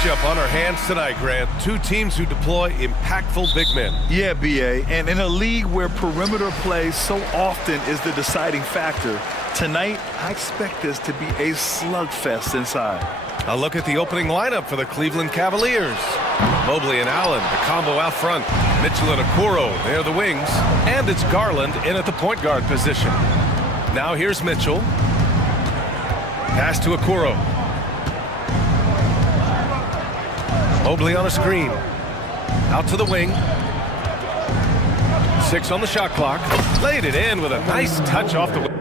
matchup on our hands tonight, Grant. Two teams who deploy impactful big men. Yeah, B.A., and in a league where perimeter play so often is the deciding factor, tonight I expect this to be a slugfest inside. A look at the opening lineup for the Cleveland Cavaliers. Mobley and Allen, the combo out front. Mitchell and Okoro, they're the wings. And it's Garland in at the point guard position. Now here's Mitchell. Pass to Okoro. Mobley on a screen. Out to the wing. 6 on the shot clock. Laid it in with a nice touch off the wing.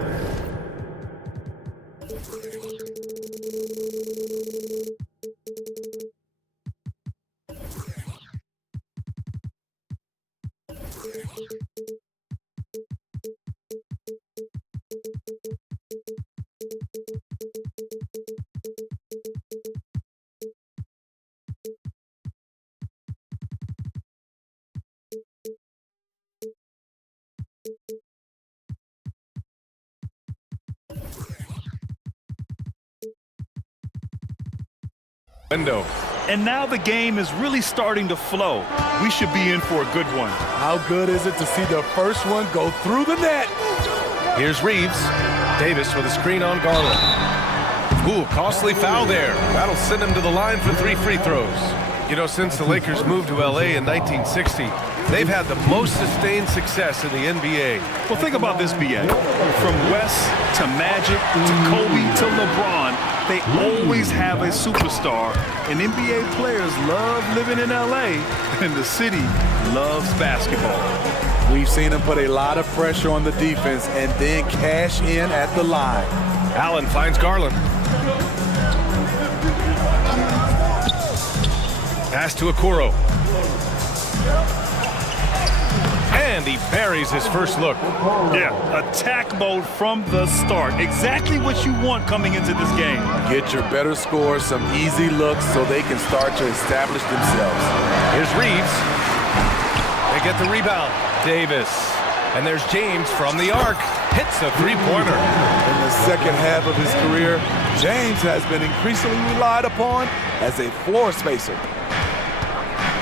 Window. And now the game is really starting to flow. We should be in for a good one. How good is it to see the first one go through the net? Here's Reeves. Davis with a screen on Garland. Ooh, costly foul there. That'll send him to the line for 3 free throws. You know, since the Lakers moved to LA in 1960, they've had the most sustained success in the NBA. Well, think about this, B.A. From West to Magic to Kobe to LeBron, they always have a superstar. And NBA players love living in LA, and the city loves basketball. We've seen him put a lot of pressure on the defense and then cash in at the line. Allen finds Garland. Pass to Okoro. And he buries his first look. Yeah, attack mode from the start. Exactly what you want coming into this game. Get your better scores, some easy looks so they can start to establish themselves. Here's Reeves. They get the rebound. Davis. And there's James from the arc. Hits a three-pointer. In the second half of his career, James has been increasingly relied upon as a floor spacer.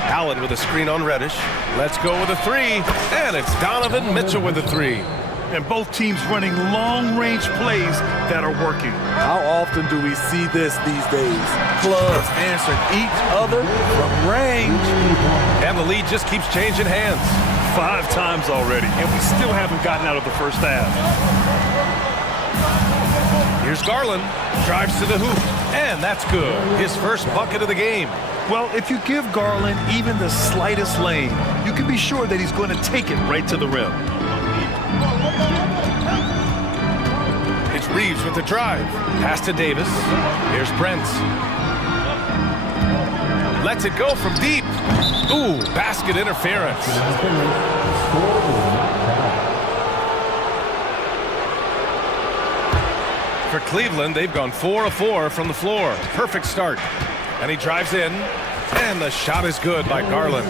Allen with a screen on Reddish. Let's go with a 3. And it's Donovan Mitchell with a 3. And both teams running long-range plays that are working. How often do we see this these days? Clubs answering each other from range. And the lead just keeps changing hands. 5 times already, and we still haven't gotten out of the first half. Here's Garland. Drives to the hoop. And that's good. His first bucket of the game. Well, if you give Garland even the slightest lane, you can be sure that he's going to take it right to the rim. It's Reeves with the drive. Pass to Davis. Here's Brent. Lets it go from deep. Ooh, basket interference. For Cleveland, they've gone 4 of 4 from the floor. Perfect start. And he drives in, and the shot is good by Garland.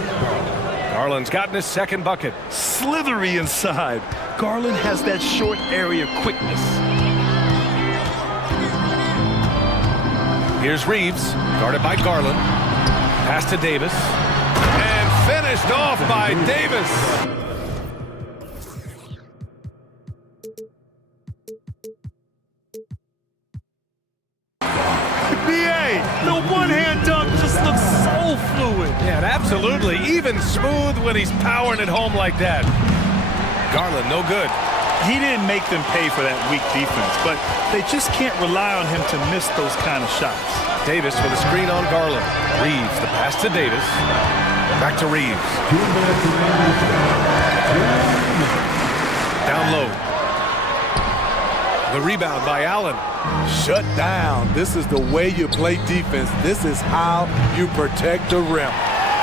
Garland's gotten his second bucket. Slithery inside. Garland has that short area quickness. Here's Reeves, guarded by Garland. Pass to Davis, and finished off by Davis. Yeah, absolutely. Even smooth when he's powering it home like that. Garland, no good. He didn't make them pay for that weak defense, but they just can't rely on him to miss those kind of shots. Davis with a screen on Garland. Reeves, the pass to Davis. Back to Reeves. Down low. The rebound by Allen. Shut down. This is the way you play defense. This is how you protect the rim.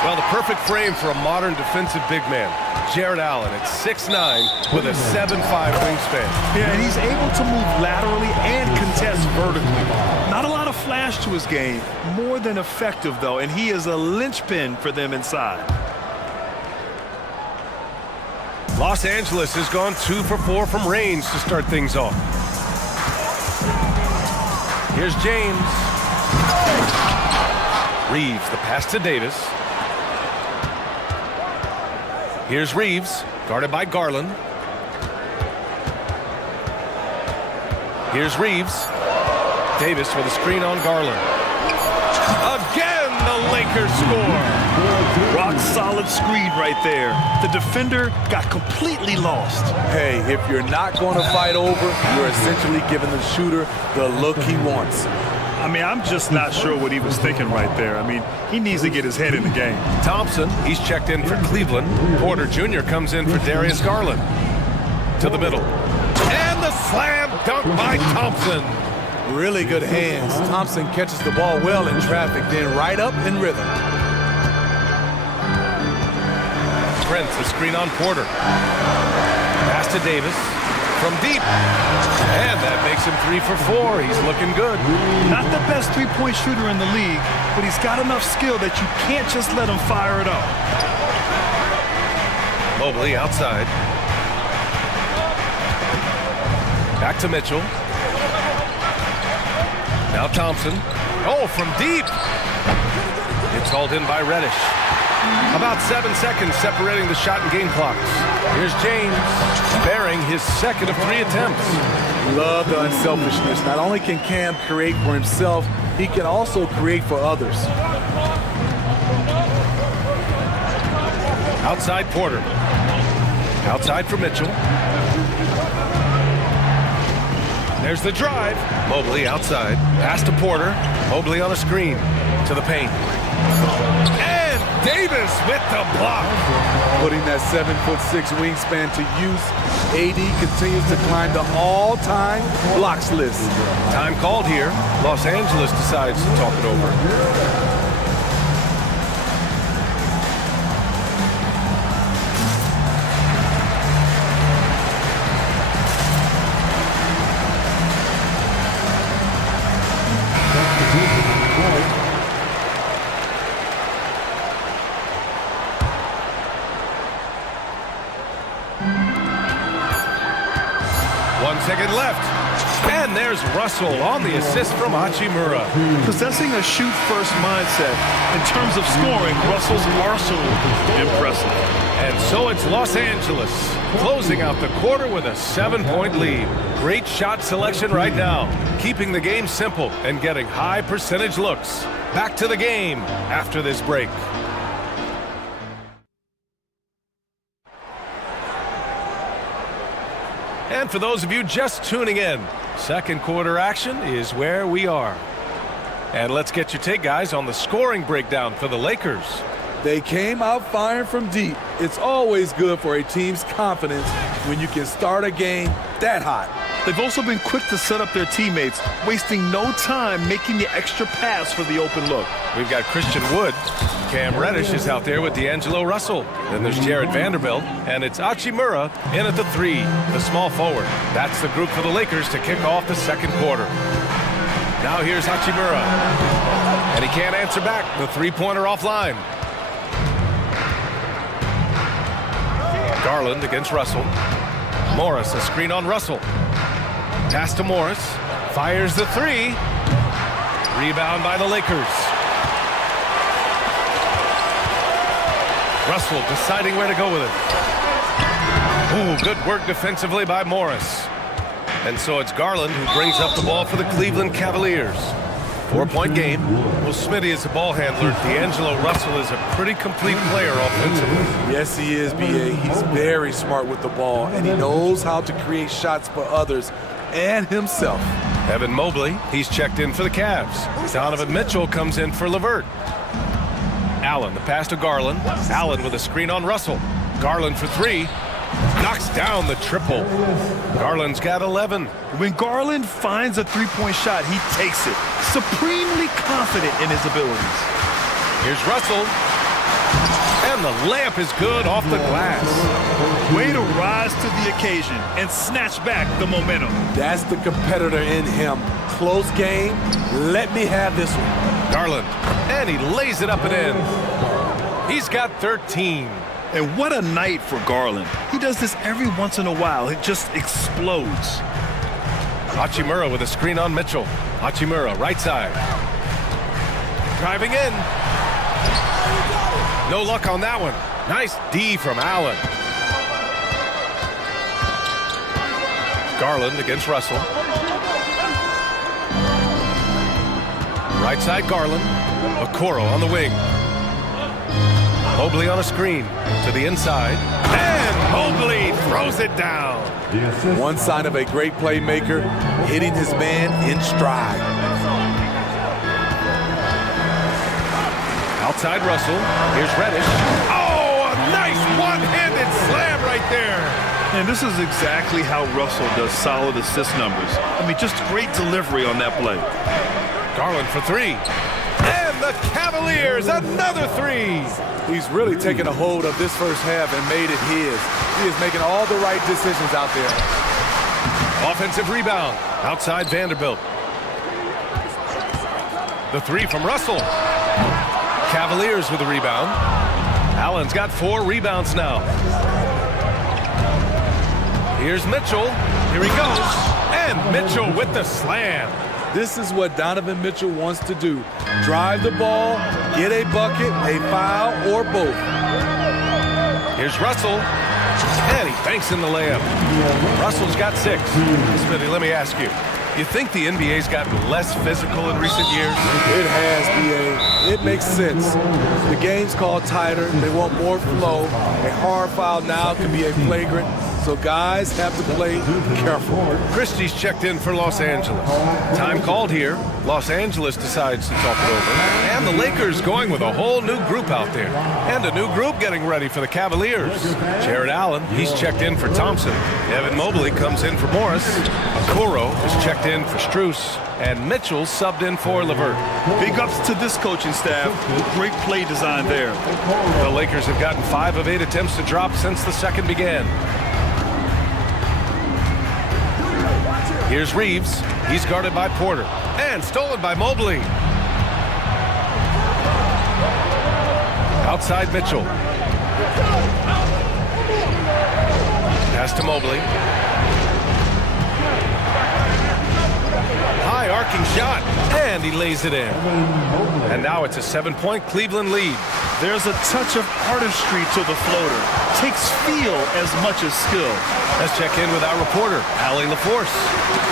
Well, the perfect frame for a modern defensive big man. Jared Allen at 6'9" with a 7'5" wingspan. Yeah, and he's able to move laterally and contest vertically. Not a lot of flash to his game. More than effective, though, and he is a linchpin for them inside. Los Angeles has gone 2 for 4 from range to start things off. Here's James. Reeves, the pass to Davis. Here's Reeves, guarded by Garland. Here's Reeves. Davis with a screen on Garland. Again, the Lakers score. Rock solid screen right there. The defender got completely lost. Hey, if you're not going to fight over, you're essentially giving the shooter the look he wants. I mean, I'm just not sure what he was thinking right there. I mean, he needs to get his head in the game. Thompson, he's checked in for Cleveland. Porter Jr. comes in for Darius Garland. To the middle. And the slam dunk by Thompson. Really good hands. Thompson catches the ball well in traffic, then right up in rhythm. Prince, the screen on Porter. Pass to Davis. From deep. And that makes him 3 for 4. He's looking good. Not the best three-point shooter in the league, but he's got enough skill that you can't just let him fire it up. Mobley outside. Back to Mitchell. Now Thompson. Oh, from deep. It's hauled in by Reddish. About 7 seconds separating the shot and game clocks. Here's James, bearing his second of 3 attempts. Love the unselfishness. Not only can Cam create for himself, he can also create for others. Outside Porter. Outside for Mitchell. There's the drive. Mobley outside. Pass to Porter. Mobley on a screen. To the paint. And Davis with the block. Putting that 7'6" wingspan to use, AD continues to climb the all-time blocks list. Time called here. Los Angeles decides to talk it over. Second left. And there's Russell on the assist from Hachimura. Possessing a shoot-first mindset. In terms of scoring, Russell's arsenal impressive. And so it's Los Angeles closing out the quarter with a 7-point lead. Great shot selection right now, keeping the game simple and getting high percentage looks. Back to the game after this break. And for those of you just tuning in, second quarter action is where we are. And let's get your take, guys, on the scoring breakdown for the Lakers. They came out firing from deep. It's always good for a team's confidence when you can start a game that hot. They've also been quick to set up their teammates, wasting no time making the extra pass for the open look. We've got Christian Wood. Cam Reddish is out there with D'Angelo Russell. Then there's Jared Vanderbilt, and it's Hachimura in at the 3, the small forward. That's the group for the Lakers to kick off the second quarter. Now here's Hachimura. And he can't answer back. The three-pointer offline. Garland against Russell. Morris, a screen on Russell. Pass to Morris. Fires the 3. Rebound by the Lakers. Russell deciding where to go with it. Ooh, good work defensively by Morris. And so it's Garland who brings up the ball for the Cleveland Cavaliers. 4-point game. Well, Smitty is a ball handler. D'Angelo Russell is a pretty complete player offensively. Yes, he is, B.A. He's very smart with the ball, and he knows how to create shots for others and himself. Evan Mobley, he's checked in for the Cavs. Donovan Mitchell comes in for LeVert. Allen, the pass to Garland. Allen with a screen on Russell. Garland for 3. Knocks down the triple. Garland's got 11. When Garland finds a three-point shot, he takes it. Supremely confident in his abilities. Here's Russell. And the layup is good off the glass. Way to rise to the occasion and snatch back the momentum. That's the competitor in him. Close game. Let me have this one. Garland. And he lays it up and in. He's got 13. And what a night for Garland. He does this every once in a while. It just explodes. Hachimura with a screen on Mitchell. Hachimura, right side. Driving in. No luck on that one. Nice D from Allen. Garland against Russell. Right side Garland. Okoro on the wing. Mobley on a screen to the inside. And Mobley throws it down. One sign of a great playmaker, hitting his man in stride. Outside Russell. Here's Reddish. Oh, a nice one-handed slam right there. And this is exactly how Russell does solid assist numbers. I mean, just great delivery on that play. Garland for three. And the Cavaliers, another three. He's really taken a hold of this first half and made it his. He is making all the right decisions out there. Offensive rebound. Outside Vanderbilt. The three from Russell. Cavaliers with the rebound. Allen's got 4 rebounds now. Here's Mitchell. Here he goes. And Mitchell with the slam. This is what Donovan Mitchell wants to do. Drive the ball, get a bucket, a foul, or both. Here's Russell. And he banks in the layup. Russell's got 6. Smitty, let me ask you. You think the NBA's gotten less physical in recent years? It has, B.A. It makes sense. The game's called tighter. They want more flow. A hard foul now can be a flagrant. So guys have to play careful. Christie's checked in for Los Angeles. Time called here. Los Angeles decides to talk it over. And the Lakers going with a whole new group out there. And a new group getting ready for the Cavaliers. Jared Allen, he's checked in for Thompson. Evan Mobley comes in for Morris. Okoro is checked in for Strus. And Mitchell subbed in for LeVert. Big ups to this coaching staff. Great play design there. The Lakers have gotten 5 of 8 attempts to drop since the second began. Here's Reeves. He's guarded by Porter. And stolen by Mobley. Outside Mitchell. Pass to Mobley. High arcing shot. And he lays it in. And now it's a 7-point Cleveland lead. There's a touch of artistry to the floater. Takes feel as much as skill. Let's check in with our reporter, Allie LaForce.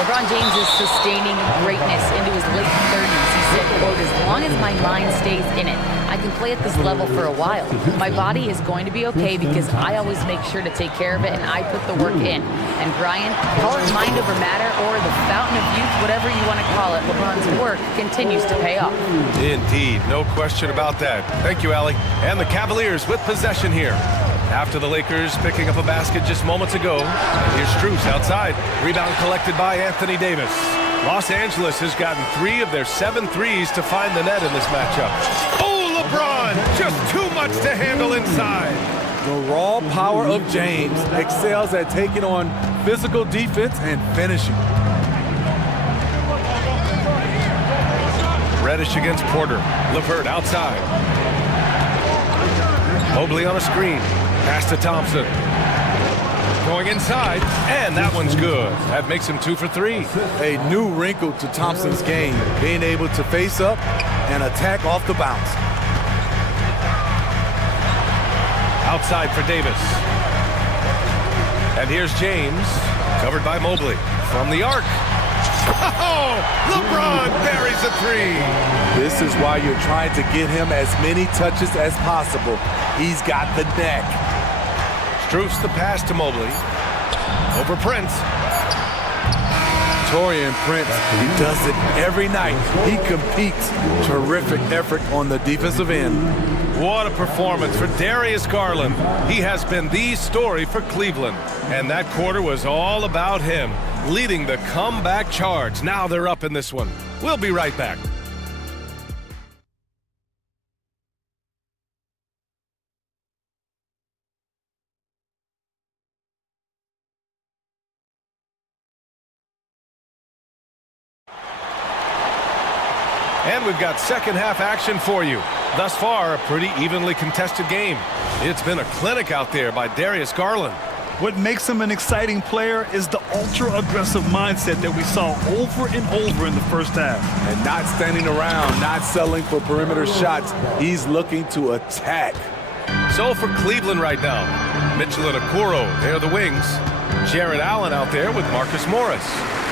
LeBron James is sustaining greatness into his late 30s. He said, quote, "As long as my mind stays in it, I can play at this level for a while. My body is going to be okay because I always make sure to take care of it and I put the work in." And Brian, call it mind over matter or the fountain of youth, whatever you want to call it, LeBron's work continues to pay off. Indeed, no question about that. Thank you, Allie. And the Cavaliers with possession here. After the Lakers picking up a basket just moments ago. Here's Strus outside. Rebound collected by Anthony Davis. Los Angeles has gotten 3 of their 7 threes to find the net in this matchup. Oh, LeBron! Just too much to handle inside. The raw power of James excels at taking on physical defense and finishing. Reddish against Porter. LeVert outside. Mobley on a screen. Pass to Thompson. Going inside, and that one's good. That makes him 2 for 3. A new wrinkle to Thompson's game, being able to face up and attack off the bounce. Outside for Davis. And here's James, covered by Mobley. From the arc. Oh, LeBron buries a 3. This is why you're trying to get him as many touches as possible. He's got the neck. Strus the pass to Mobley. Over Prince. Torian Prince, he does it every night. He competes. Terrific effort on the defensive end. What a performance for Darius Garland. He has been the story for Cleveland. And that quarter was all about him, leading the comeback charge. Now they're up in this one. We'll be right back. And we've got second half action for you. Thus far, a pretty evenly contested game. It's been a clinic out there by Darius Garland. What makes him an exciting player is the ultra-aggressive mindset that we saw over and over in the first half. And not standing around, not settling for perimeter shots. He's looking to attack. So for Cleveland right now, Mitchell and Okoro, they're the wings. Jared Allen out there with Marcus Morris.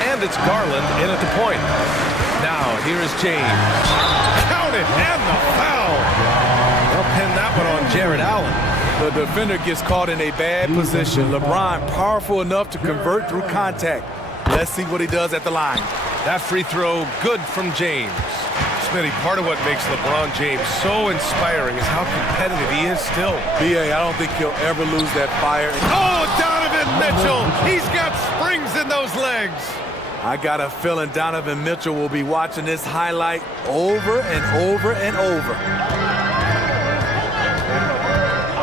And it's Garland in at the point. Now, here is James. Count it, and the foul. They'll pin that one on Jared Allen. The defender gets caught in a bad position. LeBron powerful enough to convert through contact. Let's see what he does at the line. That free throw, good from James. Smitty, part of what makes LeBron James so inspiring is how competitive he is still. B.A., I don't think he'll ever lose that fire. Oh, Donovan Mitchell! He's got springs in those legs. I got a feeling Donovan Mitchell will be watching this highlight over and over and over.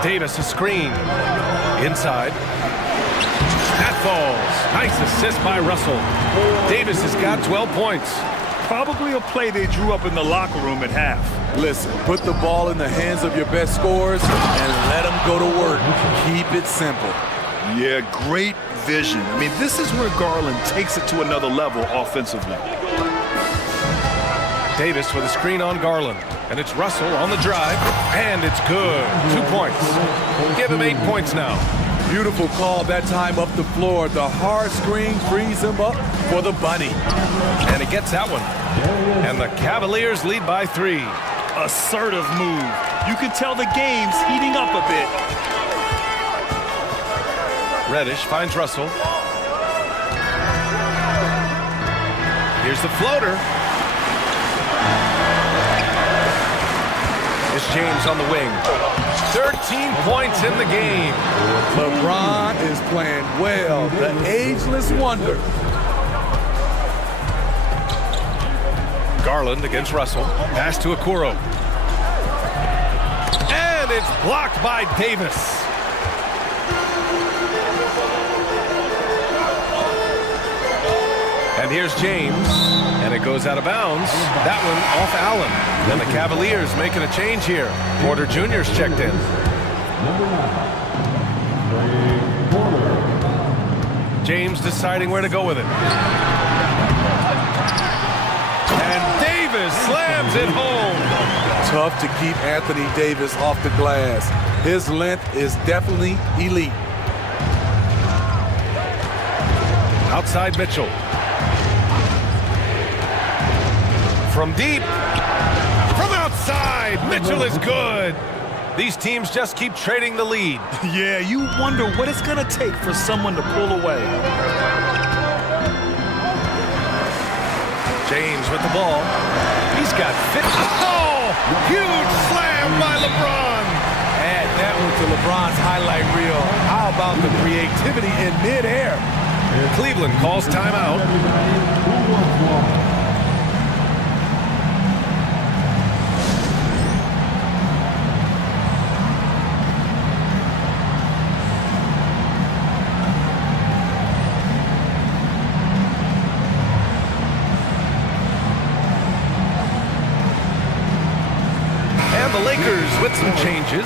Davis, a screen. Inside. That falls. Nice assist by Russell. Davis has got 12 points. Probably a play they drew up in the locker room at half. Listen, put the ball in the hands of your best scorers and let them go to work. Keep it simple. Yeah, great vision. I mean, this is where Garland takes it to another level offensively. Davis with a screen on Garland. And it's Russell on the drive. And it's good. 2 points. Give him 8 points now. Beautiful call that time up the floor. The hard screen frees him up for the bunny. And he gets that one. And the Cavaliers lead by 3. Assertive move. You can tell the game's heating up a bit. Reddish finds Russell. Here's the floater. It's James on the wing. 13 points in the game. LeBron is playing well. The ageless wonder. Garland against Russell. Pass to Okoro. And it's blocked by Davis. And here's James, and it goes out of bounds. That one off Allen. Then the Cavaliers making a change here. Porter Jr.'s checked in. James deciding where to go with it. And Davis slams it home. Tough to keep Anthony Davis off the glass. His length is definitely elite. Outside Mitchell. From deep. From outside. Mitchell is good. These teams just keep trading the lead. Yeah, you wonder what it's going to take for someone to pull away. James with the ball. He's got 50. Oh! Huge slam by LeBron. Add that one to LeBron's highlight reel. How about the creativity in midair? Cleveland calls timeout. And the Lakers with some changes.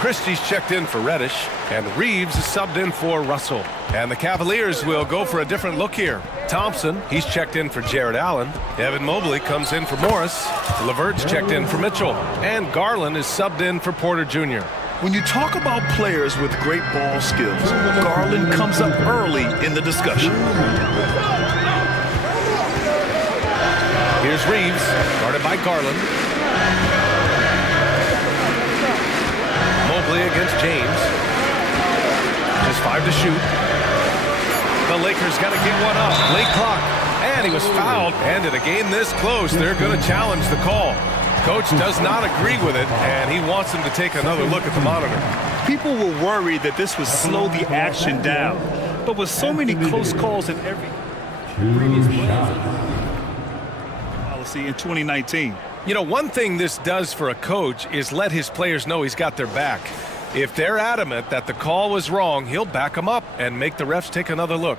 Christie's checked in for Reddish, and Reeves is subbed in for Russell. And the Cavaliers will go for a different look here. Thompson, he's checked in for Jared Allen. Evan Mobley comes in for Morris. LeVert's checked in for Mitchell. And Garland is subbed in for Porter Jr. When you talk about players with great ball skills, Garland comes up early in the discussion. Here's Reeves, guarded by Garland. Mobley against James. Just 5 to shoot. The Lakers got to get one up. Late clock. And he was fouled. And in a game this close, they're going to challenge the call. Coach does not agree with it, and he wants him to take another look at the monitor. People were worried that this would slow the action down. But with so many close calls in every policy in 2019. You know, one thing this does for a coach is let his players know he's got their back. If they're adamant that the call was wrong, he'll back them up and make the refs take another look.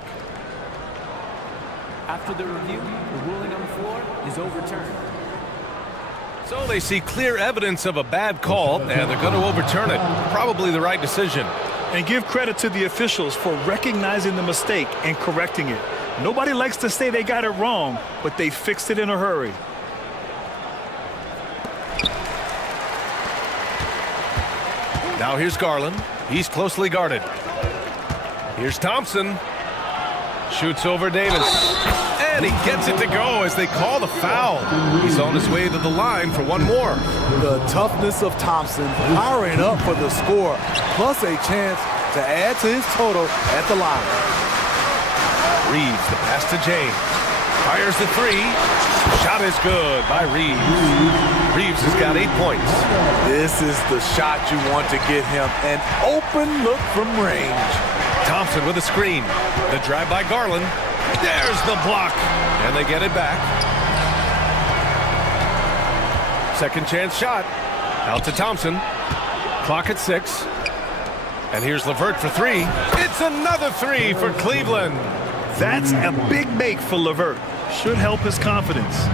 After the review, the ruling on the floor is overturned. So they see clear evidence of a bad call, and they're going to overturn it. Probably the right decision. And give credit to the officials for recognizing the mistake and correcting it. Nobody likes to say they got it wrong, but they fixed it in a hurry. Now here's Garland. He's closely guarded. Here's Thompson. Shoots over Davis. And he gets it to go as they call the foul. He's on his way to the line for one more. The toughness of Thompson powering up for the score, plus a chance to add to his total at the line. Reeves, the pass to James. Fires the three. Shot is good by Reeves. Reeves has got 8 points. This is the shot you want to get him. An open look from range. Thompson with a screen. The drive by Garland. There's the block. And they get it back. Second chance shot. Out to Thompson. Clock at 6. And here's LeVert for 3. It's another 3 for Cleveland. That's a big make for LeVert. Should help his confidence.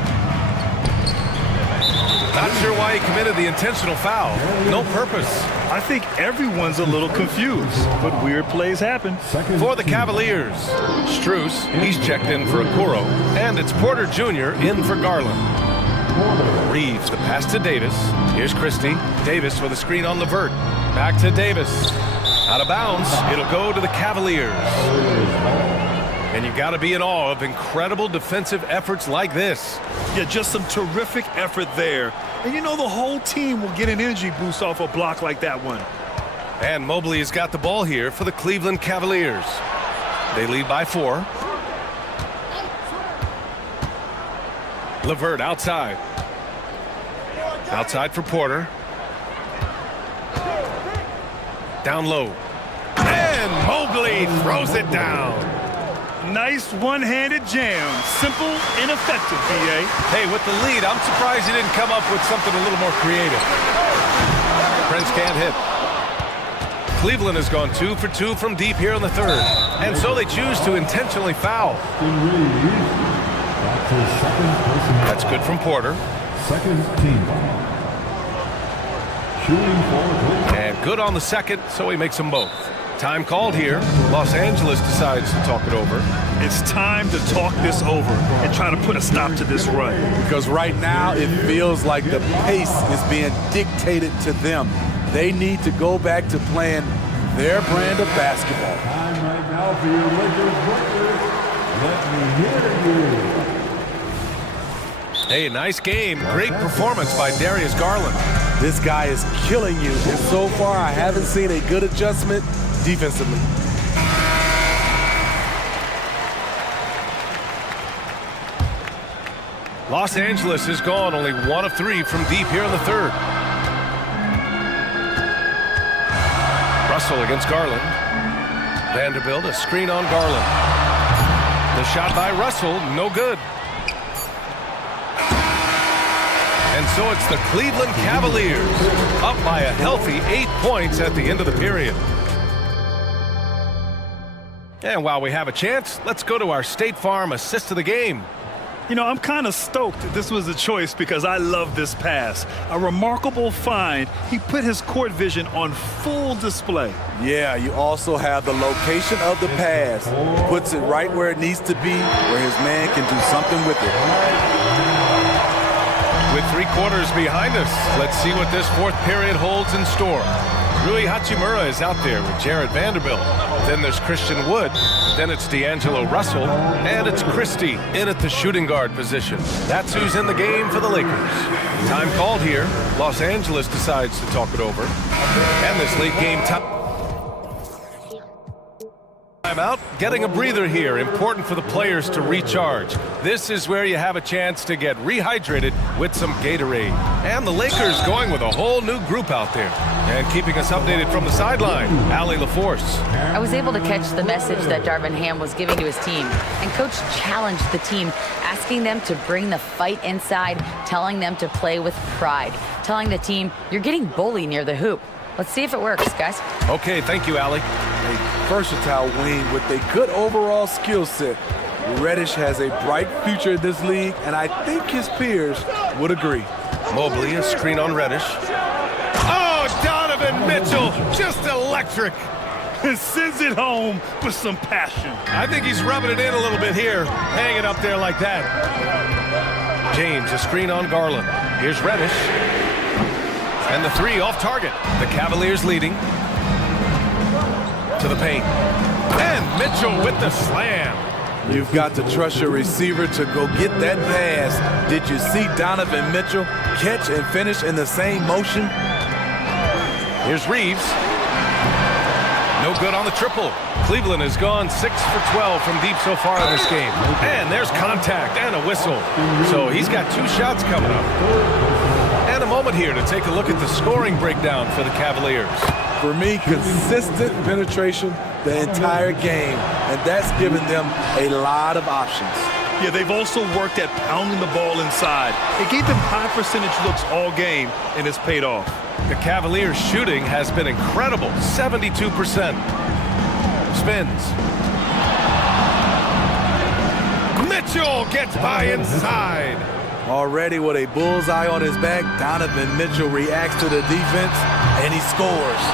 Not sure why he committed the intentional foul. No purpose. I think everyone's a little confused, but weird plays happen. For the Cavaliers, Strus, he's checked in for Okoro, and it's Porter Jr. in for Garland. Reeves, the pass to Davis. Here's Christie. Davis with a screen on LeVert. Back to Davis. Out of bounds. It'll go to the Cavaliers. And you've got to be in awe of incredible defensive efforts like this. Yeah, just some terrific effort there. And you know the whole team will get an energy boost off a block like that one. And Mobley has got the ball here for the Cleveland Cavaliers. They lead by 4. LeVert outside. Outside for Porter. Down low. And Mobley throws it down. Nice one-handed jam. Simple and effective, B.A. Hey, with the lead, I'm surprised he didn't come up with something a little more creative. Prince can't hit. Cleveland has gone 2 for 2 from deep here in the third. And so they choose to intentionally foul. That's good from Porter. Second team. Shooting for And good on the second, so he makes them both. Time called here. Los Angeles decides to talk it over. It's time to talk this over and try to put a stop to this run. Because right now it feels like the pace is being dictated to them. They need to go back to playing their brand of basketball. time right now for your Lakers Lakers. Let me hear you. Hey, nice game. Great performance by Darius Garland. This guy is killing you, and so far I haven't seen a good adjustment defensively. Los Angeles has gone only 1 of 3 from deep here in the third. Russell against Garland. Vanderbilt, a screen on Garland. The shot by Russell, no good. And so it's the Cleveland Cavaliers, up by a healthy 8 points at the end of the period. And while we have a chance, let's go to our State Farm assist of the game. You know, I'm kind of stoked that this was a choice because I love this pass. A remarkable find. He put his court vision on full display. Yeah, you also have the location of the pass. Puts it right where it needs to be, where his man can do something with it. With 3 quarters behind us, let's see what this fourth period holds in store. Rui Hachimura is out there with Jared Vanderbilt. Then there's Christian Wood. Then it's D'Angelo Russell. And it's Christie in at the shooting guard position. That's who's in the game for the Lakers. Time called here. Los Angeles decides to talk it over. And this late game timeout, getting a breather here. Important for the players to recharge. This is where you have a chance to get rehydrated with some Gatorade. And the Lakers going with a whole new group out there. And keeping us updated from the sideline, Allie LaForce. I was able to catch the message that Darvin Ham was giving to his team. And Coach challenged the team, asking them to bring the fight inside, telling them to play with pride, telling the team, you're getting bullied near the hoop. Let's see if it works, guys. Okay, thank you, Allie. A versatile wing with a good overall skill set. Reddish has a bright future in this league, and I think his peers would agree. Mobley, a screen on Reddish. Oh, Donovan Mitchell, just electric. and sends it home with some passion. I think he's rubbing it in a little bit here, hanging up there like that. James, a screen on Garland. Here's Reddish. And the three off target. The Cavaliers leading. To the paint. And Mitchell with the slam. You've got to trust your receiver to go get that pass. Did you see Donovan Mitchell catch and finish in the same motion? Here's Reeves. No good on the triple. Cleveland has gone 6 for 12 from deep so far in this game. And there's contact and a whistle. So he's got 2 shots coming up. And a moment here to take a look at the scoring breakdown for the Cavaliers. For me, consistent penetration the entire game, and that's given them a lot of options. Yeah, they've also worked at pounding the ball inside. It gave them high percentage looks all game, and it's paid off. The Cavaliers' shooting has been incredible, 72%. Spins. Mitchell gets by inside. Already with a bullseye on his back, Donovan Mitchell reacts to the defense, and he scores.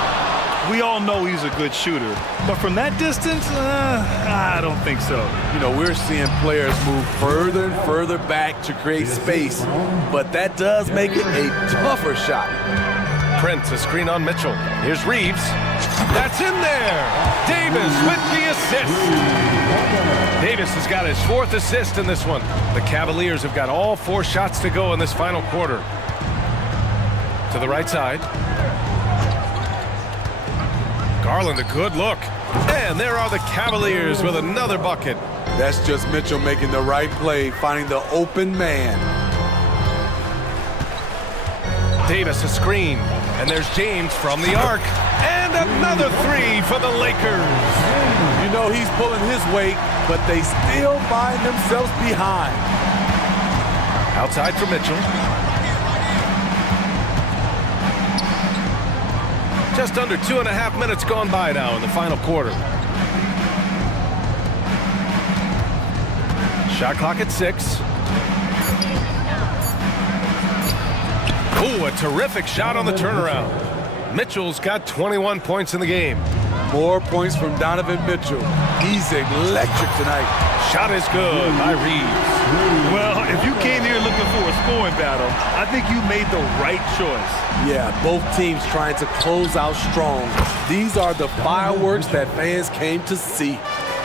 We all know he's a good shooter, but from that distance, I don't think so. You know, we're seeing players move further and further back to create space, but that does make it a tougher shot. Prince, a screen on Mitchell. Here's Reeves. That's in there. Davis with the assist. Davis has got his 4th assist in this one. The Cavaliers have got all 4 shots to go in this final quarter. To the right side. Garland, a good look. And there are the Cavaliers with another bucket. That's just Mitchell making the right play, finding the open man. Davis, a screen. And there's James from the arc. And another 3 for the Lakers. You know he's pulling his weight, but they still find themselves behind. Outside for Mitchell. Just under 2.5 minutes gone by now in the final quarter. Shot clock at 6. Ooh, a terrific shot on the turnaround. Mitchell's got 21 points in the game. More points from Donovan Mitchell. He's electric tonight. Shot is good by Reeves. Well, if you came here looking for a scoring battle, I think you made the right choice. Yeah, both teams trying to close out strong. These are the fireworks that fans came to see.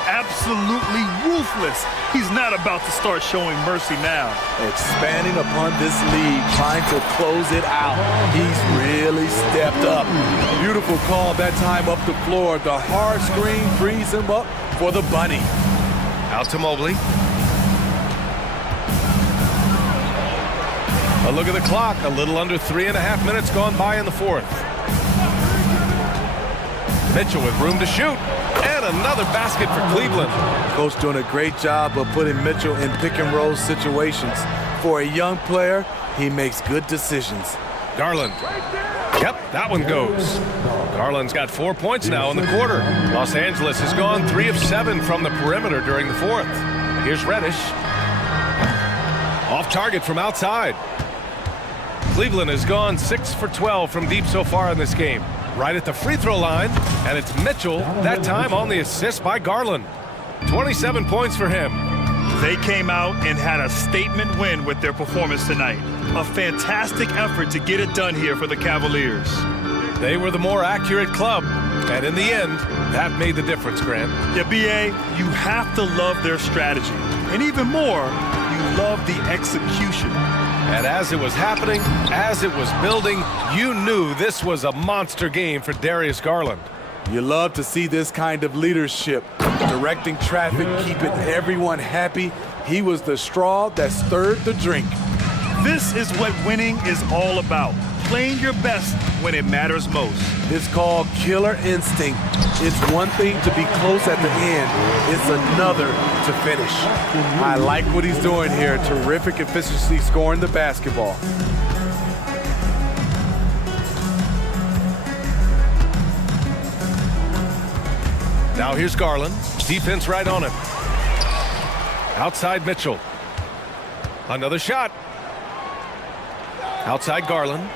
Absolutely ruthless. He's not about to start showing mercy now. Expanding upon this lead, trying to close it out. He's really stepped up. Beautiful call that time up the floor. The hard screen frees him up for the bunny. Out to Mobley. A look at the clock. A little under 3.5 minutes gone by in the 4th. Mitchell with room to shoot. And another basket for Cleveland. Coach doing a great job of putting Mitchell in pick and roll situations. For a young player, he makes good decisions. Garland. Yep, that one goes. Garland's got 4 points now in the quarter. Los Angeles has gone 3 of 7 from the perimeter during the 4th. Here's Reddish. Off target from outside. Cleveland has gone 6 for 12 from deep so far in this game. Right at the free throw line, and it's Mitchell, that time on the assist by Garland. 27 points for him. They came out and had a statement win with their performance tonight. A fantastic effort to get it done here for the Cavaliers. They were the more accurate club, and in the end, that made the difference, Grant. Yeah, B.A., you have to love their strategy. And even more, you love the execution. And as it was happening, as it was building, you knew this was a monster game for Darius Garland. You love to see this kind of leadership. Directing traffic, keeping everyone happy. He was the straw that stirred the drink. This is what winning is all about. Playing your best when it matters most. It's called killer instinct. It's one thing to be close at the end. It's another to finish. I like what he's doing here. Terrific efficiency scoring the basketball. Now here's Garland. Defense right on him. Outside Mitchell. Another shot. Outside Garland.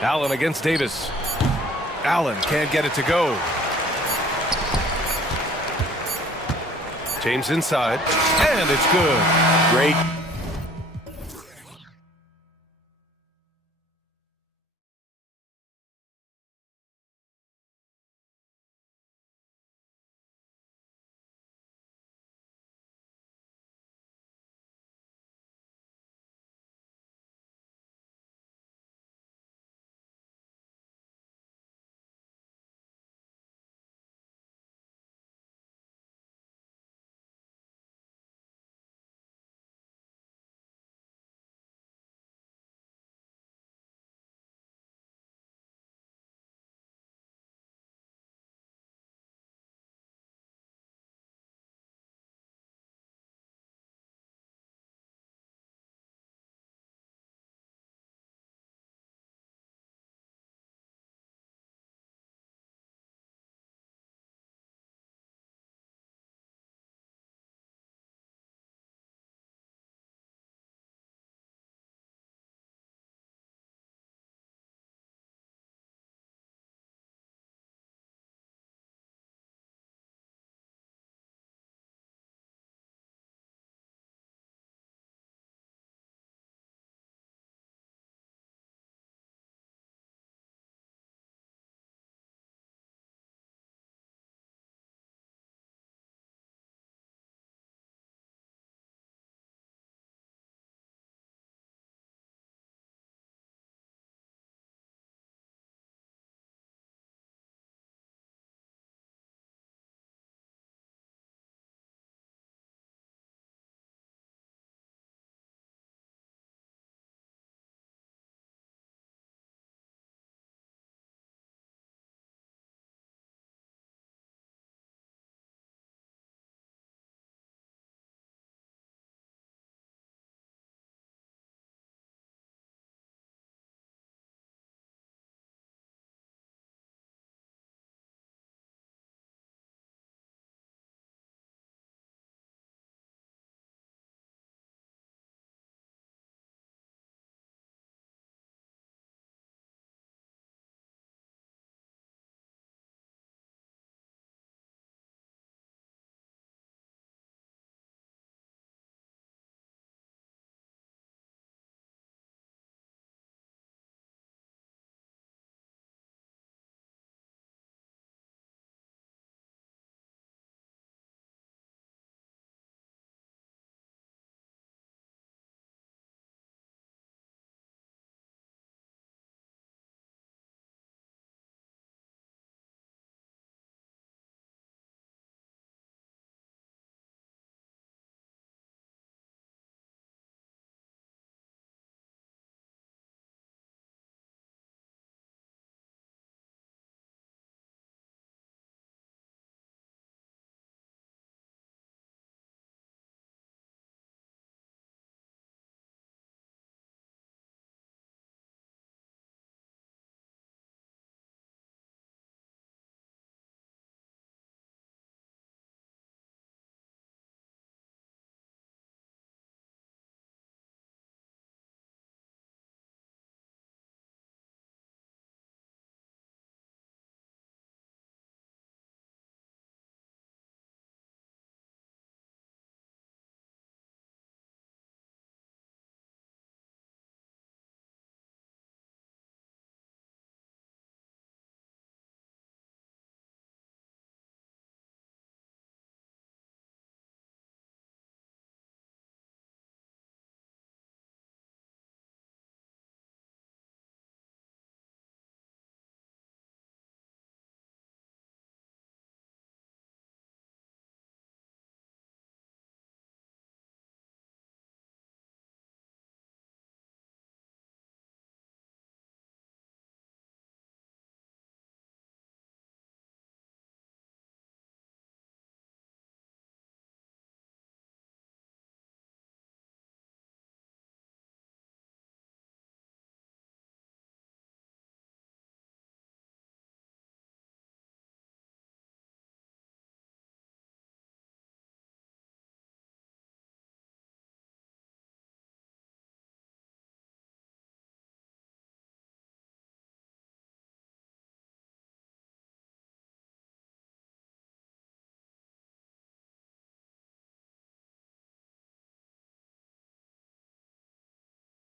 Allen against Davis. Allen can't get it to go. James inside, and it's good. Great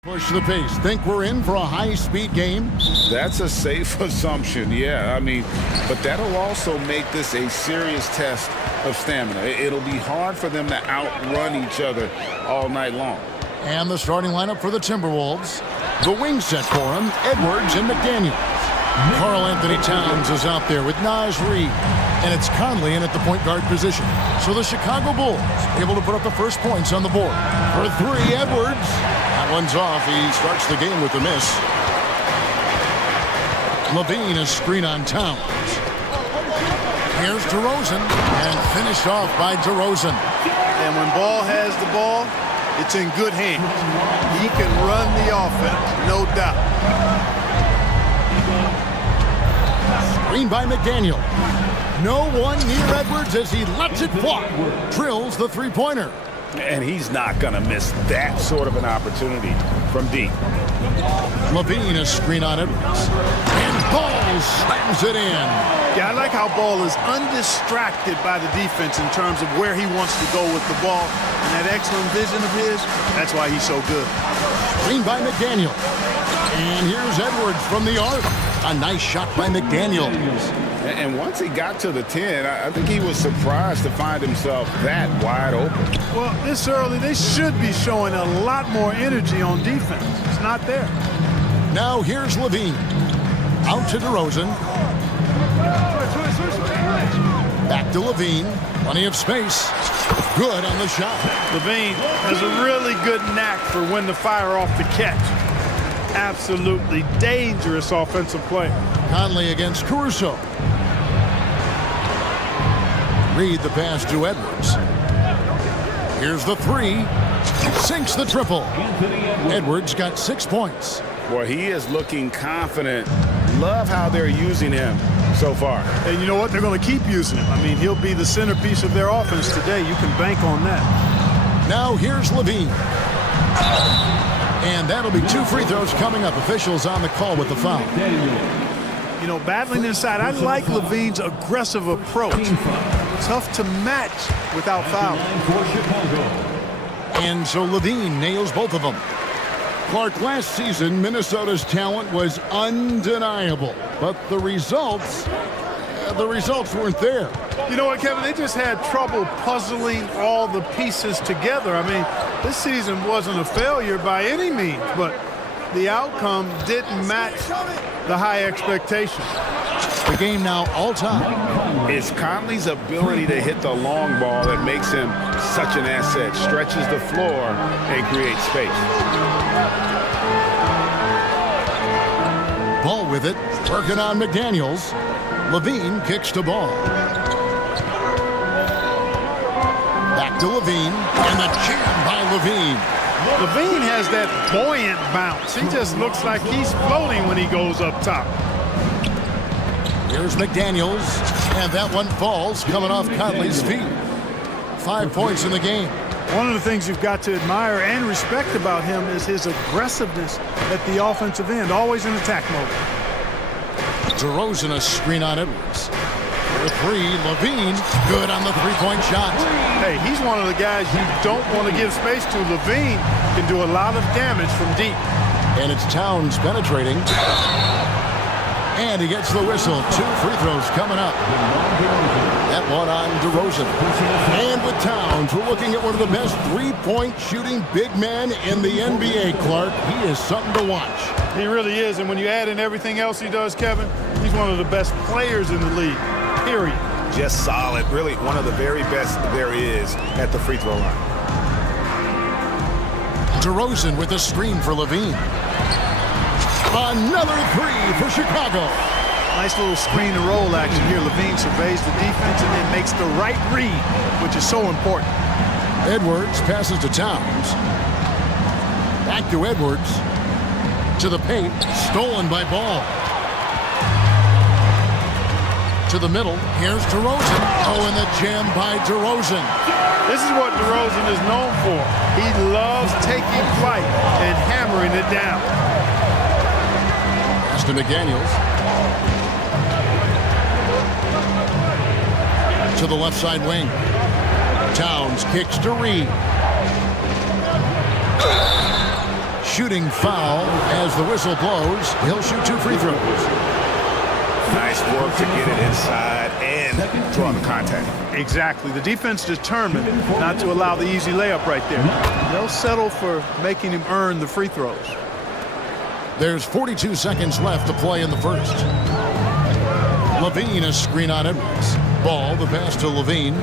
Push the pace. Think we're in for a high-speed game? That's a safe assumption, yeah. I mean, but that'll also make this a serious test of stamina. It'll be hard for them to outrun each other all night long. And the starting lineup for the Timberwolves. The wing set for him, Edwards and McDaniels. Karl Anthony Towns is out there with Naz Reid. And it's Conley in at the point guard position. So the Chicago Bulls able to put up the first points on the board. For three, Edwards. That one's off. He starts the game with a miss. Levine is screen on Towns. Here's DeRozan. And finished off by DeRozan. And when Ball has the ball, it's in good hands. He can run the offense, no doubt. Screen by McDaniel. No one near Edwards as he lets it fly. Drills the three-pointer. And he's not going to miss that sort of an opportunity from deep. Levine is screen on Edwards. And Ball slams it in. Yeah, I like how Ball is undistracted by the defense in terms of where he wants to go with the ball. And that excellent vision of his, that's why he's so good. Screen by McDaniel. And here's Edwards from the arc. A nice shot by McDaniel. And once he got to the 10, I think he was surprised to find himself that wide open. Well, this early, they should be showing a lot more energy on defense. It's not there. Now here's Levine. Out to DeRozan. Back to Levine. Plenty of space. Good on the shot. Levine has a really good knack for when to fire off the catch. Absolutely dangerous offensive play. Conley against Caruso. Reed the pass to Edwards. Here's the three. Sinks the triple. Edwards got 6 points. Boy, he is looking confident. Love how they're using him so far. And you know what? They're going to keep using him. I mean, he'll be the centerpiece of their offense today. You can bank on that. Now here's Levine. And that'll be 2 free throws coming up. Officials on the call with the foul. You know, battling inside, I like Levine's aggressive approach. Tough to match without fouling. And so Levine nails both of them. Clark, last season, Minnesota's talent was undeniable. But the results weren't there. You know what, Kevin? They just had trouble puzzling all the pieces together. I mean, this season wasn't a failure by any means, but the outcome didn't match the high expectations. The game now all time. It's Conley's ability to hit the long ball that makes him such an asset. Stretches the floor and creates space. Ball with it. Working on McDaniels. Levine kicks to Ball. Back to Levine. And the jam by Levine. Levine has that buoyant bounce. He just looks like he's floating when he goes up top. Here's McDaniels, and that one falls, coming off Conley's feet. 5 points in the game. One of the things you've got to admire and respect about him is his aggressiveness at the offensive end, always in attack mode. DeRozan a screen on Edwards. For three, Levine, good on the three-point shot. Hey, he's one of the guys you don't want to give space to. Levine can do a lot of damage from deep. And it's Towns penetrating. And he gets the whistle. 2 free throws coming up. That one on DeRozan. And with Towns, we're looking at one of the best three-point shooting big men in the NBA, Clark. He is something to watch. He really is. And when you add in everything else he does, Kevin, he's one of the best players in the league, period. Just solid. Really one of the very best there is at the free throw line. DeRozan with a screen for Levine. Another three for Chicago. Nice little screen and roll action here. Levine surveys the defense and then makes the right read, which is so important. Edwards passes to Towns. Back to Edwards. To the paint. Stolen by Ball. To the middle. Here's DeRozan. Oh, and the jam by DeRozan. This is what DeRozan is known for. He loves taking flight and hammering it down. To McDaniels. To the left side wing. Towns kicks to Reed. shooting foul. As the whistle blows, he'll shoot 2 free throws. Nice work to get it inside and draw the contact. Exactly. The defense determined not to allow the easy layup right there. They'll settle for making him earn the free throws. There's 42 seconds left to play in the first. Levine, a screen on Edwards. Ball, the pass to Levine.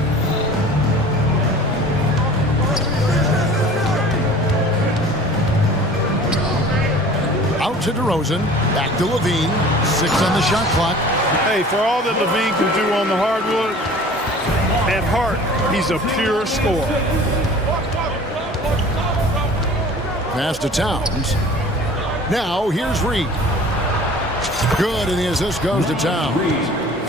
Out to DeRozan. Back to Levine. 6 on the shot clock. Hey, for all that Levine can do on the hardwood, at heart, he's a pure scorer. Pass to Towns. Now, here's Reed. Good, and the assist goes to Towns.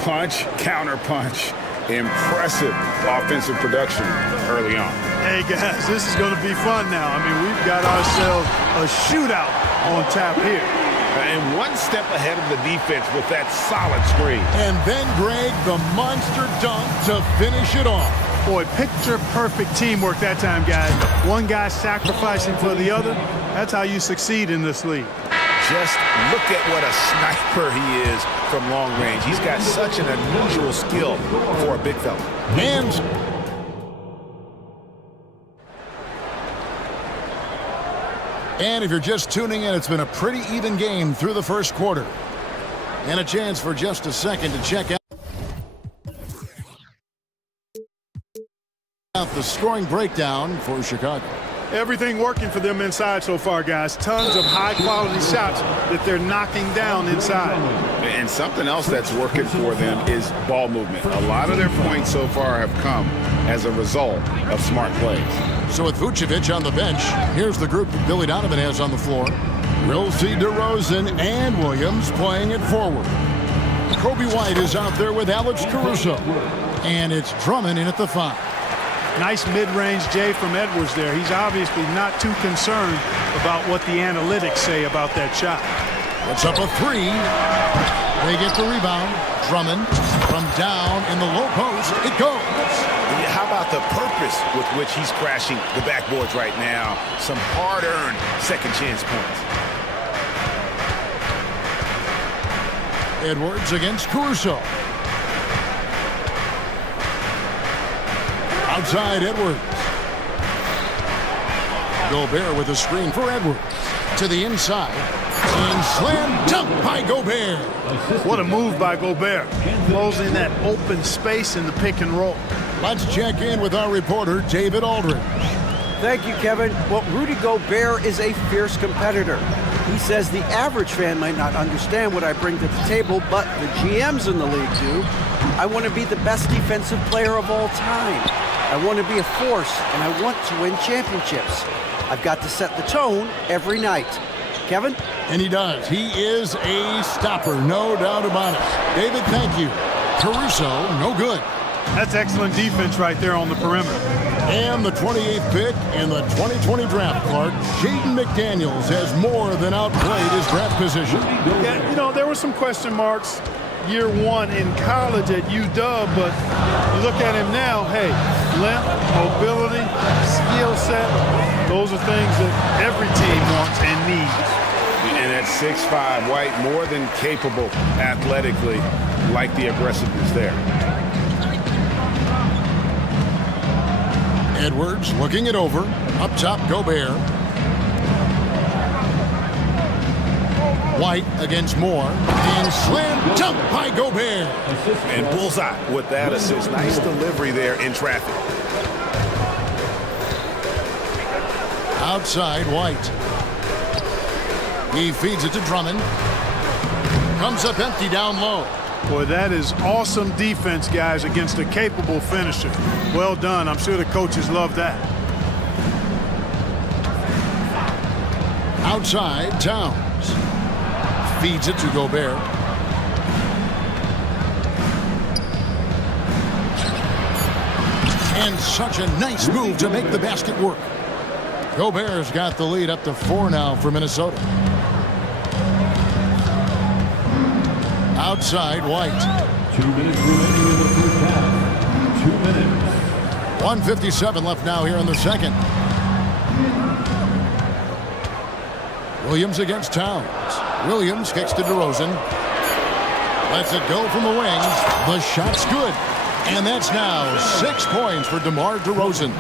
Punch, counter punch. Impressive offensive production early on. Hey, guys, this is going to be fun now. I mean, we've got ourselves a shootout on tap here. And one step ahead of the defense with that solid screen. And then, Greg, the monster dunk to finish it off. Boy, picture-perfect teamwork that time, guys. One guy sacrificing for the other. That's how you succeed in this league. Just look at what a sniper he is from long range. He's got such an unusual skill for a big fella. And if you're just tuning in, it's been a pretty even game through the first quarter. And a chance for just a second to check out the scoring breakdown for Chicago. Everything working for them inside so far, guys. Tons of high-quality shots that they're knocking down inside. And something else that's working for them is ball movement. A lot of their points so far have come as a result of smart plays. So with Vucevic on the bench, here's the group that Billy Donovan has on the floor. We'll see DeRozan and Williams playing it forward. Kobe White is out there with Alex Caruso. And it's Drummond in at the 5. Nice mid-range J from Edwards there. He's obviously not too concerned about what the analytics say about that shot. Puts up a 3. They get the rebound. Drummond from down in the low post. It goes. How about the purpose with which he's crashing the backboards right now? Some hard-earned second chance points. Edwards against Caruso. Outside Edwards. Gobert with a screen for Edwards. To the inside. And slam dunk by Gobert. What a move by Gobert. Closing that open space in the pick and roll. Let's check in with our reporter, David Aldridge. Thank you, Kevin. Well, Rudy Gobert is a fierce competitor. He says the average fan might not understand what I bring to the table, but the GMs in the league do. I want to be the best defensive player of all time. I want to be a force, and I want to win championships. I've got to set the tone every night. Kevin? And he does. He is a stopper, no doubt about it. David, thank you. Caruso, no good. That's excellent defense right there on the perimeter. And the 28th pick in the 2020 draft, Clark, Jaden McDaniels has more than outplayed his draft position. Yeah, you know, there were some question marks year one in college at UW, but you look at him now, hey, length, mobility, skill set, those are things that every team wants and needs. And at 6'5", White more than capable athletically, like the aggressiveness there. Edwards looking it over. Up top, Gobert. White against Moore. And slam dunk by Gobert. And bullseye with that assist. Nice delivery there in traffic. Outside, White. He feeds it to Drummond. Comes up empty down low. Boy, that is awesome defense, guys, against a capable finisher. Well done. I'm sure the coaches love that. Outside, Towns. Feeds it to Gobert. And such a nice move to make the basket work. Gobert's got the lead up to 4 now for Minnesota. Outside, White. 2 minutes remaining in the first half. 2 minutes. 1:57 left now here in the second. Williams against Towns. Williams kicks to DeRozan. Lets it go from the wings. The shot's good. And that's now 6 points for DeMar DeRozan.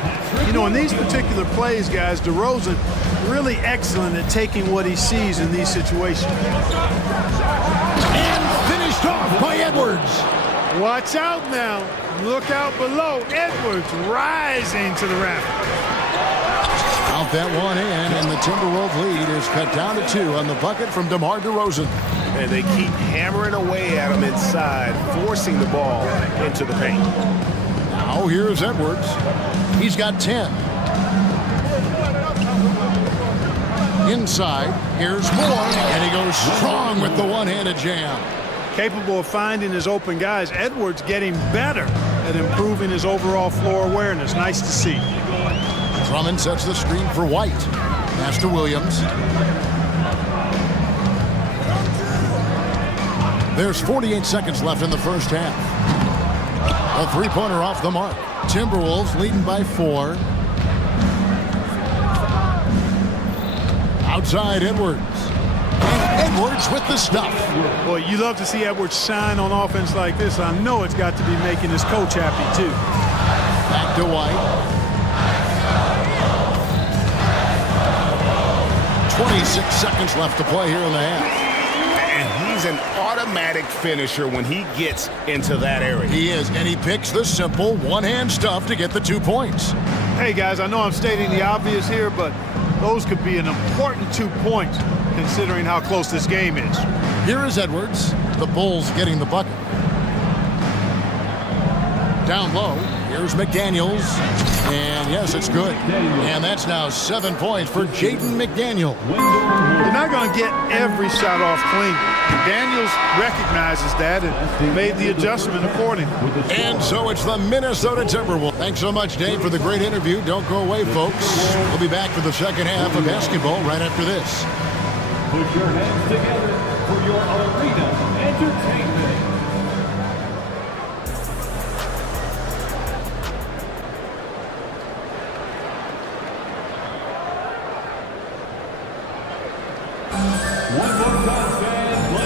You know, in these particular plays, guys, DeRozan really excellent at taking what he sees in these situations. And finished off by Edwards. Watch out now. Look out below. Edwards rising to the raft. Out that one in, and the Timberwolves lead is cut down to 2 on the bucket from DeMar DeRozan. And they keep hammering away at him inside, forcing the ball into the paint. Now here's Edwards. He's got 10. Inside, here's Moore, and he goes strong with the one-handed jam. Capable of finding his open guys. Edwards getting better at improving his overall floor awareness. Nice to see. Drummond sets the screen for White. Pass to Williams. There's 48 seconds left in the first half. A three-pointer off the mark. Timberwolves leading by 4. Outside Edwards. And Edwards with the stuff. Boy, you love to see Edwards shine on offense like this. I know it's got to be making his coach happy, too. Back to White. 26 seconds left to play here in the half. And he's an automatic finisher when he gets into that area. He is, and he picks the simple one-hand stuff to get the 2 points. Hey, guys, I know I'm stating the obvious here, but those could be an important 2 points considering how close this game is. Here is Edwards. The Bulls getting the bucket. Down low, here's McDaniels. And yes, it's good. And that's now 7 points for Jaden McDaniel. You're not going to get every shot off clean. McDaniels recognizes that and made the adjustment accordingly. And so it's the Minnesota Timberwolves. Thanks so much, Dave, for the great interview. Don't go away, folks. We'll be back for the second half of basketball right after this. Put your hands together for your arena entertainment.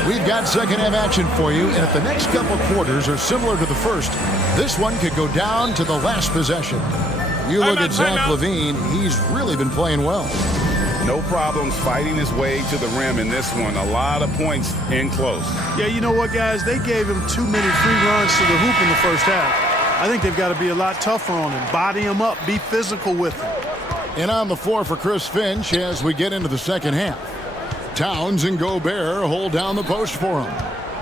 We've got second half action for you, and if the next couple quarters are similar to the first, this one could go down to the last possession. You look at Zach LaVine, he's really been playing well. No problems fighting his way to the rim in this one. A lot of points in close. Yeah, you know what, guys? They gave him too many free runs to the hoop in the first half. I think they've got to be a lot tougher on him. Body him up. Be physical with him. And on the floor for Chris Finch as we get into the second half. Towns and Gobert hold down the post for him.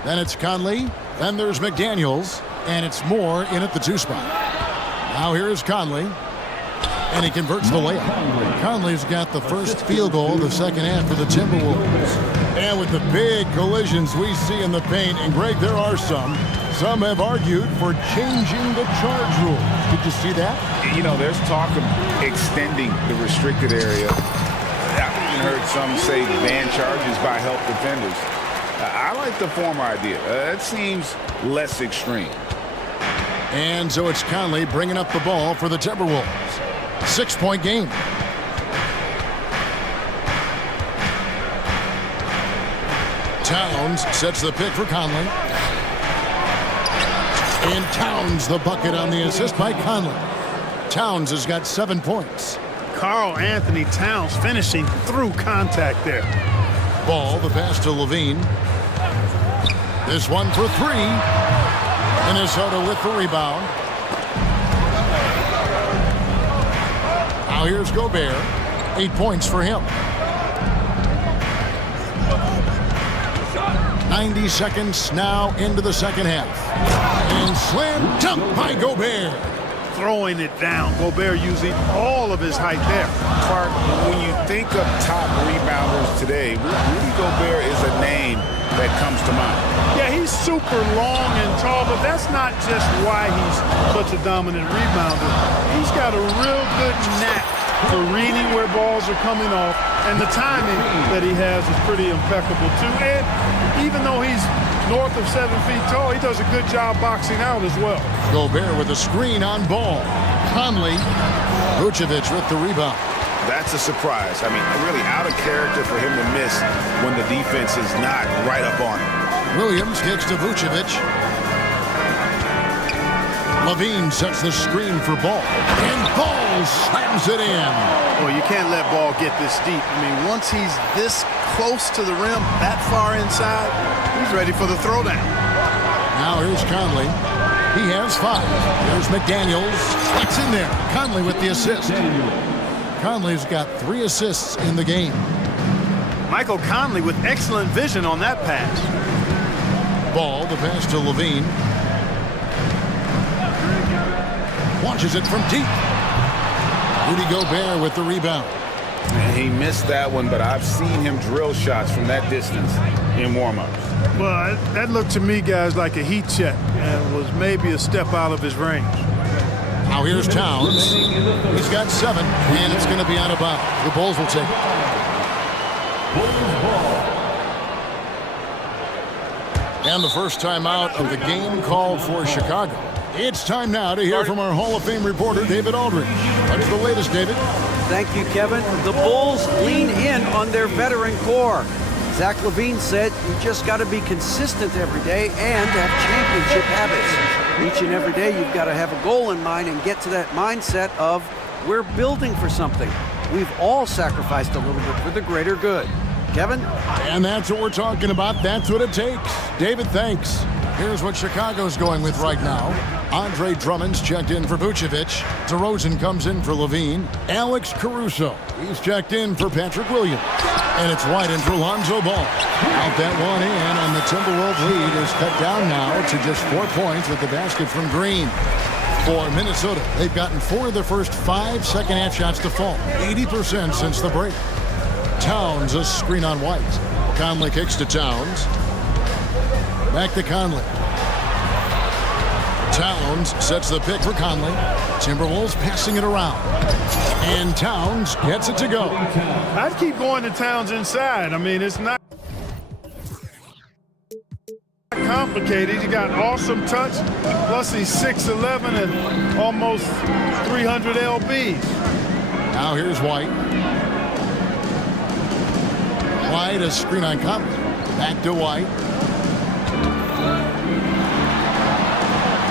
Then it's Conley. Then there's McDaniels. And it's Moore in at the 2 spot. Now here is Conley. And he converts the layup. Conley's got the first field goal of the second half for the Timberwolves. And with the big collisions we see in the paint, and Greg, there are some have argued for changing the charge rule. Did you see that? You know, there's talk of extending the restricted area. I've even heard some say ban charges by help defenders. I like the former idea. It seems less extreme. And so it's Conley bringing up the ball for the Timberwolves. 6-point game. Towns sets the pick for Conley. And Towns the bucket on the assist by Conley. Towns has got 7 points. Karl Anthony Towns finishing through contact there. Ball, the pass to LaVine. This one for 3. Minnesota with the rebound. Now here's Gobert. 8 points for him. 90 seconds now into the second half. And slam dunk by Gobert. Throwing it down. Gobert using all of his height there. Clark, when you think of top rebounders today, Rudy Gobert is a name that comes to mind. Yeah, he's super long and tall, but that's not just why he's such a dominant rebounder. He's got a real good knack for reading where balls are coming off, and the timing that he has is pretty impeccable too. And even though he's north of 7 feet tall, he does a good job boxing out as well. Gobert with a screen on ball. Conley. Vucevic with the rebound. That's a surprise. I mean, really out of character for him to miss when the defense is not right up on him. Williams kicks to Vucevic. Levine sets the screen for Ball. And Ball slams it in. Well, you can't let Ball get this deep. I mean, once he's this close to the rim, that far inside, he's ready for the throwdown. Now here's Conley. He has 5. There's McDaniels. It's in there. Conley with the assist. Conley's got 3 assists in the game. Michael Conley with excellent vision on that pass. Ball, the pass to Levine. Launches it from deep. Rudy Gobert with the rebound. He missed that one, but I've seen him drill shots from that distance in warm-ups. Well, that looked to me, guys, like a heat check and was maybe a step out of his range. Now here's Towns. He's got 7, and it's going to be out of bounds. The Bulls will take it. And the first timeout of the game called for Chicago. It's time now to hear from our Hall of Fame reporter, David Aldridge. What's the latest, David? Thank you, Kevin. The Bulls lean in on their veteran core. Zach LaVine said, you just got to be consistent every day and have championship habits. Each and every day, you've got to have a goal in mind and get to that mindset of, we're building for something. We've all sacrificed a little bit for the greater good. Kevin? And that's what we're talking about. That's what it takes. David, thanks. Here's what Chicago's going with right now. Andre Drummond's checked in for Vucevic. DeRozan comes in for Levine. Alex Caruso, he's checked in for Patrick Williams. And it's White in for Lonzo Ball. Out that one in, and the Timberwolves lead is cut down now to just 4 points with the basket from Green. For Minnesota, they've gotten 4 of their first 5 second-half shots to fall. 80% since the break. Towns, a screen on White. Conley kicks to Towns. Back to Conley. Towns sets the pick for Conley. Timberwolves passing it around. And Towns gets it to go. I'd keep going to Towns inside. I mean, it's not complicated. He got awesome touch. Plus, he's 6'11" and almost 300 lbs. Now here's White. White, a screen on Conley. Back to White.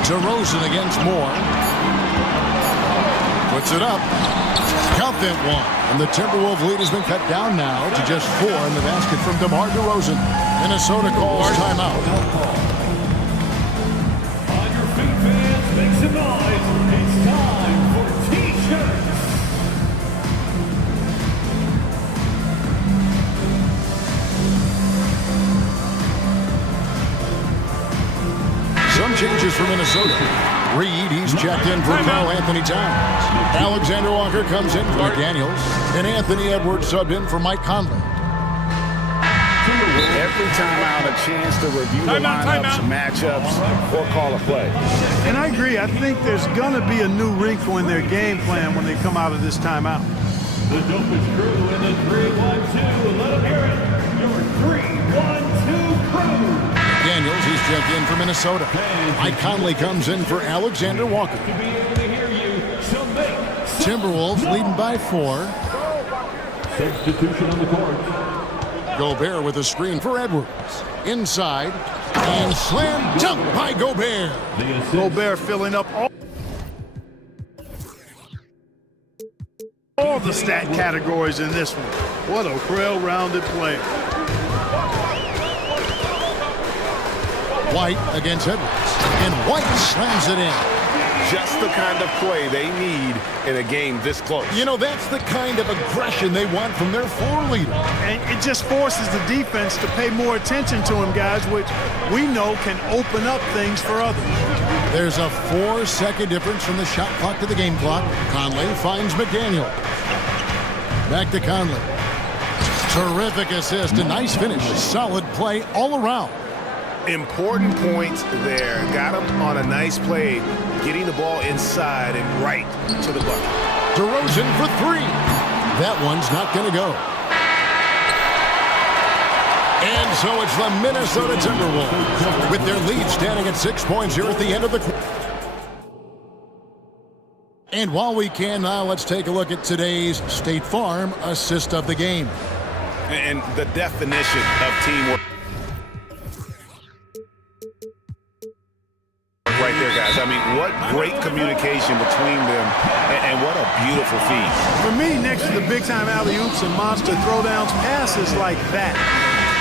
DeRozan against Moore. Puts it up. Count that one. And the Timberwolves lead has been cut down now to just 4 in the basket from DeMar DeRozan. Minnesota calls timeout. On your feet, fans, make some noise. It's time for T-shirts. Some changes for Minnesota. Reed, he's checked in for Karl Anthony Towns. Alexander Walker comes in for McDaniels. And Anthony Edwards subbed in for Mike Conley. Every time out, a chance to review the lineups, matchups, or call a play. And I agree. I think there's going to be a new wrinkle in their game plan when they come out of this timeout. The dopest crew in the 3-1-2. Let them hear it. Your 3-1-2 crew. Daniels, he's checked in for Minnesota. Mike Conley comes in for Alexander Walker. Timberwolves leading by 4. Substitution on the court. Gobert with a screen for Edwards. Inside. And slam dunk by Gobert. Gobert filling up all the stat categories in this one. What a well-rounded player. White against Edwards. And White slams it in. Just the kind of play they need in a game this close. You know, that's the kind of aggression they want from their floor leader. And it just forces the defense to pay more attention to him, guys, which we know can open up things for others. There's a 4-second difference from the shot clock to the game clock. Conley finds McDaniel. Back to Conley. Terrific assist, a nice finish. Solid play all around. Important points there. Got him on a nice play, getting the ball inside and right to the bucket. DeRozan for 3. That one's not going to go. And so it's the Minnesota Timberwolves with their lead standing at 6 points here at the end of the quarter. And while we can now, let's take a look at today's State Farm assist of the game. And the definition of teamwork. Right there, guys. I mean, what great communication between them, and what a beautiful feed. For me, next to the big-time alley-oops and monster throwdowns, passes like that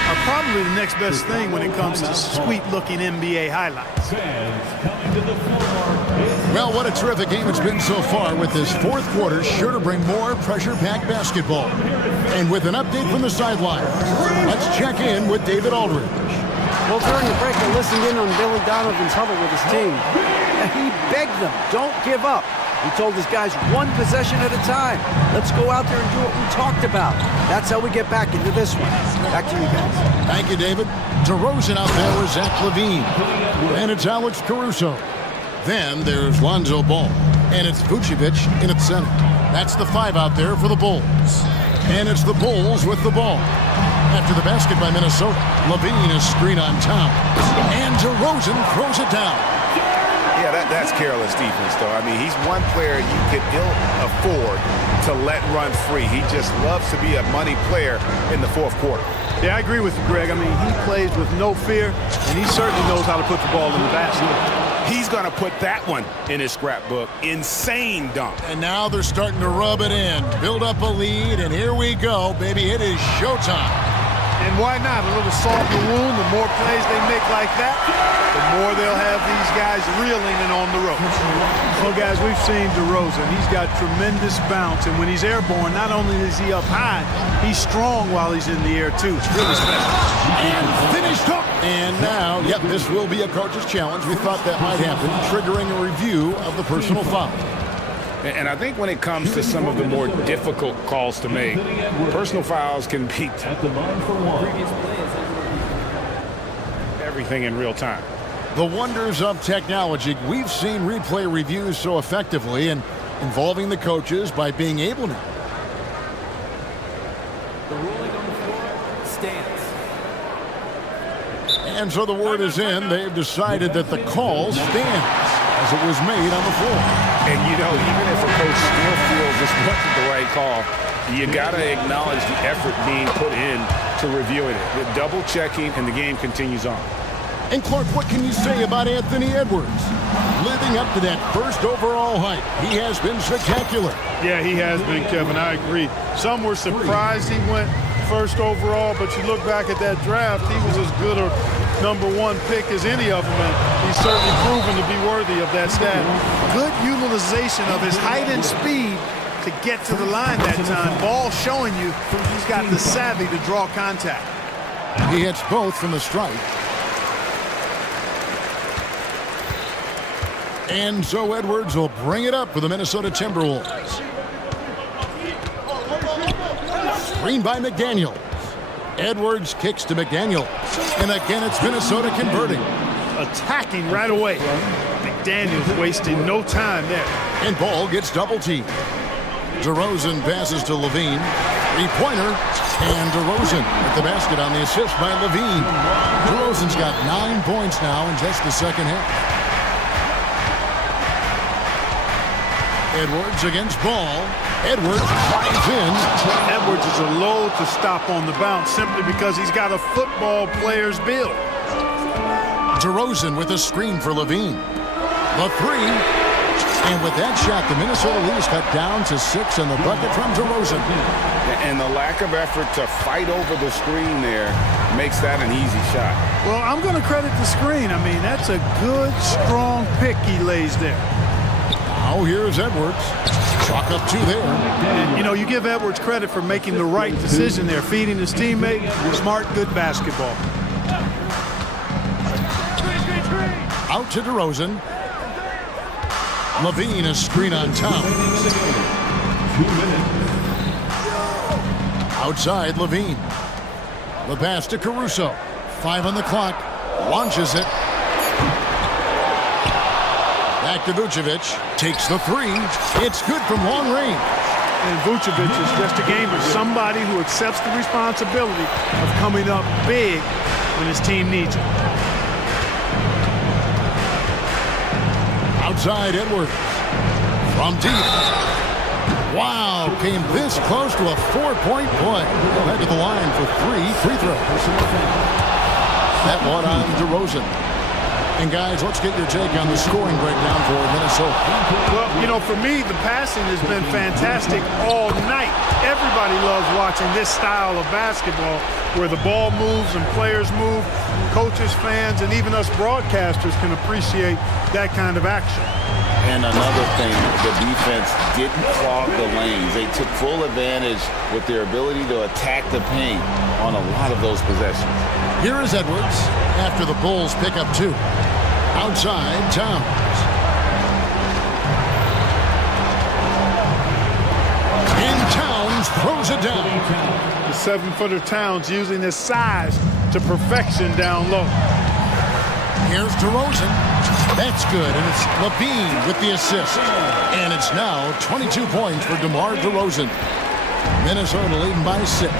are probably the next best thing when it comes to sweet-looking NBA highlights. Well, what a terrific game it's been so far, with this fourth quarter sure to bring more pressure-packed basketball. And with an update from the sideline, let's check in with David Aldridge. Well, during the break, I listened in on Billy Donovan's huddle with his team. And he begged them, don't give up. He told his guys, one possession at a time. Let's go out there and do what we talked about. That's how we get back into this one. Back to you guys. Thank you, David. DeRozan out there with Zach LaVine. And it's Alex Caruso. Then there's Lonzo Ball. And it's Vucevic in at center. That's the 5 out there for the Bulls. And it's the Bulls with the ball. After the basket by Minnesota, LaVine is screen on top. And DeRozan throws it down. Yeah, that's careless defense, though. I mean, he's one player you could ill afford to let run free. He just loves to be a money player in the fourth quarter. Yeah, I agree with you, Greg. I mean, he plays with no fear, and he certainly knows how to put the ball in the basket. He's going to put that one in his scrapbook. Insane dunk. And now they're starting to rub it in. Build up a lead, and here we go, baby. It is showtime. And why not? A little salt in the wound. The more plays they make like that, the more they'll have these guys reeling and on the ropes. Well, guys, we've seen DeRozan. He's got tremendous bounce, and when he's airborne, not only is he up high, he's strong while he's in the air, too. It's really special. And finished up. And now, yep, this will be a coach's challenge. We thought that might happen, triggering a review of the personal foul. And I think when it comes to some of the more difficult calls to make, personal fouls can be everything in real time. The wonders of technology. We've seen replay reviews so effectively, and involving the coaches by being able to. The ruling on the floor stands. And so the word is in. They've decided that the call stands as it was made on the floor. And, you know, even if a coach still feels this wasn't the right call, you got to acknowledge the effort being put in to reviewing it. The double checking, and the game continues on. And Clark, what can you say about Anthony Edwards? Living up to that first overall hype, he has been spectacular. Yeah, he has been, Kevin. I agree. Some were surprised he went first overall, but you look back at that draft, he was as good a #1 pick as any of them, and he's certainly proven to be worthy of that stat. Good utilization of his height and speed to get to the line that time. Ball showing you he's got the savvy to draw contact. He hits both from the stripe. And so Edwards will bring it up for the Minnesota Timberwolves. Screen by McDaniels. Edwards kicks to McDaniels. And again, it's Minnesota converting. Attacking right away. McDaniels wasting no time there. And Ball gets double teamed. DeRozan passes to LaVine. Three-pointer. And DeRozan at the basket on the assist by LaVine. DeRozan's got 9 points now in just the second half. Edwards against Ball. Edwards drives in. Edwards is a load to stop on the bounce simply because he's got a football player's build. DeRozan with a screen for LaVine. The 3. And with that shot, the Minnesota Leafs cut down to 6 on the bucket from DeRozan. And the lack of effort to fight over the screen there makes that an easy shot. Well, I'm going to credit the screen. I mean, that's a good, strong pick he lays there. Now here's Edwards. Chalk up 2 there. And, you know, you give Edwards credit for making the right decision there, feeding his teammate. Smart, good basketball. Out to DeRozan. LaVine a screen on top. Outside LaVine. The pass to Caruso. 5 on the clock. Launches it. Back to Vucevic. Takes the 3. It's good from long range. And Vucevic is just a gamer, somebody who accepts the responsibility of coming up big when his team needs it. Outside Edwards. From deep. Wow, came this close to a 4-point play. He'll head to the line for 3 free throws. That one on DeRozan. And guys, let's get your take on the scoring breakdown for Minnesota. Well, you know, for me, the passing has been fantastic all night. Everybody loves watching this style of basketball where the ball moves and players move. Coaches, fans, and even us broadcasters can appreciate that kind of action. And another thing, the defense didn't clog the lanes. They took full advantage with their ability to attack the paint on a lot of those possessions. Here is Edwards after the Bulls pick up 2. Outside, Towns. And Towns throws it down. The 7-footer Towns using his size to perfection down low. Here's DeRozan. That's good, and it's Levine with the assist. And it's now 22 points for DeMar DeRozan. Minnesota leading by 6.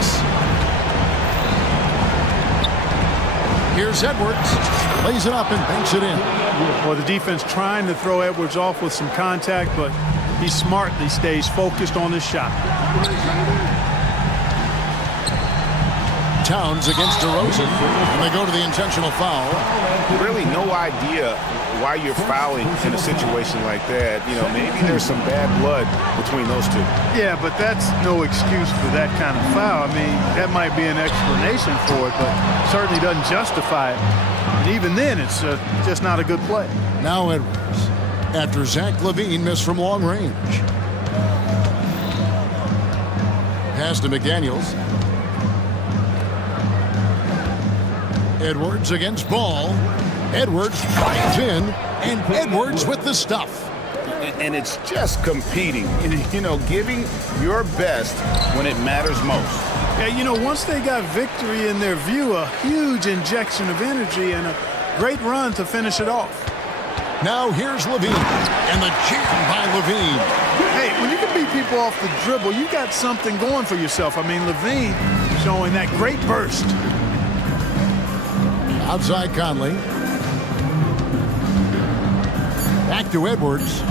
Here's Edwards. Lays it up and banks it in. Well, the defense trying to throw Edwards off with some contact, but he smartly stays focused on his shot. Towns against DeRozan, and they go to the intentional foul. Really no idea why you're fouling in a situation like that. You know, maybe there's some bad blood between those two. Yeah, but that's no excuse for that kind of foul. I mean, that might be an explanation for it, but certainly doesn't justify it. And even then, it's just not a good play. Now Edwards, after Zach LaVine missed from long range. Pass to McDaniels. Edwards against Ball. Edwards finds in, and Edwards with the stuff. And it's just competing, you know, giving your best when it matters most. Yeah, you know, once they got victory in their view, a huge injection of energy and a great run to finish it off. Now here's Levine, and the jam by Levine. Hey, when you can beat people off the dribble, you got something going for yourself. I mean, Levine showing that great burst. Outside Conley. Back to Edwards.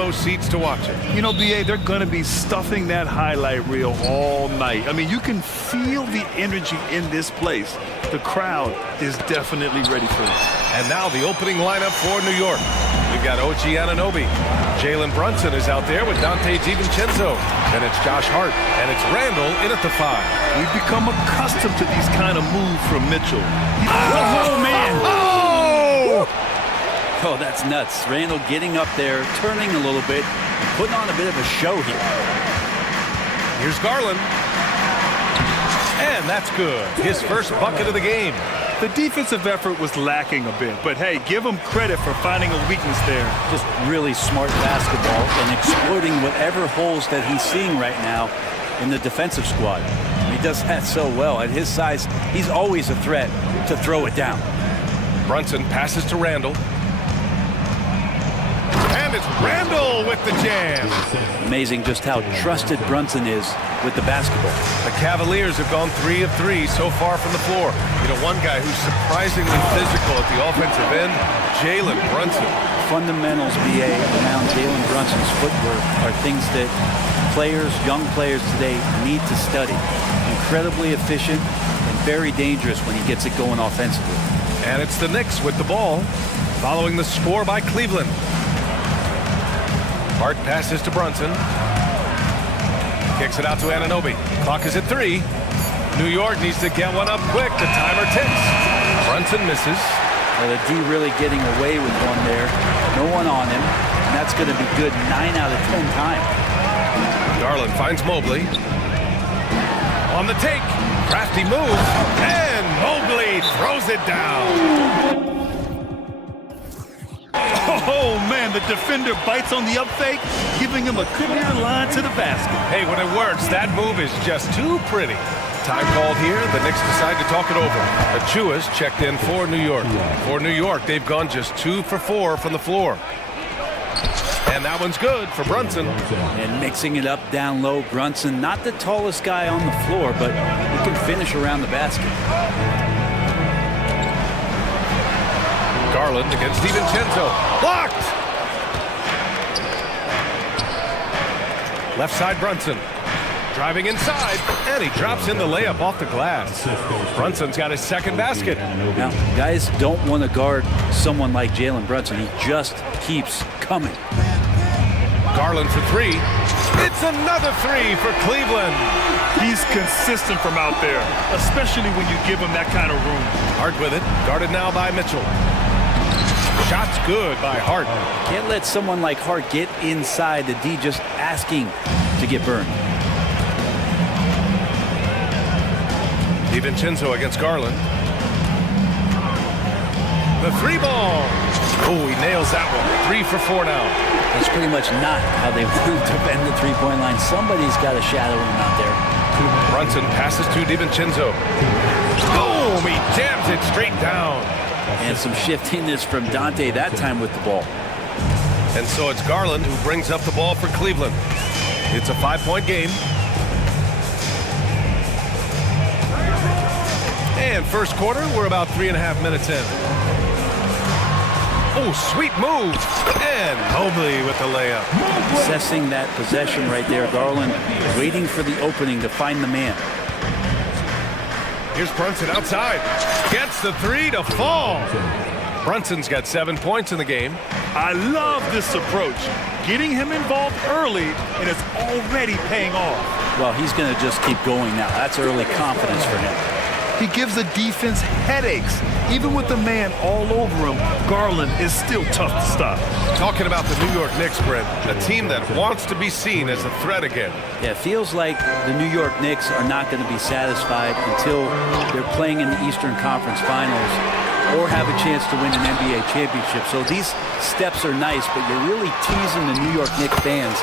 row seats to watch it. You know, BA, they're going to be stuffing that highlight reel all night. I mean, you can feel the energy in this place. The crowd is definitely ready for it. And now the opening lineup for New York. We've got OG Anunoby. Jalen Brunson is out there with Dante DiVincenzo. Then it's Josh Hart. And it's Randall in at the 5. We've become accustomed to these kind of moves from Mitchell. Oh, man. Oh! Oh, that's nuts. Randall getting up there, turning a little bit, putting on a bit of a show here. Here's Garland. And that's good. His first bucket of the game. The defensive effort was lacking a bit, but hey, give him credit for finding a weakness there. Just really smart basketball and exploiting whatever holes that he's seeing right now in the defensive squad. He does that so well. At his size, he's always a threat to throw it down. Brunson passes to Randall. And it's Randall with the jam. Amazing just how trusted Brunson is with the basketball. The Cavaliers have gone 3 of 3 so far from the floor. You know, one guy who's surprisingly physical at the offensive end, Jalen Brunson. Fundamentals, BA, around Jalen Brunson's footwork are things that players, young players today need to study. Incredibly efficient and very dangerous when he gets it going offensively. And it's the Knicks with the ball, following the score by Cleveland. Hart passes to Brunson. Kicks it out to Anunoby. Clock is at 3. New York needs to get one up quick. The timer ticks. Brunson misses. Well, the D really getting away with one there. No one on him. And that's going to be good 9 out of 10 times. Garland finds Mobley. On the take. Crafty move. And Mobley throws it down. Oh, man, the defender bites on the up fake, giving him a clear line to the basket. Hey, when it works, that move is just too pretty. Time called here. The Knicks decide to talk it over. Achua's checked in for New York. For New York, they've gone just 2 for 4 from the floor. And that one's good for Brunson. And mixing it up down low, Brunson, not the tallest guy on the floor, but he can finish around the basket. Garland against DiVincenzo. Blocked! Left side Brunson. Driving inside, and he drops in the layup off the glass. Brunson's got his second basket. Now, guys don't want to guard someone like Jalen Brunson. He just keeps coming. Garland for 3. It's another 3 for Cleveland. He's consistent from out there, especially when you give him that kind of room. Hart with it, guarded now by Mitchell. Shot's good by Hart. Can't let someone like Hart get inside the D just asking to get burned. DiVincenzo against Garland. The 3 ball. Oh, he nails that one. 3 for 4 now. That's pretty much not how they want to bend the three-point line. Somebody's got to shadow him out there. Brunson passes to DiVincenzo. Boom! He jams it straight down. And some shiftiness from Dante that time with the ball. And so it's Garland who brings up the ball for Cleveland. It's a 5-point game. And first quarter, we're about 3.5 minutes in. Oh, sweet move. And Mobley with the layup. Assessing that possession right there. Garland waiting for the opening to find the man. Here's Brunson outside. Gets the 3 to fall. Brunson's got 7 points in the game. I love this approach. Getting him involved early, and it's already paying off. Well, he's going to just keep going now. That's early confidence for him. He gives the defense headaches. Even with the man all over him, Garland is still tough to stop. Talking about the New York Knicks, Brent, a team that wants to be seen as a threat again. Yeah, it feels like the New York Knicks are not going to be satisfied until they're playing in the Eastern Conference Finals or have a chance to win an NBA championship. So these steps are nice, but you're really teasing the New York Knicks fans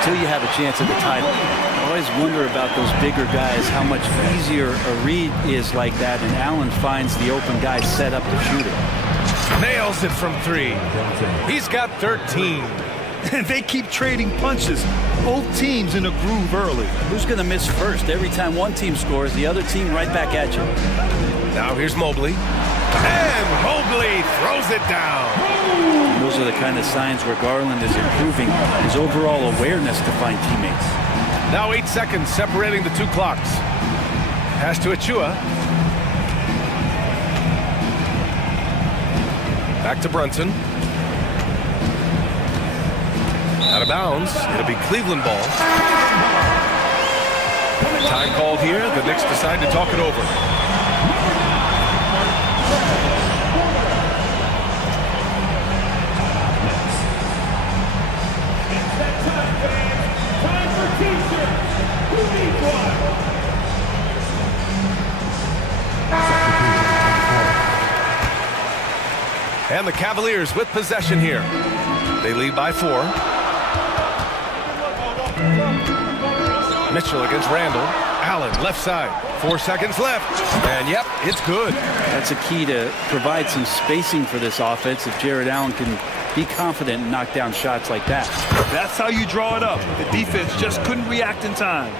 until you have a chance at the title. I always wonder about those bigger guys, how much easier a read is like that, and Allen finds the open guy set up to shoot it. Nails it from 3. He's got 13. And they keep trading punches. Both teams in a groove early. Who's going to miss first? Every time one team scores, the other team right back at you. Now here's Mobley. And Mobley throws it down. Those are the kind of signs where Garland is improving his overall awareness to find teammates. Now 8 seconds separating the two clocks. Pass to Achua. Back to Brunson. Out of bounds. It'll be Cleveland ball. Time called here. The Knicks decide to talk it over. And the Cavaliers with possession here. They lead by 4. Mitchell against Randall. Allen, left side. 4 seconds left. And yep, it's good. That's a key to provide some spacing for this offense if Jared Allen can be confident and knock down shots like that. That's how you draw it up. The defense just couldn't react in time.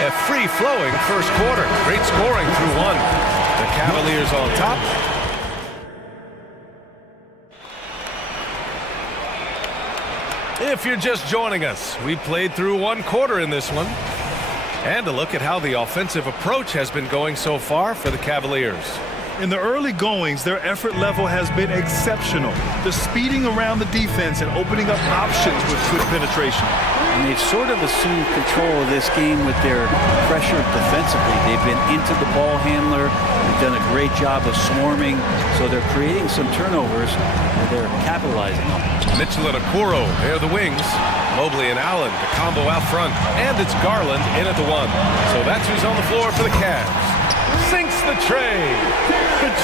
A free-flowing first quarter. Great scoring through 1. The Cavaliers on top. If you're just joining us, we played through 1 quarter in this one. And a look at how the offensive approach has been going so far for the Cavaliers. In the early goings, their effort level has been exceptional. They're speeding around the defense and opening up options with good penetration. And they've sort of assumed control of this game with their pressure defensively. They've been into the ball handler. They've done a great job of swarming. So they're creating some turnovers that they're capitalizing on. Mitchell and Okoro, they're the wings. Mobley and Allen, the combo out front. And it's Garland in at the 1. So that's who's on the floor for the Cavs. Sinks the tray.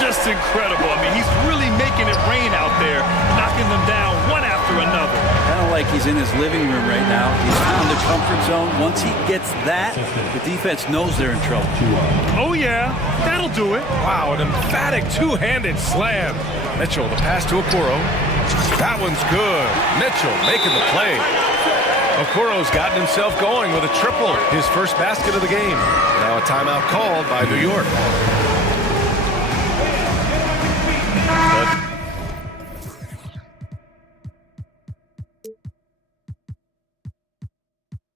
Just incredible. I mean, he's really making it rain out there, knocking them down one after another. Kind of like he's in his living room right now. He's found the comfort zone. Once he gets that, the defense knows they're in trouble. Oh, yeah. That'll do it. Wow, an emphatic two-handed slam. Mitchell, the pass to Okoro. That one's good. Mitchell making the play. Okoro's gotten himself going with a triple, his first basket of the game. Now a timeout called by New York.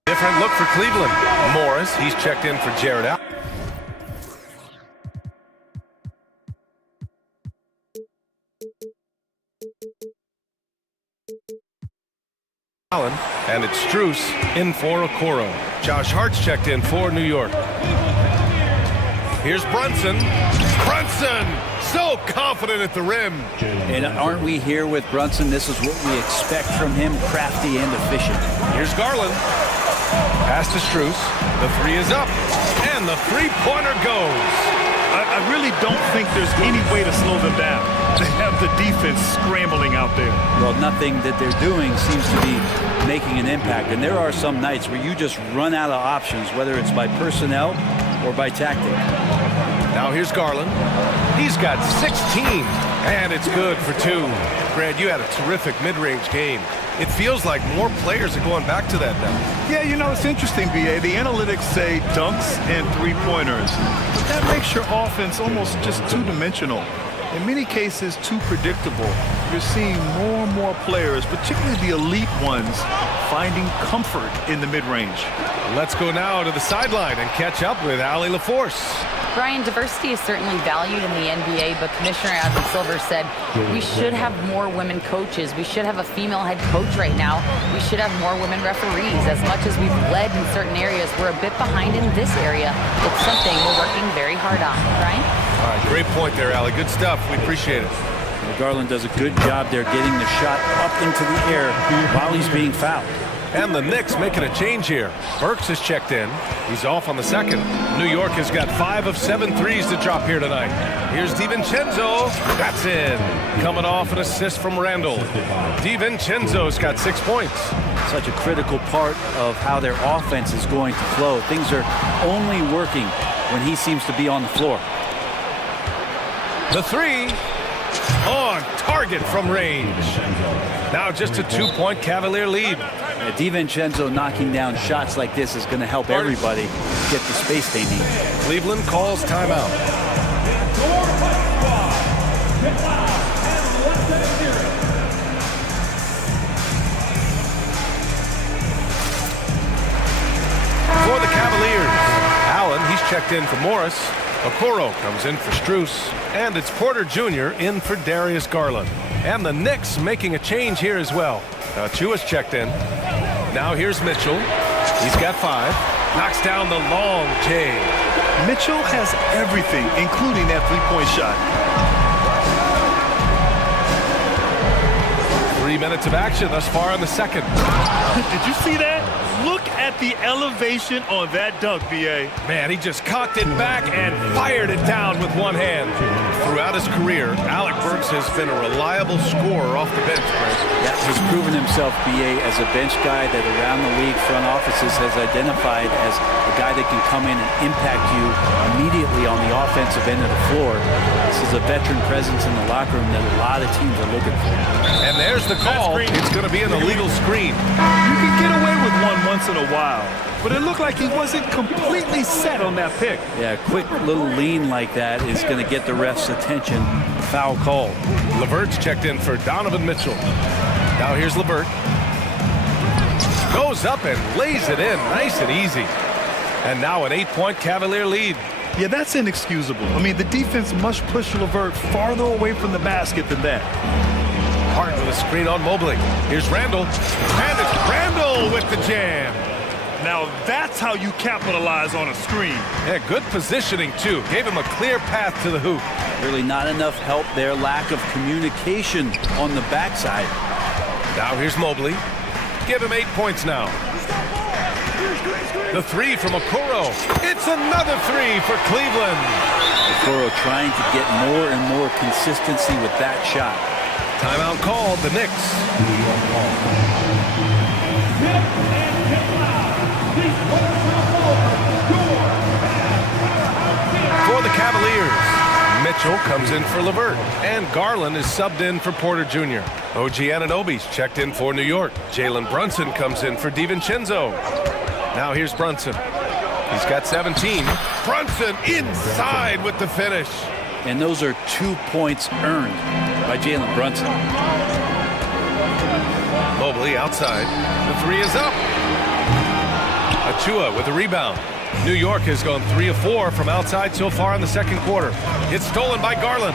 Different look for Cleveland. Morris, he's checked in for Jared Allen. And it's Strus in for Okoro. Josh Hart's checked in for New York. Here's Brunson. Brunson! So confident at the rim. And aren't we here with Brunson? This is what we expect from him, crafty and efficient. Here's Garland. Pass to Strus. The 3 is up. And the three-pointer goes. I really don't think there's any way to slow them down. They have the defense scrambling out there. Well, nothing that they're doing seems to be making an impact. And there are some nights where you just run out of options, whether it's by personnel or by tactic. Now here's Garland. He's got 16, and it's good for 2. Brad, you had a terrific mid-range game. It feels like more players are going back to that now. Yeah, you know, it's interesting, B.A. The analytics say dunks and three-pointers. But that makes your offense almost just two-dimensional. In many cases, too predictable. You're seeing more and more players, particularly the elite ones, finding comfort in the mid-range. Let's go now to the sideline and catch up with Allie LaForce. Brian, diversity is certainly valued in the NBA, but Commissioner Adam Silver said we should have more women coaches. We should have a female head coach right now. We should have more women referees. As much as we've led in certain areas, we're a bit behind in this area. It's something we're working very hard on. Brian? All right, great point there, Allie. Good stuff. We appreciate it. Well, Garland does a good job there getting the shot up into the air while he's being fouled. And the Knicks making a change here. Burks is checked in. He's off on the second. New York has got 5 of 7 threes to drop here tonight. Here's DiVincenzo. That's in. Coming off an assist from Randall. DiVincenzo's got 6 points. Such a critical part of how their offense is going to flow. Things are only working when he seems to be on the floor. The 3 on target from range. Now just a 2-point Cavalier lead. DiVincenzo knocking down shots like this is going to help everybody get the space they need. Cleveland calls timeout. checked in for Morris. Okoro comes in for Strus. And it's Porter Jr. in for Darius Garland. And the Knicks making a change here as well. Chua's checked in. Now here's Mitchell. He's got 5. Knocks down the long J. Mitchell has everything, including that three-point shot. 3 minutes of action thus far in the second. Did you see that? Look at the elevation on that dunk, B.A. Man, he just cocked it back and fired it down with one hand. Throughout his career, Alec Burks has been a reliable scorer off the bench, Brent. Yeah, he's proven himself, B.A., as a bench guy that around the league front offices has identified as a guy that can come in and impact you immediately on the offensive end of the floor. This is a veteran presence in the locker room that a lot of teams are looking for. And there's the call. It's going to be an illegal screen. You can get away with one once in a while, but it looked like he wasn't completely set on that pick. Yeah, a quick little lean like that is going to get the ref's attention. Foul called. LeVert's checked in for Donovan Mitchell. Now here's LeVert. Goes up and lays it in nice and easy. And now an 8-point Cavalier lead. Yeah, that's inexcusable. I mean, the defense must push LeVert farther away from the basket than that. Hart with a screen on Mobley. Here's Randall. And it's Randall with the jam. Now that's how you capitalize on a screen. Yeah, good positioning, too. Gave him a clear path to the hoop. Really not enough help there. Lack of communication on the backside. Now here's Mobley. Give him 8 points now. The 3 from Okoro. It's another 3 for Cleveland. Okoro trying to get more and more consistency with that shot. Timeout called, the Knicks. For the Cavaliers, Mitchell comes in for LeVert, and Garland is subbed in for Porter Jr. OG Anunoby's checked in for New York. Jalen Brunson comes in for DiVincenzo. Now here's Brunson. He's got 17. Brunson inside with the finish. And those are 2 points earned by Jalen Brunson. Mobley outside. The 3 is up. Achua with the rebound. New York has gone 3 of 4 from outside so far in the second quarter. It's stolen by Garland.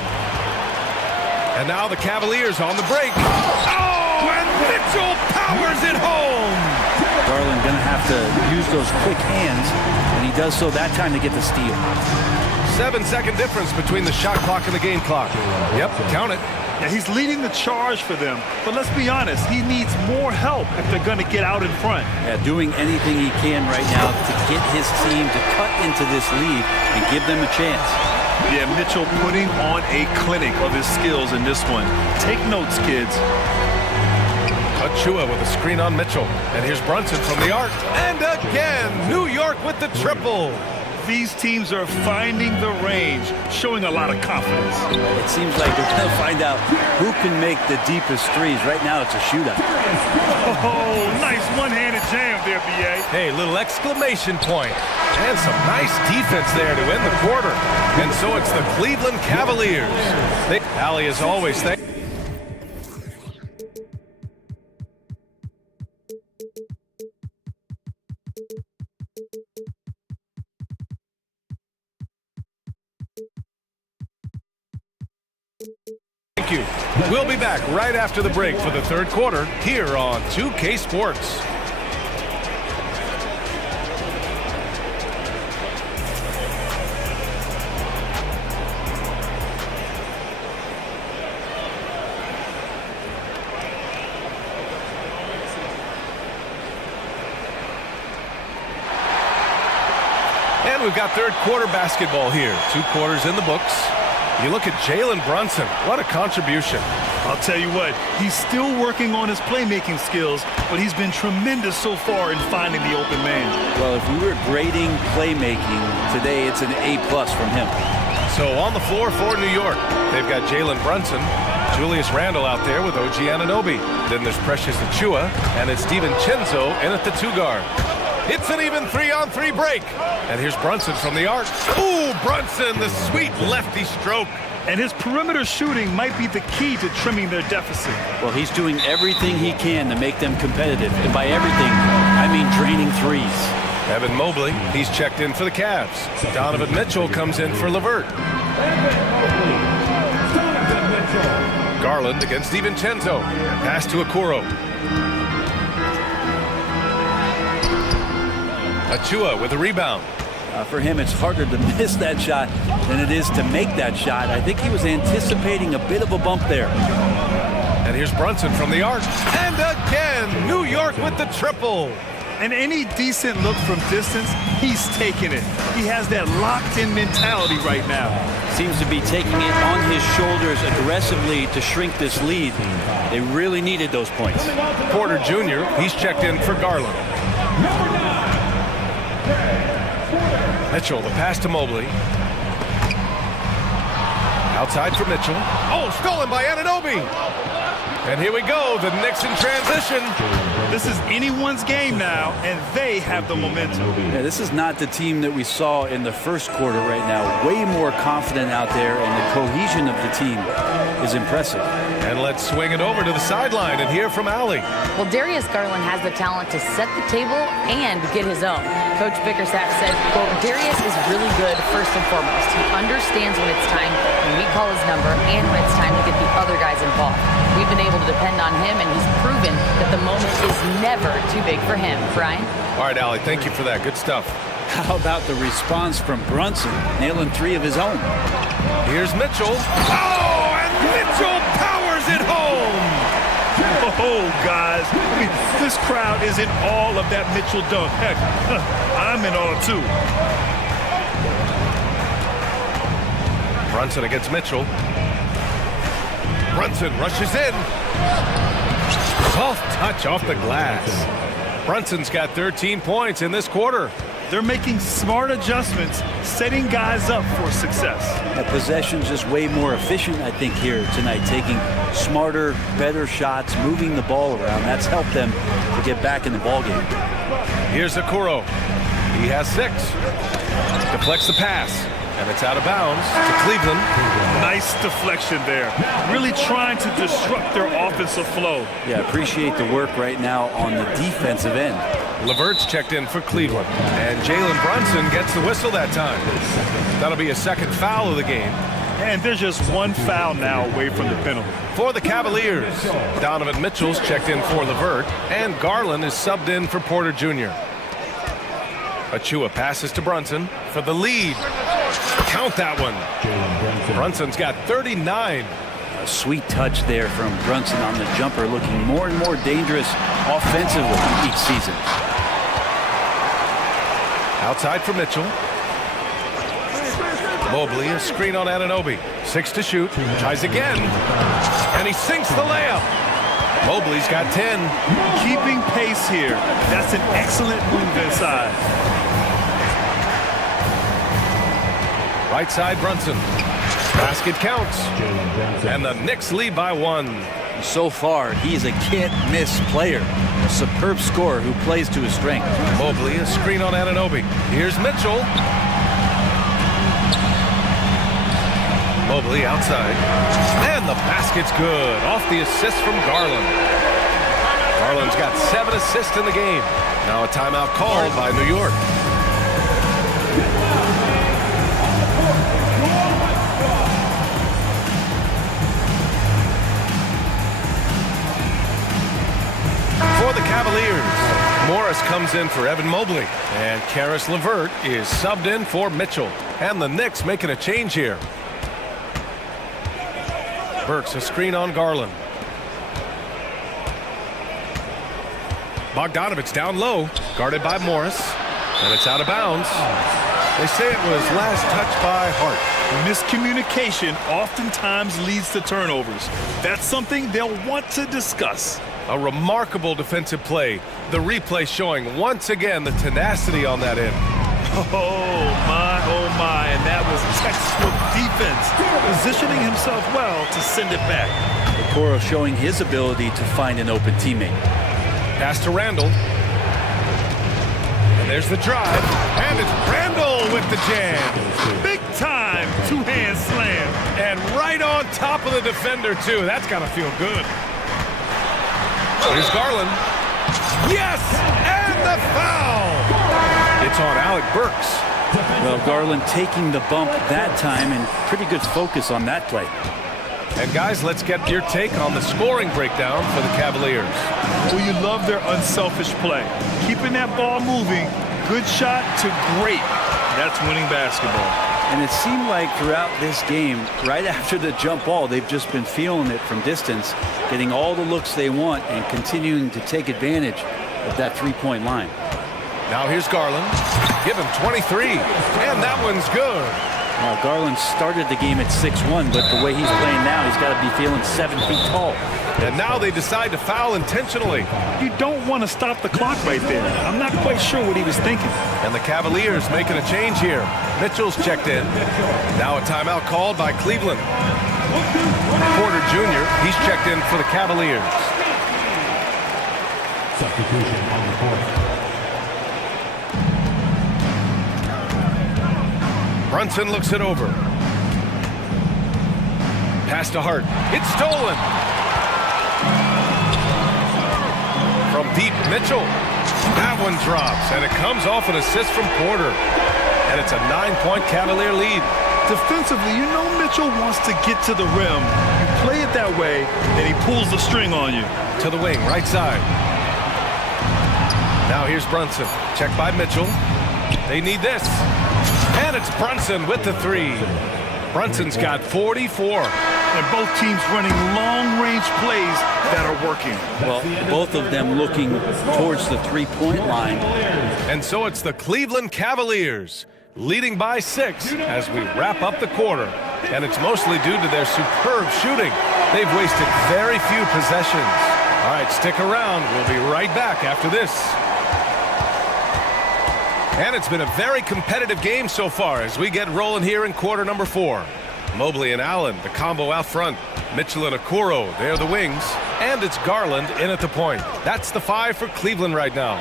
And now the Cavaliers on the break. Oh, and Mitchell powers it home. Garland going to have to use those quick hands, and he does so that time to get the steal. 7-second difference between the shot clock and the game clock. Yep, count it. Yeah, he's leading the charge for them, but let's be honest, he needs more help if they're going to get out in front. Yeah, doing anything he can right now to get his team to cut into this lead and give them a chance. Yeah, Mitchell putting on a clinic of his skills in this one. Take notes, kids. Achua with a screen on Mitchell. And here's Brunson from the arc. And again, New York with the triple. These teams are finding the range, showing a lot of confidence. It seems like they're going to find out who can make the deepest threes. Right now, it's a shootout. Oh, nice one-handed jam there, B.A. Hey, little exclamation point. And some nice defense there to end the quarter. And so it's the Cleveland Cavaliers. Allie, as always, thank you. We'll be back right after the break for the third quarter here on 2K Sports. And we've got third quarter basketball here. 2 quarters in the books. You look at Jalen Brunson. What a contribution. I'll tell you what, he's still working on his playmaking skills, but he's been tremendous so far in finding the open man. Well, if we were grading playmaking today, it's an A+ from him. So on the floor for New York, they've got Jalen Brunson, Julius Randle out there with OG Anunoby. Then there's Precious Achua, and it's DiVincenzo in at the 2 guard. It's an even 3-on-3 break. And here's Brunson from the arc. Ooh, Brunson, the sweet lefty stroke. And his perimeter shooting might be the key to trimming their deficit. Well, he's doing everything he can to make them competitive. And by everything, I mean draining threes. Evan Mobley, he's checked in for the Cavs. Donovan Mitchell comes in for LeVert. Garland against DiVincenzo. Pass to Okoro. Achua with a rebound. For him, it's harder to miss that shot than it is to make that shot. I think he was anticipating a bit of a bump there. And here's Brunson from the arc. And again, New York with the triple. And any decent look from distance, he's taking it. He has that locked-in mentality right now. Seems to be taking it on his shoulders aggressively to shrink this lead. They really needed those points. Porter Jr., he's checked in for Garland. Mitchell, the pass to Mobley. Outside for Mitchell. Oh, stolen by Anunoby. And here we go, the Knicks in transition. This is anyone's game now, and they have the momentum. Yeah, this is not the team that we saw in the first quarter right now. Way more confident out there, and the cohesion of the team is impressive. And let's swing it over to the sideline and hear from Allie. Well, Darius Garland has the talent to set the table and get his own. Coach Bickerstaff said, quote, Darius is really good first and foremost. He understands when it's time when we call his number and when it's time to get the other guys involved. We've been able to depend on him, and he's proven that the moment is never too big for him. Brian? All right, Allie, thank you for that. Good stuff. How about the response from Brunson, nailing 3 of his own? Here's Mitchell. Oh, and Mitchell powers it home. Oh, guys, I mean, this crowd is in all of that Mitchell dunk. Heck, I'm in all too. Brunson against Mitchell. Brunson rushes in. Soft touch off the glass. Brunson's got 13 points in this quarter. They're making smart adjustments, setting guys up for success. That possession's just way more efficient, I think, here tonight. Taking smarter, better shots, moving the ball around. That's helped them to get back in the ballgame. Here's Okoro. He has 6. Deflects the pass. And it's out of bounds to Cleveland. Nice deflection there. Really trying to disrupt their offensive flow. Yeah, appreciate the work right now on the defensive end. LeVert's checked in for Cleveland. And Jalen Brunson gets the whistle that time. That'll be a second foul of the game. And there's just one foul now away from the penalty. For the Cavaliers, Donovan Mitchell's checked in for LeVert. And Garland is subbed in for Porter Jr. Achua passes to Brunson for the lead. Count that one. Brunson's got 39. A sweet touch there from Brunson on the jumper, looking more and more dangerous offensively each season. Outside for Mitchell. Mobley, a screen on Anunoby. 6 to shoot. Tries again. And he sinks the layup. Mobley's got 10. Keeping pace here. That's an excellent move inside. Right side, Brunson. Basket counts. And the Knicks lead by 1. So far, he's a can't-miss player. A superb scorer who plays to his strength. Mobley, a screen on Anunoby. Here's Mitchell. Mobley outside. And the basket's good. Off the assist from Garland. Garland's got 7 assists in the game. Now a timeout called by New York. For the Cavaliers, Morris comes in for Evan Mobley. And Caris LeVert is subbed in for Mitchell. And the Knicks making a change here. Burks, a screen on Garland. Bogdanovich down low, guarded by Morris. And it's out of bounds. They say it was last touched by Hart. Miscommunication oftentimes leads to turnovers. That's something they'll want to discuss. A remarkable defensive play. The replay showing once again the tenacity on that end. Oh my, and that was textbook defense. Positioning himself well to send it back. Okoro showing his ability to find an open teammate. Pass to Randall. And there's the drive. And it's Randall with the jam. Big time two-hand slam. And right on top of the defender, too. That's got to feel good. Here's Garland. Yes! And the foul! It's on Alec Burks. Well, Garland taking the bump that time, and pretty good focus on that play. And guys, let's get your take on the scoring breakdown for the Cavaliers. Well, you love their unselfish play. Keeping that ball moving, good shot to great. That's winning basketball. And it seemed like throughout this game, right after the jump ball, they've just been feeling it from distance, getting all the looks they want and continuing to take advantage of that three-point line. Now here's Garland. Give him 23, and that one's good. Garland started the game at 6'1", but the way he's playing now, he's got to be feeling 7 feet tall. And now they decide to foul intentionally. You don't want to stop the clock right there. I'm not quite sure what he was thinking. And the Cavaliers making a change here. Mitchell's checked in. Now a timeout called by Cleveland. Porter Jr., he's checked in for the Cavaliers. Substitution on the court. Brunson looks it over. Pass to Hart. It's stolen. From deep, Mitchell. That one drops, and it comes off an assist from Porter. And it's a 9-point Cavalier lead. Defensively, you know Mitchell wants to get to the rim. You play it that way, and he pulls the string on you. To the wing, right side. Now here's Brunson. Checked by Mitchell. They need this. And it's Brunson with the three. Brunson's got 44. And both teams running long-range plays that are working. Well, both of them looking towards the three-point line. And so it's the Cleveland Cavaliers leading by 6 as we wrap up the quarter. And it's mostly due to their superb shooting. They've wasted very few possessions. All right, stick around. We'll be right back after this. And it's been a very competitive game so far as we get rolling here in quarter number 4. Mobley and Allen, the combo out front. Mitchell and Okoro, they're the wings. And it's Garland in at the point. That's the 5 for Cleveland right now.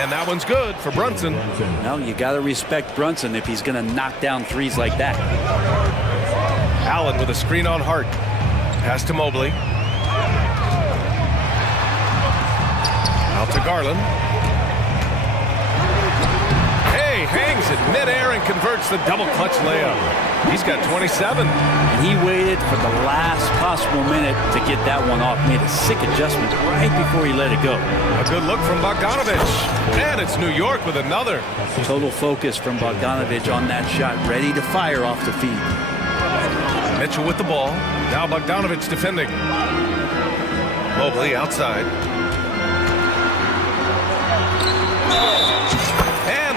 And that one's good for Brunson. Well, you got to respect Brunson if he's going to knock down threes like that. Allen with a screen on Hart. Pass to Mobley. Out to Garland. Hangs it midair and converts the double clutch layup. He's got 27. And he waited for the last possible minute to get that one off. Made a sick adjustment right before he let it go. A good look from Bogdanovich. And it's New York with another. Total focus from Bogdanovich on that shot. Ready to fire off the feed. Mitchell with the ball. Now Bogdanovich defending. Mobley outside.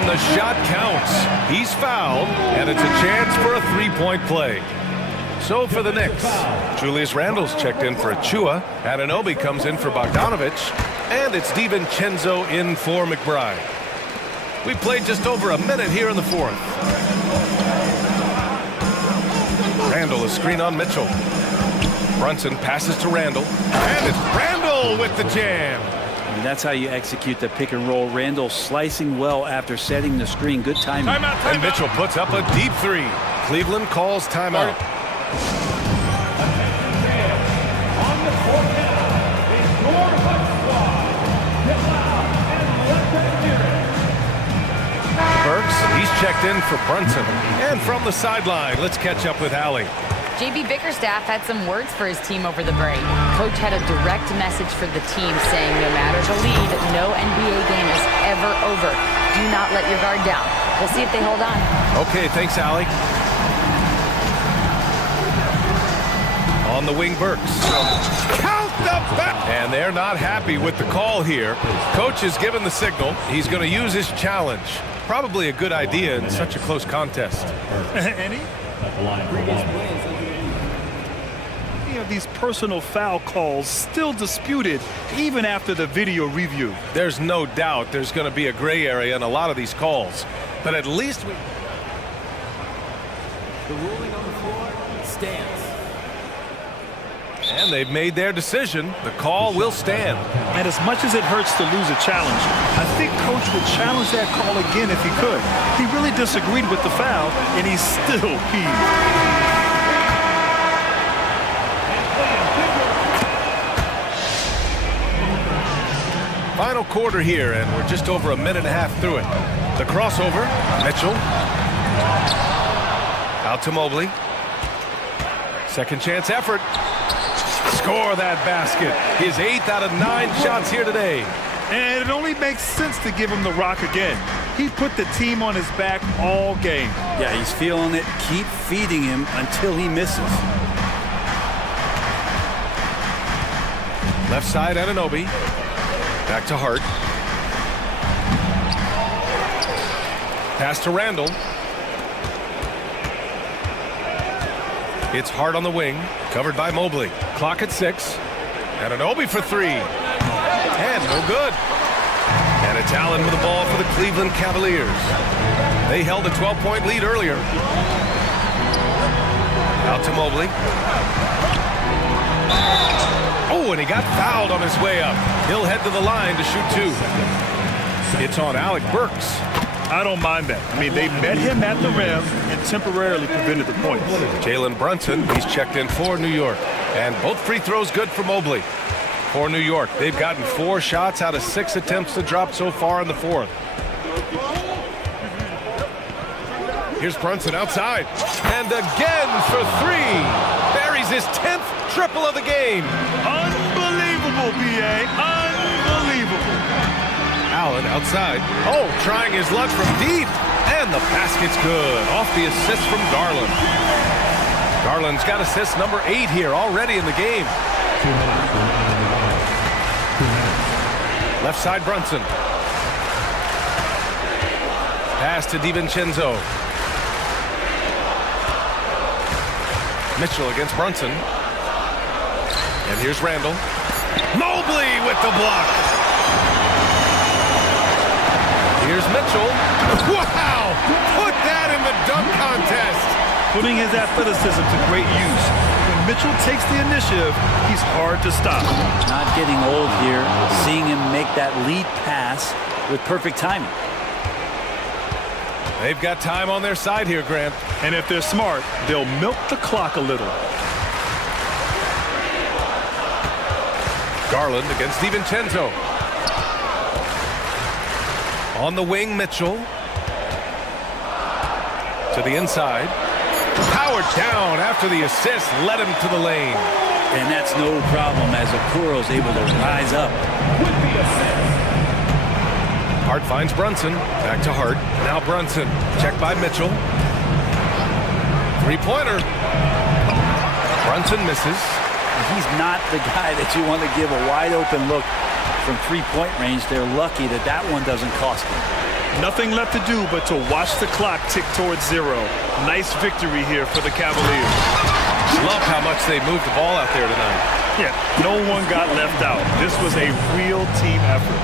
The shot counts. He's fouled, and it's a chance for a three-point play. So for the Knicks, Julius Randle's checked in for Achua. Anunoby comes in for Bogdanovich, and it's DiVincenzo in for McBride. We played just over a minute here in the 4th. Randle, a screen on Mitchell. Brunson passes to Randle, and it's Randle with the jam. And that's how you execute the pick and roll. Randle slicing well after setting the screen. Good timing. And Mitchell puts up a deep 3. Cleveland calls timeout. On the court now is your hot squad. Get loud and let them hear it. Burks, he's checked in for Brunson. And from the sideline, let's catch up with Allie. JB Bickerstaff had some words for his team over the break. Coach had a direct message for the team saying no matter the lead, no NBA game is ever over. Do not let your guard down. We'll see if they hold on. Okay, thanks, Allie. On the wing, Burks. Count the back! And they're not happy with the call here. Coach has given the signal. He's going to use his challenge. Probably a good idea in such a close contest. Any? These personal foul calls still disputed even after the video review. There's no doubt there's going to be a gray area in a lot of these calls, but at least we... The ruling on the floor stands. And they've made their decision. The call will stand. And as much as it hurts to lose a challenge, I think Coach would challenge that call again if he could. He really disagreed with the foul, and he's still peeved. Final quarter here, and we're just over a minute and a half through it. The crossover. Mitchell. Out to Mobley. Second chance effort. Score that basket. His 8th out of 9 shots here today. And it only makes sense to give him the rock again. He put the team on his back all game. Yeah, he's feeling it. Keep feeding him until he misses. Left side, Anunoby. Back to Hart. Pass to Randall. It's Hart on the wing, covered by Mobley. Clock at 6. Anunoby for 3. And no good. And it's Allen with the ball for the Cleveland Cavaliers. They held a 12-point lead earlier. Out to Mobley. Oh, and he got fouled on his way up. He'll head to the line to shoot 2. It's on Alec Burks. I don't mind that. I mean, they met him at the rim and temporarily prevented the points. Jalen Brunson, he's checked in for New York. And both free throws good for Mobley. For New York, they've gotten 4 shots out of 6 attempts to drop so far in the 4th. Here's Brunson outside. And again for 3. Buries his 10th triple of the game. Unbelievable, B.A. Unbelievable. Allen outside. Oh, trying his luck from deep. And the basket's good. Off the assist from Garland. Garland's got assist number 8 here already in the game. Left side, Brunson. Pass to DiVincenzo. Mitchell against Brunson. And here's Randall. Mobley with the block. Here's Mitchell. Wow! Put that in the dunk contest. Putting his athleticism to great use. When Mitchell takes the initiative, he's hard to stop. Not getting old here. Seeing him make that lead pass with perfect timing. They've got time on their side here, Grant. And if they're smart, they'll milk the clock a little. Garland against DiVincenzo. On the wing, Mitchell. To the inside. Powered down after the assist led him to the lane. And that's no problem as Okoro's able to rise up. Hart finds Brunson. Back to Hart. Now Brunson. Checked by Mitchell. Three-pointer. Brunson misses. He's not the guy that you want to give a wide-open look from three-point range. They're lucky that that one doesn't cost them. Nothing left to do but to watch the clock tick towards 0. Nice victory here for the Cavaliers. Love how much they moved the ball out there tonight. Yeah, no one got left out. This was a real team effort.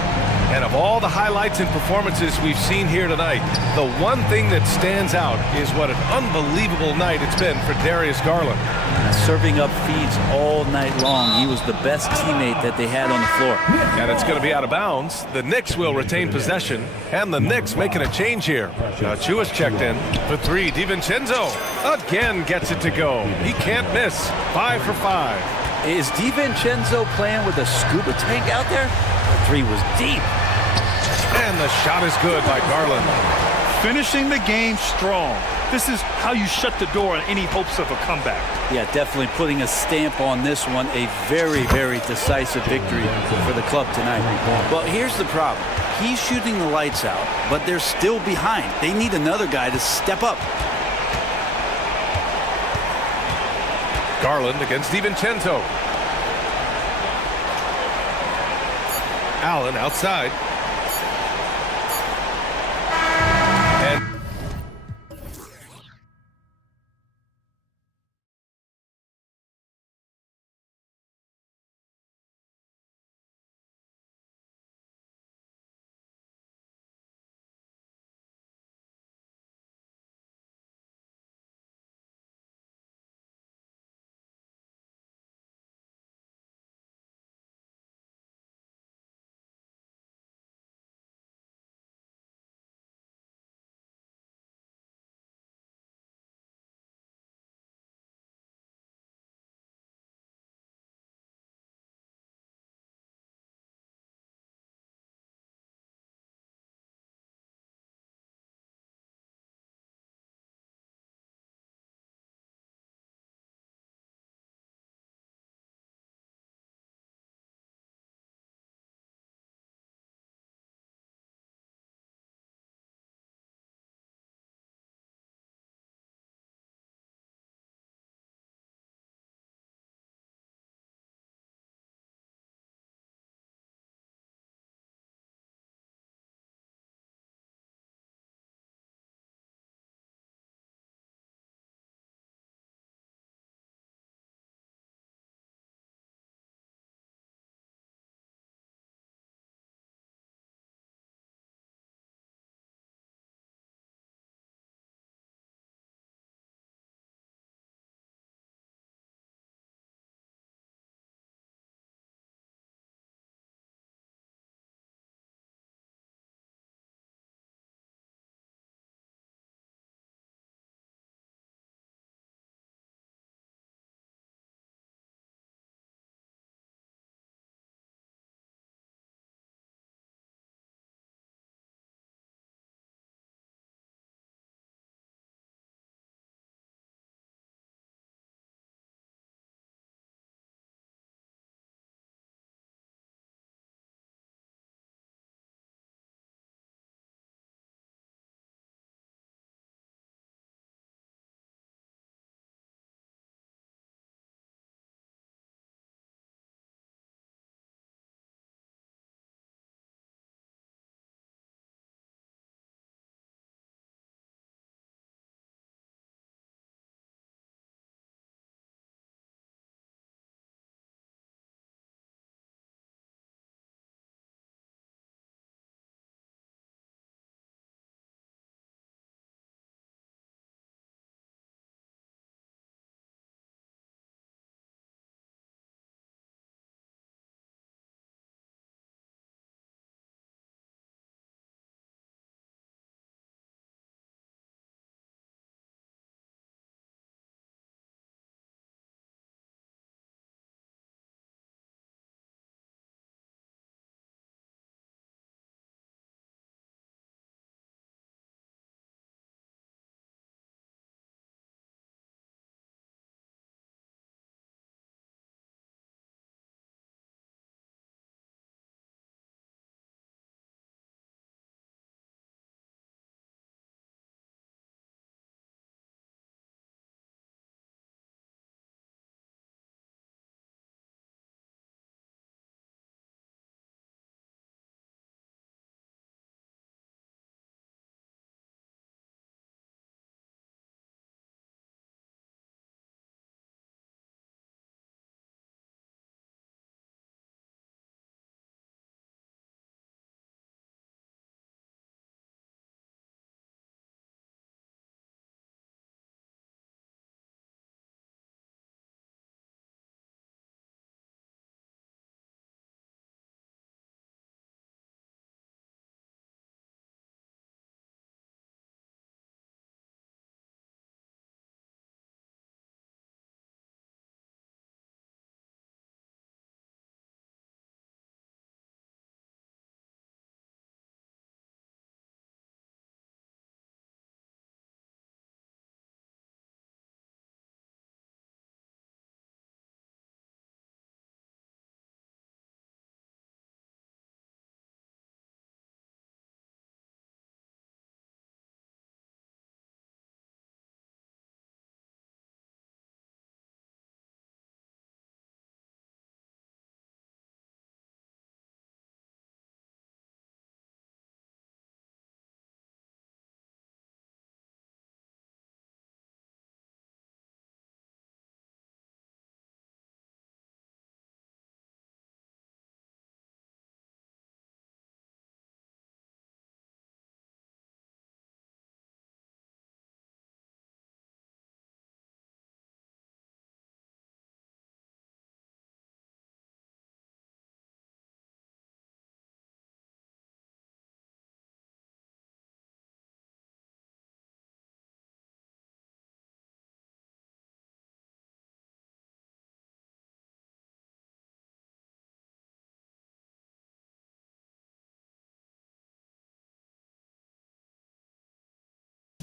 And of all the highlights and performances we've seen here tonight, the one thing that stands out is what an unbelievable night it's been for Darius Garland. Serving up feeds all night long. He was the best teammate that they had on the floor. And it's going to be out of bounds. The Knicks will retain possession, and the Knicks making a change here. Chua's checked in for 3. DiVincenzo again gets it to go. He can't miss. 5 for 5. Is DiVincenzo playing with a scuba tank out there? The 3 was deep. And the shot is good by Garland. Finishing the game strong. This is how you shut the door on any hopes of a comeback. Yeah, definitely putting a stamp on this one. A very, very decisive victory for the club tonight. Well, here's the problem. He's shooting the lights out, but they're still behind. They need another guy to step up. Garland against DiVincenzo. Allen outside.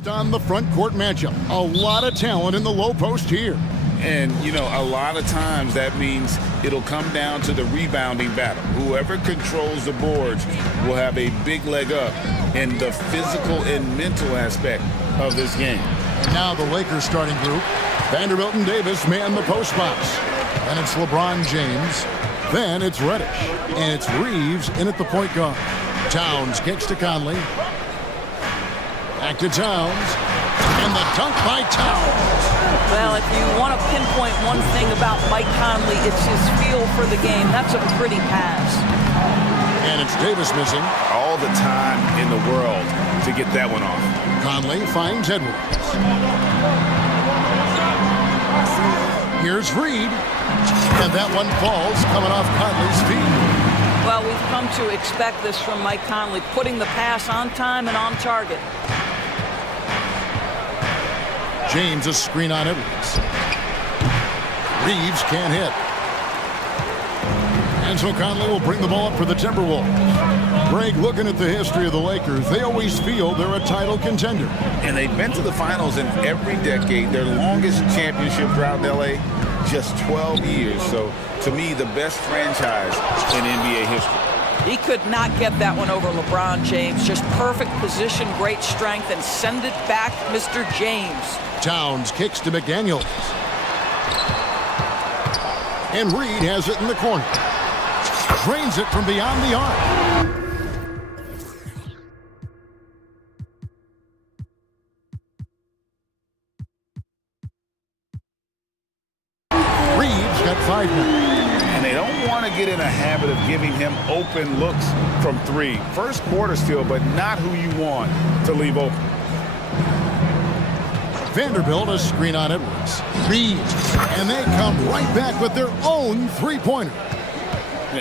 On the front court matchup, a lot of talent in the low post here. And, you know, a lot of times that means it'll come down to the rebounding battle. Whoever controls the boards will have a big leg up in the physical and mental aspect of this game. And now the Lakers starting group. Vanderbilt and Davis man the post box. And it's LeBron James. Then it's Reddish. And it's Reeves in at the point guard. Towns kicks to Conley. Back to Towns. And the dunk by Towns. Well, if you want to pinpoint one thing about Mike Conley, it's his feel for the game. That's a pretty pass. And it's Davis missing. All the time in the world to get that one off. Conley finds Edwards. Here's Reed. And that one falls coming off Conley's feet. Well, we've come to expect this from Mike Conley, putting the pass on time and on target. James a screen on Edwards. Reeves can't hit. And so Conley will bring the ball up for the Timberwolves. Greg, looking at the history of the Lakers, they always feel they're a title contender. And they've been to the finals in every decade. Their longest championship drought in L.A., just 12 years. So, to me, the best franchise in NBA history. He could not get that one over LeBron James. Just perfect position, great strength, and send it back, Mr. James. Towns kicks to McDaniels. And Reed has it in the corner. Drains it from beyond the arc. Reeves got 5 minutes. And they don't want to get in a habit of giving him open looks from three. First quarter still, but not who you want to leave open. Vanderbilt a screen on Edwards. Reeves. And they come right back with their own three-pointer.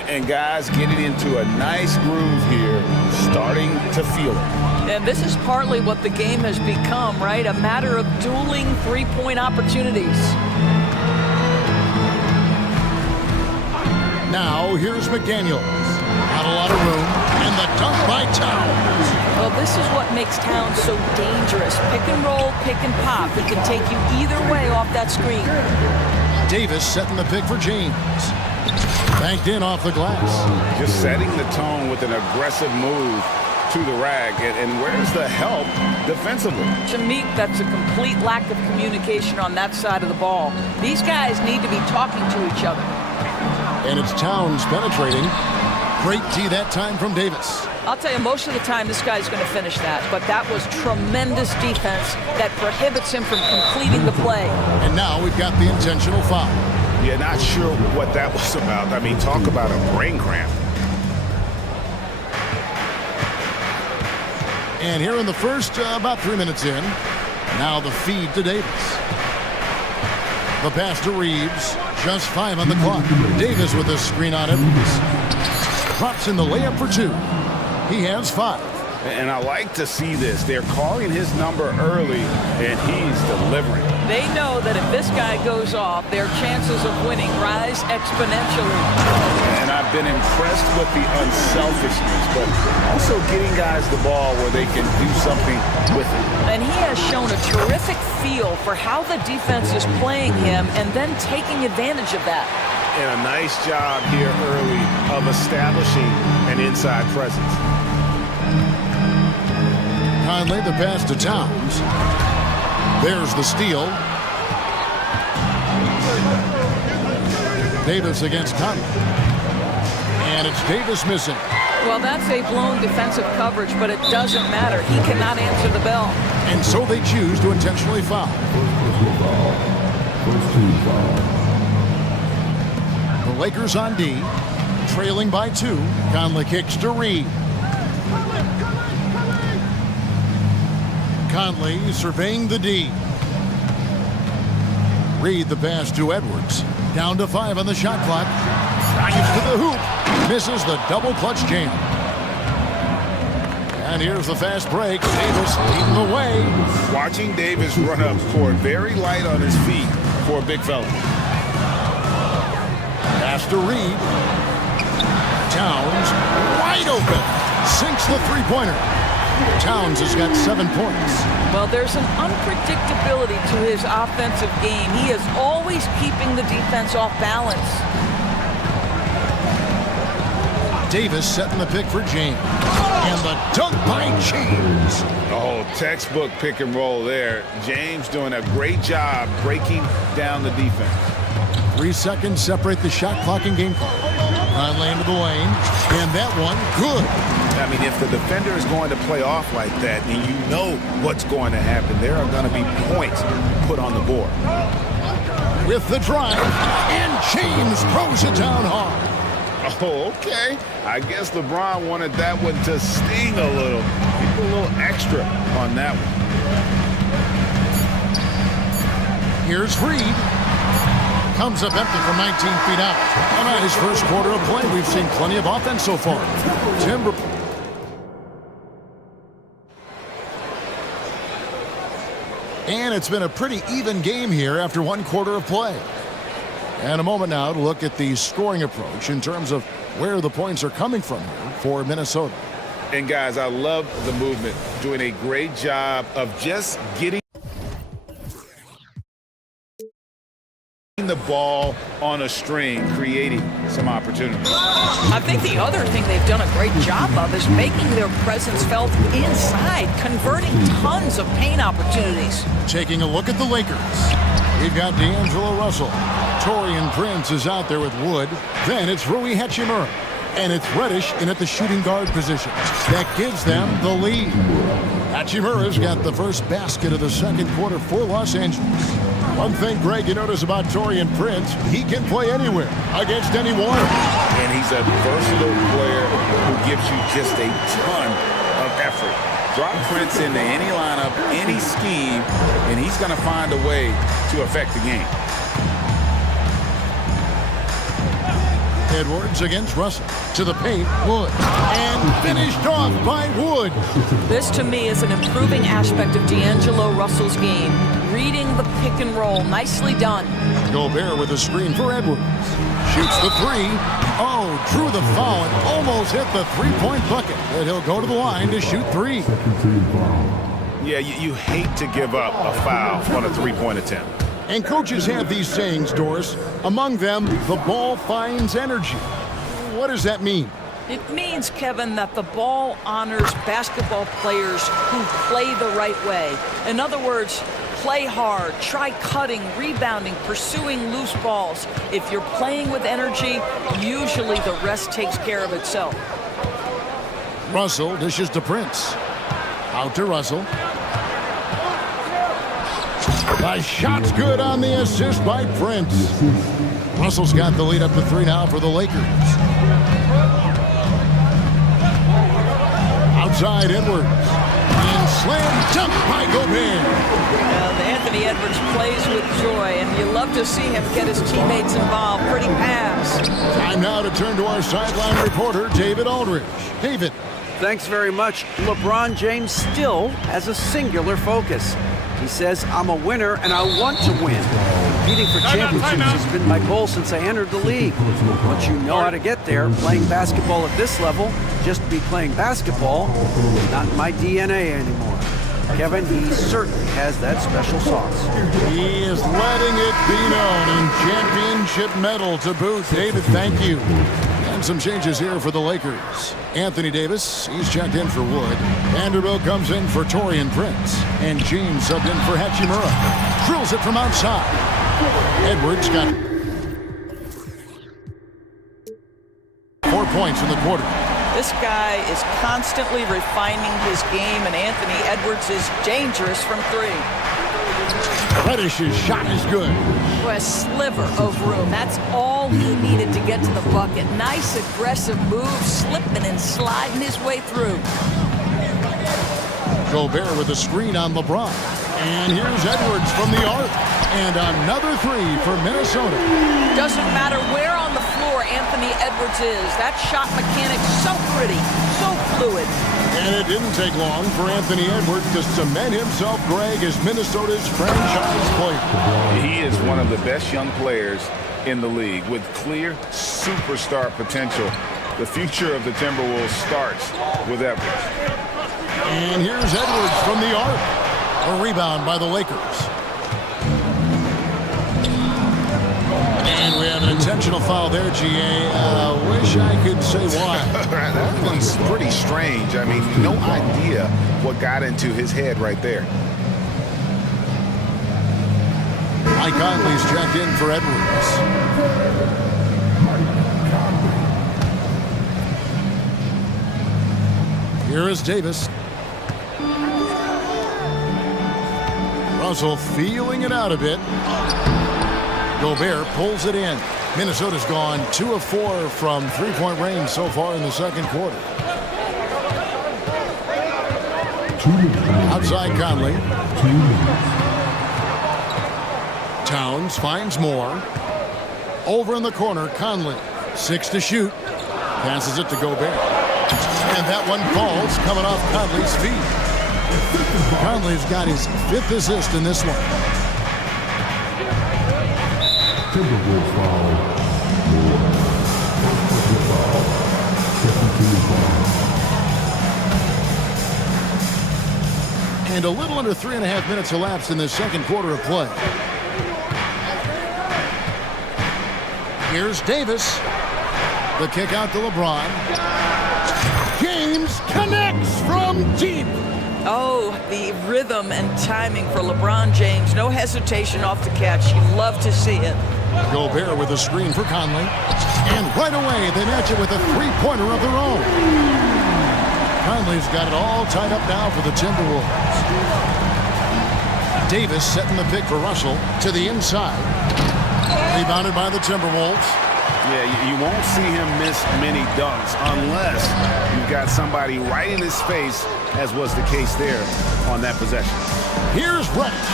And guys getting into a nice groove here, starting to feel it. And this is partly what the game has become, right? A matter of dueling three-point opportunities. Now here's McDaniels. Not a lot of room. And the dunk by Towns. Well, this is what makes Towns so dangerous. Pick and roll, pick and pop. He can take you either way off that screen. Davis setting the pick for James. Banked in off the glass. Just setting the tone with an aggressive move to the rack. And where's the help defensively? To me, that's a complete lack of communication on that side of the ball. These guys need to be talking to each other. And it's Towns penetrating. Great tee that time from Davis. I'll tell you, most of the time this guy's going to finish that, but that was tremendous defense that prohibits him from completing the play. And now we've got the intentional foul. Yeah, not sure what that was about. I mean, talk about a brain cramp. And here in the first, about 3 minutes in, now the feed to Davis. The pass to Reeves, just 5 on the clock. Davis with a screen on him. Drops in the layup for 2. He has 5. And I like to see this. They're calling his number early, and he's delivering. They know that if this guy goes off, their chances of winning rise exponentially. And I've been impressed with the unselfishness, but also getting guys the ball where they can do something with it. And he has shown a terrific feel for how the defense is playing him and then taking advantage of that. And a nice job here early of establishing an inside presence. Conley, the pass to Towns. There's the steal. Davis against Conley. And it's Davis missing. Well, that's a blown defensive coverage, but it doesn't matter. He cannot answer the bell. And so they choose to intentionally foul. The Lakers on D, trailing by 2. Conley kicks to Reed. Conley surveying the D. Reed the pass to Edwards. Down to 5 on the shot clock. Drives to the hoop. Misses the double clutch jam. And here's the fast break. Davis leading the way. Watching Davis run up court, very light on his feet for a big fella. Pass to Reed. Towns wide open. Sinks the three-pointer. Towns has got 7 points. Well, there's an unpredictability to his offensive game. He is always keeping the defense off balance. Davis setting the pick for James. And the dunk by James. Oh, textbook pick and roll there. James doing a great job breaking down the defense. 3 seconds separate the shot clock and game clock. Conley into the lane. And that one, good. I mean, if the defender is going to play off like that, and you know what's going to happen, there are going to be points put on the board. With the drive, and James throws it down hard. Oh, okay. I guess LeBron wanted that one to sting a little. He put a little extra on that one. Here's Reed. Comes up empty from 19 feet out. And on his first quarter of play, we've seen plenty of offense so far. Timber. And it's been a pretty even game here after 1 quarter of play. And a moment now to look at the scoring approach in terms of where the points are coming from here for Minnesota. And guys, I love the movement, doing a great job of just getting the ball on a string, creating some opportunities. I think the other thing they've done a great job of is making their presence felt inside, converting tons of paint opportunities. Taking a look at the Lakers. We've got D'Angelo Russell. Taurean Prince is out there with Wood. Then it's Rui Hachimura. And it's Reddish in at the shooting guard position. That gives them the lead. Hachimura's got the first basket of the second quarter for Los Angeles. One thing, Greg, you notice about Taurean Prince, he can play anywhere, against anyone. And he's a versatile player who gives you just a ton of effort. Drop Prince into any lineup, any scheme, and he's going to find a way to affect the game. Edwards against Russell. To the paint, Wood. And finished off by Wood. This, to me, is an improving aspect of D'Angelo Russell's game. Reading the pick and roll. Nicely done. Gobert with a screen for Edwards. Shoots the 3. Oh, drew the foul and almost hit the three-point bucket. And he'll go to the line to shoot 3. Yeah, you hate to give up a foul on a three-point attempt. And coaches have these sayings, Doris. Among them, the ball finds energy. What does that mean? It means, Kevin, that the ball honors basketball players who play the right way. In other words, play hard, try cutting, rebounding, pursuing loose balls. If you're playing with energy, usually the rest takes care of itself. Russell dishes to Prince. Out to Russell. The shot's good on the assist by Prince. Russell's got the lead up to 3 now for the Lakers. Outside Edwards. And slam dunk by Gobert. Anthony Edwards plays with joy, and you love to see him get his teammates involved. Pretty pass. Time now to turn to our sideline reporter, David Aldridge. David. Thanks very much. LeBron James still has a singular focus. He says, I'm a winner and I want to win. Competing for championships has been my goal since I entered the league. Once you know how to get there, playing basketball at this level, just to be playing basketball, not in my DNA anymore. Kevin, he certainly has that special sauce. He is letting it be known, and championship medal to boot. David, thank you. And some changes here for the Lakers. Anthony Davis, he's checked in for Wood. Vanderbilt comes in for Taurean Prince. And James subbed in for Hachimura. Drills it from outside. Edwards got 4 points in the quarter. This guy is constantly refining his game, and Anthony Edwards is dangerous from 3. Reddish's shot is good. Boy, a sliver of room. That's all he needed to get to the bucket. Nice aggressive move, slipping and sliding his way through. Gobert with a screen on LeBron. And here's Edwards from the arc. And another 3 for Minnesota. Doesn't matter where on the floor Anthony Edwards is. That shot mechanic so pretty, so fluid. And it didn't take long for Anthony Edwards to cement himself, Greg, as Minnesota's franchise player. He is one of the best young players in the league with clear superstar potential. The future of the Timberwolves starts with Edwards. And here's Edwards from the arc. A rebound by the Lakers. And we have an intentional foul there, GA. Wish I could say why. That one's pretty strange. I mean, no idea what got into his head right there. Mike Conley's checked in for Edwards. Here is Davis. Russell feeling it out a bit. Gobert pulls it in. Minnesota's gone 2 of 4 from three-point range so far in the second quarter. Outside Conley. Towns finds more. Over in the corner, Conley. 6 to shoot. Passes it to Gobert. And that one falls, coming off Conley's feet. Conley's got his 5th assist in this one. Timberwolves foul. And a little under 3.5 minutes elapsed in the second quarter of play. Here's Davis. The kick out to LeBron. James connects from deep. Oh, the rhythm and timing for LeBron James. No hesitation off the catch. You love to see it. Gobert with a screen for Conley. And right away, they match it with a three-pointer of their own. Conley's got it all tied up now for the Timberwolves. Davis setting the pick for Russell to the inside. Rebounded by the Timberwolves. Yeah, you won't see him miss many dunks unless you've got somebody right in his face, as was the case there on that possession. Here's Reddish.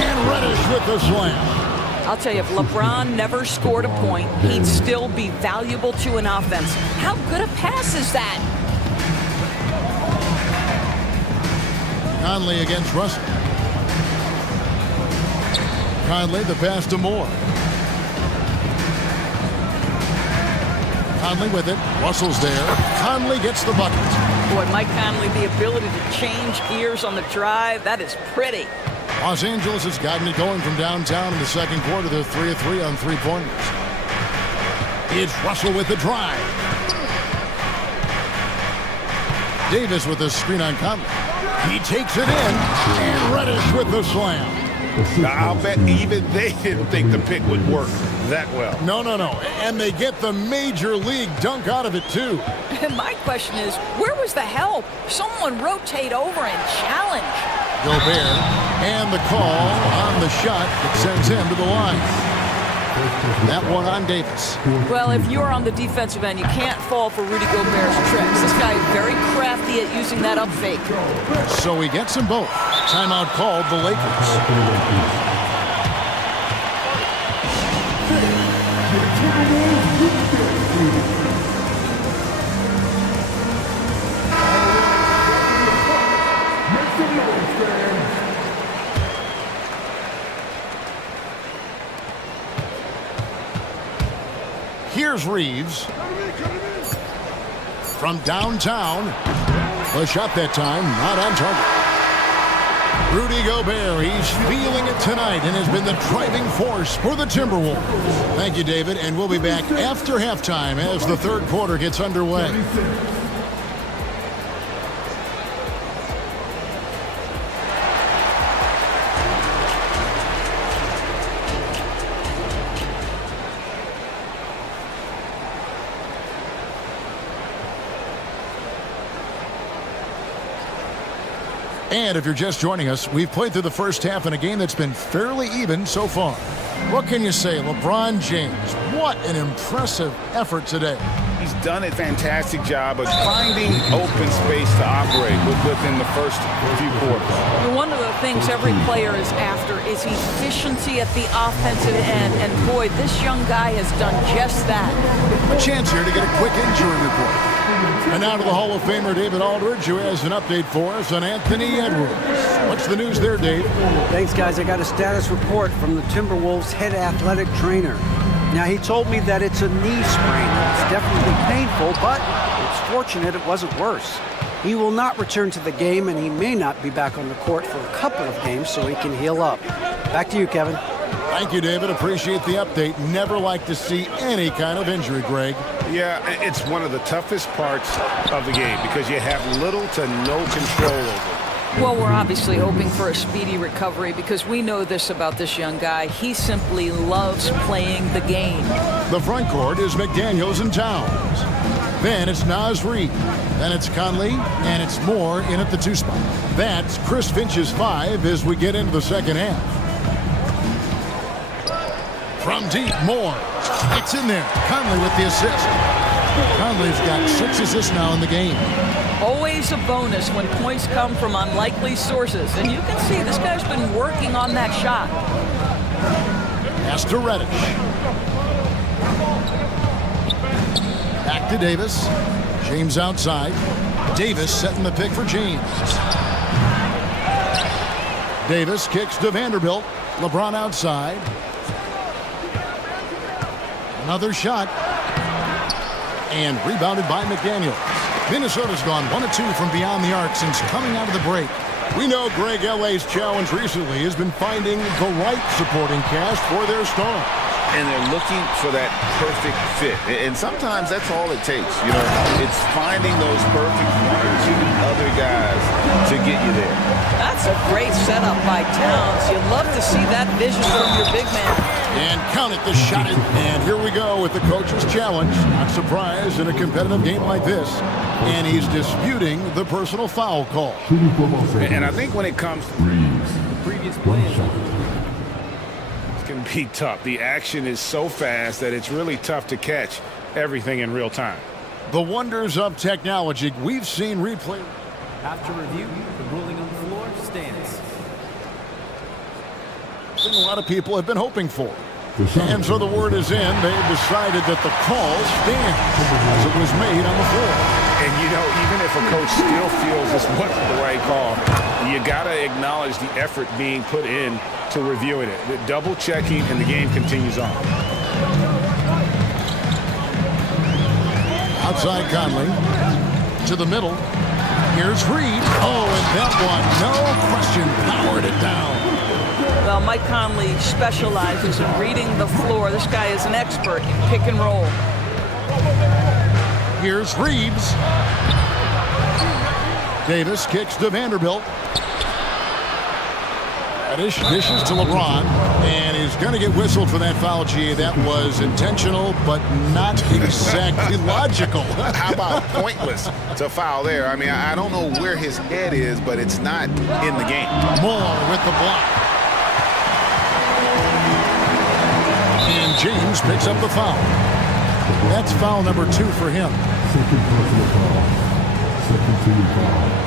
And Reddish with the slam. I'll tell you, if LeBron never scored a point, he'd still be valuable to an offense. How good a pass is that? Conley against Russell. Conley, the pass to Moore. Conley with it. Russell's there. Conley gets the bucket. Boy, Mike Conley, the ability to change gears on the drive, that is pretty. Los Angeles has gotten it going from downtown in the second quarter. They're 3 of 3 on three-pointers. It's Russell with the drive. Davis with the screen on Conley. He takes it in. And Reddish with the slam. Now, I'll bet even they didn't think the pick would work that well. No. And they get the major league dunk out of it, too. And my question is, where was the help? Someone rotate over and challenge. Gobert, and the call on the shot that sends him to the line. That one on Davis. Well, if you're on the defensive end, you can't fall for Rudy Gobert's tricks. This guy is very crafty at using that up fake. So he gets them both. Timeout called the Lakers. Here's Reeves. From downtown. The shot that time, not on target. Rudy Gobert, he's feeling it tonight and has been the driving force for the Timberwolves. Thank you, David, and we'll be back after halftime as the third quarter gets underway. And if you're just joining us, we've played through the first half in a game that's been fairly even so far. What can you say, LeBron James? What an impressive effort today. He's done a fantastic job of finding open space to operate within the first few quarters. One of the things every player is after is efficiency at the offensive end. And boy, this young guy has done just that. A chance here to get a quick injury report. And now to the Hall of Famer David Aldridge, who has an update for us on Anthony Edwards. What's the news there, Dave? Thanks, guys. I got a status report from the Timberwolves head athletic trainer. Now, he told me that it's a knee sprain. It's definitely painful, but it's fortunate it wasn't worse. He will not return to the game, and he may not be back on the court for a couple of games so he can heal up. Back to you, Kevin. Thank you, David. Appreciate the update. Never like to see any kind of injury, Greg. Yeah, it's one of the toughest parts of the game because you have little to no control over it. Well, we're obviously hoping for a speedy recovery because we know this about this young guy. He simply loves playing the game. The front court is McDaniels and Towns. Then it's Naz Reid. Then it's Conley, and it's Moore in at the 2 spot. That's Chris Finch's 5 as we get into the second half. From deep, Moore. It's in there. Conley with the assist. Conley's got 6 assists now in the game. Always a bonus when points come from unlikely sources. And you can see this guy's been working on that shot. Pass to Reddish. Back to Davis. James outside. Davis setting the pick for James. Davis kicks to Vanderbilt. LeBron outside. Another shot. And rebounded by McDaniels. Minnesota's gone 1 of 2 from beyond the arc since coming out of the break. We know Greg LA's challenge recently has been finding the right supporting cast for their stars. And they're looking for that perfect fit. And sometimes that's all it takes. You know, it's finding those perfect 1 or 2 other guys to get you there. That's a great setup by Towns. You love to see that vision from your big man. And count it, the shot. And here we go with the coach's challenge. Not surprised in a competitive game like this. And he's disputing the personal foul call. And I think when it comes to the previous play, can be tough. The action is so fast that it's really tough to catch everything in real time. The wonders of technology. We've seen replay. After review, the ruling on the floor stands. A lot of people have been hoping for. And so the word is in. They've decided that the call stands as it was made on the floor. And, you know, even if a coach still feels this wasn't the right call, you got to acknowledge the effort being put in to reviewing it. The double checking, and the game continues on. Outside Conley to the middle. Here's Reid. Oh, and that one, no question, powered it down. Well, Mike Conley specializes in reading the floor. This guy is an expert in pick and roll. Here's Reeves. Davis kicks to Vanderbilt. Dishes to LeBron, and he's going to get whistled for that foul, G. That was intentional, but not exactly logical. How about pointless to foul there? I mean, I don't know where his head is, but it's not in the game. Moore with the block. And James picks up the foul. That's foul number 2 for him. Second personal foul. Second team foul.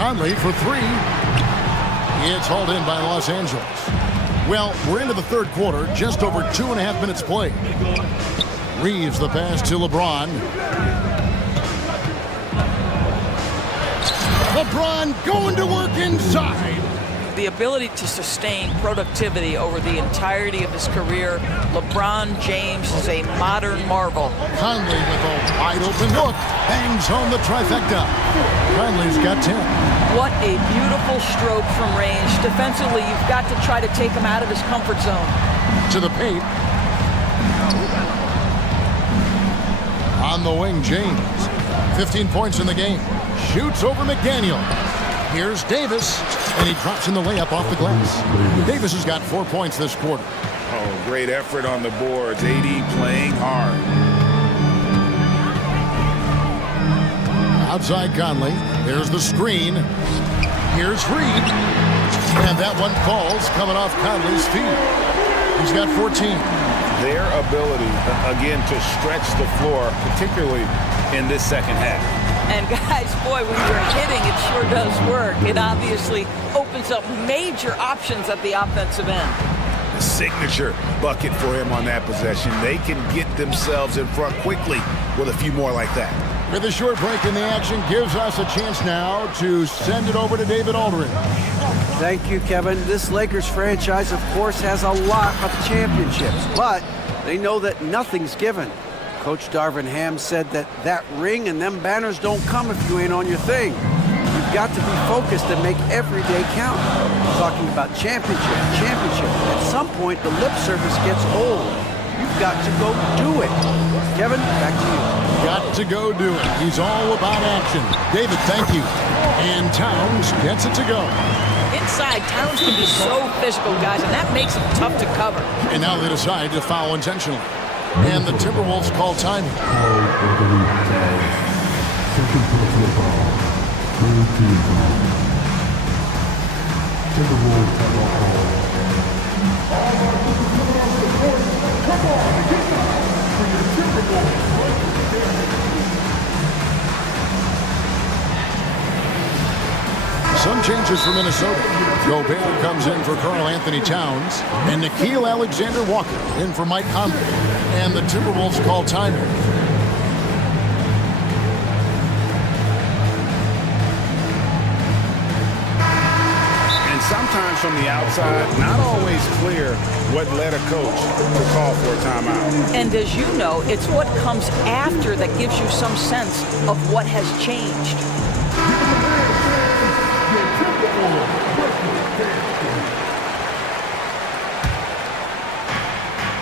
Conley for 3. It's hauled in by Los Angeles. Well, we're into the third quarter, just over 2.5 minutes played. Reeves the pass to LeBron. LeBron going to work inside. The ability to sustain productivity over the entirety of his career, LeBron James is a modern marvel. Conley with a wide open look, bangs home the trifecta. Conley's got 10. What a beautiful stroke from range. Defensively, you've got to try to take him out of his comfort zone. To the paint. On the wing, James. 15 points in the game. Shoots over McDaniel. Here's Davis, and he drops in the layup off the glass. Davis has got 4 points this quarter. Oh, great effort on the boards. AD playing hard. Outside Conley. There's the screen. Here's Reid. And that one falls, coming off Conley's feet. He's got 14. Their ability, again, to stretch the floor, particularly in this second half. And guys, boy, when you're hitting, it sure does work. It obviously opens up major options at the offensive end. The signature bucket for him on that possession. They can get themselves in front quickly with a few more like that. With a short break in the action, gives us a chance now to send it over to David Aldridge. Thank you, Kevin. This Lakers franchise, of course, has a lot of championships, but they know that nothing's given. Coach Darvin Ham said that ring and them banners don't come if you ain't on your thing. You've got to be focused and make every day count. Talking about championship. At some point, the lip service gets old. You've got to go do it. Kevin, back to you. Got to go do it. He's all about action. David, thank you. And Towns gets it to go. Inside, Towns can be so physical, guys, and that makes him tough to cover. And now they decide to foul intentionally. And the Timberwolves call timing. Second personal foul. Third team foul. Timberwolves have a call. All right, this is coming off the court. Come on, get down for your Timberwolves. Some changes for Minnesota. Gobert comes in for Karl Anthony Towns, and Nickeil Alexander-Walker in for Mike Conley. And the Timberwolves call timeout. And sometimes from the outside, not always clear what led a coach to call for a timeout. And as you know, it's what comes after that gives you some sense of what has changed.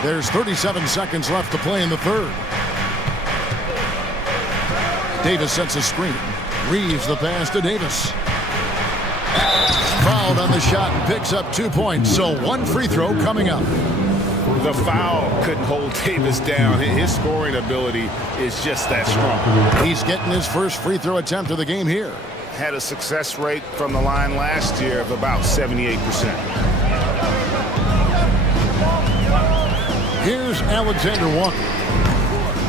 There's 37 seconds left to play in the third. Davis sets a screen. Reeves the pass to Davis. Fouled on the shot and picks up 2 points, so one free throw coming up. The foul couldn't hold Davis down. His scoring ability is just that strong. He's getting his first free throw attempt of the game here. Had a success rate from the line last year of about 78%. Here's Alexander Walker.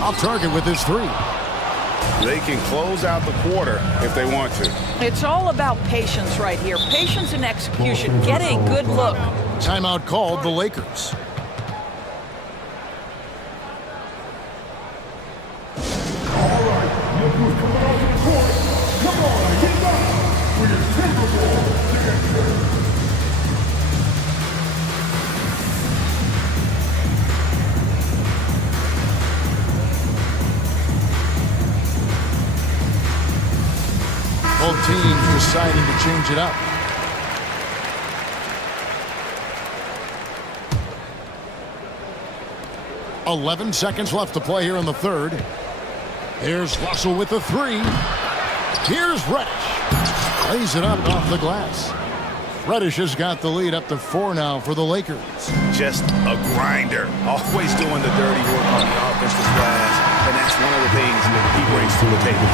Off target with his three. They can close out the quarter if they want to. It's all about patience right here. Patience and execution. Get a good look. Timeout called the Lakers. All right, look who's coming off the court. Come on, get down for your Timberwolves. Both teams deciding to change it up. .11 seconds left to play here in the third. Here's Russell with the three. Here's Reddish. Lays it up off the glass. Reddish has got the lead up to 4 now for the Lakers. Just a grinder. Always doing the dirty work on the offensive glass. And that's one of the things that he brings to the table.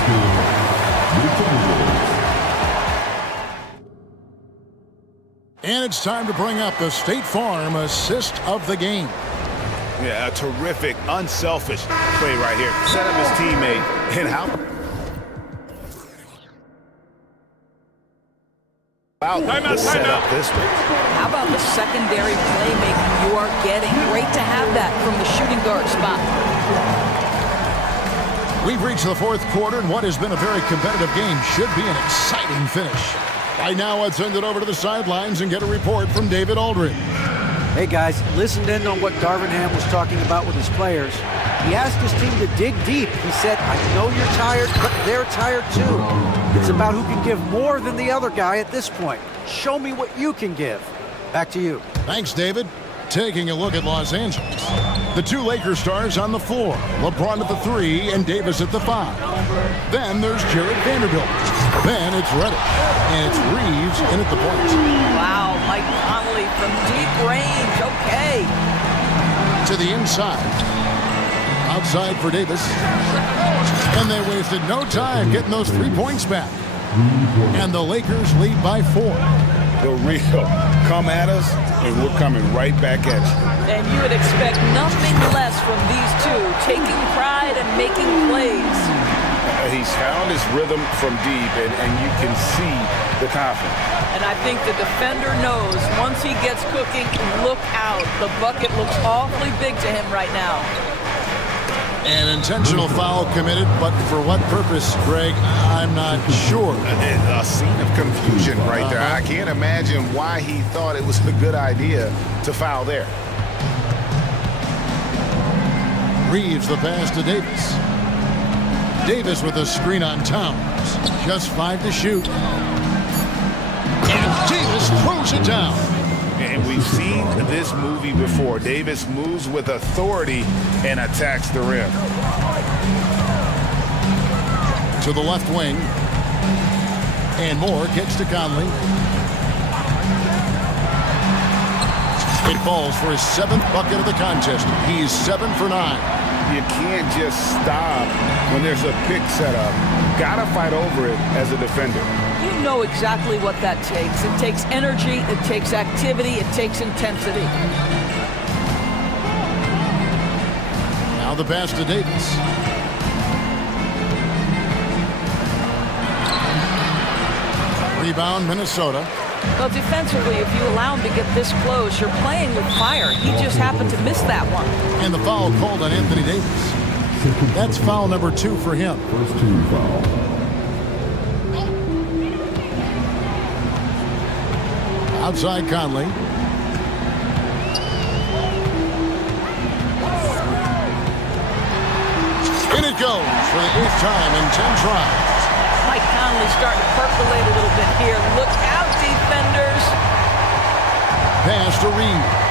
And it's time to bring up the State Farm assist of the game. Yeah, a terrific, unselfish play right here. Set up his teammate and how about the setup this way? How about the secondary playmaking you are getting? Great to have that from the shooting guard spot. We've reached the fourth quarter, and what has been a very competitive game should be an exciting finish. Right now, let's send it over to the sidelines and get a report from David Aldridge. Hey guys, listened in on what Darvin Ham was talking about with his players. He asked his team to dig deep. He said, I know you're tired, but they're tired too. It's about who can give more than the other guy at this point. Show me what you can give. Back to you. Thanks, David. Taking a look at Los Angeles. The two Lakers stars on the floor. LeBron at the 3 and Davis at the 5. Then there's Jared Vanderbilt. Then it's Reddish. And it's Reeves in at the point. Wow, Mike Conley from deep range. Okay. To the inside. Outside for Davis. And they wasted no time getting those 3 points back. And the Lakers lead by 4. The real come at us, and we're coming right back at you. And you would expect nothing less from these two, taking pride and making plays. He's found his rhythm from deep, and you can see the confidence. And I think the defender knows once he gets cooking, look out. The bucket looks awfully big to him right now. An intentional foul committed, but for what purpose, Greg, I'm not sure. A scene of confusion right there. I can't imagine why he thought it was a good idea to foul there. Reeves the pass to Davis. Davis with a screen on Towns. Just 5 to shoot. And Davis throws it down. And we've seen this movie before. Davis moves with authority and attacks the rim. To the left wing. And Moore kicks to Conley. It falls for his 7th bucket of the contest. He's 7 for 9. You can't just stop when there's a pick set up. Gotta fight over it as a defender. You know exactly what that takes. It takes energy, it takes activity, it takes intensity. Now the pass to Davis. Rebound, Minnesota. Well, defensively, if you allow him to get this close, you're playing with fire. He just happened to miss that one. And the foul called on Anthony Davis. That's foul number 2 for him. First team foul. Outside Conley. In it goes for the 8th time in 10 tries. Mike Conley starting to percolate a little bit here. Look out, defenders. Pass to Reeves.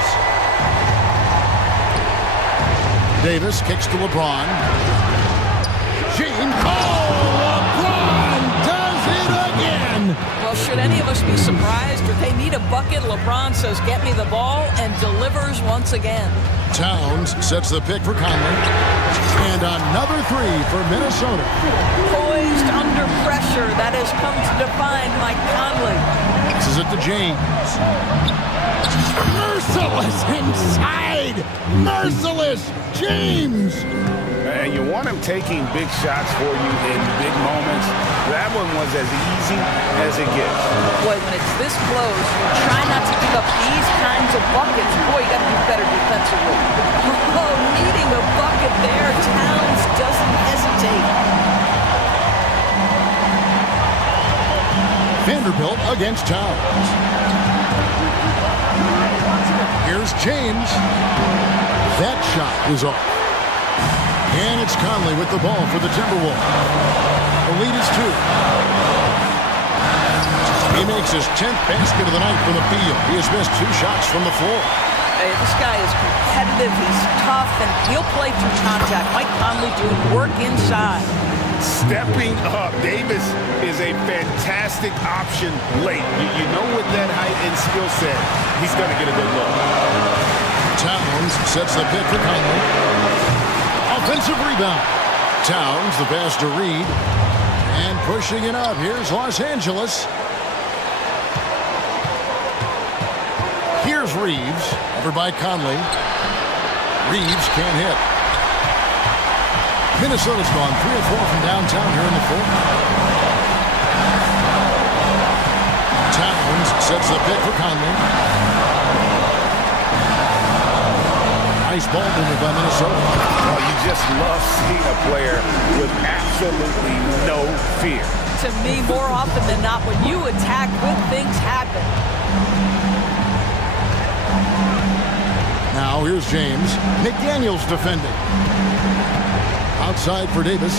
Davis kicks to LeBron. James. Oh, LeBron does it again. Well, should any of us be surprised or they need a bucket, LeBron says, get me the ball, and delivers once again. Towns sets the pick for Conley. And another 3 for Minnesota. Poised under pressure. That has come to define Mike Conley. Passes it to James. Merciless inside. Merciless James. And you want him taking big shots for you in big moments. That one was as easy as it gets. Boy, when it's this close, you try not to give up these kinds of buckets. Boy, you got to do better defensively. Oh, needing a bucket there. Towns doesn't hesitate. Vanderbilt against Towns. Here's James. That shot is off. And it's Conley with the ball for the Timberwolves. The lead is 2. He makes his 10th basket of the night from the field. He has missed 2 shots from the floor. Hey, this guy is competitive, he's tough, and he'll play through contact. Mike Conley doing work inside. Stepping up. Davis is a fantastic option late. You know, with that height and skill set, he's going to get a good look. Towns sets the pick for Conley. Offensive rebound. Towns, the pass to Reed. And pushing it up. Here's Los Angeles. Here's Reeves. Over by Conley. Reeves can't hit. Minnesota's gone 3 of 4 from downtown here in the 4th. Towns sets the pick for Conley. Nice ball movement by Minnesota. Oh, you just love seeing a player with absolutely no fear. To me, more often than not, when you attack, good things happen. Now here's James. McDaniels defending. Outside for Davis.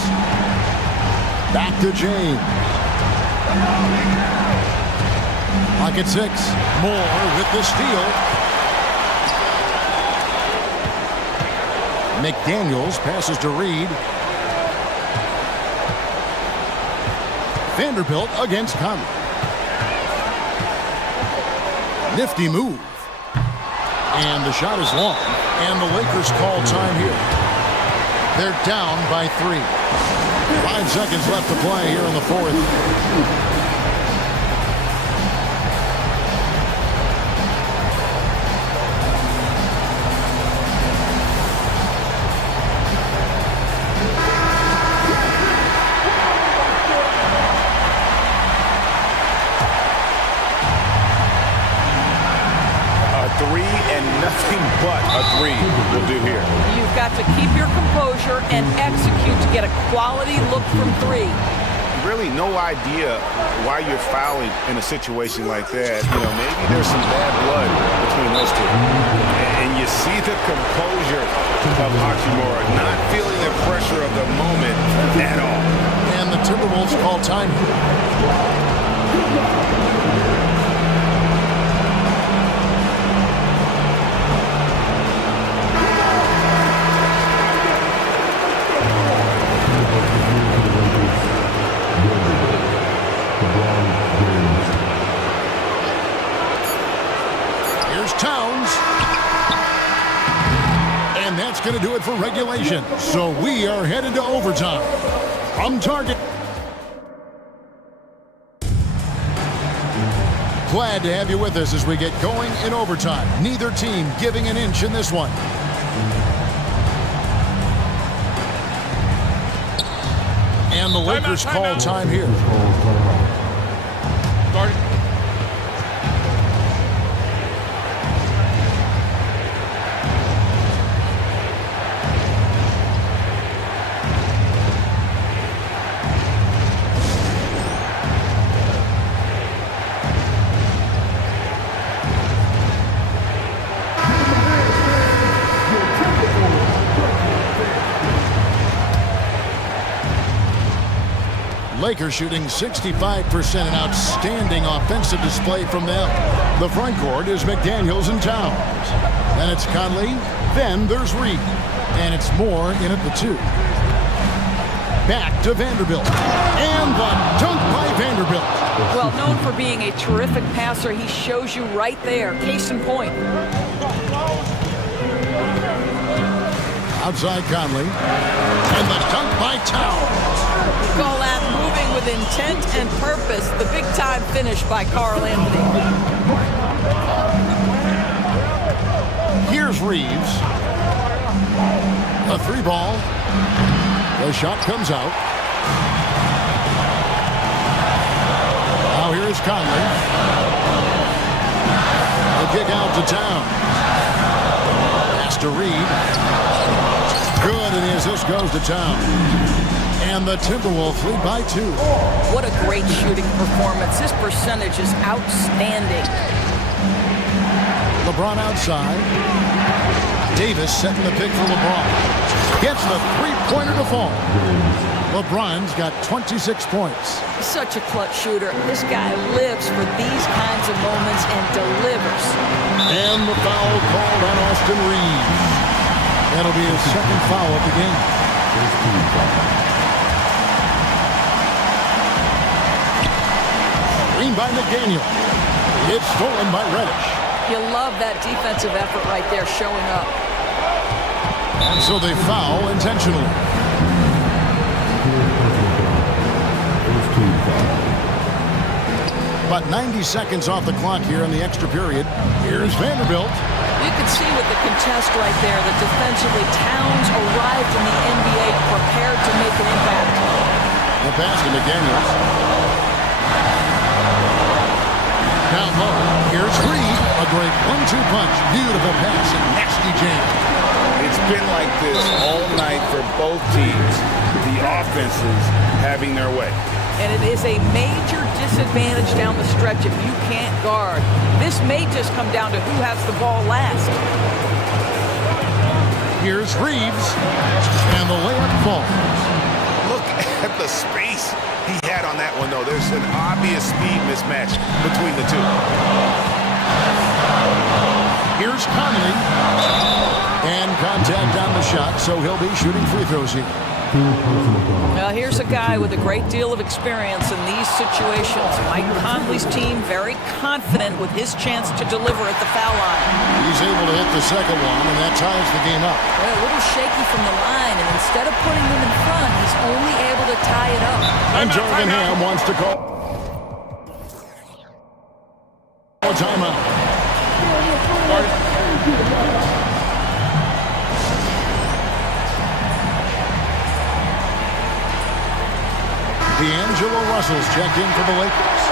Back to James. Lock at 6. Moore with the steal. McDaniels passes to Reed. Vanderbilt against Conley. Nifty move. And the shot is long. And the Lakers call time here. They're down by 3. 5 seconds left to play here in the 4th. Nothing but a 3 will do here. You've got to keep your composure and execute to get a quality look from 3. Really no idea why you're fouling in a situation like that. You know, maybe there's some bad blood between those two. And you see the composure of Hachimura, not feeling the pressure of the moment at all. And the Timberwolves call time. Here's Towns. And that's going to do it for regulation. So we are headed to overtime. From target. Glad to have you with us as we get going in overtime. Neither team giving an inch in this one. And the Lakers call time here. Lakers shooting 65%, an outstanding offensive display from them. The front court is McDaniels and Towns. Then it's Conley. Then there's Reed. And it's Moore in at the 2. Back to Vanderbilt. And the dunk by Vanderbilt. Well, known for being a terrific passer, he shows you right there. Case in point. Outside Conley. And the dunk by Towns. Call that moving with intent and purpose. The big-time finish by Carl Anthony. Here's Reeves. A 3-ball. The shot comes out. Now here's Conley. The kick out to Towns. Pass to Reed. Good, and his assist goes to Towns. And the Timberwolves lead by 2. What a great shooting performance. His percentage is outstanding. LeBron outside. Davis setting the pick for LeBron. Gets the three-pointer to fall. LeBron's got 26 points. Such a clutch shooter. This guy lives for these kinds of moments and delivers. And the foul called on Austin Reeves. That'll be his second foul of the game. Green by McDaniel. It's stolen by Reddish. You love that defensive effort right there showing up. And so they foul intentionally. About 90 seconds off the clock here in the extra period. Here's Vanderbilt. You can see with the contest right there that defensively Towns arrived in the NBA prepared to make an impact. The pass to McDaniels. Down low. Here's Reed. A great 1-2 punch. Beautiful pass and nasty jam. It's been like this all night for both teams. The offenses having their way. And it is a major disadvantage down the stretch if you can't guard. This may just come down to who has the ball last. Here's Reeves. And the layup falls. Look at the space he had on that one, though. There's an obvious speed mismatch between the two. Here's Conley. And contact on the shot, so he'll be shooting free throws here. Now here's a guy with a great deal of experience in these situations. Mike Conley's team very confident with his chance to deliver at the foul line. He's able to hit the second one, and that ties the game up. Well, a little shaky from the line, and instead of putting them in front, he's only able to tie it up. And Jorgenham wants to call a timeout. D'Angelo Russell's checked in for the Lakers.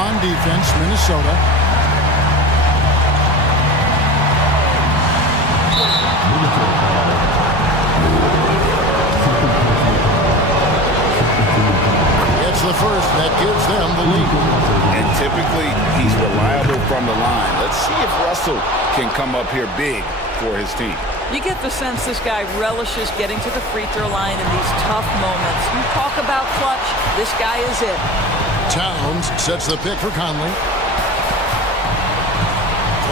On defense, Minnesota. It's the first that gives them the lead. And typically, he's reliable from the line. Let's see if Russell can come up here big for his team. You get the sense this guy relishes getting to the free throw line in these tough moments. You talk about clutch, this guy is it. Towns sets the pick for Conley.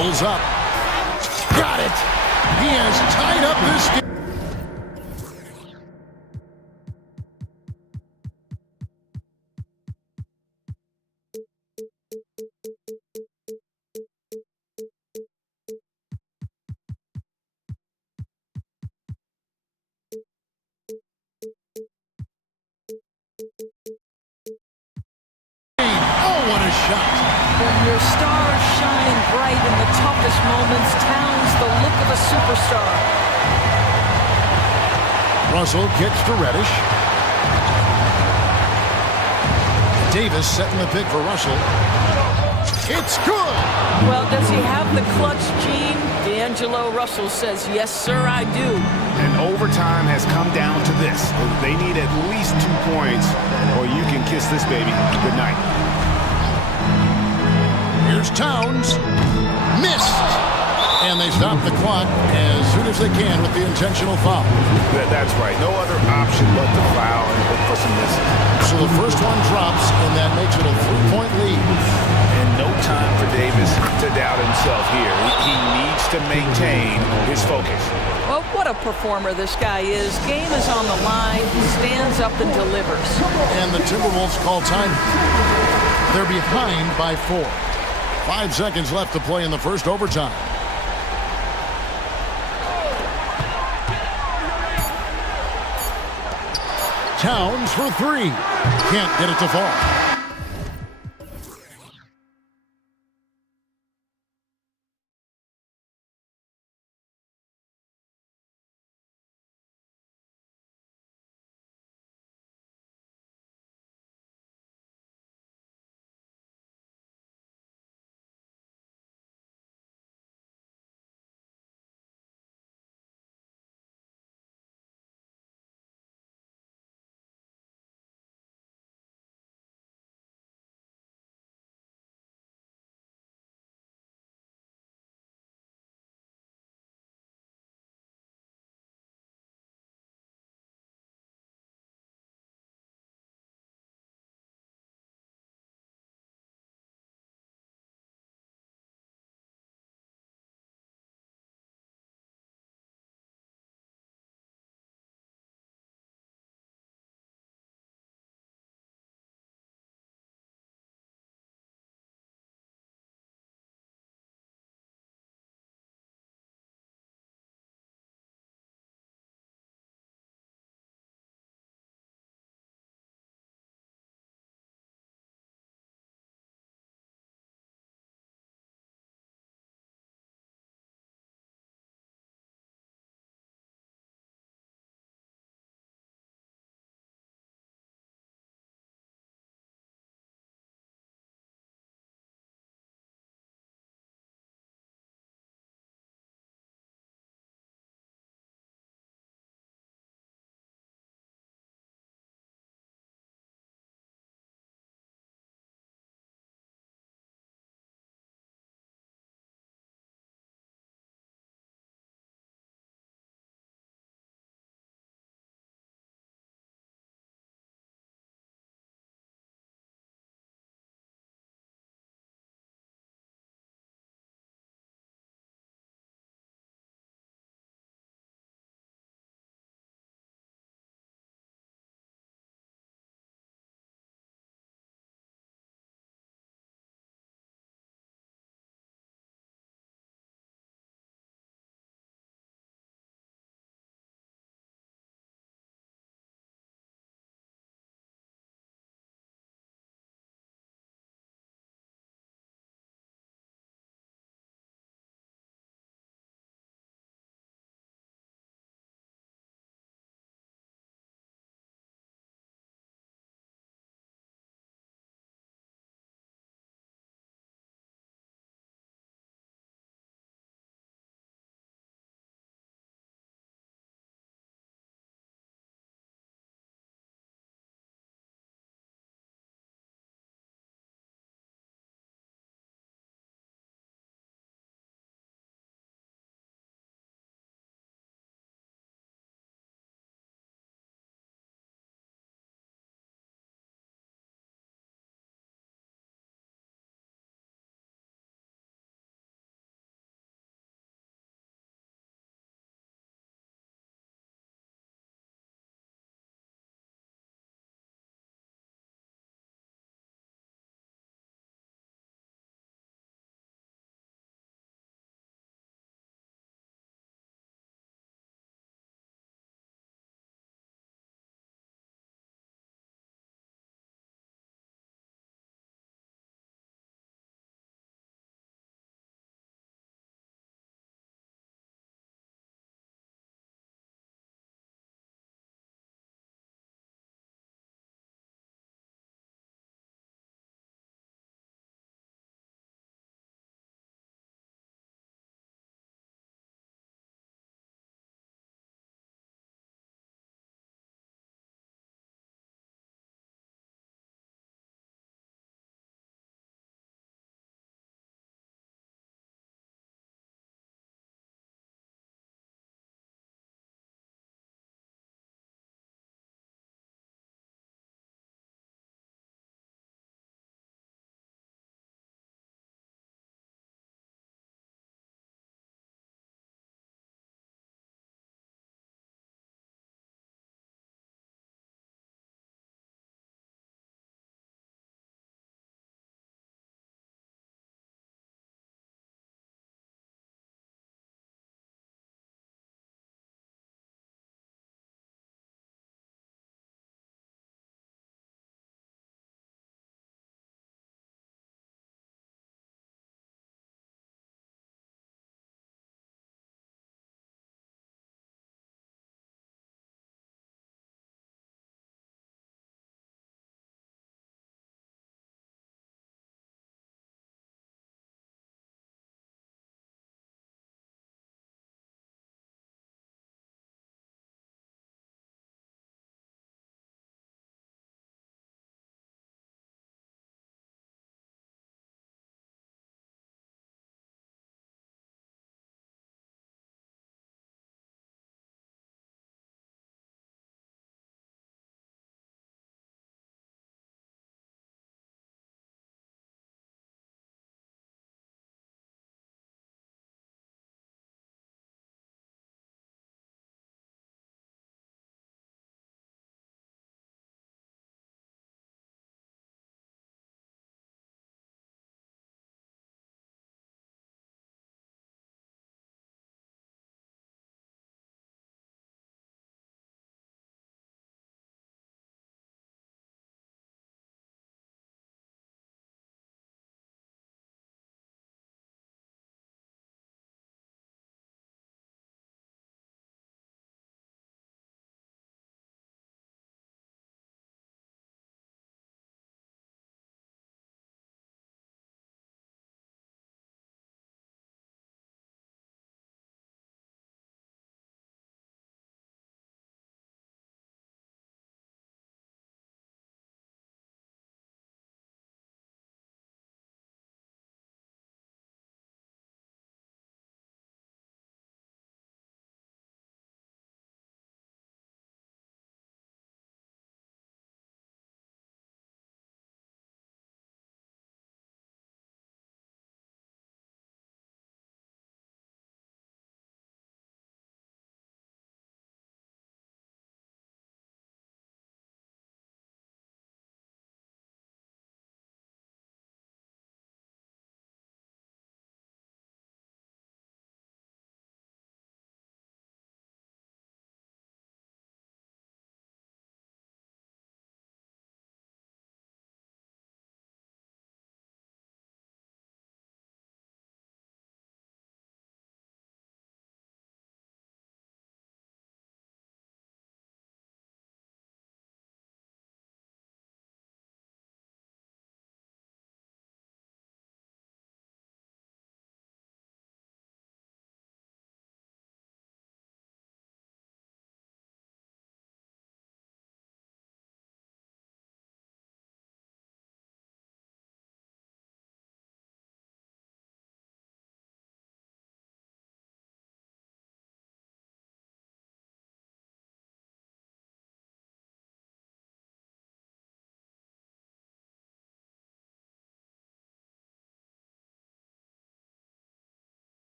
Pulls up. Got it. He has tied up this game. What a shot. When your stars shine bright in the toughest moments, Towns the look of a superstar. Russell kicks to Reddish. Davis setting the pick for Russell. It's good. Well, does he have the clutch gene? D'Angelo Russell says, yes, sir, I do. And overtime has come down to this. They need at least 2 points, or you can kiss this baby good night. Here's Towns. Missed. And they stop the clock as soon as they can with the intentional foul. That's right. No other option but to foul and look for some misses. So the first one drops, and that makes it a 3-point lead. And no time for Davis to doubt himself here. He needs to maintain his focus. Well, what a performer this guy is. Game is on the line. He stands up and delivers. And the Timberwolves call time. They're behind by 4. 5 seconds left to play in the first overtime. Towns for 3. Can't get it to fall.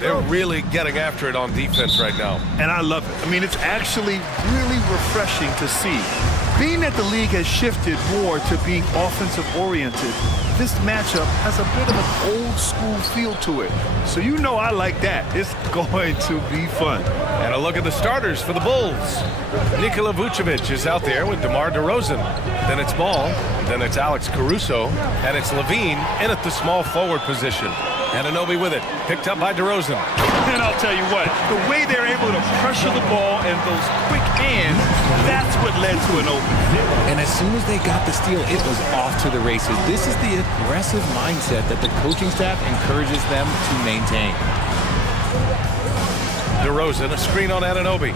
They're really getting after it on defense right now. And I love it. I mean, it's actually really refreshing to see. Being that the league has shifted more to being offensive-oriented, this matchup has a bit of an old-school feel to it. So you know I like that. It's going to be fun. And a look at the starters for the Bulls. Nikola Vucevic is out there with DeMar DeRozan. Then it's Ball, then it's Alex Caruso, and it's Levine in at the small forward position. Anunoby with it, picked up by DeRozan. And I'll tell you what, the way they're able to pressure the ball and those quick hands, that's what led to an open. And as soon as they got the steal, it was off to the races. This is the aggressive mindset that the coaching staff encourages them to maintain. DeRozan, a screen on Anunoby.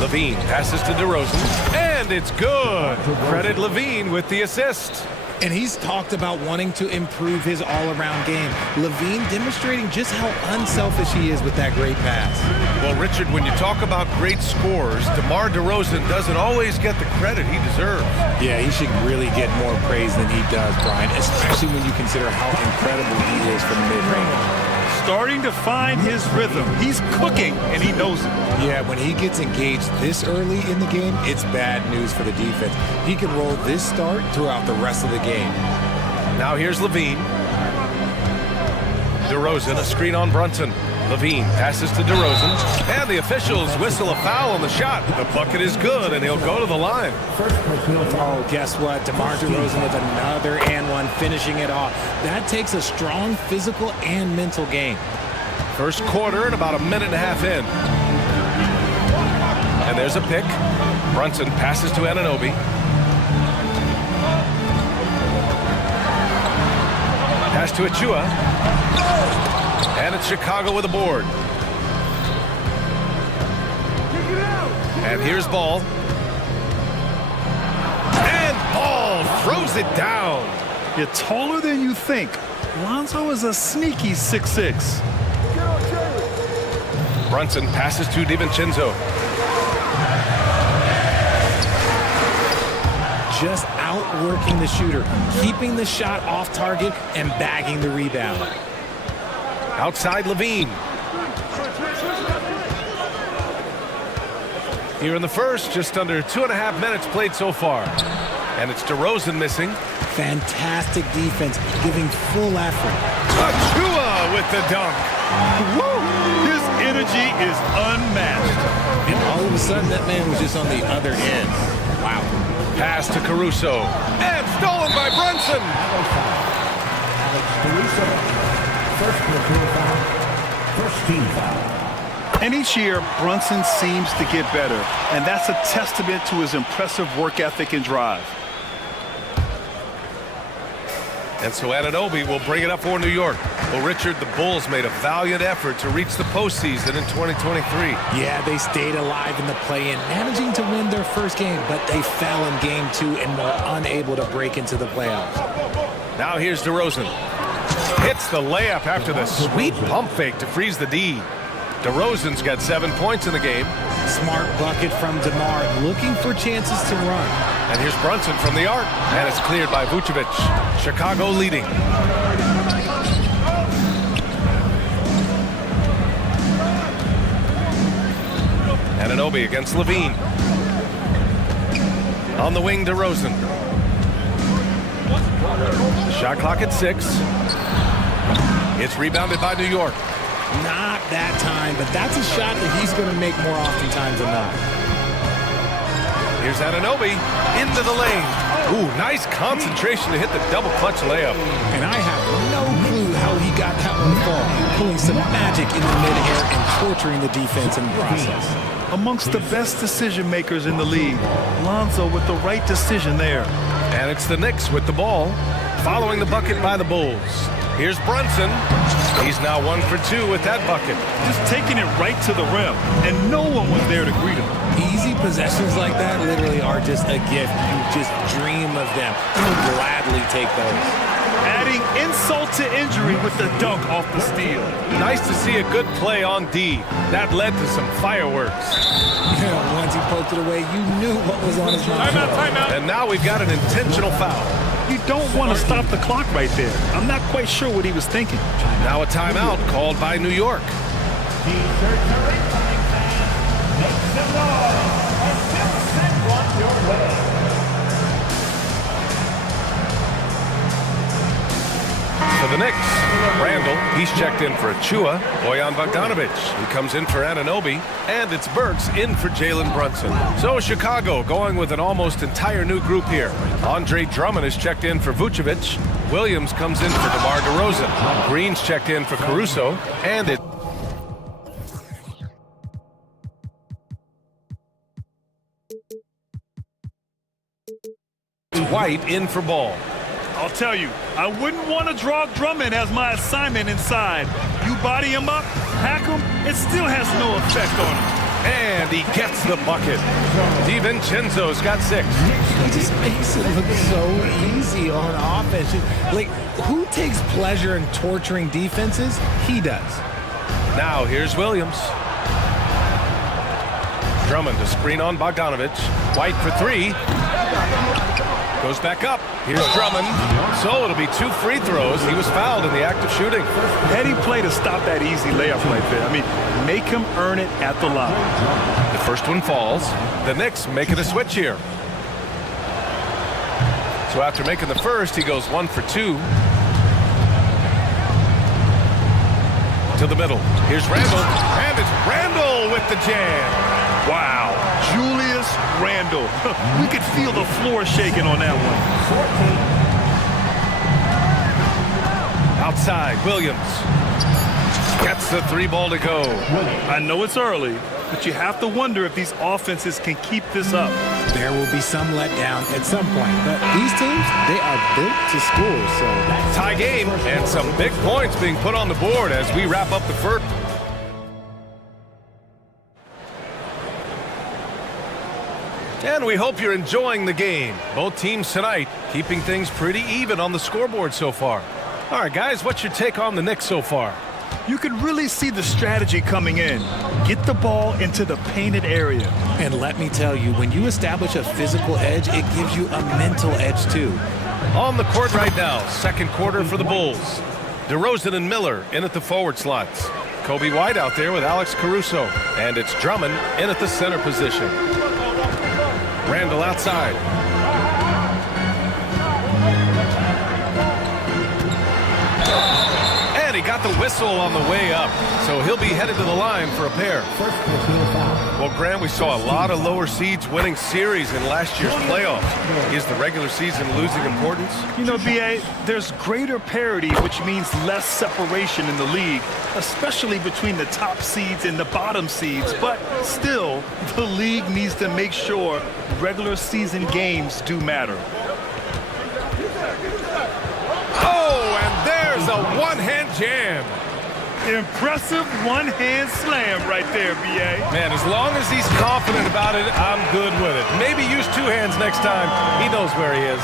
Levine passes to DeRozan, and it's good. Credit Levine with the assist. And he's talked about wanting to improve his all-around game. Levine demonstrating just how unselfish he is with that great pass. Well, Richard, when you talk about great scores, DeMar DeRozan doesn't always get the credit he deserves. Yeah, he should really get more praise than he does, Brian, especially when you consider how incredible he is from mid-range. Starting to find his rhythm. He's cooking, and he knows it. Yeah, when he gets engaged this early in the game, it's bad news for the defense. He can roll this start throughout the rest of the game. Now here's Levine. DeRozan, a screen on Brunson. Levine passes to DeRozan, and the officials whistle a foul on the shot. The bucket is good, and he'll go to the line. Oh, guess what? DeMar DeRozan with another and one, finishing it off. That takes a strong physical and mental game. First quarter and about a minute and a half in. And there's a pick. Brunson passes to Anunoby. Pass to Achua. And it's Chicago with a board. And here's Ball. And Ball throws it down. You're taller than you think. Lonzo is a sneaky 6'6". Brunson passes to DiVincenzo. Just outworking the shooter, keeping the shot off target and bagging the rebound. Outside Levine. Here in the first, just under 2.5 minutes played so far. And it's DeRozan missing. Fantastic defense, giving full effort. Achua with the dunk. Woo! His energy is unmatched. And all of a sudden, that man was just on the other end. Wow. Pass to Caruso. And stolen by Brunson. First team foul. And each year, Brunson seems to get better. And that's a testament to his impressive work ethic and drive. And so Anunoby will bring it up for New York. Well, Richard, the Bulls made a valiant effort to reach the postseason in 2023. Yeah, they stayed alive in the play-in, managing to win their first game, but they fell in game 2 and were unable to break into the playoffs. Now here's DeRozan. Hits the layup after the sweet pump fake to freeze the D. DeRozan's got 7 points in the game. Smart bucket from DeMar, looking for chances to run. And here's Brunson from the arc. And it's cleared by Vucevic. Chicago leading. Anunoby against Levine. On the wing, DeRozan. Shot clock at 6. It's rebounded by New York. Not that time, but that's a shot that he's going to make more oftentimes than not. Here's Anunoby into the lane. Ooh, nice concentration to hit the double clutch layup. And I have no clue how he got that one to fall, pulling some magic in the midair and torturing the defense in the process. Amongst the best decision makers in the league, Lonzo with the right decision there. And it's the Knicks with the ball, following the bucket by the Bulls. Here's Brunson. He's now 1 for 2 with that bucket. Just taking it right to the rim, and no one was there to greet him. Easy possessions like that literally are just a gift. You just dream of them. You would gladly take those. Adding insult to injury with the dunk off the steal. Nice to see a good play on D. That led to some fireworks. Yeah, once he poked it away, you knew what was on his mind. Timeout, timeout. And now we've got an intentional foul. You don't want to stop the clock right there. I'm not quite sure what he was thinking. Now a timeout called by New York. T-shirts are incoming, fans. Make some noise until send one your way. For the Knicks, Randall, he's checked in for Achua. Bojan Bogdanovic, he comes in for Anunoby. And it's Burks in for Jalen Brunson. So Chicago going with an almost entire new group here. Andre Drummond is checked in for Vucevic. Williams comes in for DeMar DeRozan. Green's checked in for Caruso. And it's White in for Ball. I'll tell you, I wouldn't want to draw Drummond as my assignment inside. You body him up, hack him, it still has no effect on him. And he gets the bucket. DiVincenzo's got 6. He just makes it look so easy on offense. Like, who takes pleasure in torturing defenses? He does. Now here's Williams. Drummond to screen on Bogdanovic. White for 3. Goes back up. Here's Drummond. So it'll be 2 free throws. He was fouled in the act of shooting. Heady play to stop that easy layup right there. I mean, make him earn it at the line. The first one falls. The Knicks making a switch here. So after making the first, he goes 1 for 2. To the middle. Here's Randall. And it's Randall with the jam. Wow, Julius Randle. We could feel the floor shaking on that one. Outside, Williams. Gets the 3 ball to go. I know it's early, but you have to wonder if these offenses can keep this up. There will be some letdown at some point, but these teams, they are built to score, so... Tie game, and some big points being put on the board as we wrap up the first. And we hope you're enjoying the game. Both teams tonight keeping things pretty even on the scoreboard so far. All right, guys, what's your take on the Knicks so far? You can really see the strategy coming in. Get the ball into the painted area. And let me tell you, when you establish a physical edge, it gives you a mental edge too. On the court right now, second quarter for the Bulls. DeRozan and Miller in at the forward slots. Kobe White out there with Alex Caruso. And it's Drummond in at the center position. Randall outside. And he got the whistle on the way up, so he'll be headed to the line for a pair. Well, Grant, we saw a lot of lower seeds winning series in last year's playoffs. Is the regular season losing importance? You know, B.A., there's greater parity, which means less separation in the league, especially between the top seeds and the bottom seeds. But still, the league needs to make sure regular season games do matter. Oh, and there's a one-hand jam. Impressive one-hand slam right there, B.A. Man, as long as he's confident about it, I'm good with it. Maybe use 2 hands next time. He knows where he is.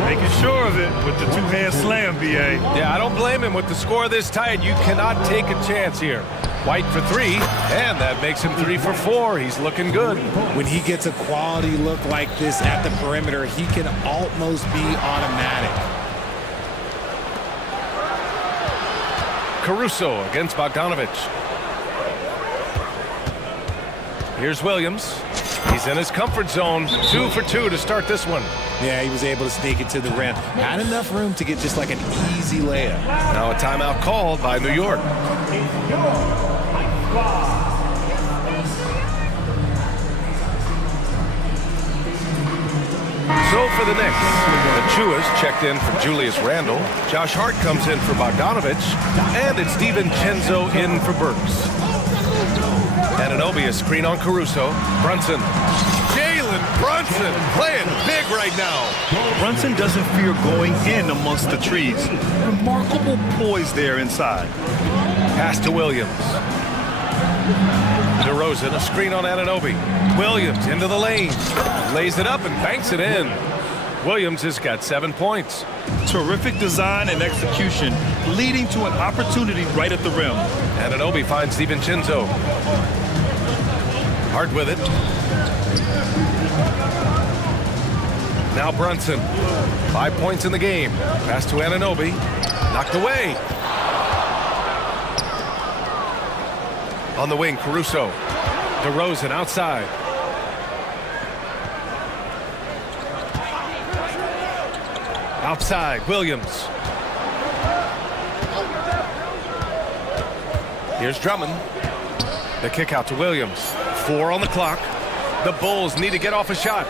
Making sure of it with the 2-hand slam, B.A. Yeah, I don't blame him. With the score this tight, you cannot take a chance here. White for 3, and that makes him 3 for 4. He's looking good. When he gets a quality look like this at the perimeter, he can almost be automatic. Caruso against Bogdanovic. Here's Williams. He's in his comfort zone. 2 for 2 to start this one. Yeah, he was able to sneak it to the rim. Not enough room to get just like an easy layup. Now a timeout called by New York. So for the Knicks, Achua's checked in for Julius Randle. Josh Hart comes in for Bogdanovic. And it's DiVincenzo in for Burks. Anunoby a screen on Caruso. Brunson. Jalen Brunson playing big right now. Brunson doesn't fear going in amongst the trees. Remarkable poise there inside. Pass to Williams. DeRozan a screen on Anunoby. Williams into the lane. Lays it up and banks it in. Williams has got 7 points. Terrific design and execution, leading to an opportunity right at the rim. Anunoby finds DiVincenzo. Hart with it. Now Brunson. 5 points in the game. Pass to Anunoby. Knocked away. On the wing, Caruso. DeRozan outside. Outside, Williams. Here's Drummond. The kick out to Williams. 4 on the clock. The Bulls need to get off a shot.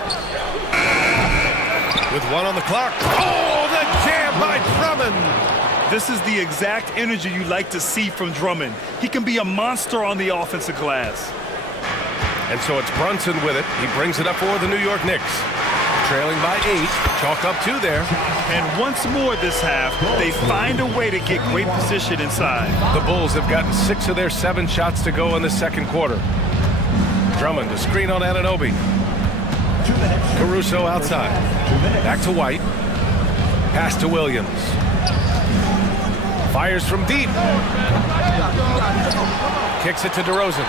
With 1 on the clock. Oh, the jam by Drummond. This is the exact energy you like to see from Drummond. He can be a monster on the offensive glass. And so it's Brunson with it. He brings it up for the New York Knicks. Trailing by 8. Chalk up 2 there. And once more this half, they find a way to get great position inside. The Bulls have gotten 6 of their 7 shots to go in the second quarter. Drummond, a screen on Anunoby. Caruso outside. Back to White. Pass to Williams. Fires from deep. Kicks it to DeRozan.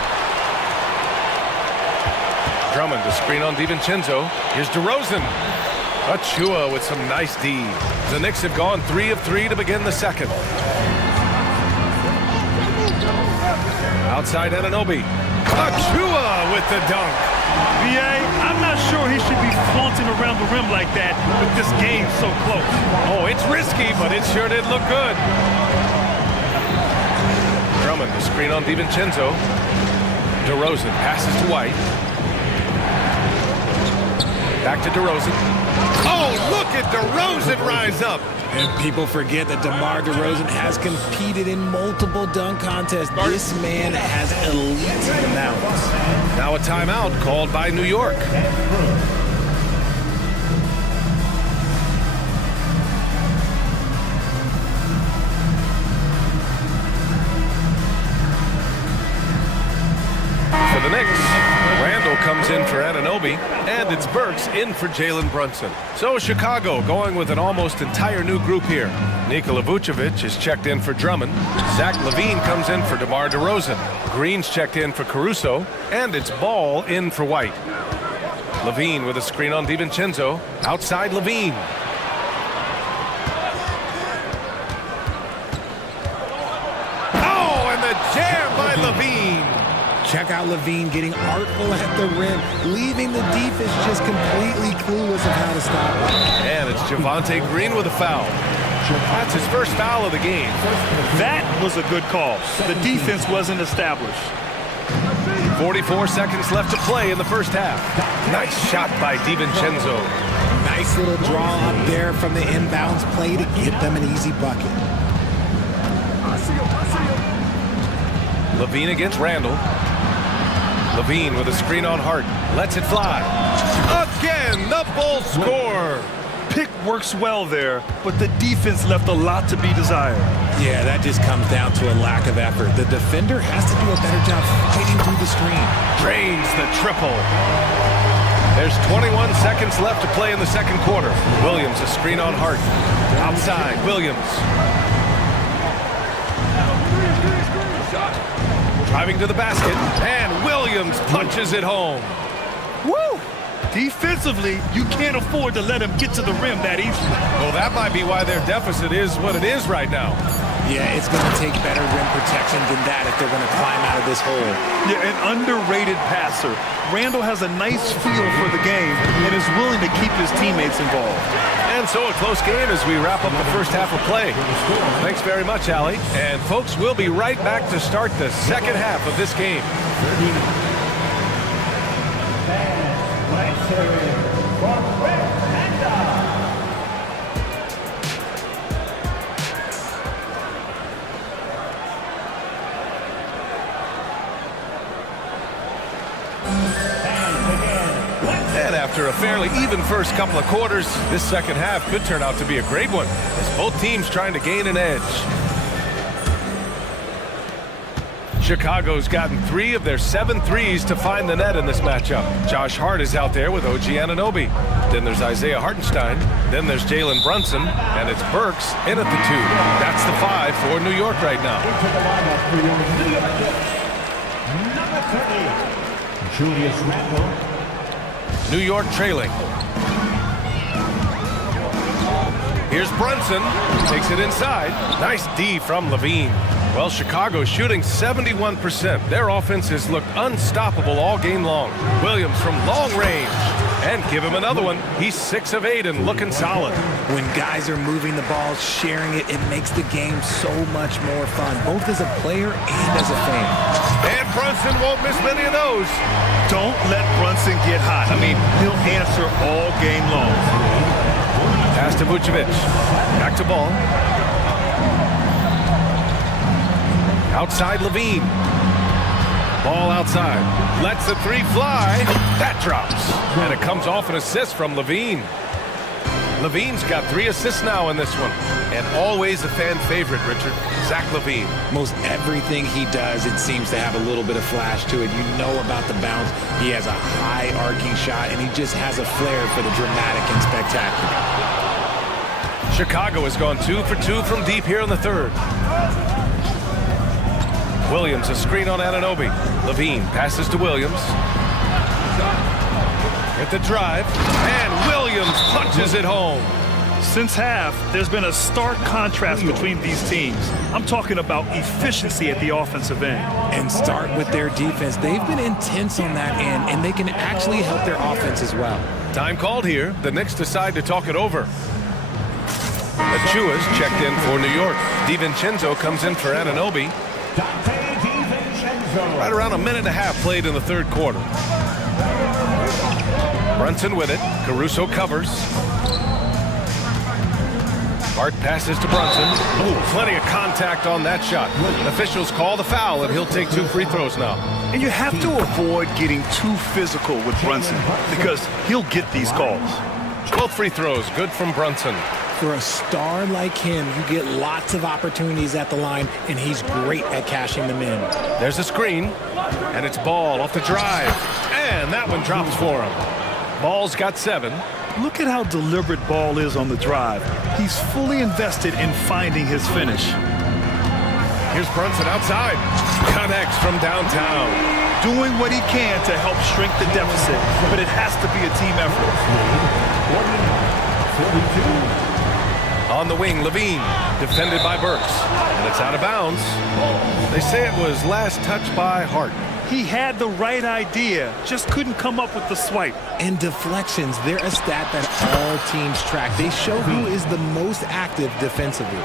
Drummond, a screen on DiVincenzo. Here's DeRozan. Achua with some nice D. The Knicks have gone 3 of 3 to begin the second. Outside Anunoby. Achua with the dunk. BA, I'm not sure he should be flaunting around the rim like that with this game so close. Oh, it's risky, but it sure did look good. Drummond, the screen on DiVincenzo. DeRozan passes to White. Back to DeRozan. Oh, look at DeRozan rise up. And people forget that DeMar DeRozan has competed in multiple dunk contests. This man has elite amounts. Now a timeout called by New York. For the Knicks, Randall comes in for Anunoby, and it's Burks in for Jalen Brunson. So Chicago going with an almost entire new group here. Nikola Vucevic is checked in for Drummond. Zach LaVine comes in for DeMar DeRozan. Green's checked in for Caruso, and it's Ball in for White. LaVine with a screen on DiVincenzo. Outside LaVine. Oh, and the jam by LaVine. Check out LaVine getting artful at the rim, leaving the defense just completely clueless of how to stop it. And it's Javonte Green with a foul. That's his first foul of the game. That was a good call. The defense wasn't established. 44 seconds left to play in the first half. Nice shot by DiVincenzo. Nice little draw up there from the inbounds play to get them an easy bucket. LaVine against Randall. LaVine with a screen on Hart. Lets it fly. Again, the Bulls score. Pick works well there, but the defense left a lot to be desired. Yeah, that just comes down to a lack of effort. The defender has to do a better job fighting through the screen. Drains the triple. There's 21 seconds left to play in the second quarter. Williams, a screen on Hart. Outside, Williams. Driving to the basket, and Williams punches it home. Woo! Defensively, you can't afford to let him get to the rim that easily. Well, that might be why their deficit is what it is right now. Yeah, it's going to take better rim protection than that if they're going to climb out of this hole. Yeah, an underrated passer. Randall has a nice feel for the game and is willing to keep his teammates involved. And so a close game as we wrap up the first half of play. Thanks very much, Allie. And folks, we'll be right back to start the second half of this game. And after a fairly even first couple of quarters, this second half could turn out to be a great one, as both teams trying to gain an edge. Chicago's gotten 3 of their 7 threes to find the net in this matchup. Josh Hart is out there with OG Anunoby. Then there's Isaiah Hartenstein. Then there's Jalen Brunson. And it's Burks in at the 2. That's the 5 for New York right now. Number 30, Julius Randle. New York trailing. Here's Brunson. Takes it inside. Nice D from Levine. Well, Chicago's shooting 71%. Their offense has looked unstoppable all game long. Williams from long range. And give him another one. He's 6 of 8 and looking solid. When guys are moving the ball, sharing it, it makes the game so much more fun, both as a player and as a fan. And Brunson won't miss many of those. Don't let Brunson get hot. I mean, he'll answer all game long. Pass to Vucevic. Back to ball. Outside Levine. Ball outside. Lets the three fly. That drops. And it comes off an assist from Levine. Levine's got 3 assists now in this one. And always a fan favorite, Richard. Zach Levine. Most everything he does, it seems to have a little bit of flash to it. You know about the bounce. He has a high arcing shot, and he just has a flair for the dramatic and spectacular. Chicago has gone 2 for 2 from deep here in the third. Williams, a screen on Anunoby. Levine passes to Williams. At the drive, and Williams punches it home. Since half, there's been a stark contrast between these teams. I'm talking about efficiency at the offensive end. And start with their defense. They've been intense on that end, and they can actually help their offense as well. Time called here. The Knicks decide to talk it over. Achua's checked in for New York. DiVincenzo comes in for Anunoby. Right around a minute and a half played in the third quarter. Brunson with it. Caruso covers. Hart passes to Brunson. Ooh, plenty of contact on that shot. Officials call the foul, and he'll take 2 free throws now. And you have to avoid getting too physical with Brunson because he'll get these calls. Both free throws, good from Brunson. For a star like him, you get lots of opportunities at the line, and he's great at cashing them in. There's a screen, and it's Ball off the drive. And that one drops for him. Ball's got 7. Look at how deliberate Ball is on the drive. He's fully invested in finding his finish. Here's Brunson outside. Connects from downtown. Doing what he can to help shrink the deficit, but it has to be a team effort. On the wing, Levine, defended by Burks. And it's out of bounds. They say it was last touched by Hart. He had the right idea, just couldn't come up with the swipe. And deflections, they're a stat that all teams track. They show who is the most active defensively.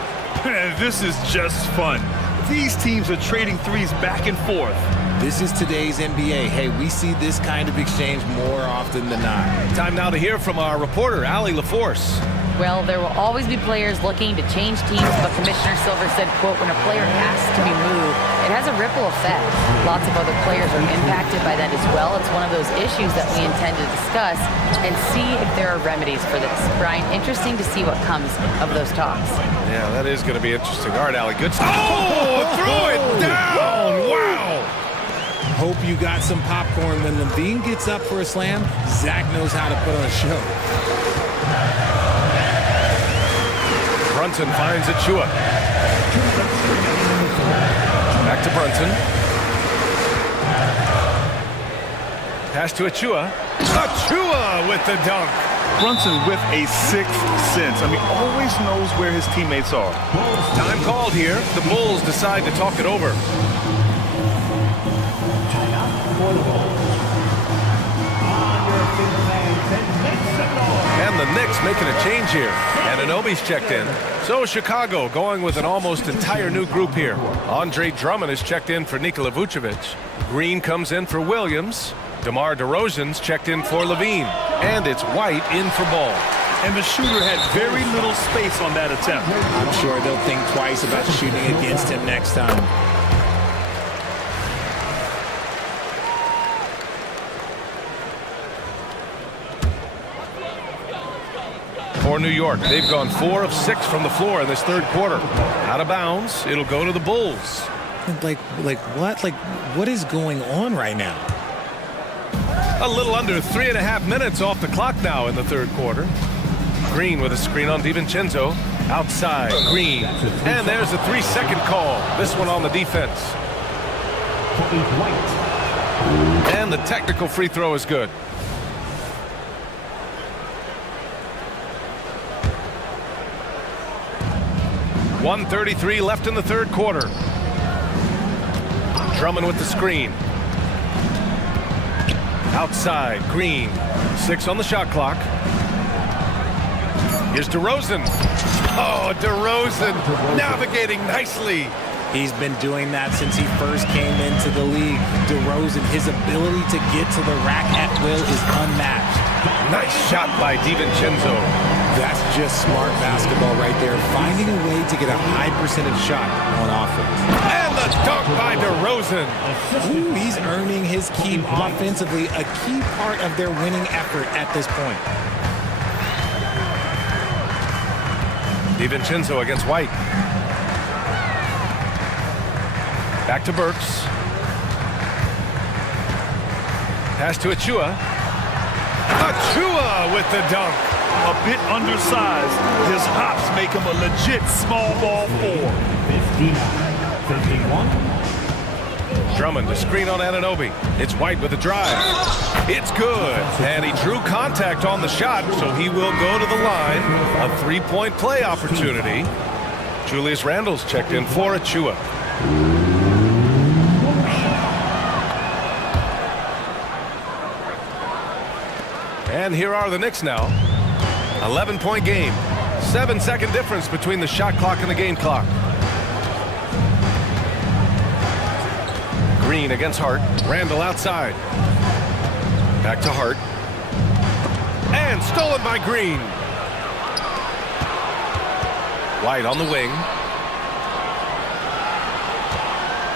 This is just fun. These teams are trading threes back and forth. This is today's NBA. Hey, we see this kind of exchange more often than not. Time now to hear from our reporter, Allie LaForce. Well, there will always be players looking to change teams, but Commissioner Silver said, quote, when a player has to be moved, it has a ripple effect. Lots of other players are impacted by that as well. It's one of those issues that we intend to discuss and see if there are remedies for this. Brian, interesting to see what comes of those talks. Yeah, that is going to be interesting. All right, Allie, good stuff. Oh, threw it down! Wow! Hope you got some popcorn. When Levine gets up for a slam, Zach knows how to put on a show. Brunson finds Achua. Back to Brunson. Pass to Achua. Achua with the dunk. Brunson with a sixth sense. I mean, always knows where his teammates are. Time called here. The Bulls decide to talk it over. And the Knicks making a change here. And Anunoby's checked in. So Chicago going with an almost entire new group here. Andre Drummond is checked in for Nikola Vucevic. Green comes in for Williams. DeMar DeRozan's checked in for Levine. And it's White in for Ball. And the shooter had very little space on that attempt. I'm sure they'll think twice about shooting against him next time. For New York, they've gone 4 of 6 from the floor in this third quarter. Out of bounds, it'll go to the Bulls. Like what? Like, what is going on right now? A little under 3.5 minutes off the clock now in the third quarter. Green with a screen on DiVincenzo. Outside, Green. And there's a 3-second call. This one on the defense. And the technical free throw is good. 1:33 left in the third quarter. Drummond with the screen. Outside, Green. 6 on the shot clock. Here's DeRozan. Oh, DeRozan navigating nicely. He's been doing that since he first came into the league. DeRozan, his ability to get to the rack at will is unmatched. Nice shot by DiVincenzo. That's just smart basketball right there, finding a way to get a high percentage shot on offense. And the dunk by DeRozan. Ooh, he's earning his keep offensively, a key part of their winning effort at this point. DiVincenzo against White. Back to Burks. Pass to Achua. Achua with the dunk. A bit undersized. His hops make him a legit small ball 4. 51. Drummond to screen on Anunoby. It's White with a drive. It's good. And he drew contact on the shot, so he will go to the line. A three-point play opportunity. Julius Randle's checked in for Achua. And here are the Knicks now. 11-point game. 7-second difference between the shot clock and the game clock. Green against Hart. Randle outside. Back to Hart. And stolen by Green. White on the wing.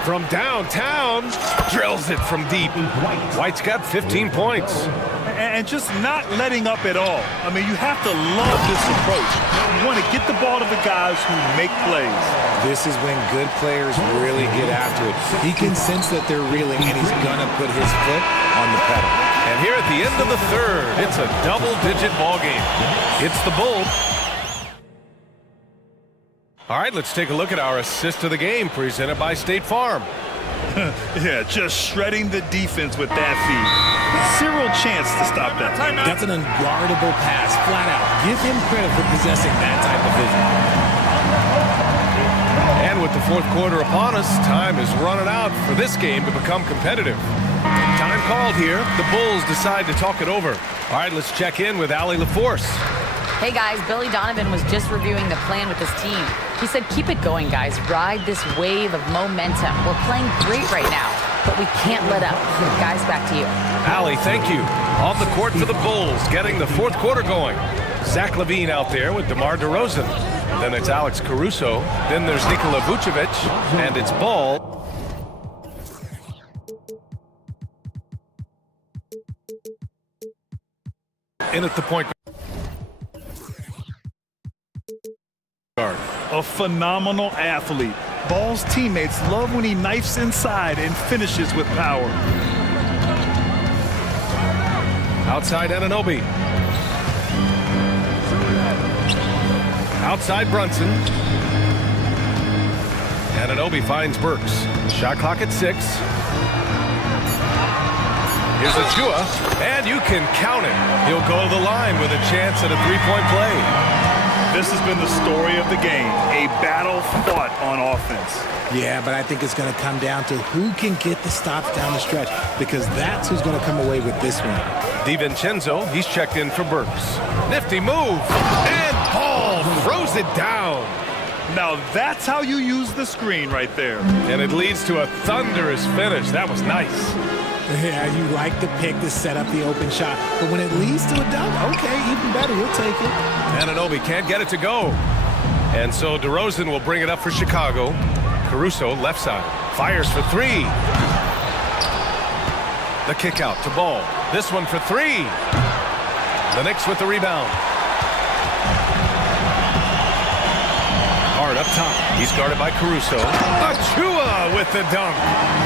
From downtown. Drills it from deep. White's got 15 points. And just not letting up at all. I mean, you have to love this approach. You want to get the ball to the guys who make plays. This is when good players really get after it. He can sense that they're reeling, and he's going to put his foot on the pedal. And here at the end of the third, it's a double-digit ball game. It's the Bulls. All right, let's take a look at our assist of the game presented by State Farm. Yeah, just shredding the defense with that feed. Zero chance to stop that. That's an unguardable pass, flat out. Give him credit for possessing that type of vision. And with the fourth quarter upon us, time is running out for this game to become competitive. Time called here. The Bulls decide to talk it over. All right, let's check in with Allie LaForce. Hey guys, Billy Donovan was just reviewing the plan with his team. He said, keep it going, guys. Ride this wave of momentum. We're playing great right now, but we can't let up. Guys, back to you. Allie, thank you. On the court for the Bulls, getting the fourth quarter going. Zach LaVine out there with DeMar DeRozan. Then it's Alex Caruso. Then there's Nikola Vucevic, and it's Ball. In at the point guard. A phenomenal athlete. Ball's teammates love when he knifes inside and finishes with power. Outside Anunoby. Outside Brunson. Anunoby finds Burks. Shot clock at 6. Here's Achua, and you can count it. He'll go to the line with a chance at a three-point play. This has been the story of the game, a battle fought on offense. Yeah, but I think it's going to come down to who can get the stops down the stretch, because that's who's going to come away with this one. DiVincenzo, he's checked in for Burks. Nifty move, and Ball throws it down. Now that's how you use the screen right there. And it leads to a thunderous finish. That was nice. Yeah, you like the pick to set up the open shot, but when it leads to a dunk, okay, even better, you'll take it. Anunoby can't get it to go. And so DeRozan will bring it up for Chicago. Caruso, left side, fires for 3. The kick out to Ball. This one for 3. The Knicks with the rebound. Hard up top. He's guarded by Caruso. Achua with the dunk.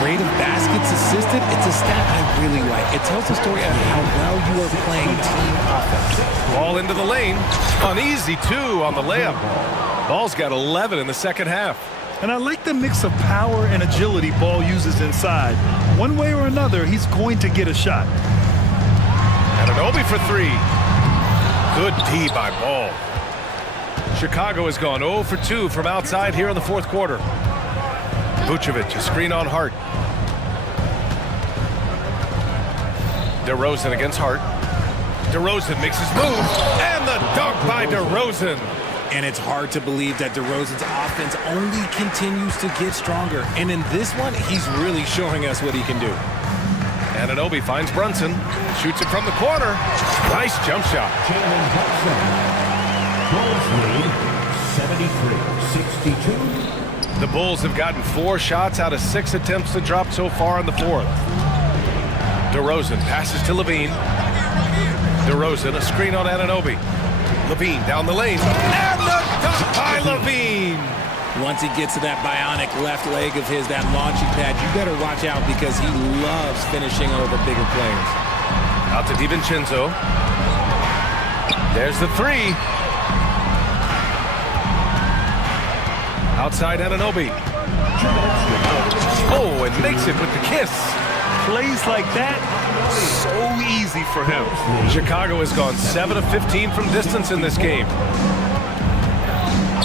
Rate of baskets assisted, it's a stat I really like. It tells the story of how well you are playing team offense. Ball into the lane. An easy 2 on the layup. Ball's got 11 in the second half. And I like the mix of power and agility Ball uses inside. One way or another, he's going to get a shot. Anunoby for 3. Good D by Ball. Chicago has gone 0 for 2 from outside here in the fourth quarter. Vucevic, a screen on Hart. DeRozan against Hart. DeRozan makes his move, and the dunk by DeRozan. And it's hard to believe that DeRozan's offense only continues to get stronger. And in this one, he's really showing us what he can do. Anunoby finds Brunson, shoots it from the corner. Nice jump shot. Bulls lead 73-62. The Bulls have gotten 4 shots out of 6 attempts to drop so far in the fourth. DeRozan passes to Levine. DeRozan, a screen on Anunoby. Levine down the lane, and the dunk by Levine. Once he gets to that bionic left leg of his, that launching pad, you better watch out because he loves finishing over bigger players. Out to DiVincenzo. There's the 3. Outside Anunoby. Oh, and makes it with the kiss. Plays like that, so easy for him. Chicago has gone 7 of 15 from distance in this game.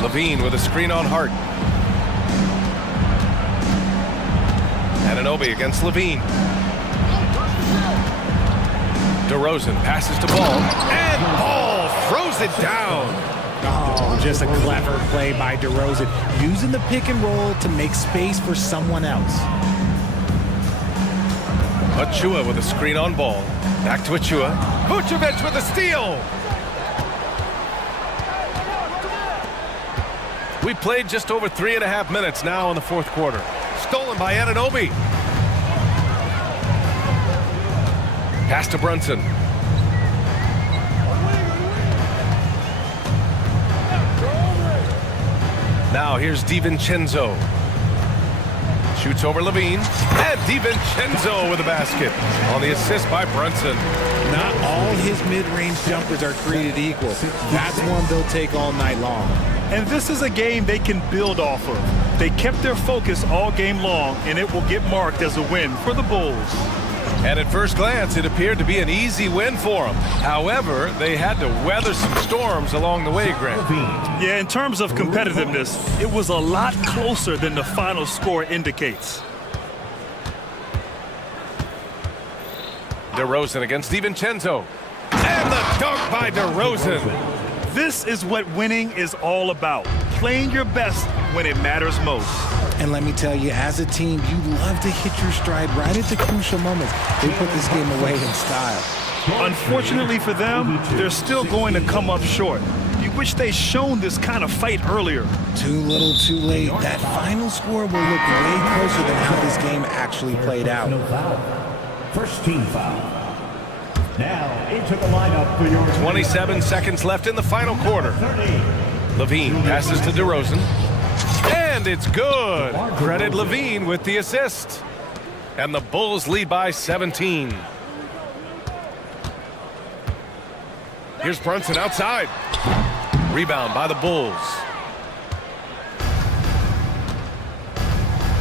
Levine with a screen on Hart. Anunoby against Levine. DeRozan passes to Ball, and Ball throws it down. Oh, just a clever play by DeRozan, using the pick and roll to make space for someone else. Achua with a screen on Ball. Back to Achua. Vucevic with a steal. We played just over 3.5 minutes now in the fourth quarter. Stolen by Anunoby. Pass to Brunson. Now here's DiVincenzo. Shoots over Levine. And DiVincenzo with a basket on the assist by Brunson. Not all his mid-range jumpers are created equal. That's one they'll take all night long. And this is a game they can build off of. They kept their focus all game long, and it will get marked as a win for the Bulls. And at first glance, it appeared to be an easy win for them. However, they had to weather some storms along the way, Grant. Yeah, in terms of competitiveness, it was a lot closer than the final score indicates. DeRozan against DiVincenzo. And the dunk by DeRozan. This is what winning is all about. Playing your best when it matters most. And let me tell you, as a team, you love to hit your stride right at the crucial moments. They put this game away in style. Unfortunately for them, they're still going to come up short. You wish they'd shown this kind of fight earlier. Too little, too late. That final score will look way closer than how this game actually played out. No foul. First team foul. Now into the lineup for your 27 seconds left in the final quarter. Levine passes to DeRozan. And it's good. Credit Levine with the assist. And the Bulls lead by 17. Here's Brunson outside. Rebound by the Bulls.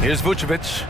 Here's Vucevic.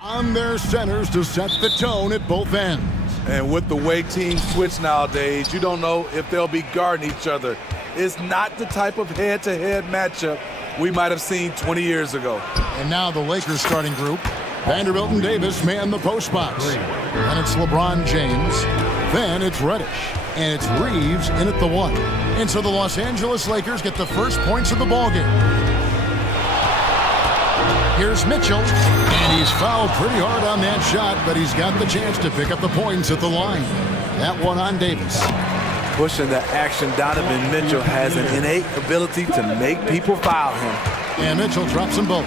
On their centers to set the tone at both ends. And with the way teams switch nowadays, you don't know if they'll be guarding each other. It's not the type of head-to-head matchup we might have seen 20 years ago. And now the Lakers starting group. Vanderbilt and Davis man the post box. And it's LeBron James. Then it's Reddish. And it's Reeves in at the 1. And so the Los Angeles Lakers get the first points of the ballgame. Here's Mitchell. And he's fouled pretty hard on that shot, but he's got the chance to pick up the points at the line. That one on Davis. Pushing the action, Donovan Mitchell has an innate ability to make people foul him. And Mitchell drops them both.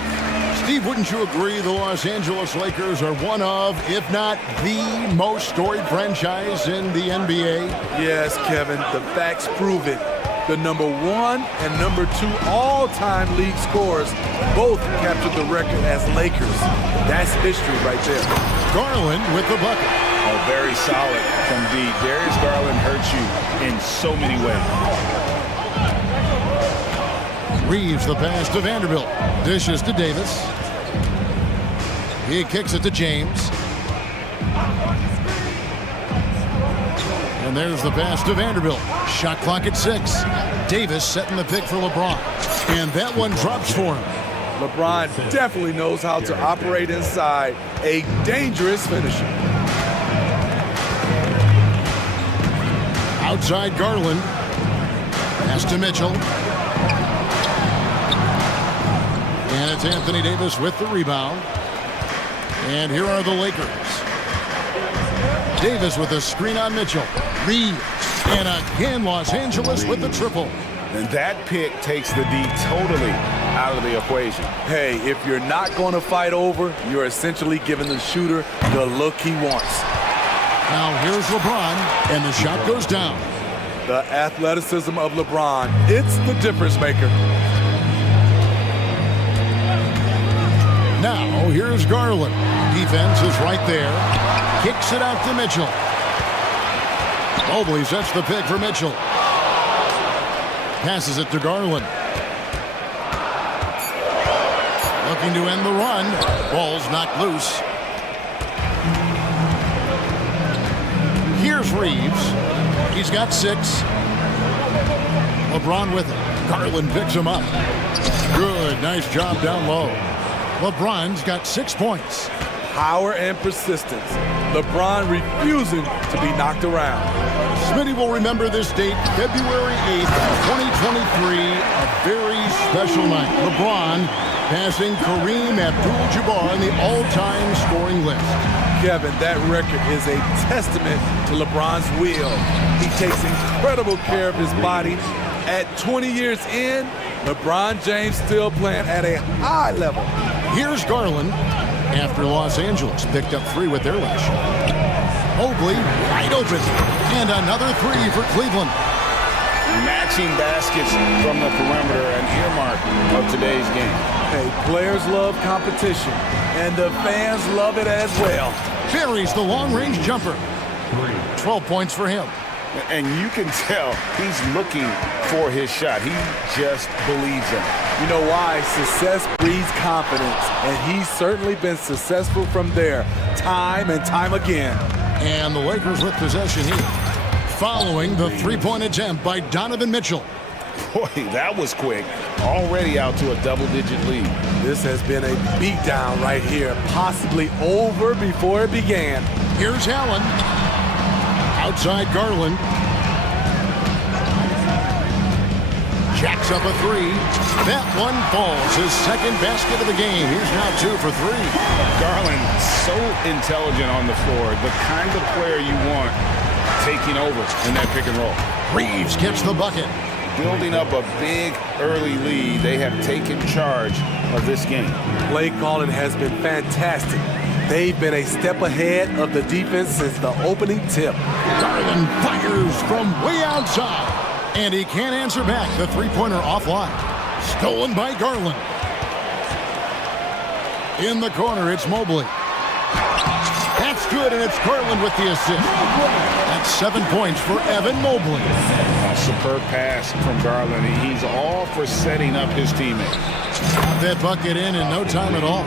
Steve, wouldn't you agree the Los Angeles Lakers are one of, if not the most storied franchise in the NBA? Yes, Kevin, the facts prove it. The number 1 and number 2 all-time league scorers both captured the record as Lakers. That's history right there. Garland with the bucket. Oh, very solid from D. Darius Garland hurts you in so many ways. Reeves the pass to Vanderbilt. Dishes to Davis. He kicks it to James. And there's the pass to Vanderbilt. Shot clock at 6. Davis setting the pick for LeBron. And that one drops for him. LeBron definitely knows how to operate inside. A dangerous finisher. Outside Garland. Pass to Mitchell. And it's Anthony Davis with the rebound. And here are the Lakers. Davis with a screen on Mitchell. Reeves. And again, Los Angeles with the triple. And that pick takes the D totally out of the equation. Hey, if you're not going to fight over, you're essentially giving the shooter the look he wants. Now here's LeBron, and the shot goes down. The athleticism of LeBron, it's the difference maker. Now here's Garland. Defense is right there. Kicks it out to Mitchell. Mobley sets the pick for Mitchell. Passes it to Garland. Looking to end the run. Ball's knocked loose. Here's Reeves. He's got 6. LeBron with it. Garland picks him up. Good, nice job down low. LeBron's got 6 points. Power and persistence. LeBron refusing to be knocked around. Smitty will remember this date, February 8th, 2023, a very special night. LeBron passing Kareem Abdul-Jabbar on the all-time scoring list. Kevin, that record is a testament to LeBron's will. He takes incredible care of his body. At 20 years in, LeBron James still playing at a high level. Here's Garland after Los Angeles picked up 3 with their last shot. Mobley wide open. And another 3 for Cleveland. Matching baskets from the perimeter, an earmark of today's game. Hey, players love competition, and the fans love it as well. Buries the long-range jumper. 12 points for him. And you can tell he's looking for his shot. He just believes in it. You know why? Success breeds confidence, and he's certainly been successful from there, time and time again. And the Lakers with possession here, following the three-point attempt by Donovan Mitchell. Boy, that was quick. Already out to a double-digit lead. This has been a beatdown right here, possibly over before it began. Here's Allen. Outside Garland. Jacks up a 3. That one falls. His second basket of the game. He's now 2 for 3. Garland, so intelligent on the floor. The kind of player you want taking over in that pick and roll. Reeves gets the bucket. Building up a big early lead. They have taken charge of this game. Play calling has been fantastic. They've been a step ahead of the defense since the opening tip. Garland fires from way outside. And he can't answer back. The three-pointer offline. Stolen by Garland. In the corner, it's Mobley. That's good, and it's Garland with the assist. That's 7 points for Evan Mobley. A superb pass from Garland. He's all for setting up his teammates. Got that bucket in no time at all.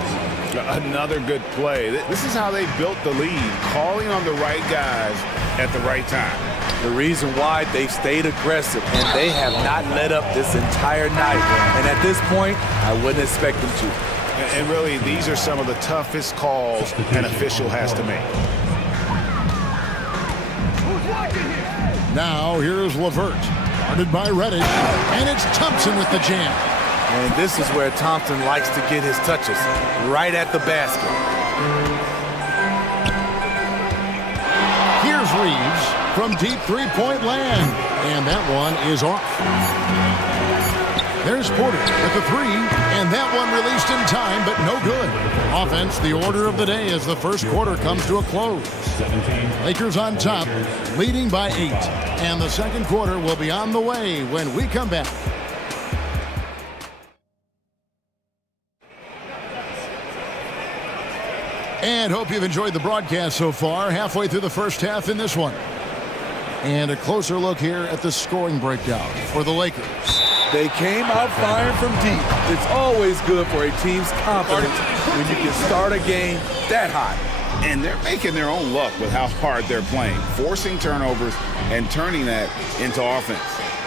Another good play. This is how they built the lead, calling on the right guys at the right time. The reason why they've stayed aggressive, and they have not let up this entire night. And at this point, I wouldn't expect them to. And really, these are some of the toughest calls an official has to make. Now here's Levert, guarded by Reddish, and it's Thompson with the jam. And this is where Thompson likes to get his touches, right at the basket. Here's Reeves from deep three-point land, and that one is off. There's Porter with the three, and that one released in time, but no good. Offense, the order of the day as the first quarter comes to a close. Lakers on top, leading by 8, and the second quarter will be on the way when we come back. And hope you've enjoyed the broadcast so far, halfway through the first half in this one. And a closer look here at the scoring breakdown for the Lakers. They came out firing from deep. It's always good for a team's confidence when you can start a game that hot. And they're making their own luck with how hard they're playing, forcing turnovers and turning that into offense.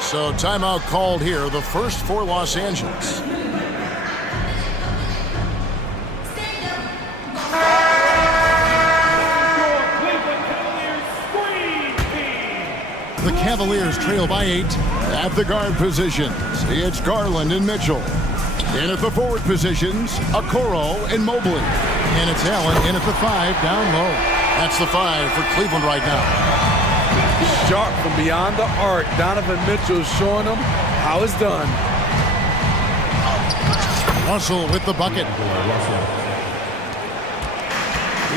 So timeout called here, the first for Los Angeles. The Cavaliers trail by 8 at the guard positions. It's Garland and Mitchell. In at the forward positions, Okoro and Mobley. And it's Allen in at the 5 down low. That's the 5 for Cleveland right now. Sharp from beyond the arc. Donovan Mitchell showing them how it's done. Russell with the bucket.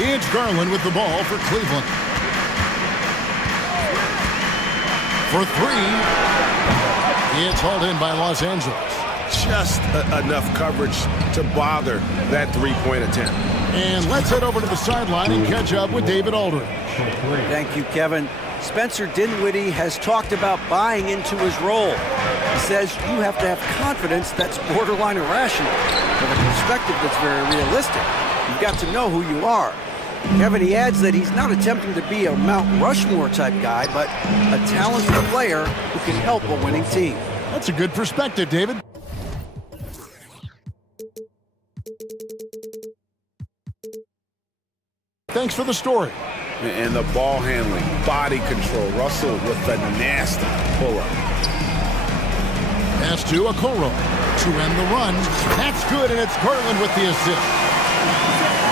It's Garland with the ball for Cleveland. For 3, it's hauled in by Los Angeles. Just enough coverage to bother that three-point attempt. And let's head over to the sideline and catch up with David Aldridge. Thank you, Kevin. Spencer Dinwiddie has talked about buying into his role. He says you have to have confidence that's borderline irrational, with a perspective that's very realistic. You've got to know who you are. Kevin, he adds that he's not attempting to be a Mount Rushmore type guy, but a talented player who can help a winning team. That's a good perspective, David. Thanks for the story. And the ball handling, body control. Russell with the nasty pull-up. Pass to Okoro to end the run. That's good, and it's Garland with the assist.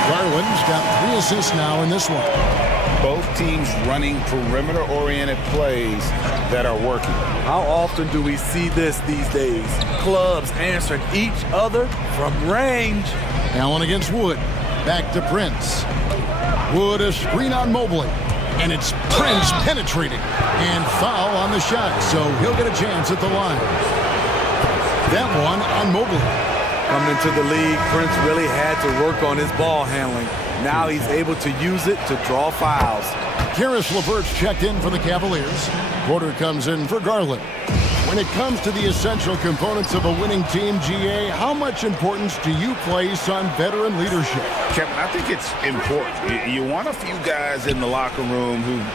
Garland's got 3 assists now in this one. Both teams running perimeter-oriented plays that are working. How often do we see this these days? Clubs answering each other from range. Allen against Wood. Back to Prince. Wood a screen on Mobley. And it's Prince penetrating. And foul on the shot, so he'll get a chance at the line. That one on Mobley. Coming into the league, Prince really had to work on his ball handling. Now he's able to use it to draw fouls. Karis LeVert's checked in for the Cavaliers. Porter comes in for Garland. When it comes to the essential components of a winning team, GA, how much importance do you place on veteran leadership? Kevin, I think it's important. You want a few guys in the locker room who've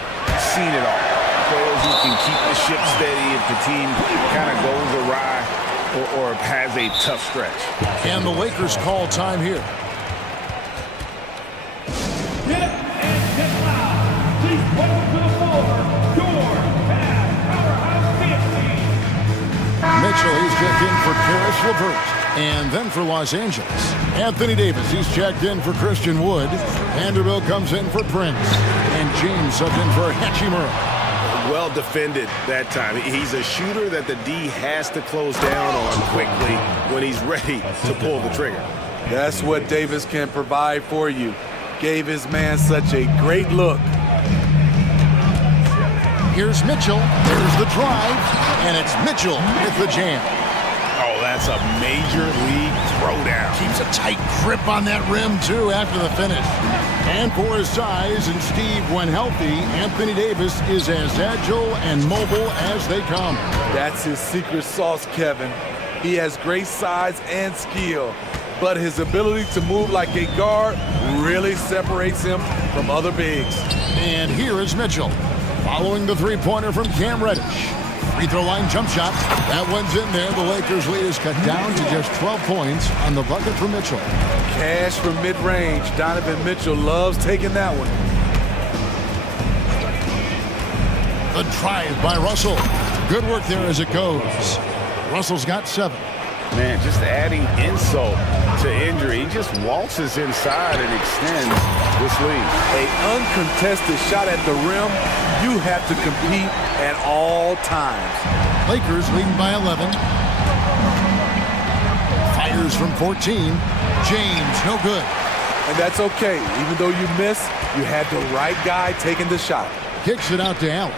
seen it all. Players who can keep the ship steady if the team kind of goes awry or has a tough stretch. And the Lakers call time here. Get and get loud. Please welcome to the floor, your powerhouse team. Mitchell, he's checked in for Karis LeVert. And then for Los Angeles, Anthony Davis, he's checked in for Christian Wood. Vanderbilt comes in for Prince. And James subbed in for Hachimura. Well defended that time. He's a shooter that the D has to close down on quickly when he's ready to pull the trigger. That's what Davis can provide for you. Gave his man such a great look. Here's Mitchell. There's the drive. And it's Mitchell with the jam. Oh, that's a major league throwdown. Keeps a tight grip on that rim, too, after the finish. And for his size, and Steve, when healthy, Anthony Davis is as agile and mobile as they come. That's his secret sauce, Kevin. He has great size and skill. but his ability to move like a guard really separates him from other bigs. And here is Mitchell, following the three-pointer from Cam Reddish. Free throw line jump shot. That one's in there. The Lakers' lead is cut down to just 12 points on the bucket for Mitchell. Cash from mid-range. Donovan Mitchell loves taking that one. The drive by Russell. Good work there as it goes. Russell's got 7. Man, just adding insult to injury. He just waltzes inside and extends this lead. An uncontested shot at the rim. You have to compete at all times. Lakers leading by 11. Fires from 14. James, no good. And that's okay. Even though you miss, you had the right guy taking the shot. Kicks it out to Allen.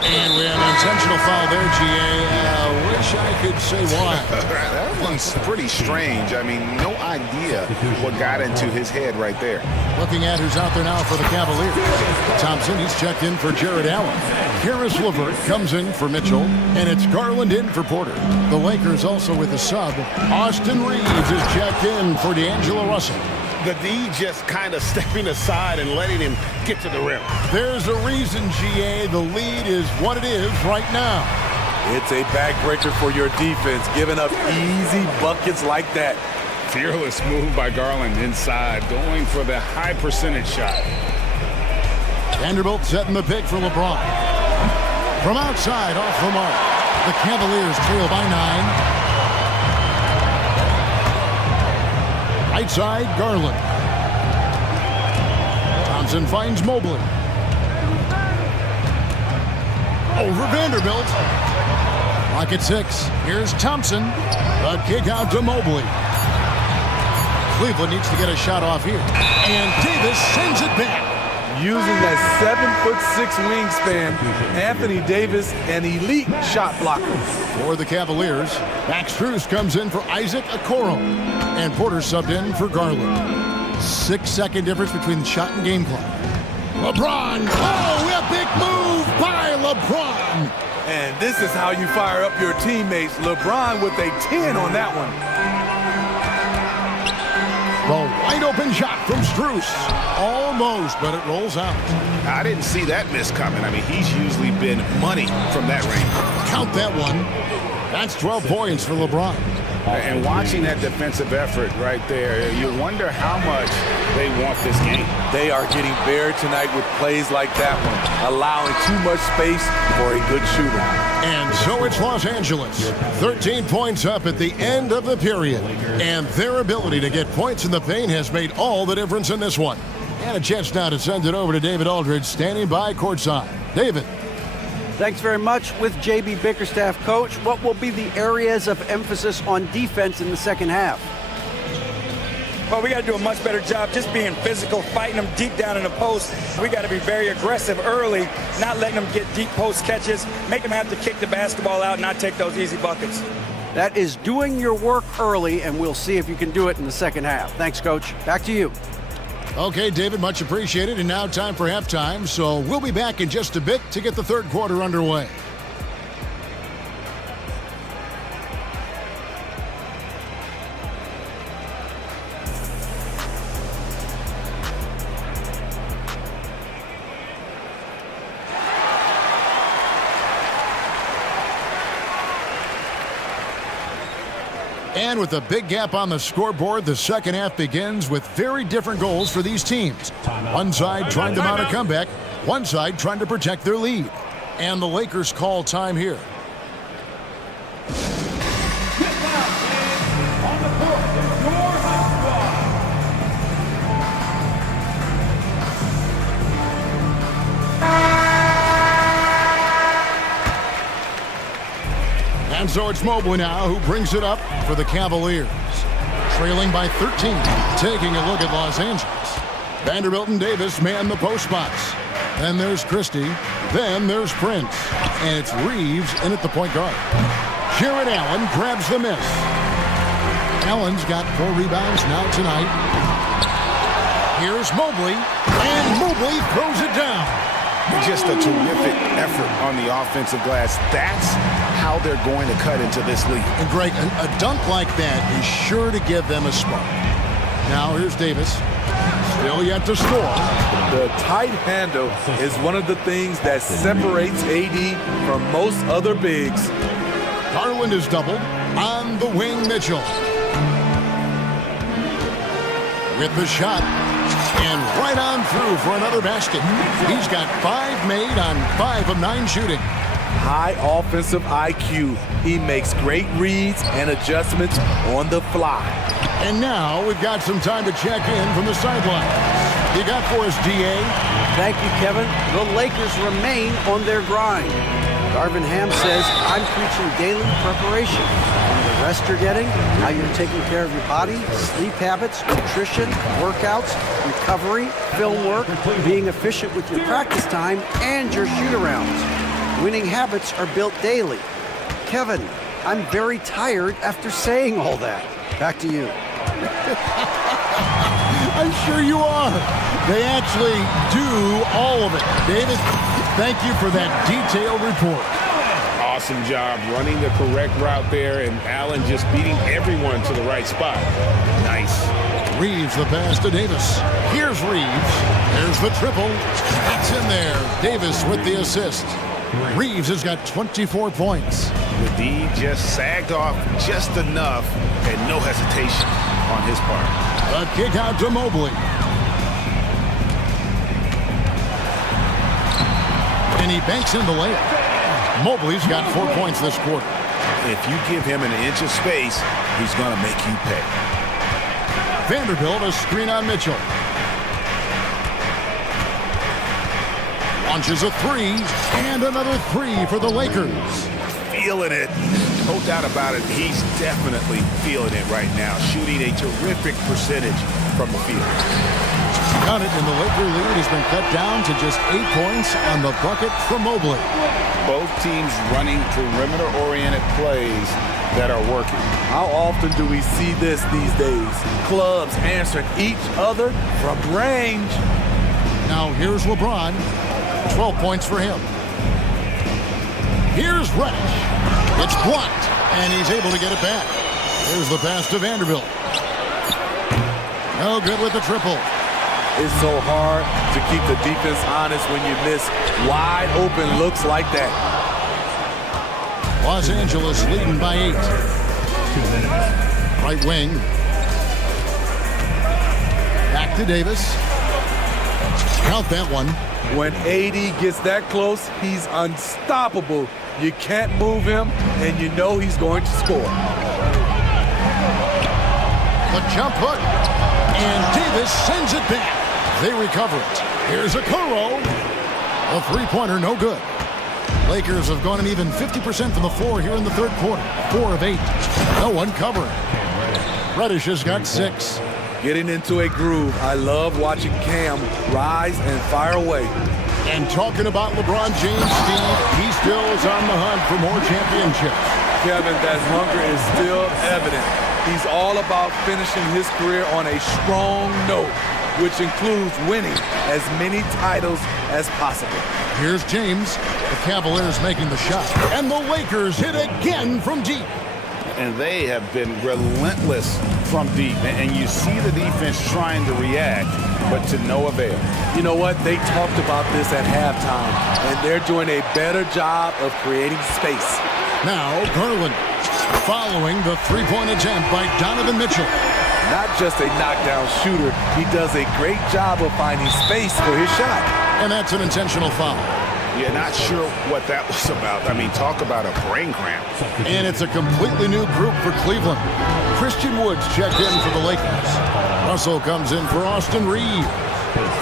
And we have an intentional foul there, GA. Wish I could say why. That one's pretty strange. I mean, no idea what got into his head right there. Looking at who's out there now for the Cavaliers. Thompson, he's checked in for Jared Allen. Karis LeVert comes in for Mitchell. And it's Garland in for Porter. The Lakers also with a sub. Austin Reeves is checked in for D'Angelo Russell. The D just kind of stepping aside and letting him get to the rim. There's a reason, GA. The lead is what it is right now. It's a backbreaker for your defense, giving up easy buckets like that. Fearless move by Garland inside, going for the high percentage shot. Vanderbilt setting the pick for LeBron. From outside, off the mark. The Cavaliers trail by 9. Right side, Garland. Thompson finds Mobley. Over Vanderbilt. Clock at 6. Here's Thompson. A kick out to Mobley. Cleveland needs to get a shot off here. And Davis sends it back. Using that 7'6" wingspan, Anthony Davis, an elite shot blocker. For the Cavaliers, Max Strus comes in for Isaac Okoro. And Porter subbed in for Garland. 6-second difference between the shot and game clock. LeBron. Oh, epic move by LeBron. And this is how you fire up your teammates. LeBron with a 10 on that one. The wide open shot from Strus. Almost, but it rolls out. I didn't see that miss coming. I mean, he's usually been money from that range. Count that one. That's 12 points for LeBron. And watching that defensive effort right there, you wonder how much they want this game. They are getting bare tonight with plays like that one, allowing too much space for a good shooter. And so it's Los Angeles, 13 points up at the end of the period. And their ability to get points in the paint has made all the difference in this one. And a chance now to send it over to David Aldridge, standing by courtside. David. Thanks very much. With JB Bickerstaff, Coach, what will be the areas of emphasis on defense in the second half? Well, we got to do a much better job just being physical, fighting them deep down in the post. We got to be very aggressive early, not letting them get deep post catches, make them have to kick the basketball out and not take those easy buckets. That is doing your work early, and we'll see if you can do it in the second half. Thanks, Coach. Back to you. Okay, David, much appreciated. And now time for halftime. So we'll be back in just a bit to get the third quarter underway. And with a big gap on the scoreboard, the second half begins with very different goals for these teams. One side trying to mount a comeback, one side trying to protect their lead. And the Lakers call time here. And so it's Mobley now who brings it up for the Cavaliers. Trailing by 13, taking a look at Los Angeles. Vanderbilt and Davis man the post spots. Then there's Christie. Then there's Prince. And it's Reeves in at the point guard. Jared Allen grabs the miss. Allen's got 4 rebounds now tonight. Here's Mobley. And Mobley throws it down. Just a terrific effort on the offensive glass. That's how they're going to cut into this league. And Greg, a dunk like that is sure to give them a spark. Now here's Davis. Still yet to score. The tight handle is one of the things that separates AD from most other bigs. Garland is doubled. On the wing, Mitchell. With the shot. And right on through for another basket. He's got 5 made on 5 of 9 shooting. High offensive IQ. He makes great reads and adjustments on the fly. And now we've got some time to check in from the sidelines. You got for us, DA? Thank you, Kevin. The Lakers remain on their grind. Darvin Ham says, I'm preaching daily preparation. From the rest you're getting, how you're taking care of your body, sleep habits, nutrition, workouts, recovery, film work, being efficient with your practice time, and your shoot-arounds. Winning habits are built daily. Kevin, I'm very tired after saying all that. Back to you. I'm sure you are. They actually do all of it. David, thank you for that detailed report. Awesome job running the correct route there, and Allen just beating everyone to the right spot. Nice. Reeves the pass to Davis. Here's Reeves. There's the triple. That's in there. Davis with the assist. Reeves has got 24 points. The D just sagged off just enough and no hesitation on his part. The kick out to Mobley. And he banks in the layup. Mobley's got 4 points this quarter. If you give him an inch of space, he's going to make you pay. Vanderbilt a screen on Mitchell. Launches a 3, and another 3 for the Lakers. Feeling it. No doubt about it. He's definitely feeling it right now. Shooting a terrific percentage from the field. Got it, and the Laker lead has been cut down to just 8 points on the bucket from Mobley. Both teams running perimeter-oriented plays that are working. How often do we see this these days? Clubs answering each other from range. Now here's LeBron. 12 points for him. Here's Reddish. It's blocked, and he's able to get it back. Here's the pass to Vanderbilt. No good with the triple. It's so hard to keep the defense honest when you miss wide open looks like that. Los Angeles leading by 8. 2 minutes. Right wing. Back to Davis. Count that one. When AD gets that close, he's unstoppable. You can't move him, and you know he's going to score. The jump hook, and Davis sends it back. They recover it. Here's a Okoro. A three-pointer, no good. Lakers have gone an even 50% from the floor here in the third quarter. 4 of 8. No one covering. Reddish has got 6. Getting into a groove. I love watching Cam rise and fire away. And talking about LeBron James, Steve, he still is on the hunt for more championships. Kevin, that hunger is still evident. He's all about finishing his career on a strong note, which includes winning as many titles as possible. Here's James. The Cavaliers making the shot. And the Lakers hit again from deep. And they have been relentless from deep. And you see the defense trying to react, but to no avail. You know what? They talked about this at halftime, and they're doing a better job of creating space. Now, Garland following the three-point attempt by Donovan Mitchell. Not just a knockdown shooter, he does a great job of finding space for his shot. And that's an intentional foul. Yeah, not sure what that was about. I mean, talk about a brain cramp. And it's a completely new group for Cleveland. Christian Woods checked in for the Lakers. Russell comes in for Austin Reeves.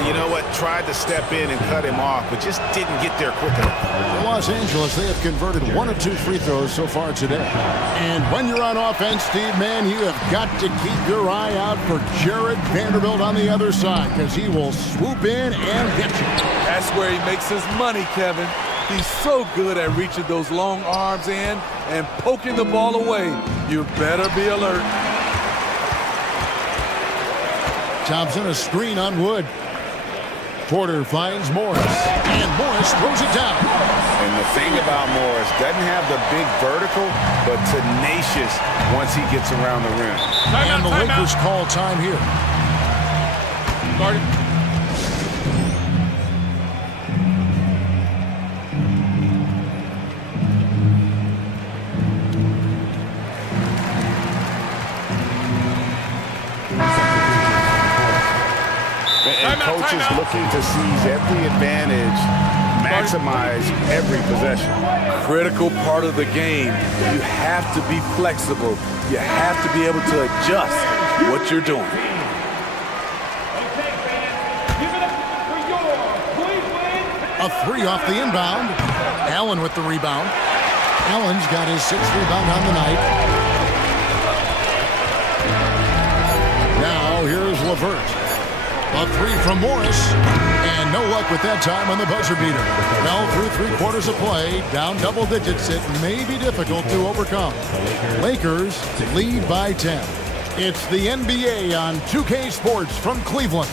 You know what? Tried to step in and cut him off, but just didn't get there quick enough. For Los Angeles, they have converted 1 of 2 free throws so far today. And when you're on offense, Steve, man, you have got to keep your eye out for Jared Vanderbilt on the other side, because he will swoop in and hit you. That's where he makes his money, Kevin. He's so good at reaching those long arms in and poking the ball away. You better be alert. Thompson a screen on Wood. Porter finds Morris, and Morris throws it down. And the thing about Morris, doesn't have the big vertical, but tenacious once he gets around the rim. And the Lakers call time here. And coaches looking to seize every advantage, maximize every possession. Critical part of the game. You have to be flexible. You have to be able to adjust what you're doing. A three off the inbound. Allen with the rebound. Allen's got his 6th rebound on the night. Now here's LeVert. A three from Morris. And no luck with that time on the buzzer beater. Well, through 3/4 of play, down double digits, it may be difficult to overcome. Lakers lead by 10. It's the NBA on 2K Sports from Cleveland.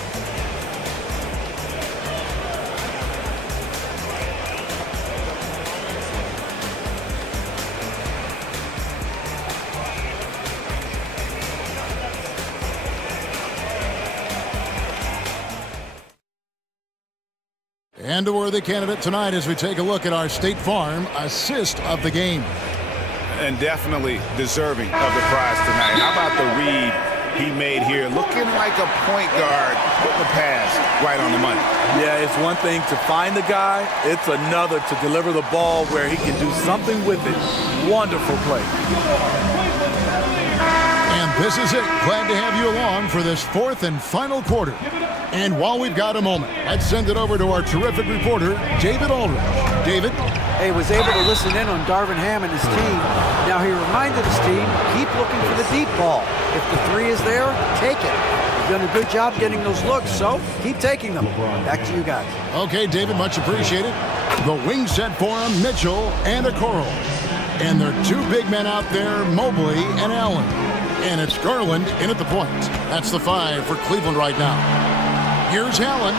And a worthy candidate tonight as we take a look at our State Farm assist of the game. And definitely deserving of the prize tonight. How about the read he made here? Looking like a point guard, putting the pass right on the money. Yeah, it's one thing to find the guy. It's another to deliver the ball where he can do something with it. Wonderful play. And this is it. Glad to have you along for this 4th and final quarter. And while we've got a moment, let's send it over to our terrific reporter, David Aldridge. David? Hey, was able to listen in on Darvin Ham and his team. Now he reminded his team, keep looking for the deep ball. If the three is there, take it. You've done a good job getting those looks, so keep taking them. Back to you guys. Okay, David, much appreciated. The wing set for him, Mitchell and Okoro. And there are 2 big men out there, Mobley and Allen. And it's Garland in at the point. That's the 5 for Cleveland right now. Here's Allen.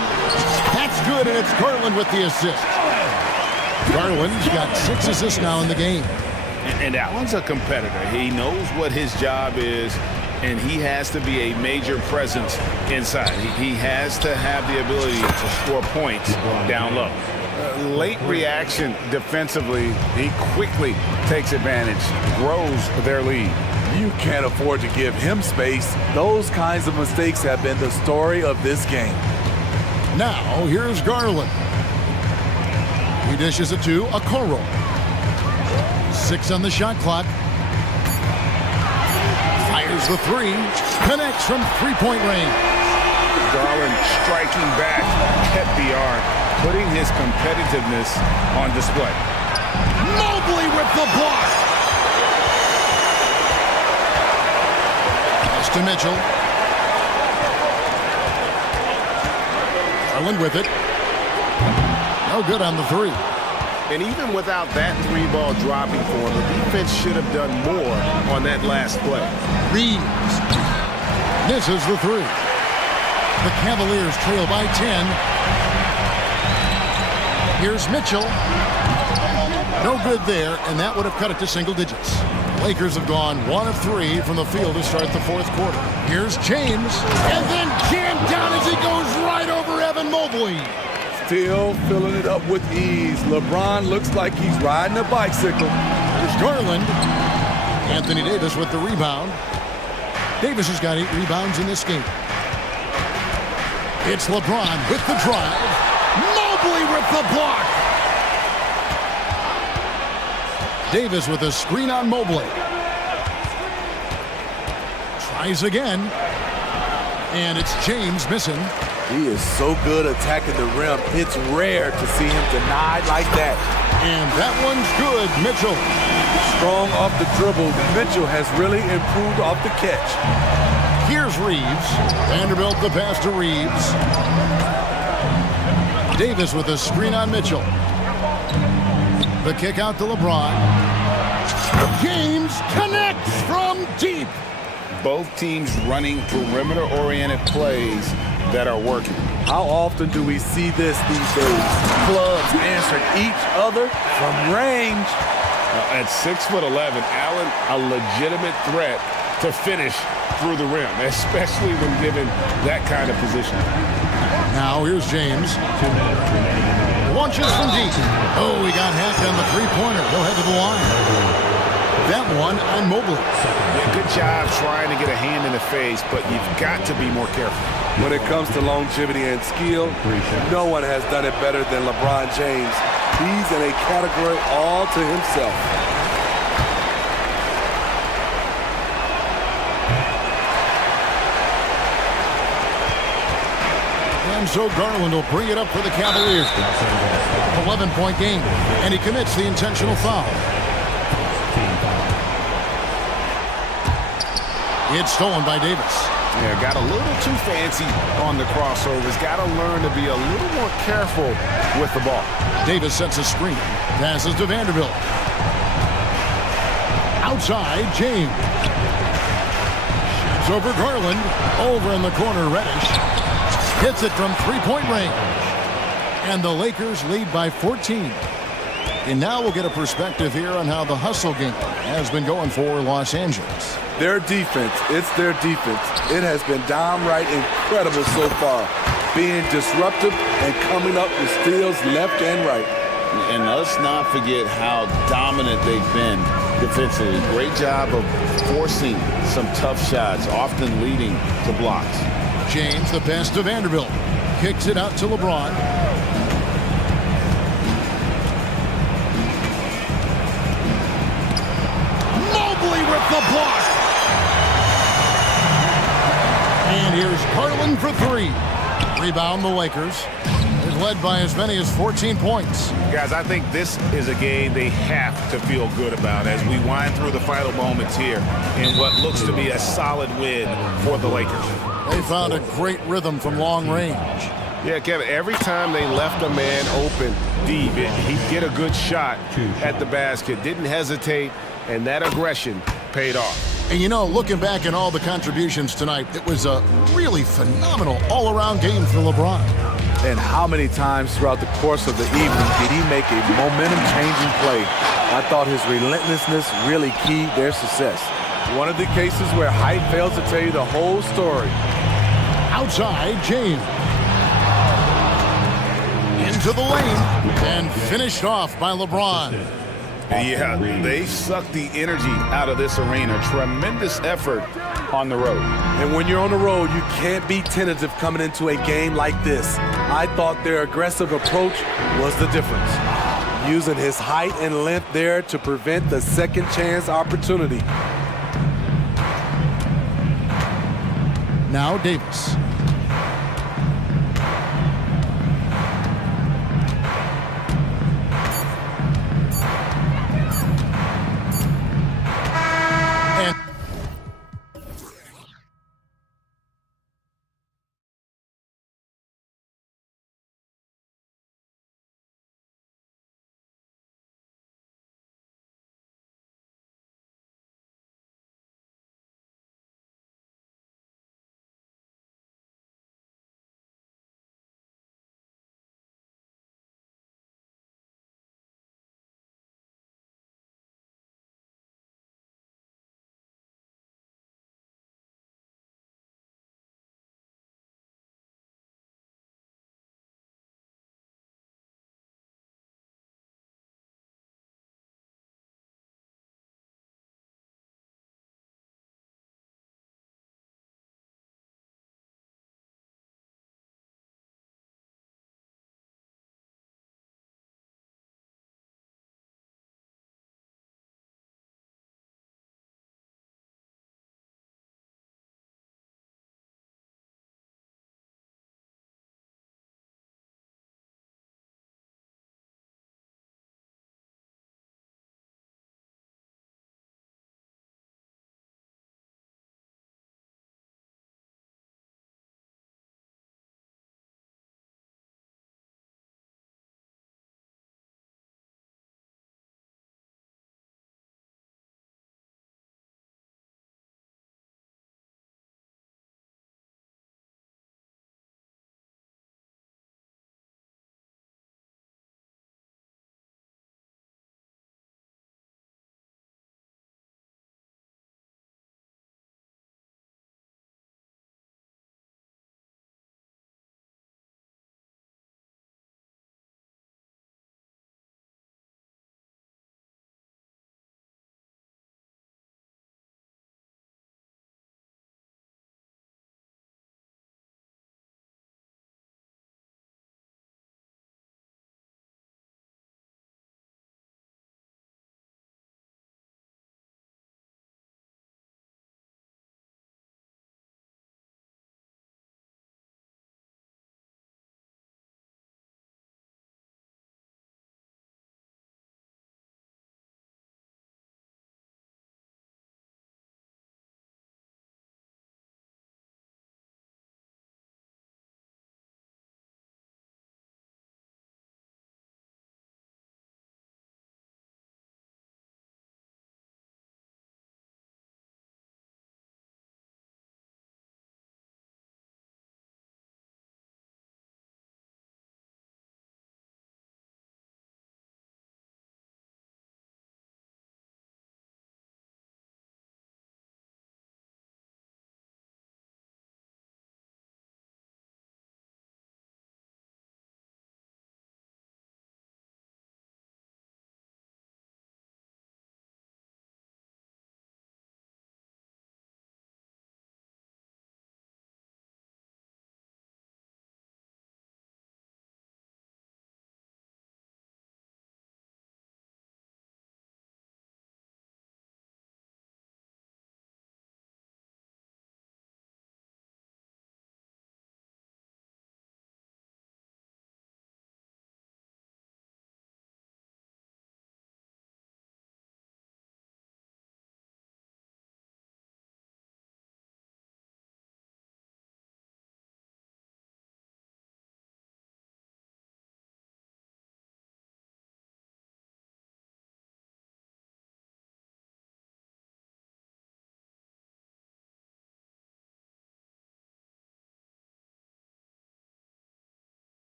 That's good, and it's Garland with the assist. Garland's got 6 assists now in the game. And Allen's a competitor. He knows what his job is, and he has to be a major presence inside. He has to have the ability to score points down low. Late reaction defensively, he quickly takes advantage, grows their lead. You can't afford to give him space. Those kinds of mistakes have been the story of this game. Now, here's Garland. He dishes it to Okoro. 6 on the shot clock. Fires the 3. Connects from 3-point range. Garland striking back at the arc, putting his competitiveness on display. Mobley with the block. Pass to Mitchell. Garland with it. No good on the 3. And even without that 3-ball dropping for him, the defense should have done more on that last play. Reeves misses the 3. The Cavaliers trail by 10. Here's Mitchell. No good there, and that would have cut it to single digits. Lakers have gone 1 of 3 from the field to start the 4th quarter. Here's James, and then jammed down as he goes right over Evan Mobley. Still filling it up with ease. LeBron looks like he's riding a bicycle. There's Garland. Anthony Davis with the rebound. Davis has got 8 rebounds in this game. It's LeBron with the drive. Mobley with the block. Davis with a screen on Mobley. Tries again. And it's James missing. He is so good attacking the rim. It's rare to see him denied like that. And that one's good, Mitchell. Strong off the dribble. Mitchell has really improved off the catch. Here's Reeves. Vanderbilt the pass to Reeves. Davis with a screen on Mitchell. The kick out to LeBron. James connects from deep. Both teams running perimeter-oriented plays that are working. How often do we see this these days? Clubs answering each other from range. At 6'11", Allen, a legitimate threat to finish through the rim, especially when given that kind of position. Now here's James. Launches from deep. Oh, he got hacked on the three-pointer. He'll head to the line. That one on Mobley. Yeah, good job trying to get a hand in the face, but you've got to be more careful. When it comes to longevity and skill, no one has done it better than LeBron James. He's in a category all to himself. And so Garland will bring it up for the Cavaliers. 11-point game, and he commits the intentional foul. It's stolen by Davis. Yeah, got a little too fancy on the crossovers. Got to learn to be a little more careful with the ball. Davis sets a screen. Passes to Vanderbilt. Outside, James. Shoots over Garland. Over in the corner, Reddish. Hits it from three-point range. And the Lakers lead by 14. And now we'll get a perspective here on how the hustle game has been going for Los Angeles. Their defense, it's their defense. It has been downright incredible so far. Being disruptive and coming up with steals left and right. And let's not forget how dominant they've been defensively. Great job of forcing some tough shots, often leading to blocks. James, the pass to Vanderbilt. Kicks it out to LeBron. Mobley with the block. And here's Garland for three. Rebound the Lakers. Is led by as many as 14 points. Guys, I think this is a game they have to feel good about as we wind through the final moments here in what looks to be a solid win for the Lakers. They found a great rhythm from long range. Yeah, Kevin, every time they left a man open deep, he'd get a good shot at the basket. Didn't hesitate, and that aggression paid off. And you know, looking back at all the contributions tonight, it was a really phenomenal all-around game for LeBron. And how many times throughout the course of the evening did he make a momentum-changing play? I thought his relentlessness really keyed their success. One of the cases where height fails to tell you the whole story. Outside, James. Into the lane and finished off by LeBron. Yeah, they sucked the energy out of this arena. Tremendous effort on the road. And when you're on the road, you can't be tentative coming into a game like this. I thought their aggressive approach was the difference. Using his height and length there to prevent the second chance opportunity. Now Davis.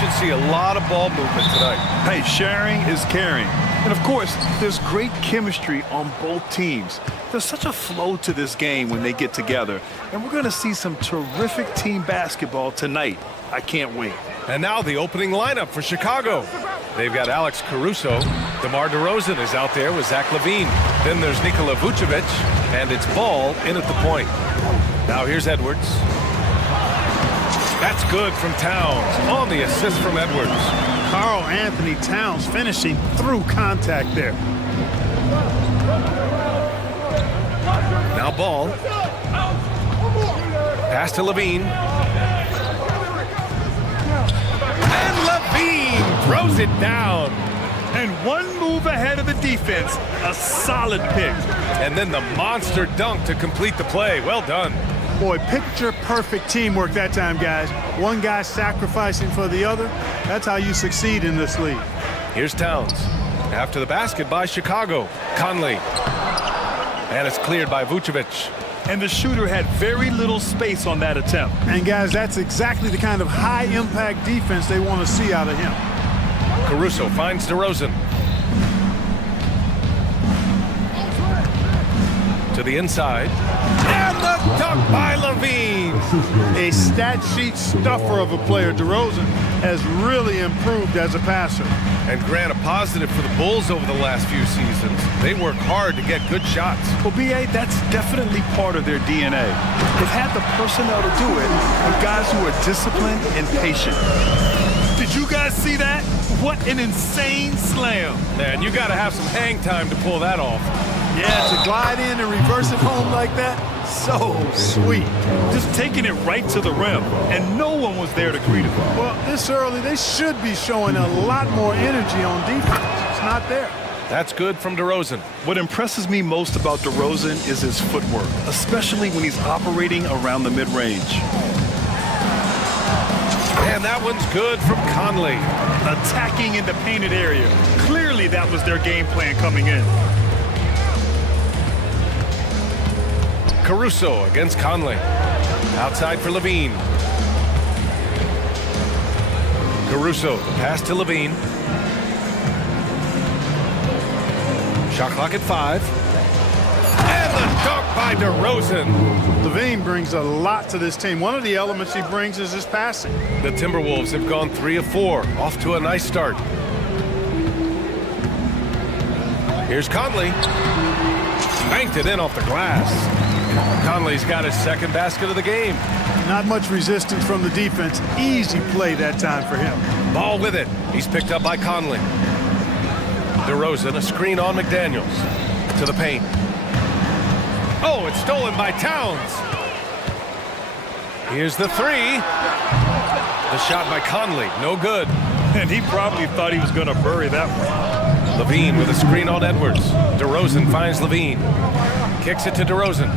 should see a lot of ball movement tonight. Hey, sharing is caring. And of course, there's great chemistry on both teams. There's such a flow to this game when they get together. And we're going to see some terrific team basketball tonight. I can't wait. And now the opening lineup for Chicago. They've got Alex Caruso. DeMar DeRozan is out there with Zach LaVine. Then there's Nikola Vucevic. And it's Ball in at the point. Now here's Edwards. That's good from Towns on the assist from Edwards. Karl Anthony Towns finishing through contact there. Now Ball. Pass to LaVine. And LaVine throws it down. And one move ahead of the defense. A solid pick. And then the monster dunk to complete the play. Well done. Boy, picture-perfect teamwork that time, guys. One guy sacrificing for the other. That's how you succeed in this league. Here's Towns. After the basket by Chicago. Conley. And it's cleared by Vucevic. And the shooter had very little space on that attempt. And, guys, that's exactly the kind of high-impact defense they want to see out of him. Caruso finds DeRozan. To the inside. And the dunk by LaVine. A stat sheet stuffer of a player. DeRozan has really improved as a passer. And Grant, a positive for the Bulls over the last few seasons. They work hard to get good shots. Well, B.A., that's definitely part of their DNA. They've had the personnel to do it with guys who are disciplined and patient. Did you guys see that? What an insane slam. Man, you got to have some hang time to pull that off. Yeah, to glide in and reverse it home like that, so sweet. Just taking it right to the rim, and no one was there to greet him. Well, this early, they should be showing a lot more energy on defense. It's not there. That's good from DeRozan. What impresses me most about DeRozan is his footwork, especially when he's operating around the mid-range. And that one's good from Conley. Attacking in the painted area. Clearly that was their game plan coming in. Caruso against Conley. Outside for LaVine. Caruso, the pass to LaVine. Shot clock at 5. And the dunk by DeRozan. LaVine brings a lot to this team. One of the elements he brings is his passing. The Timberwolves have gone 3 of 4. Off to a nice start. Here's Conley. Banked it in off the glass. Conley's got his second basket of the game. Not much resistance from the defense. Easy play that time for him. Ball with it. He's picked up by Conley. DeRozan, a screen on McDaniels. To the paint. Oh, it's stolen by Towns. Here's the 3. The shot by Conley, no good. And he probably thought he was going to bury that one. LaVine with a screen on Edwards. DeRozan finds LaVine. Kicks it to DeRozan.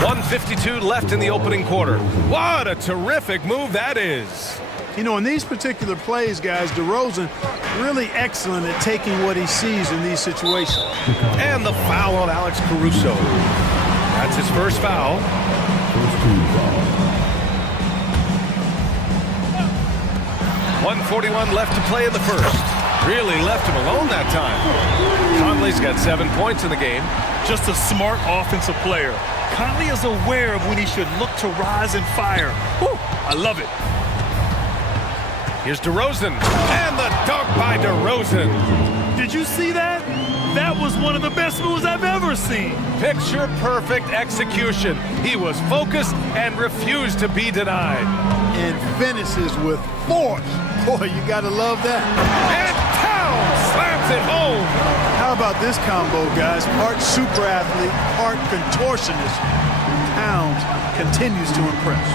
1:52 left in the opening quarter. What a terrific move that is. You know, in these particular plays, guys, DeRozan really excellent at taking what he sees in these situations. And the foul on Alex Caruso. That's his first foul. .141 left to play in the first. Really left him alone that time. Conley's got 7 points in the game. Just a smart offensive player. Conley is aware of when he should look to rise and fire. Whew, I love it. Here's DeRozan, and the dunk by DeRozan. Did you see that? That was one of the best moves I've ever seen. Picture-perfect execution. He was focused and refused to be denied. And finishes with force. Boy, you gotta love that. And Towns slams it home. How about this combo, guys? Part super athlete, part contortionist. Towns continues to impress.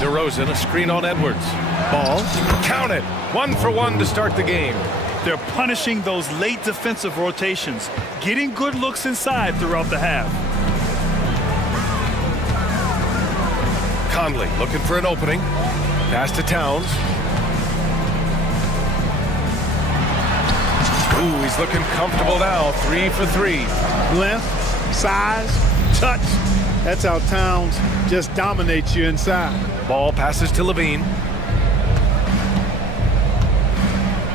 DeRozan, a screen on Edwards. Ball, count it. 1 for 1 to start the game. They're punishing those late defensive rotations, getting good looks inside throughout the half. Conley looking for an opening. Pass to Towns. Ooh, he's looking comfortable now. 3 for 3. Length, size, touch, That's how Towns just dominates you inside. Ball passes to Levine.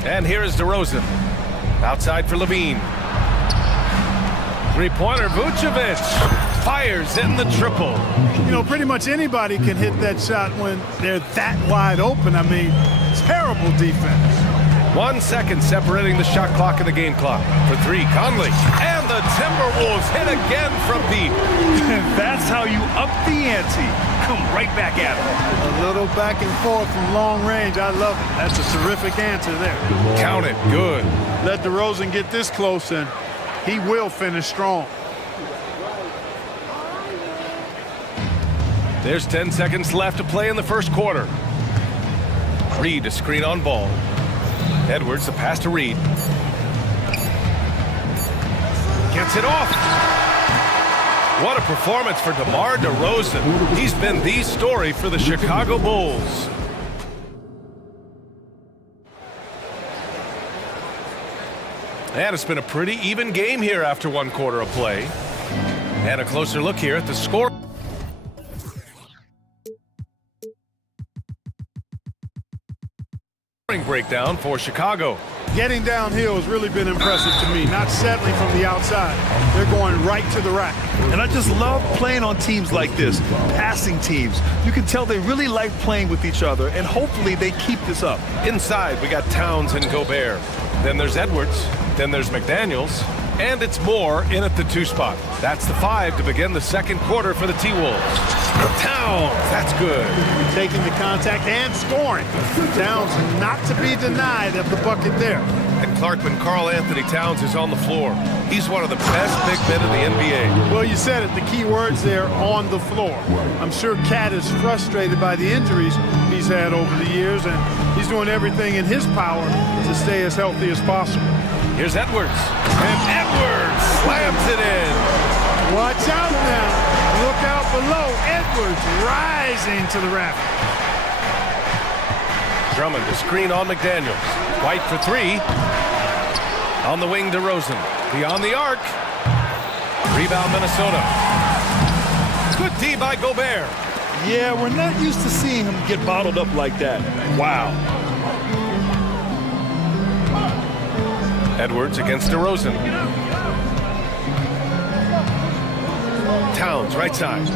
And here is DeRozan. Outside for Levine. Three-pointer, Vucevic fires in the triple. You know, pretty much anybody can hit that shot when they're that wide open. I mean, terrible defense. 1 second separating the shot clock and the game clock. For three, Conley. And the Timberwolves hit again from deep. That's how you up the ante. Come right back at it. A little back and forth from long range. I love it. That's a terrific answer there. Count it. Good. Let DeRozan get this close, and he will finish strong. There's 10 seconds left to play in the first quarter. Reed, a screen on Ball. Edwards, the pass to Reed. Gets it off. What a performance for DeMar DeRozan. He's been the story for the Chicago Bulls. And it's been a pretty even game here after one quarter of play. And a closer look here at the score. Breakdown for Chicago. Getting downhill has really been impressive to me, not settling from the outside. They're going right to the rack. And I just love playing on teams like this, passing teams. You can tell they really like playing with each other, and hopefully they keep this up. Inside, we got Towns and Gobert. Then there's Edwards. Then there's McDaniels. And it's Moore in at the 2 spot. That's the 5 to begin the second quarter for the T-Wolves. Towns, that's good. Taking the contact and scoring. Towns not to be denied at the bucket there. And Clarkman Karl Anthony Towns is on the floor. He's one of the best big men in the NBA. Well, you said it, the key words there, on the floor. I'm sure Cat is frustrated by the injuries he's had over the years, and he's doing everything in his power to stay as healthy as possible. Here's Edwards. And Edwards slams it in. Watch out now. Look out below. Edwards rising to the rafters. Drummond to screen on McDaniels. White for 3. On the wing, DeRozan. Beyond the arc. Rebound, Minnesota. Good D by Gobert. Yeah, we're not used to seeing him get bottled up like that. Wow. Edwards against DeRozan. Towns, right side.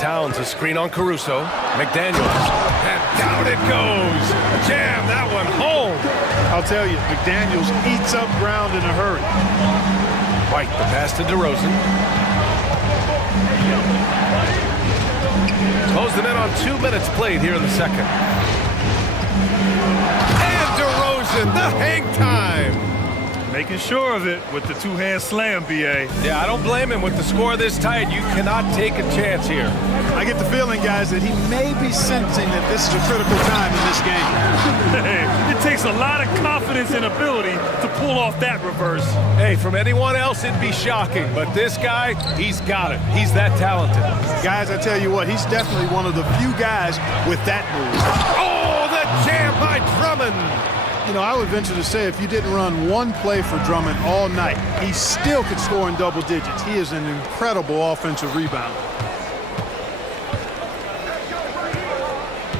Towns, a screen on Caruso. McDaniels. And down it goes. Jam that one home. I'll tell you, McDaniels eats up ground in a hurry. White, the pass to DeRozan. Close them in on 2 minutes played here in the second. And DeRozan, the hang time. Making sure of it with the two-hand slam, B.A. Yeah, I don't blame him with the score this tight. You cannot take a chance here. I get the feeling, guys, that he may be sensing that this is a critical time in this game. Hey, it takes a lot of confidence and ability to pull off that reverse. Hey, from anyone else, it'd be shocking. But this guy, he's got it. He's that talented. Guys, I tell you what, he's definitely one of the few guys with that move. Oh, the jam by Drummond. You know, I would venture to say if you didn't run one play for Drummond all night, he still could score in double digits. He is an incredible offensive rebounder.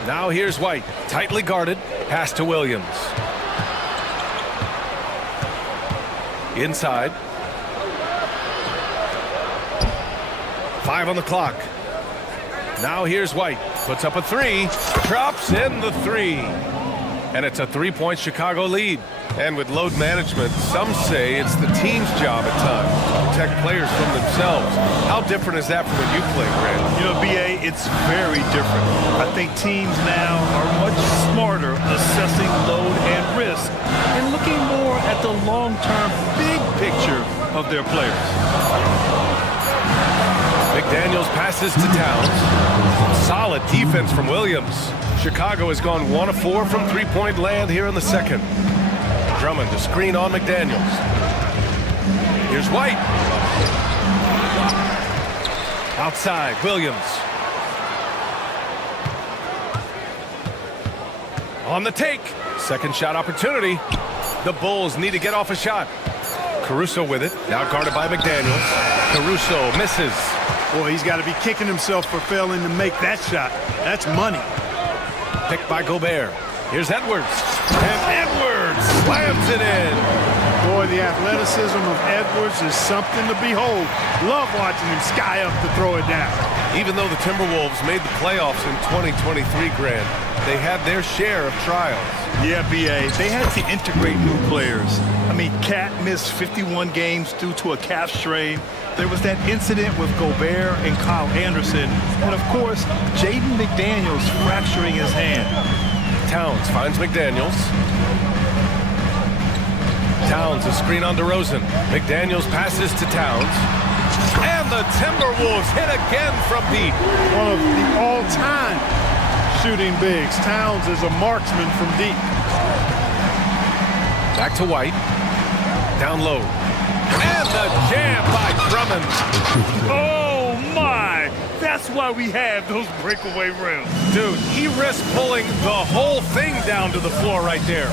Now here's White, tightly guarded, pass to Williams. Inside. 5 on the clock. Now here's White, puts up a 3, drops in the 3. And it's a 3-point Chicago lead. And with load management, some say it's the team's job at times to protect players from themselves. How different is that from when you played, Grant? You know, B.A., it's very different. I think teams now are much smarter assessing load and risk and looking more at the long-term big picture of their players. McDaniels passes to Towns. Solid defense from Williams. Chicago has gone 1 of 4 from three-point land here in the second. Drummond to screen on McDaniels. Here's White. Outside, Williams. On the take. Second shot opportunity. The Bulls need to get off a shot. Caruso with it. Now guarded by McDaniels. Caruso misses. Boy, he's got to be kicking himself for failing to make that shot. That's money. Picked by Gobert. Here's Edwards. And Edwards slams it in. Boy, the athleticism of Edwards is something to behold. Love watching him sky up to throw it down. Even though the Timberwolves made the playoffs in 2023, Grant, they had their share of trials. Yeah, B.A., they had to integrate new players. I mean, Cat missed 51 games due to a calf strain. There was that incident with Gobert and Kyle Anderson. And, of course, Jaden McDaniels fracturing his hand. Towns finds McDaniels. Towns, a screen on DeRozan. McDaniels passes to Towns. And the Timberwolves hit again from deep. One of the all-time shooting bigs. Towns is a marksman from deep. Back to White. Down low. And the jam by Drummond. Oh, my! That's why we have those breakaway rims. Dude, he risked pulling the whole thing down to the floor right there.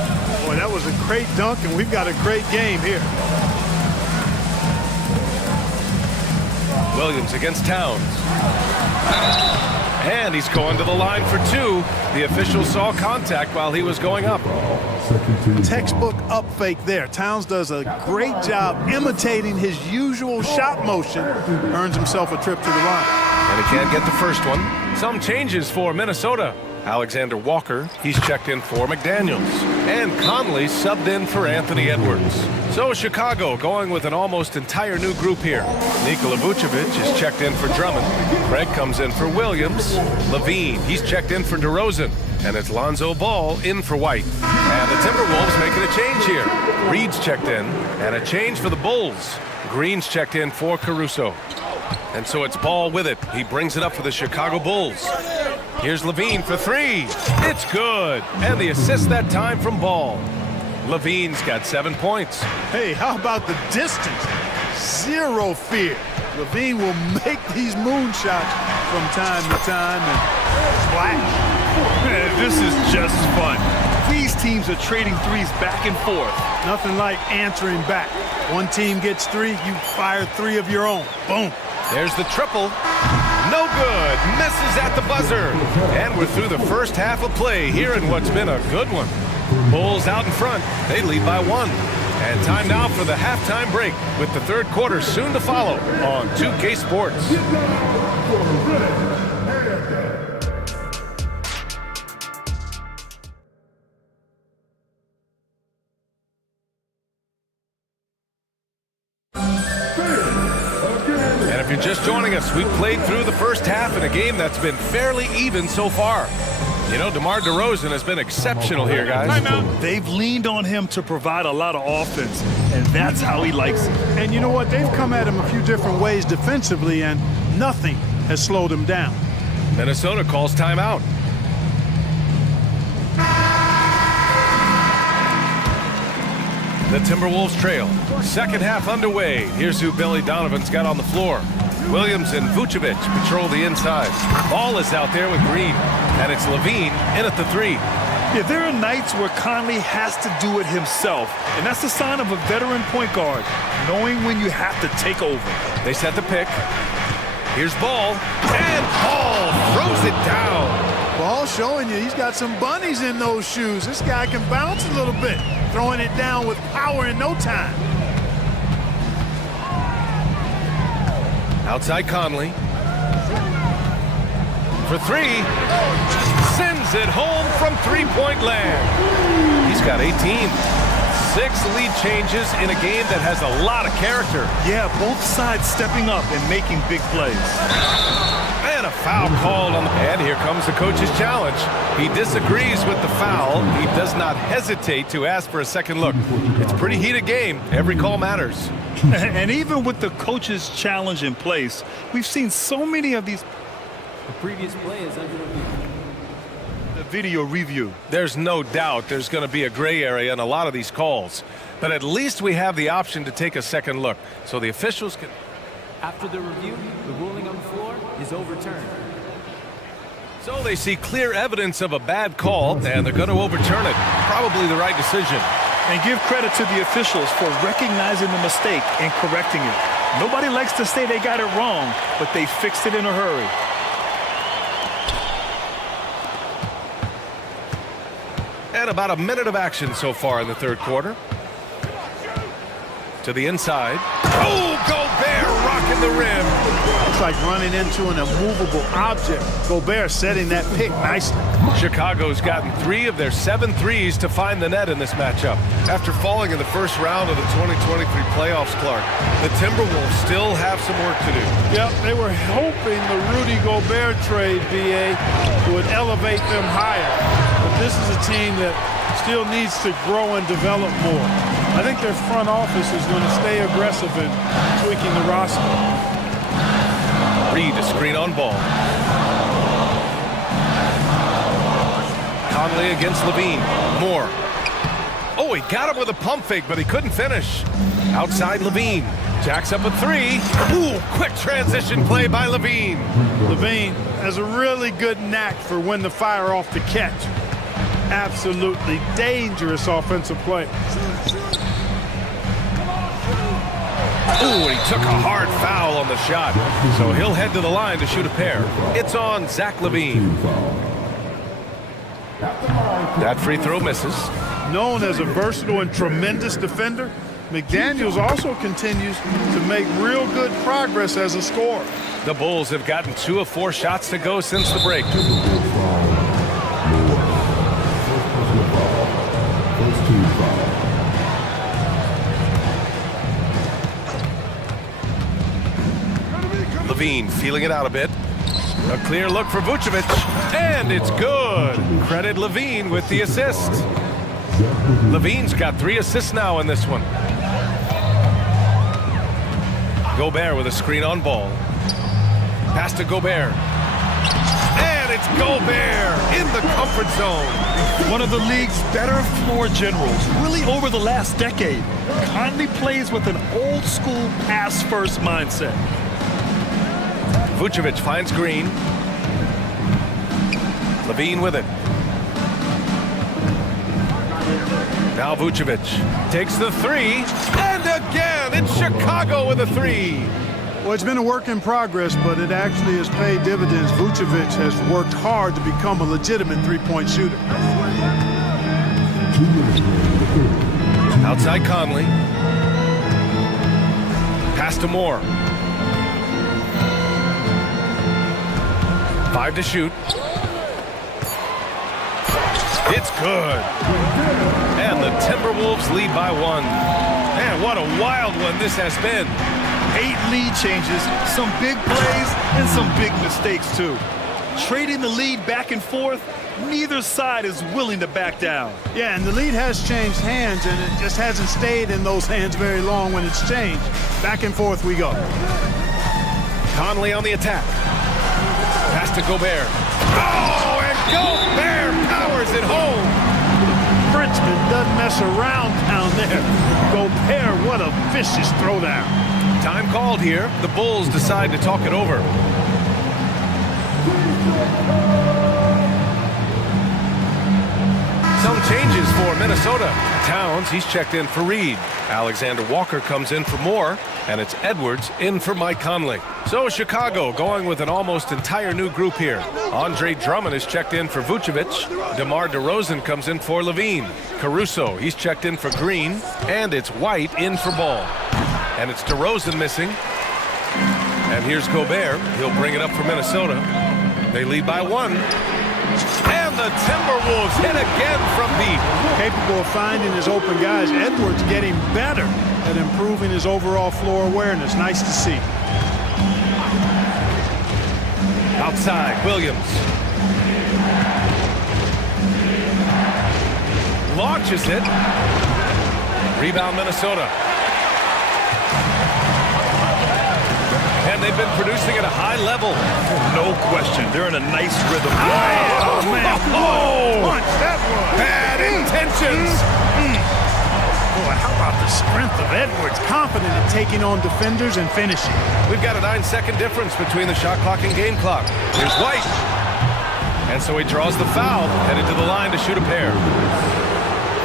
Boy, that was a great dunk, and we've got a great game here. Williams against Towns. And he's going to the line for two. The official saw contact while he was going up. Textbook up fake there. Towns does a great job imitating his usual shot motion. Earns himself a trip to the line. And he can't get the first one. Some changes for Minnesota. Alexander Walker, he's checked in for McDaniels. And Conley subbed in for Anthony Edwards. So Chicago going with an almost entire new group here. Nikola Vucevic is checked in for Drummond. Craig comes in for Williams. Levine, he's checked in for DeRozan. And it's Lonzo Ball in for White. And the Timberwolves making a change here. Reed's checked in. And a change for the Bulls. Green's checked in for Caruso. And so it's Ball with it. He brings it up for the Chicago Bulls. Here's Levine for three. It's good. And the assist that time from Ball. Levine's got 7 points. Hey, how about the distance? Zero fear. Levine will make these moonshots from time to time and splash. Man, this is just fun. These teams are trading threes back and forth. Nothing like answering back. One team gets three, you fire three of your own. Boom. There's the triple. No good. Misses at the buzzer. And we're through the first half of play here in what's been a good one. Bulls out in front. They lead by one. And time now for the halftime break with the third quarter soon to follow on 2K Sports. If you're just joining us, we've played through the first half in a game that's been fairly even so far. You know, DeMar DeRozan has been exceptional here, guys. They've leaned on him to provide a lot of offense, and that's how he likes it. And you know what? They've come at him a few different ways defensively, and nothing has slowed him down. Minnesota calls timeout. The Timberwolves trail. Second half underway. Here's who Billy Donovan's got on the floor. Williams and Vucevic patrol the inside. Ball is out there with Green. And it's Levine in at the three. Yeah, there are nights where Conley has to do it himself. And that's a sign of a veteran point guard, knowing when you have to take over. They set the pick. Here's Ball. And Ball throws it down. Ball showing you he's got some bunnies in those shoes. This guy can bounce a little bit. Throwing it down with power in no time. Outside Conley. For three. Sends it home from three-point land. He's got 18. 6 lead changes in a game that has a lot of character. Yeah, both sides stepping up and making big plays. And a foul called on the... And here comes the coach's challenge. He disagrees with the foul. He does not hesitate to ask for a second look. It's a pretty heated game. Every call matters. And even with the coach's challenge in place, we've seen so many of these... The previous play is under review. The video review. There's no doubt there's going to be a gray area in a lot of these calls. But at least we have the option to take a second look. So the officials can... After the review, the ruling on the floor is overturned. So they see clear evidence of a bad call, and they're going to overturn it. Probably the right decision. And give credit to the officials for recognizing the mistake and correcting it. Nobody likes to say they got it wrong, but they fixed it in a hurry. And about a minute of action so far in the third quarter. To the inside. Oh, Gobert rocking the rim. It's like running into an immovable object. Gobert setting that pick nicely. Chicago's gotten 3 of their 7 threes to find the net in this matchup. After falling in the first round of the 2023 playoffs, Clark, the Timberwolves still have some work to do. Yep, they were hoping the Rudy Gobert trade, BA, would elevate them higher. But this is a team that still needs to grow and develop more. I think their front office is going to stay aggressive in tweaking the roster. Reed, a screen on ball. Conley against Levine. Moore. Oh, he got him with a pump fake, but he couldn't finish. Outside Levine. Jacks up a 3. Ooh, quick transition play by Levine. Levine has a really good knack for when to fire off the catch. Absolutely dangerous offensive play. Ooh, and he took a hard foul on the shot. So he'll head to the line to shoot a pair. It's on Zach LaVine. That free throw misses. Known as a versatile and tremendous defender, McDaniels also continues to make real good progress as a scorer. The Bulls have gotten 2 of 4 shots to go since the break. Levine feeling it out a bit. A clear look for Vucevic, and it's good. Credit Levine with the assist. Levine's got 3 assists now in this one. Gobert with a screen on ball. Pass to Gobert. And it's Gobert in the comfort zone. One of the league's better floor generals, really over the last decade. Conley plays with an old-school pass-first mindset. Vucevic finds Green. Levine with it. Now Vucevic takes the 3, and again, it's Chicago with a 3. Well, it's been a work in progress, but it actually has paid dividends. Vucevic has worked hard to become a legitimate three-point shooter. Outside Conley. Pass to Moore. 5 to shoot. It's good. And the Timberwolves lead by 1. Man, what a wild one this has been. 8 lead changes, some big plays, and some big mistakes, too. Trading the lead back and forth, neither side is willing to back down. Yeah, and the lead has changed hands, and it just hasn't stayed in those hands very long when it's changed. Back and forth we go. Conley on the attack. Pass to Gobert. Oh, and Gobert powers it home. Frenchman doesn't mess around down there. Gobert, what a vicious throwdown. Time called here. The Bulls decide to talk it over. Some changes for Minnesota. Towns, he's checked in for Reed. Alexander Walker comes in for Moore, and it's Edwards in for Mike Conley. So Chicago going with an almost entire new group here. Andre Drummond is checked in for Vucevic. DeMar DeRozan comes in for Levine. Caruso, he's checked in for Green, and it's White in for Ball. And it's DeRozan missing. And here's Gobert. He'll bring it up for Minnesota. They lead by 1. And the Timberwolves hit again from deep. Capable of finding his open guys. Edwards getting better at improving his overall floor awareness. Nice to see. Outside, Williams. Launches it. Rebound, Minnesota. And they've been producing at a high level. No question. They're in a nice rhythm. Oh, man. Oh, punch that was. Bad intentions. Boy, how about the strength of Edwards? Confident in taking on defenders and finishing. We've got a 9-second difference between the shot clock and game clock. Here's White. And so he draws the foul, headed to the line to shoot a pair.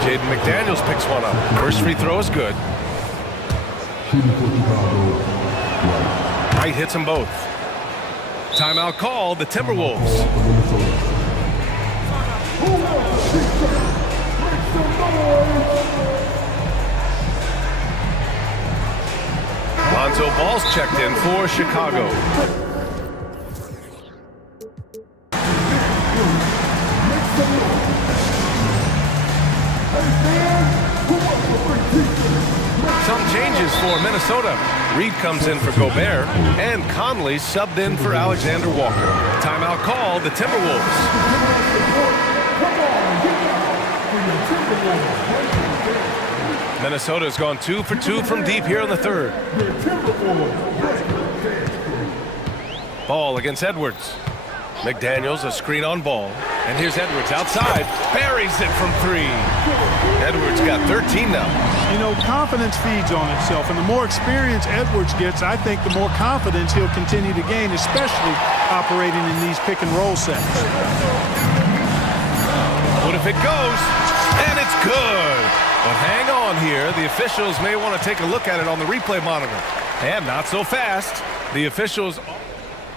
Jaden McDaniels picks one up. First free throw is good. Right hits them both. Timeout called, the Timberwolves. Lonzo Ball's checked in for Chicago. Some changes for Minnesota. Reed comes in for Gobert, and Conley subbed in for Alexander Walker. Timeout called, the Timberwolves. Minnesota's gone 2 for 2 from deep here in the third. Ball against Edwards. McDaniels, a screen on Ball. And here's Edwards outside. Buries it from 3. Edwards got 13 now. You know, confidence feeds on itself, and the more experience Edwards gets, I think the more confidence he'll continue to gain, especially operating in these pick-and-roll sets. What if it goes? And it's good. But hang on here. The officials may want to take a look at it on the replay monitor. And not so fast. The officials...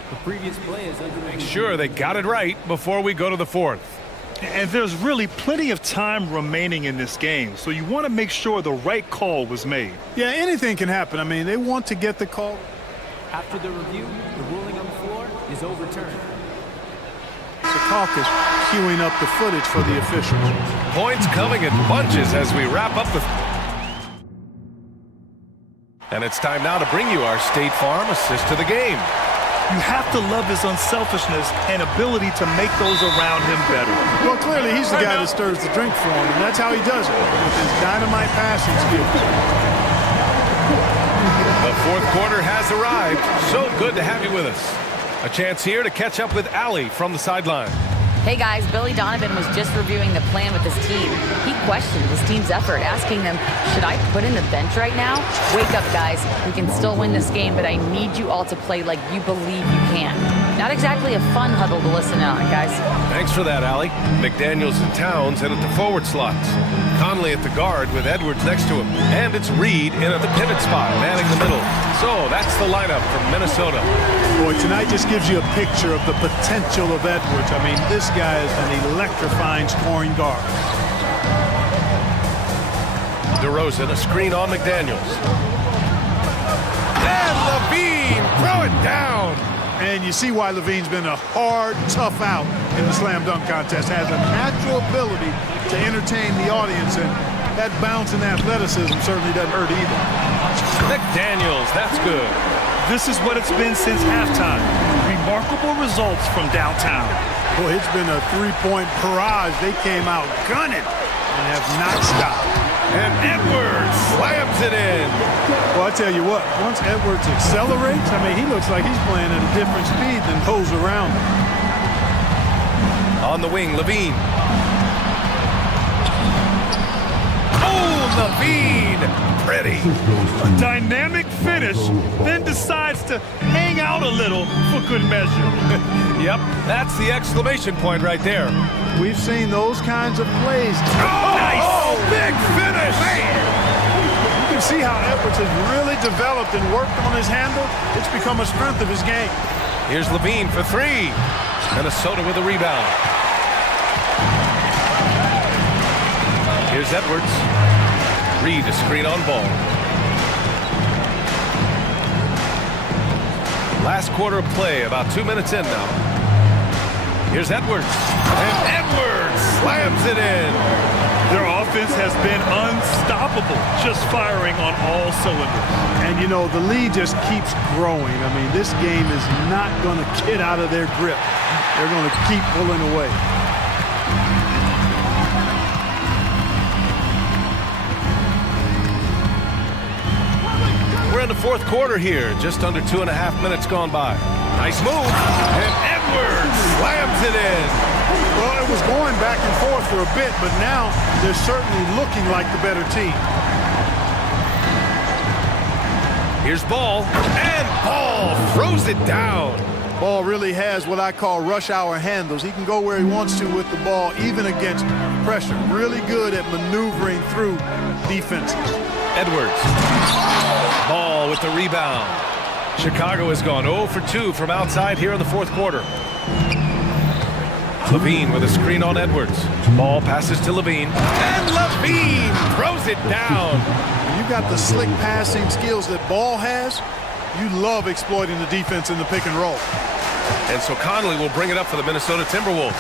The previous play is under make sure they got it right before we go to the fourth. And there's really plenty of time remaining in this game, so you want to make sure the right call was made. Yeah, anything can happen. I mean, they want to get the call. After the review, the ruling on the floor is overturned. Secaucus queuing up the footage for the officials. Points coming in bunches as we wrap up the... And it's time now to bring you our State Farm assist to the game. You have to love his unselfishness and ability to make those around him better. Well, clearly he's the guy that stirs the drink for him, and that's how he does it, with his dynamite passing skills. The fourth quarter has arrived. So good to have you with us. A chance here to catch up with Allie from the sideline. Hey guys, Billy Donovan was just reviewing the plan with his team. He questioned his team's effort, asking them, should I put in the bench right now? Wake up, guys. We can still win this game, but I need you all to play like you believe you can. Not exactly a fun huddle to listen on, guys. Thanks for that, Allie. McDaniels and Towns in at the forward slots. Conley at the guard with Edwards next to him. And it's Reed in at the pivot spot, manning the middle. So that's the lineup from Minnesota. Boy, tonight just gives you a picture of the potential of Edwards. I mean, this guy is an electrifying scoring guard. DeRozan, a screen on McDaniels. And Levine, throw it down. And you see why Levine's been a hard, tough out in the slam dunk contest. Has a natural ability to entertain the audience, and that bounce and athleticism certainly doesn't hurt either. McDaniels, that's good. This is what it's been since halftime. Remarkable results from downtown. Boy, it's been a three-point barrage. They came out gunning and have not stopped. And Edwards slams it in. Well, I tell you what, once Edwards accelerates, I mean, he looks like he's playing at a different speed than those around him. On the wing, Levine. Oh, Levine! Pretty. A dynamic finish, then decides to hang out a little for good measure. Yep, that's the exclamation point right there. We've seen those kinds of plays. Oh, nice! Oh, big finish! You can see how Edwards has really developed and worked on his handle. It's become a strength of his game. Here's Levine for 3. Minnesota with a rebound. Here's Edwards. Reed, a screen on Ball. Last quarter of play, about 2 minutes in now. Here's Edwards. And Edwards slams it in. Their offense has been unstoppable, just firing on all cylinders. And, you know, the lead just keeps growing. I mean, this game is not going to get out of their grip. They're going to keep pulling away. We're in the fourth quarter here, just under 2.5 minutes gone by. Nice move, and Edwards slams it in. Well, it was going back and forth for a bit, but now they're certainly looking like the better team. Here's Ball, and Ball throws it down. Ball really has what I call rush hour handles. He can go where he wants to with the ball, even against pressure. Really good at maneuvering through defenses. Edwards. Ball with the rebound. Chicago has gone 0 for 2 from outside here in the fourth quarter. Levine with a screen on Edwards. Ball passes to Levine. And Levine throws it down. When you've got the slick passing skills that Ball has, you love exploiting the defense in the pick and roll. And so Conley will bring it up for the Minnesota Timberwolves.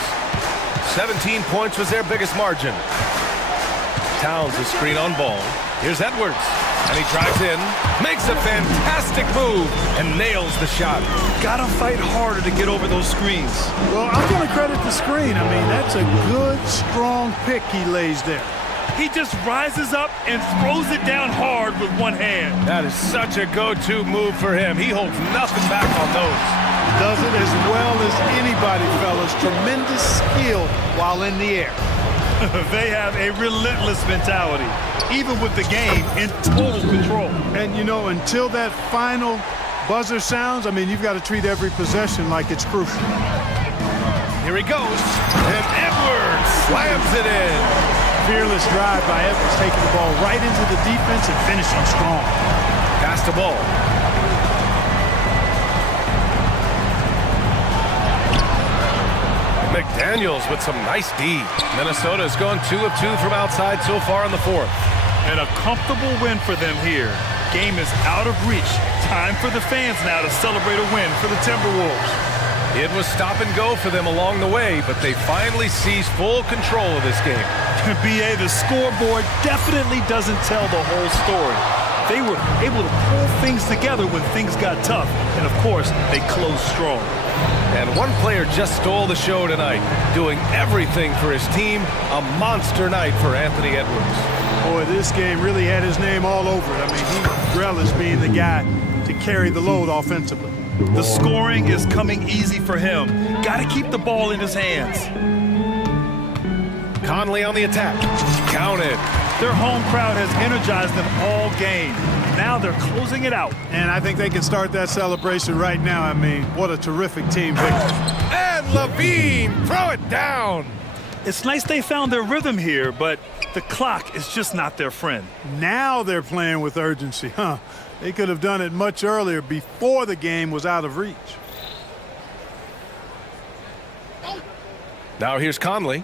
17 points was their biggest margin. Towns a screen on Ball. Here's Edwards. And he drives in, makes a fantastic move, and nails the shot. Gotta fight harder to get over those screens. Well, I'm going to credit the screen. I mean, that's a good, strong pick he lays there. He just rises up and throws it down hard with one hand. That is such a go-to move for him. He holds nothing back on those. Does it as well as anybody, fellas. Tremendous skill while in the air. They have a relentless mentality, even with the game in total control. And, you know, until that final buzzer sounds, I mean, you've got to treat every possession like it's crucial. Here he goes, and Edwards slams it in. Fearless drive by Edwards, taking the ball right into the defense and finishing strong. Pass the ball. McDaniels with some nice D. Minnesota has gone 2 of 2 from outside so far in the fourth. And a comfortable win for them here. Game is out of reach. Time for the fans now to celebrate a win for the Timberwolves. It was stop and go for them along the way, but they finally seized full control of this game. BA, the scoreboard definitely doesn't tell the whole story. They were able to pull things together when things got tough. And of course, they closed strong. And one player just stole the show tonight, doing everything for his team. A monster night for Anthony Edwards. Boy, this game really had his name all over it. I mean, he relished being the guy to carry the load offensively. The scoring is coming easy for him. Got to keep the ball in his hands. Conley on the attack. Counted. Their home crowd has energized them all game. Now they're closing it out. And I think they can start that celebration right now. I mean, what a terrific team victory. And Levine, throw it down. It's nice they found their rhythm here, but the clock is just not their friend. Now they're playing with urgency, huh? They could have done it much earlier, before the game was out of reach. Now here's Conley.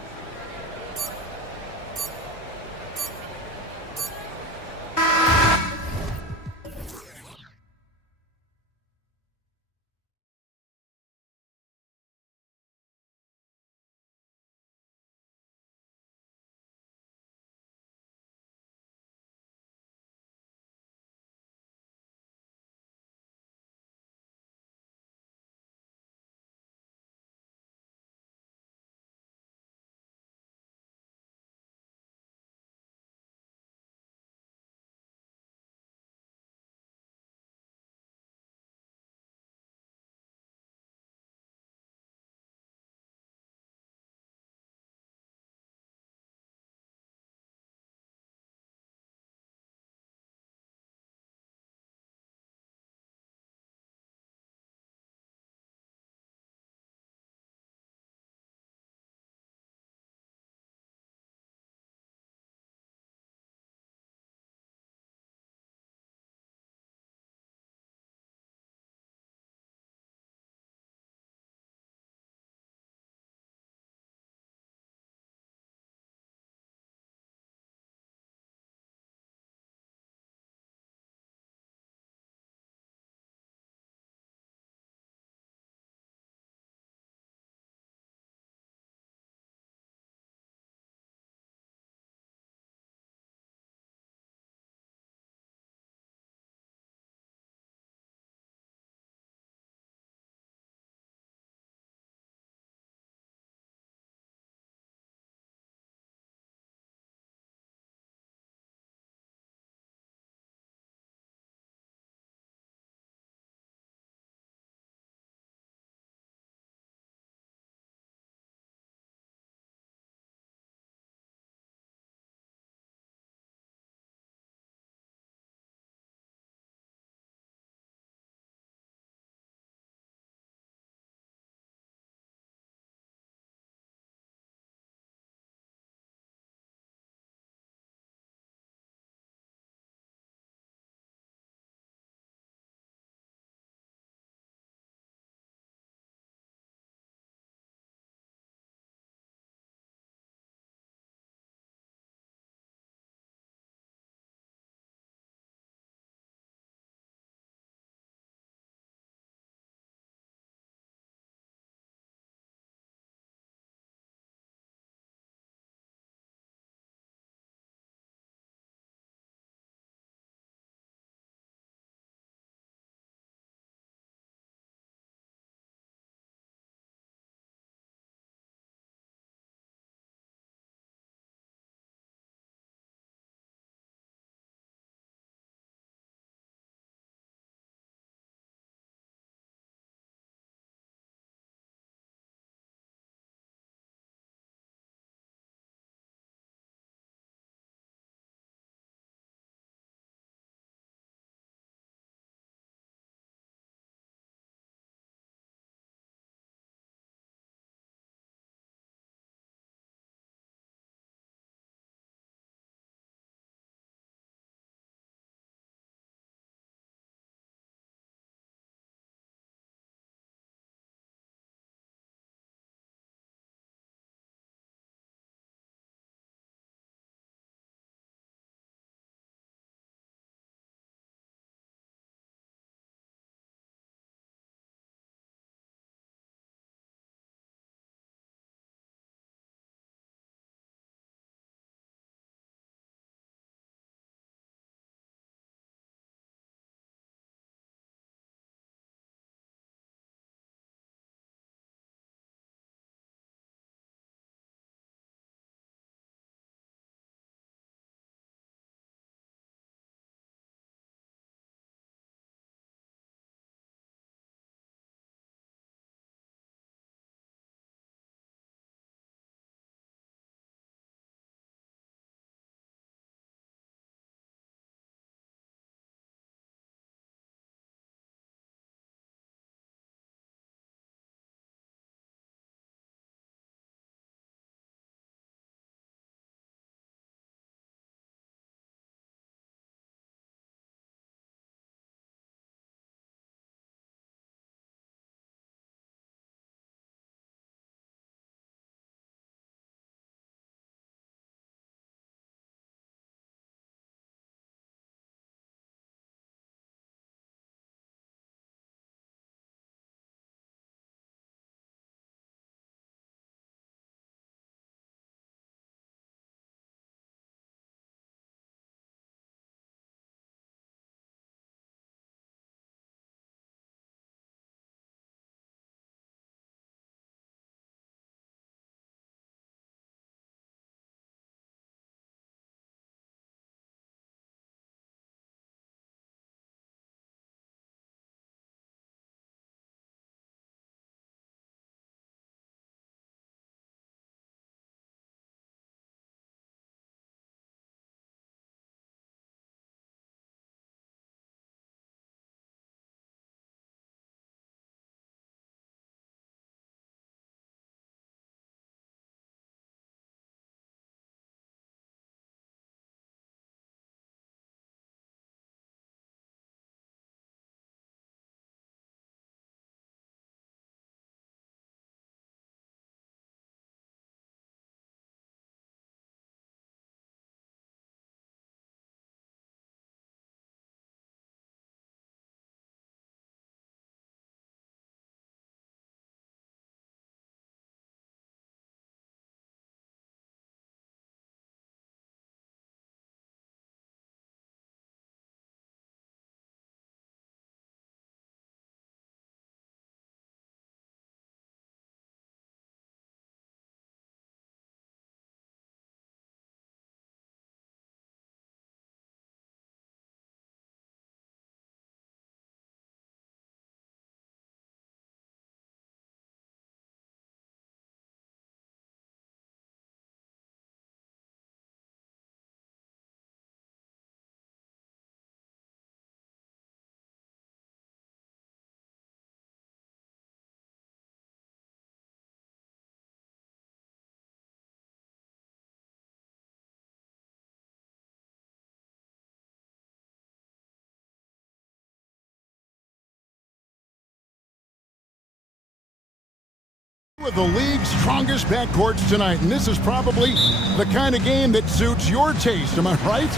With the league's strongest backcourts tonight, and this is probably the kind of game that suits your taste. Am I right?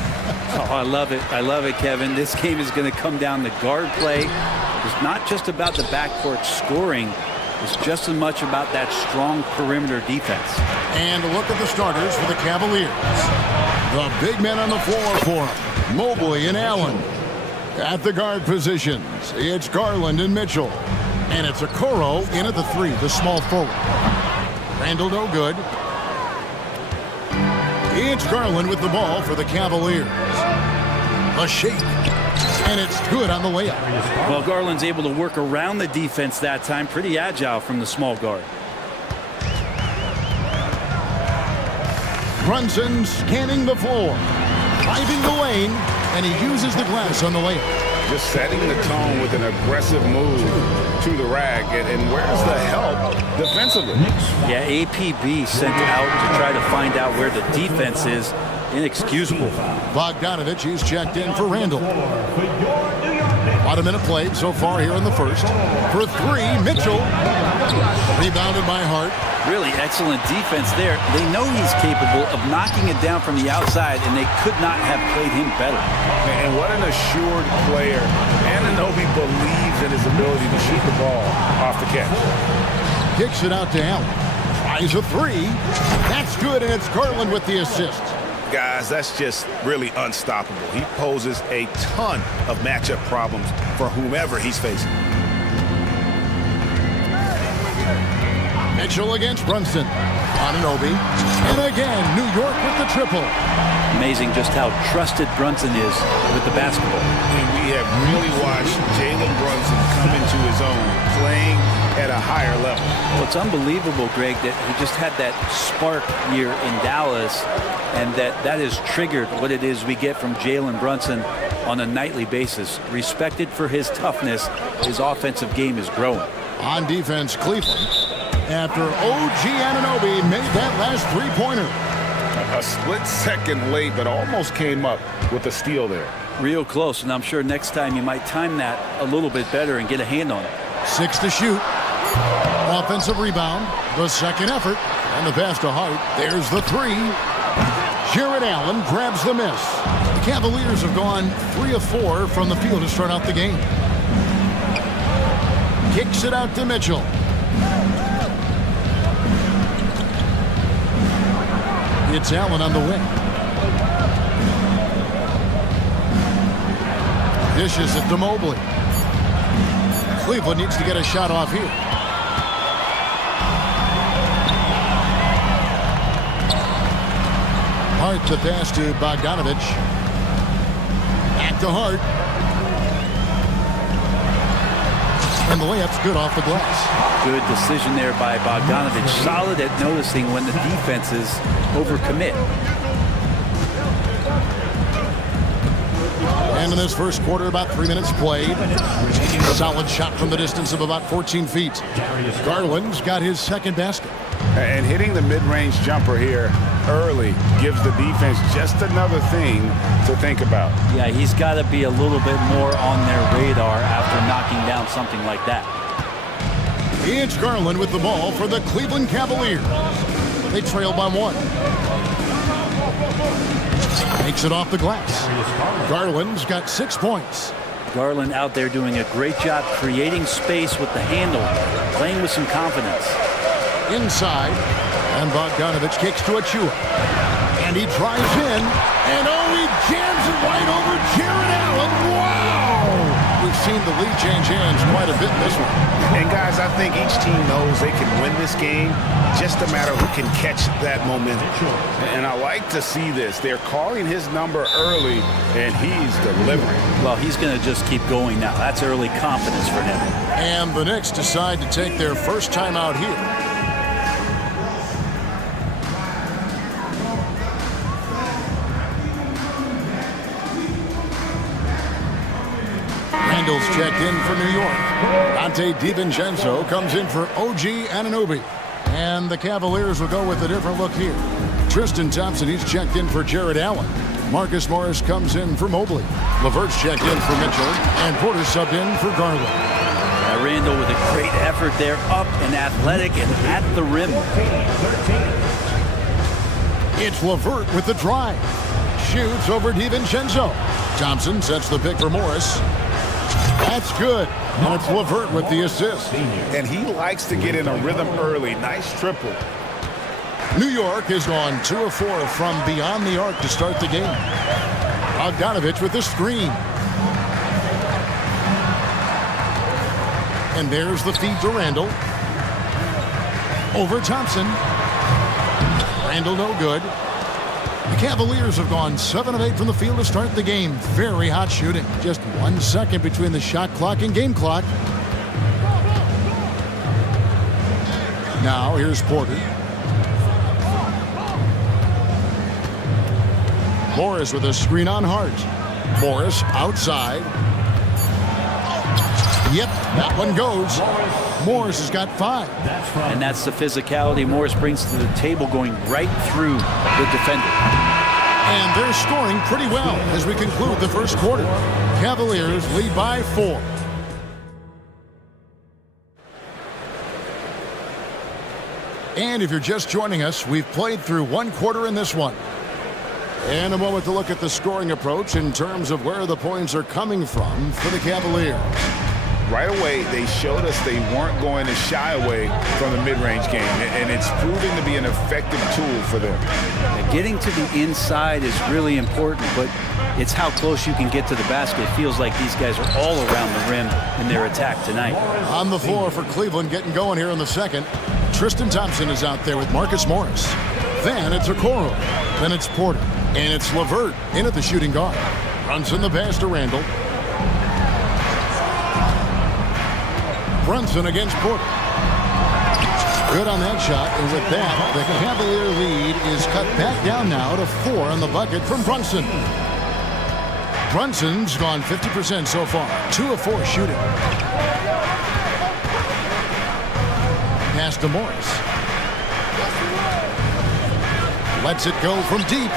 Oh, I love it. I love it, Kevin. This game is going to come down to guard play. It's not just about the backcourt scoring. It's just as much about that strong perimeter defense. And a look at the starters for the Cavaliers. The big men on the floor for them, Mobley and Allen. At the guard positions, it's Garland and Mitchell. And it's Okoro in at the 3, the small forward. Randall no good. It's Garland with the ball for the Cavaliers. A shake. And it's good on the layup. Well, Garland's able to work around the defense that time. Pretty agile from the small guard. Brunson scanning the floor. Driving the lane. And he uses the glass on the layup. Just setting the tone with an aggressive move to the rack. And where's the help defensively? Yeah, APB sent out to try to find out where the defense is. Inexcusable. Bogdanovich, he's checked in for Randall. About a minute played so far here in the first. For 3, Mitchell. Rebounded by Hart. Really excellent defense there. They know he's capable of knocking it down from the outside, and they could not have played him better. And what an assured player. Anunoby believes in his ability to shoot the ball off the catch. Kicks it out to Allen. Tries a 3. That's good, and it's Garland with the assist. Guys, that's just really unstoppable. He poses a ton of matchup problems for whomever he's facing. Mitchell against Brunson. Anunoby. And again, New York with the triple. Amazing just how trusted Brunson is with the basketball. And we have really watched Jalen Brunson come into his own, playing at a higher level. Well, it's unbelievable, Greg, that he just had that spark here in Dallas, and that has triggered what it is we get from Jalen Brunson on a nightly basis. Respected for his toughness, his offensive game is growing. On defense, Cleveland. After OG Anunoby made that last 3-pointer. A split second late, but almost came up with a steal there. Real close, and I'm sure next time you might time that a little bit better and get a hand on it. 6 to shoot. Offensive rebound. The second effort. And the pass to Hart. There's the 3. Jared Allen grabs the miss. The Cavaliers have gone 3 of 4 from the field to start out the game. Kicks it out to Mitchell. It's Allen on the wing. Dishes it to Mobley. Cleveland needs to get a shot off here. Hart to pass to Bogdanovich. Back to Hart. And the layup's good off the glass. Good decision there by Bogdanovich. Solid at noticing when the defenses overcommit. And in this first quarter, about 3 minutes played. Solid shot from the distance of about 14 feet. Garland's got his second basket. And hitting the mid-range jumper here early gives the defense just another thing to think about. Yeah, he's got to be a little bit more on their radar after knocking down something like that. It's Garland with the ball for the Cleveland Cavaliers. They trail by 1. Makes it off the glass. Garland's got 6 points. Garland out there doing a great job creating space with the handle, playing with some confidence. Inside, and Bogdanovich kicks to Achua. And he drives in, and he jams it right over Jared Allen. Wow! We've seen the lead change hands quite a bit in this one. And guys, I think each team knows they can win this game, just a matter who can catch that momentum. And I like to see this. They're calling his number early, and he's delivering. Well, he's going to just keep going now. That's early confidence for him. And the Knicks decide to take their first time out here. Randall's checked in for New York. Dante DiVincenzo comes in for OG Anunoby. And the Cavaliers will go with a different look here. Tristan Thompson, he's checked in for Jared Allen. Marcus Morris comes in for Mobley. LeVert's checked in for Mitchell. And Porter subbed in for Garland. Randall with a great effort there, up and athletic and at the rim. It's LeVert with the drive. Shoots over DiVincenzo. Thompson sets the pick for Morris. That's good. And it's LeVert with the assist. And he likes to get in a rhythm early. Nice triple. New York has gone 2 of 4 from beyond the arc to start the game. Bogdanovich with the screen. And there's the feed to Randall. Over Thompson. Randall no good. The Cavaliers have gone 7 of 8 from the field to start the game. Very hot shooting. Just 1 second between the shot clock and game clock. Now here's Porter. Morris with a screen on Hart. Morris outside. Yep, that one goes. Morris has got 5. And that's the physicality Morris brings to the table, going right through the defender. And they're scoring pretty well as we conclude the first quarter. Cavaliers lead by 4. And if you're just joining us, we've played through 1 quarter in this one. And a moment to look at the scoring approach in terms of where the points are coming from for the Cavaliers. Right away, they showed us they weren't going to shy away from the mid-range game, and it's proving to be an effective tool for them. Getting to the inside is really important, but it's how close you can get to the basket. It feels like these guys are all around the rim in their attack tonight. On the floor for Cleveland, getting going here in the second. Tristan Thompson is out there with Marcus Morris. Then it's Okoro. Then it's Porter. And it's LeVert in at the shooting guard. Brunson the pass to Randall. Brunson against Porter. Good on that shot. And with that, the Cavalier lead is cut back down now to 4 on the bucket from Brunson. Brunson's gone 50% so far. 2 of 4 shooting. Pass to Morris. Lets it go from deep.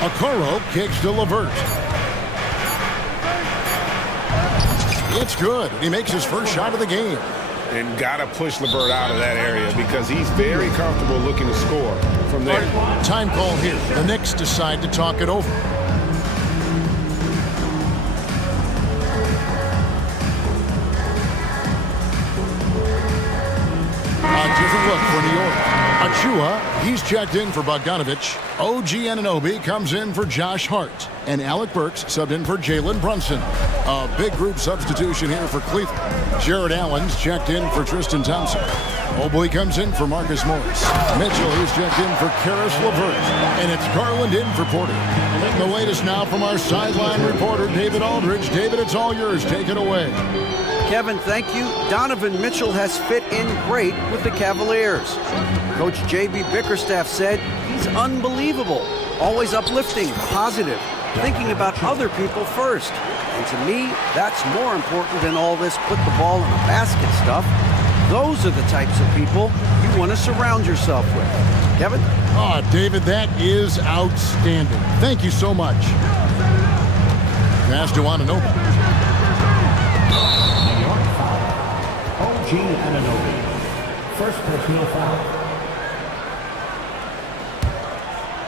Okoro kicks to LeVert. It's good. He makes his first shot of the game. And got to push LeVert out of that area because he's very comfortable looking to score from there. Time call here. The Knicks decide to talk it over. A different look for New York. Achua, he's checked in for Bogdanovich. OG Anunoby comes in for Josh Hart. And Alec Burks subbed in for Jalen Brunson. A big group substitution here for Cleveland. Jared Allen's checked in for Tristan Thompson. Mobley comes in for Marcus Morris. Mitchell, who's checked in for Karis LeVert. And it's Garland in for Porter. The latest now from our sideline reporter, David Aldridge. David, it's all yours. Take it away. Kevin, thank you. Donovan Mitchell has fit in great with the Cavaliers. Coach J.B. Bickerstaff said he's unbelievable, always uplifting, positive, thinking about other people first. And to me, that's more important than all this put the ball in the basket stuff. Those are the types of people you want to surround yourself with. Kevin? Oh, David, that is outstanding. Thank you so much. Pass to Anunoby. OG Anunoby. First personal foul.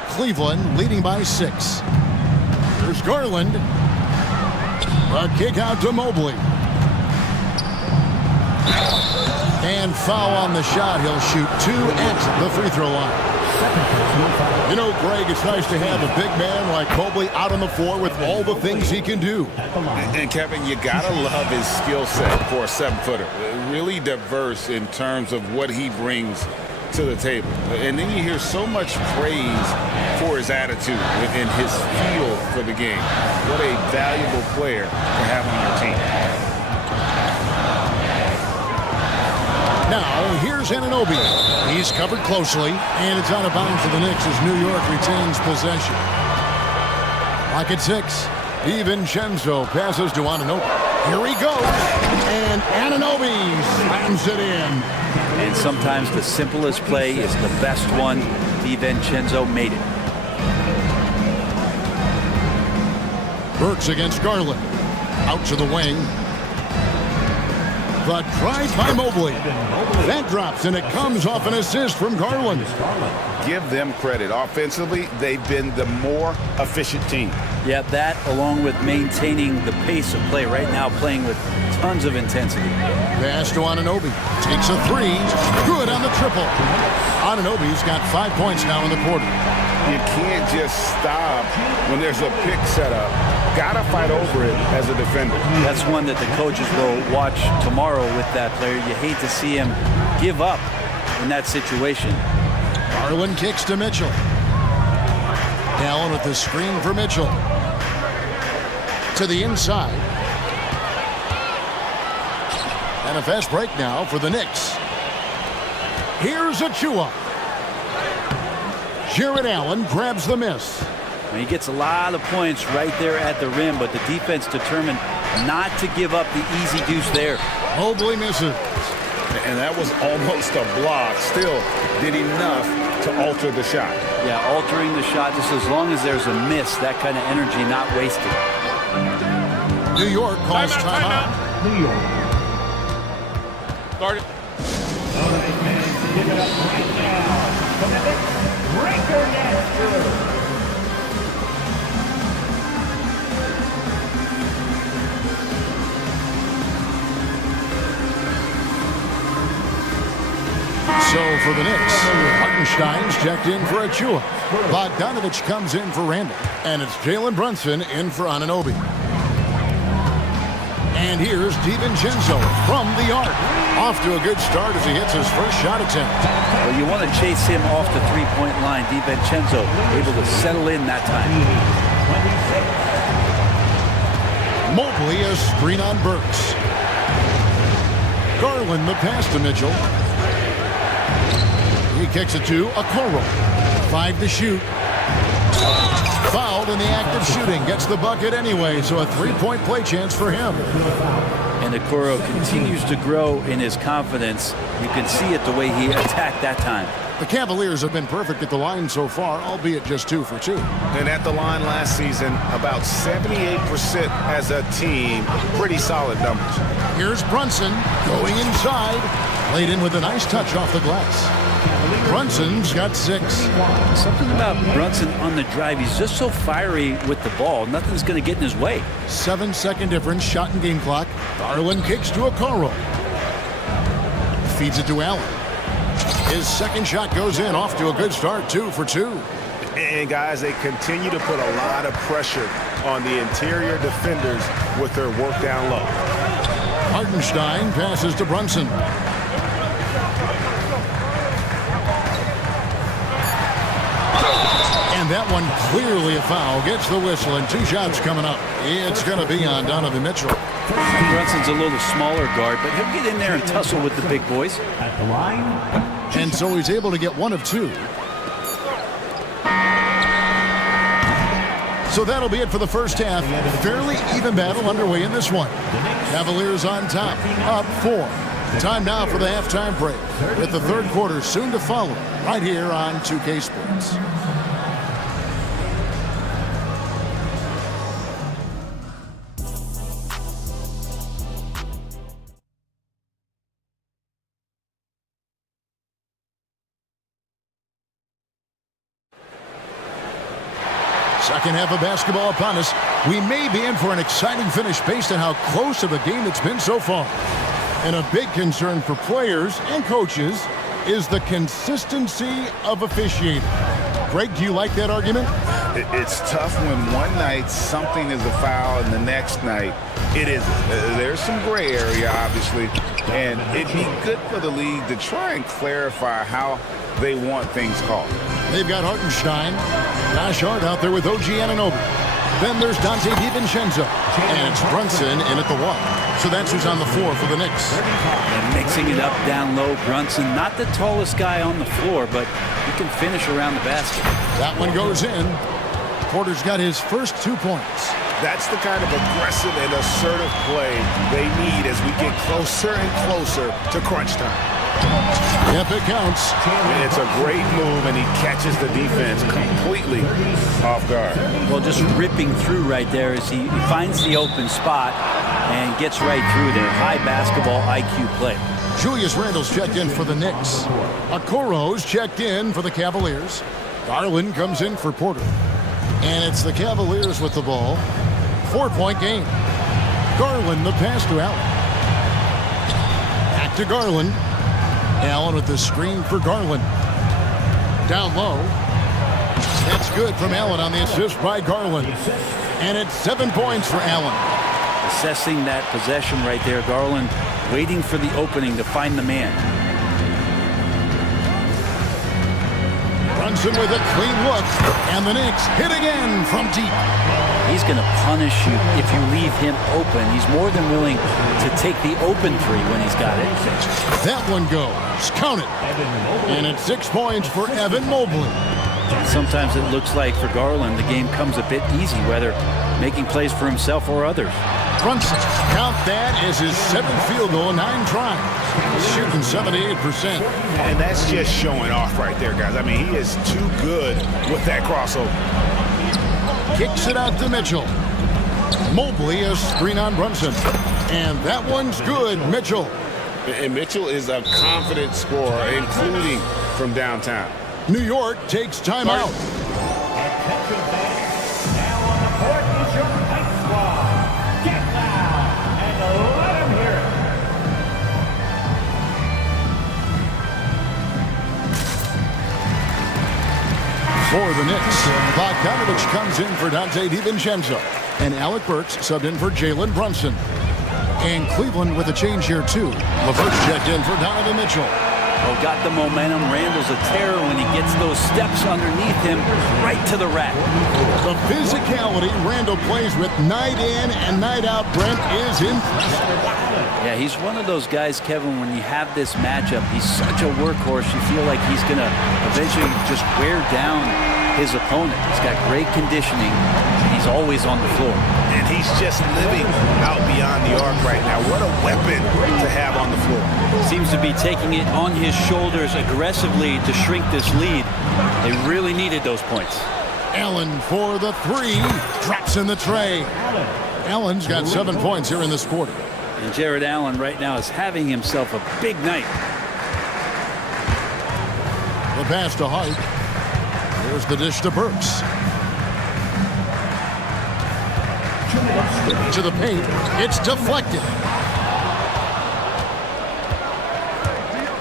Cleveland leading by 6. There's Garland. A kick out to Mobley. And foul on the shot. He'll shoot 2 at the free throw line. You know, Greg, it's nice to have a big man like Mobley out on the floor with all the things he can do. And Kevin, you gotta love his skill set for a 7-footer. Really diverse in terms of what he brings to the table. And then you hear so much praise for his attitude and his feel for the game. What a valuable player to have on your team. Now, here's Anunoby. He's covered closely, and it's out of bounds for the Knicks as New York retains possession. Lock at 6. DiVincenzo passes to Anunoby. Here he goes, and Anunoby slams it in. And sometimes the simplest play is the best one. DiVincenzo made it. Burks against Garland. Out to the wing. The drive by Mobley. That drops, and it comes off an assist from Garland. Give them credit. Offensively, they've been the more efficient team. Yeah, that along with maintaining the pace of play right now, playing with tons of intensity. Pass to Anunoby. Takes a three. Good on the triple. Anunoby's got 5 points now in the quarter. You can't just stop when there's a pick set up. Gotta fight over it as a defender. That's one that the coaches will watch tomorrow with that player. You hate to see him give up in that situation. Garland kicks to Mitchell. Allen with the screen for Mitchell. To the inside. And a fast break now for the Knicks. Here's Achua. Jared Allen grabs the miss. He gets a lot of points right there at the rim, but the defense determined not to give up the easy deuce there. Mobley misses. And that was almost a block. Still did enough to alter the shot. Yeah, altering the shot, just as long as there's a miss, that kind of energy not wasted. New York calls timeout. New York. Start it. All right, man, give it up right now. From the Knicks, Breaker Nashville. So for the Knicks, Hartenstein's checked in for Achua. Bogdanovich comes in for Randall. And it's Jalen Brunson in for Anunoby. And here's DiVincenzo from the arc. Off to a good start as he hits his first shot attempt. Well, you want to chase him off the three-point line. DiVincenzo able to settle in that time. Mobley a screen on Burks. Garland the pass to Mitchell. He kicks it to Okoro. 5 to shoot. Fouled in the act of shooting. Gets the bucket anyway, so a three-point play chance for him. And Okoro continues to grow in his confidence. You can see it the way he attacked that time. The Cavaliers have been perfect at the line so far, albeit just 2 for 2. And at the line last season, about 78% as a team. Pretty solid numbers. Here's Brunson going inside. Played in with a nice touch off the glass. Brunson's got 6. Something about Brunson on the drive. He's just so fiery with the ball. Nothing's going to get in his way. 7-second difference, shot and game clock. Garland kicks to Okoro. Feeds it to Allen. His second shot goes in, off to a good start, 2 for 2. And guys, they continue to put a lot of pressure on the interior defenders with their work down low. Hartenstein passes to Brunson. And that one clearly a foul. Gets the whistle, and 2 shots coming up. It's going to be on Donovan Mitchell. Brunson's a little smaller guard, but he'll get in there and tussle with the big boys. At the line. And so he's able to get 1 of 2. So that'll be it for the first half. Fairly even battle underway in this one. Cavaliers on top, up 4. Time now for the halftime break, with the third quarter soon to follow, right here on 2K Sports. Second half of basketball upon us. We may be in for an exciting finish based on how close of a game it's been so far. And a big concern for players and coaches is the consistency of officiating. Greg, do you like that argument? It's tough when one night something is a foul and the next night it isn't. There's some gray area, obviously, and it'd be good for the league to try and clarify how they want things called. They've got Hartenstein. Josh Hart out there with OG Anunoby. Then there's Dante DiVincenzo. And it's Brunson in at the 1. So that's who's on the floor for the Knicks. And mixing it up down low, Brunson, not the tallest guy on the floor, but he can finish around the basket. That one goes in. Porter's got his first 2 points. That's the kind of aggressive and assertive play they need as we get closer and closer to crunch time. Yep, it counts. It's a great move, and he catches the defense completely off guard. Well, just ripping through right there as he finds the open spot and gets right through there. High basketball IQ play. Julius Randle's checked in for the Knicks. Okoro's checked in for the Cavaliers. Garland comes in for Porter. And it's the Cavaliers with the ball. 4-point game. Garland, the pass to Allen. Back to Garland. Allen with the screen for Garland. Down low. That's good from Allen on the assist by Garland. And it's 7 points for Allen. Assessing that possession right there. Garland waiting for the opening to find the man. Brunson with a clean look. And the Knicks hit again from deep. He's going to punish you if you leave him open. He's more than willing to take the open three when he's got it. That one goes. Count it. And it's 6 points for Evan Mobley. Sometimes it looks like for Garland the game comes a bit easy, whether making plays for himself or others. Brunson, count that as his 7th field goal in 9 tries. Shooting 78%. And that's just showing off right there, guys. I mean, he is too good with that crossover. Kicks it out to Mitchell. Mobley a screen on Brunson. And that one's good, Mitchell. And Mitchell is a confident scorer, including from downtown. New York takes timeout. Now on the court is your Knicks squad. Get loud and let them hear it. For the Knicks, Bogdanovich comes in for Dante DiVincenzo. And Alec Burks subbed in for Jalen Brunson. And Cleveland with a change here, too. LeVert's checked in for Donovan Mitchell. Oh, got the momentum. Randle's a terror when he gets those steps underneath him right to the rack. The physicality Randle plays with night in and night out, Brent, is impressive. Yeah, he's one of those guys, Kevin, when you have this matchup, he's such a workhorse. You feel like he's going to eventually just wear down his opponent. He's got great conditioning, and he's always on the floor. And he's just living out beyond the arc right now. What a weapon to have on the floor. Seems to be taking it on his shoulders aggressively to shrink this lead. They really needed those points. Allen for the three. Drops in the tray. Allen's got 7 points here in this quarter. And Jared Allen right now is having himself a big night. The pass to Hart. Here's the dish to Burks. To the paint. It's deflected.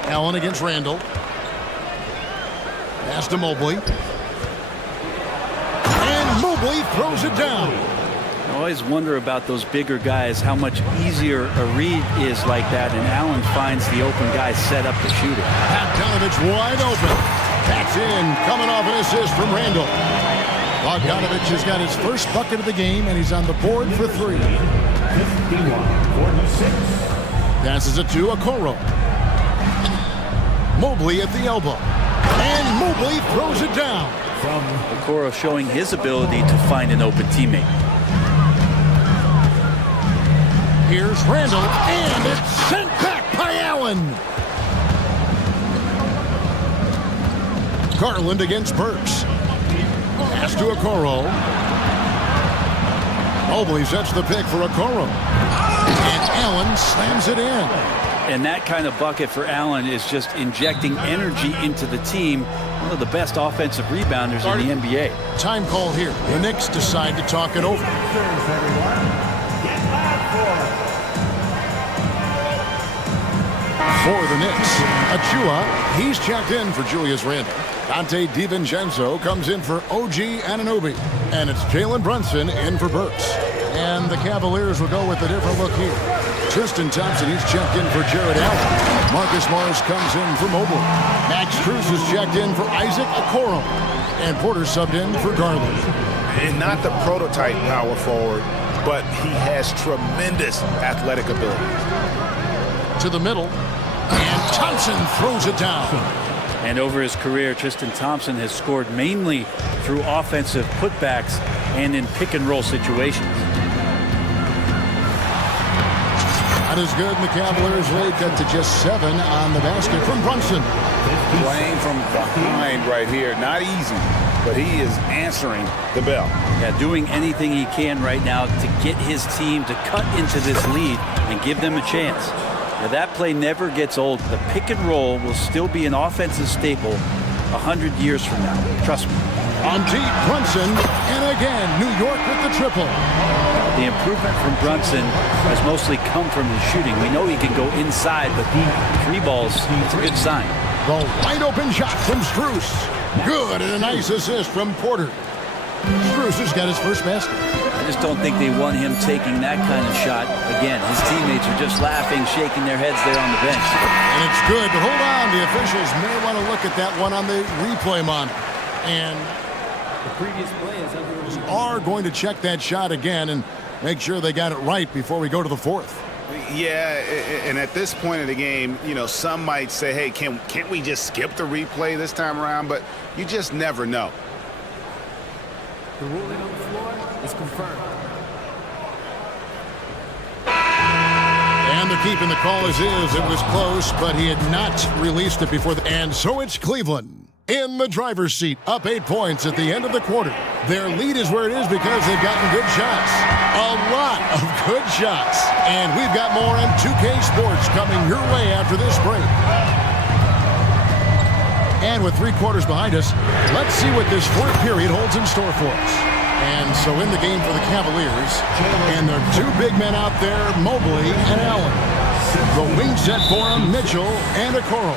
Allen against Randle. Pass to Mobley. And Mobley throws it down. I always wonder about those bigger guys, how much easier a read is like that, and Allen finds the open guy set up to shoot it. Bogdanovich wide open. That's in, coming off an assist from Randle. Bogdanovich has got his first bucket of the game, and he's on the board for 3. Passes it to Okoro. Mobley at the elbow. And Mobley throws it down. Okoro showing his ability to find an open teammate. Here's Randle, and it's sent back by Allen. Garland against Burks. Pass to Okoro. Mobley sets the pick for Okoro. And Allen slams it in. And that kind of bucket for Allen is just injecting energy into the team. One of the best offensive rebounders in the NBA. Time call here. The Knicks decide to talk it over. For the Knicks, Achua, he's checked in for Julius Randle. Dante DiVincenzo comes in for OG Anunoby. And it's Jalen Brunson in for Burks. And the Cavaliers will go with a different look here. Tristan Thompson, he's checked in for Jared Allen. Marcus Morris comes in for Mobley. Max Strus is checked in for Isaac Okoro. And Porter subbed in for Garland. And not the prototype power forward, but he has tremendous athletic ability. To the middle. And Thompson throws it down. And over his career, Tristan Thompson has scored mainly through offensive putbacks and in pick-and-roll situations. Not as good, and the Cavaliers lead cut to just 7 on the basket from Brunson. Playing from behind right here. Not easy, but he is answering the bell. Yeah, doing anything he can right now to get his team to cut into this lead and give them a chance. Now, that play never gets old. The pick and roll will still be an offensive staple 100 years from now. Trust me. On deep, Brunson, and again, New York with the triple. The improvement from Brunson has mostly come from his shooting. We know he can go inside, but 3 balls, it's a good sign. The wide open shot from Strus. Good, and a nice assist from Porter. Strus has got his first basket. I just don't think they want him taking that kind of shot. Again, his teammates are just laughing, shaking their heads there on the bench. And it's good, but hold on. The officials may want to look at that one on the replay monitor. And the previous play is under review. Are going to check that shot again and make sure they got it right before we go to the fourth. Yeah, and at this point of the game, you know, some might say, hey, can't we just skip the replay this time around? But you just never know. The ruling on the floor is confirmed. And the keep in the call is it was close, but he had not released it before. And so it's Cleveland in the driver's seat, up 8 points at the end of the quarter. Their lead is where it is because they've gotten good shots. A lot of good shots. And we've got more on 2K Sports coming your way after this break. And with 3 quarters behind us, let's see what this fourth period holds in store for us. And so in the game for the Cavaliers, and there are 2 big men out there, Mobley and Allen. The wing set for him, Mitchell and Okoro.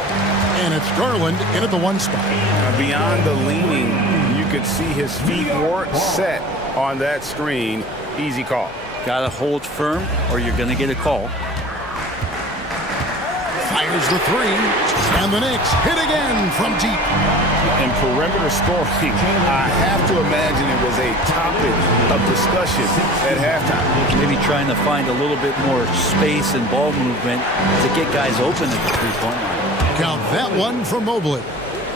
And it's Garland in at the 1 spot. Beyond the leaning, you could see his feet weren't set on that screen. Easy call. Got to hold firm or you're going to get a call. Fires the 3, and the Knicks hit again from deep. And perimeter scoring, I have to imagine it was a topic of discussion at halftime. Maybe trying to find a little bit more space and ball movement to get guys open at the 3-point line. Count that one for Mobley.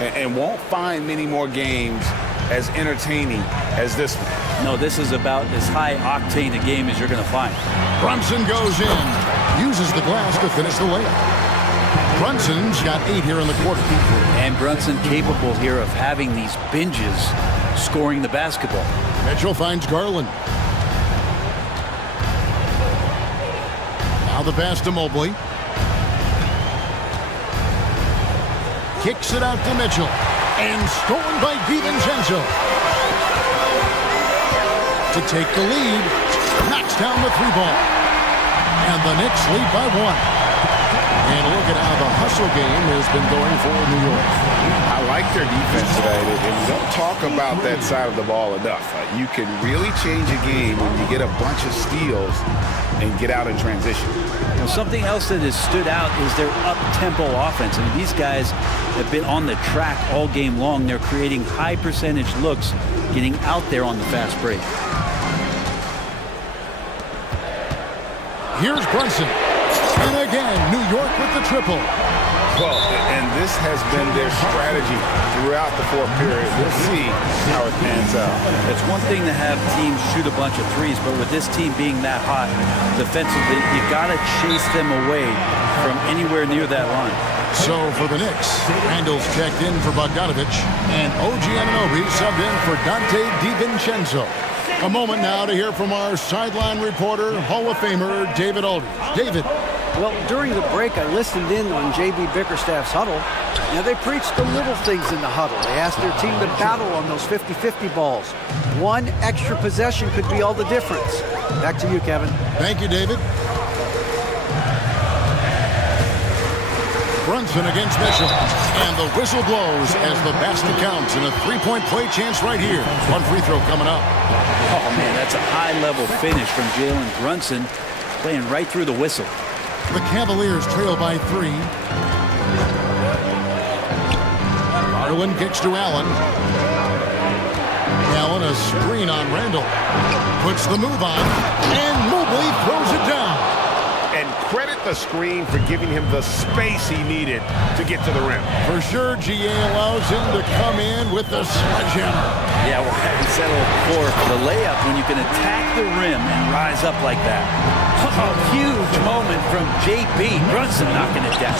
And won't find many more games as entertaining as this one. No, this is about as high octane a game as you're going to find. Brunson goes in, uses the glass to finish the layup. Brunson's got 8 here in the quarter. And Brunson capable here of having these binges scoring the basketball. Mitchell finds Garland. Now the pass to Mobley. Kicks it out to Mitchell. And stolen by DiVincenzo. To take the lead. Knocks down the 3-ball. And the Knicks lead by 1. And look at how the hustle game has been going for New York. I like their defense today. And we don't talk about that side of the ball enough. You can really change a game when you get a bunch of steals and get out in transition. Well, something else that has stood out is their up-tempo offense. I mean, these guys have been on the track all game long. They're creating high percentage looks, getting out there on the fast break. Here's Brunson. And again, New York with the triple. Well, and this has been their strategy throughout the fourth period. We'll see how it pans out. It's one thing to have teams shoot a bunch of threes, but with this team being that hot defensively, you got to chase them away from anywhere near that line. So for the Knicks, Randall's checked in for Bogdanovich, and OG Anunoby subbed in for Dante DiVincenzo. A moment now to hear from our sideline reporter, Hall of Famer David Aldridge. David. Well, during the break, I listened in on J.B. Bickerstaff's huddle. Now, they preached the little things in the huddle. They asked their team to battle on those 50-50 balls. One extra possession could be all the difference. Back to you, Kevin. Thank you, David. Brunson against Mitchell. And the whistle blows as the basket counts. And a 3-point play chance right here. One free throw coming up. Oh, man, that's a high-level finish from Jalen Brunson, playing right through the whistle. The Cavaliers trail by 3. Garland kicks to Allen. Allen a screen on Randall. Puts the move on. And Mobley throws it down. And credit the screen for giving him the space he needed to get to the rim. For sure, GA allows him to come in with the sledgehammer. Yeah, well, having settled for the layup when you can attack the rim and rise up like that. A huge moment from JB. Brunson knocking it down.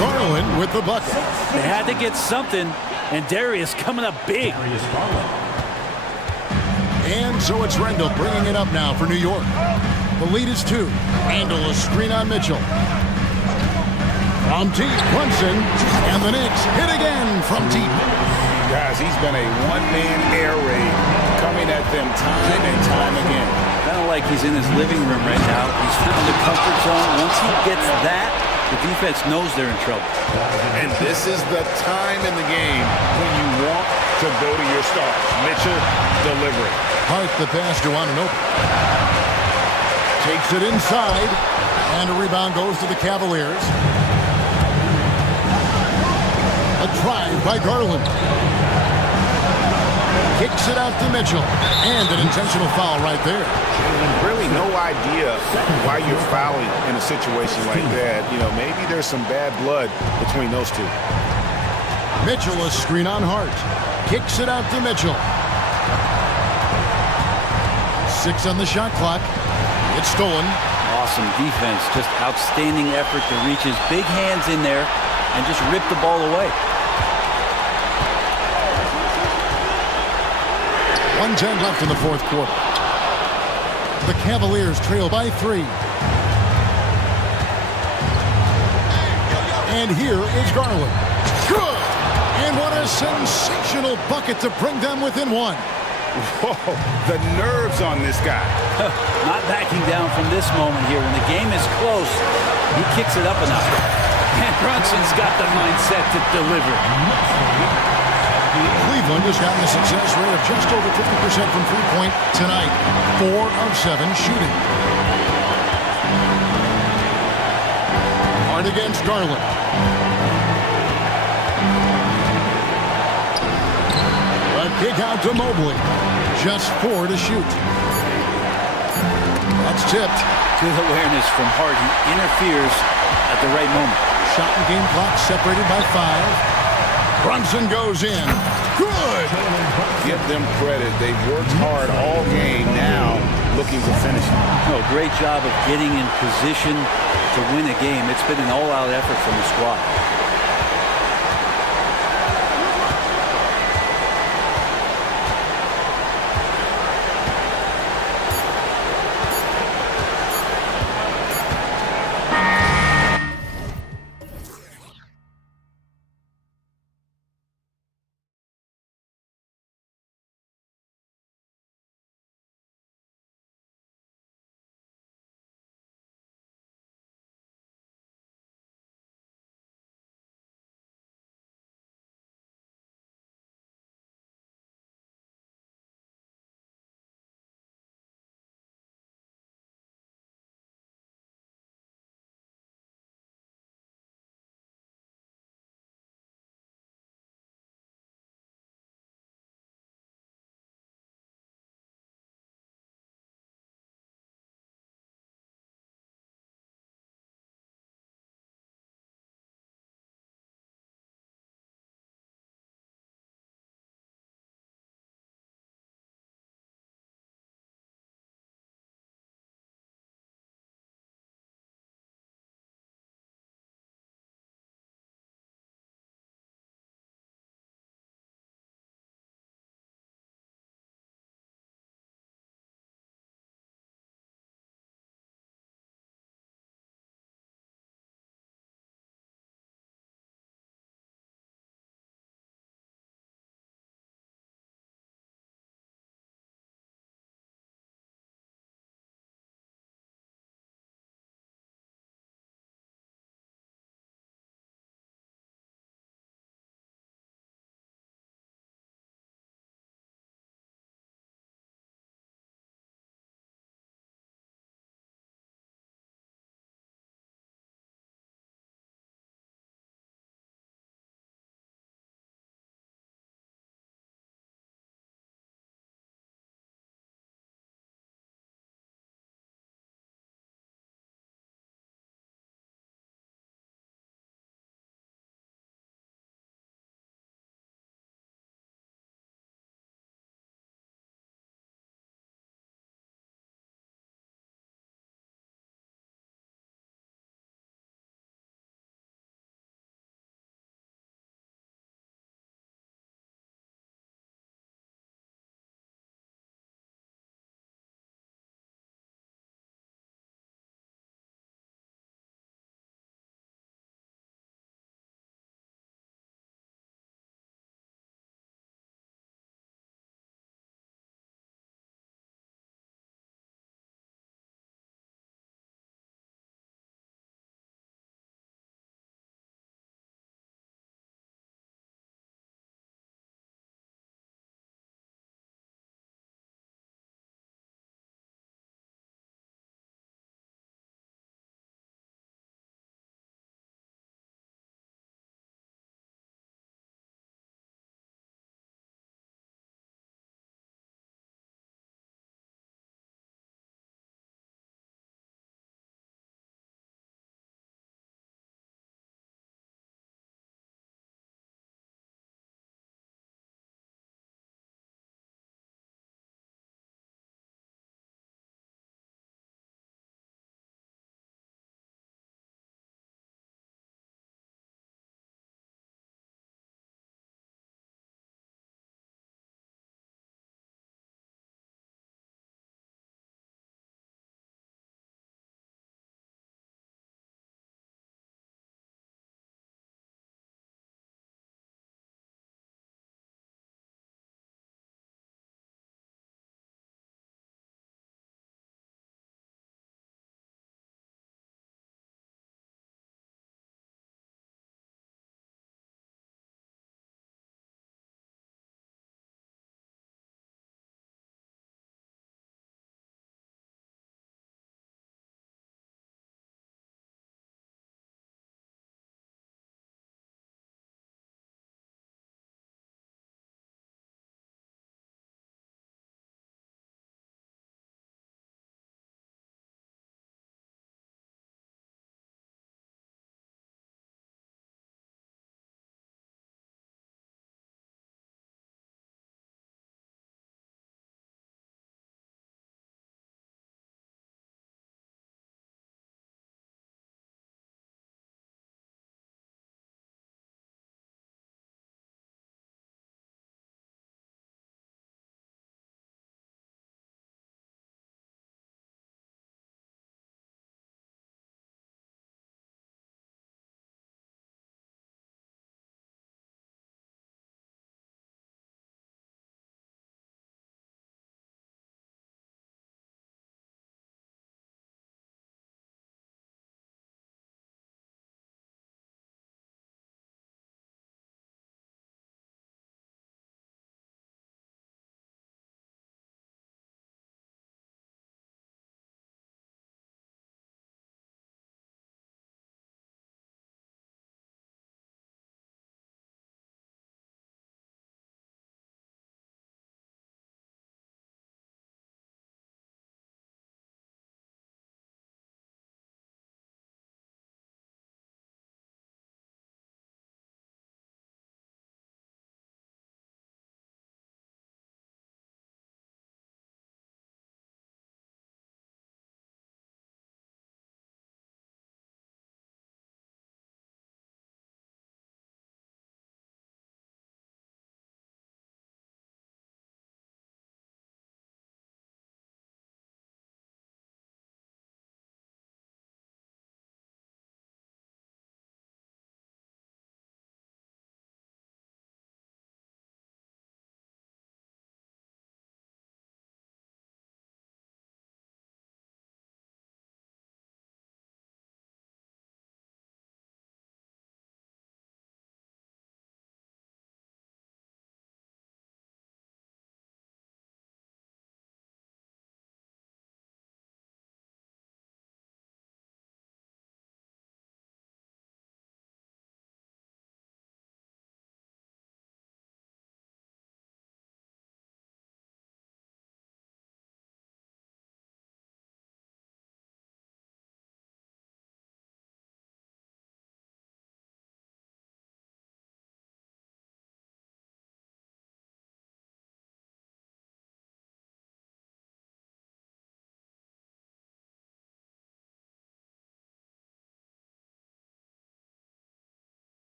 Garland with the bucket. They had to get something, and Darius coming up big. And so it's Rendell bringing it up now for New York. The lead is 2. Handle a screen on Mitchell. From deep, Brunson, and the Knicks hit again from deep. Guys, he's been a one-man air raid coming at them time and time again. Kind of like he's in his living room right now. He's found the comfort zone. Once he gets that, the defense knows they're in trouble. And this is the time in the game when you want to go to your stars. Mitchell delivering. Hart the pass to Anunoby. Takes it inside, and a rebound goes to the Cavaliers. A drive by Garland. Kicks it out to Mitchell, and an intentional foul right there. Really no idea why you're fouling in a situation like that. You know, maybe there's some bad blood between those two. Mitchell a screen on Hart. Kicks it out to Mitchell. 6 on the shot clock. It's stolen. Awesome defense. Just outstanding effort to reach his big hands in there and just rip the ball away. 1:10 left in the fourth quarter. The Cavaliers trail by 3. And here is Garland. Good! And what a sensational bucket to bring them within 1. Whoa, the nerves on this guy. Not backing down from this moment here. When the game is close, he kicks it up a notch. And Brunson's got the mindset to deliver. Cleveland has gotten a success rate of just over 50% from three-point tonight. 4 of 7 shooting. Hard against Garland. A kick out to Mobley. Just 4 to shoot. That's tipped. Good awareness from Hart. He interferes at the right moment. Shot and game clock separated by 5. Brunson goes in. Good! Give them credit. They've worked hard all game, now looking to finish it. Oh, great job of getting in position to win a game. It's been an all-out effort from the squad.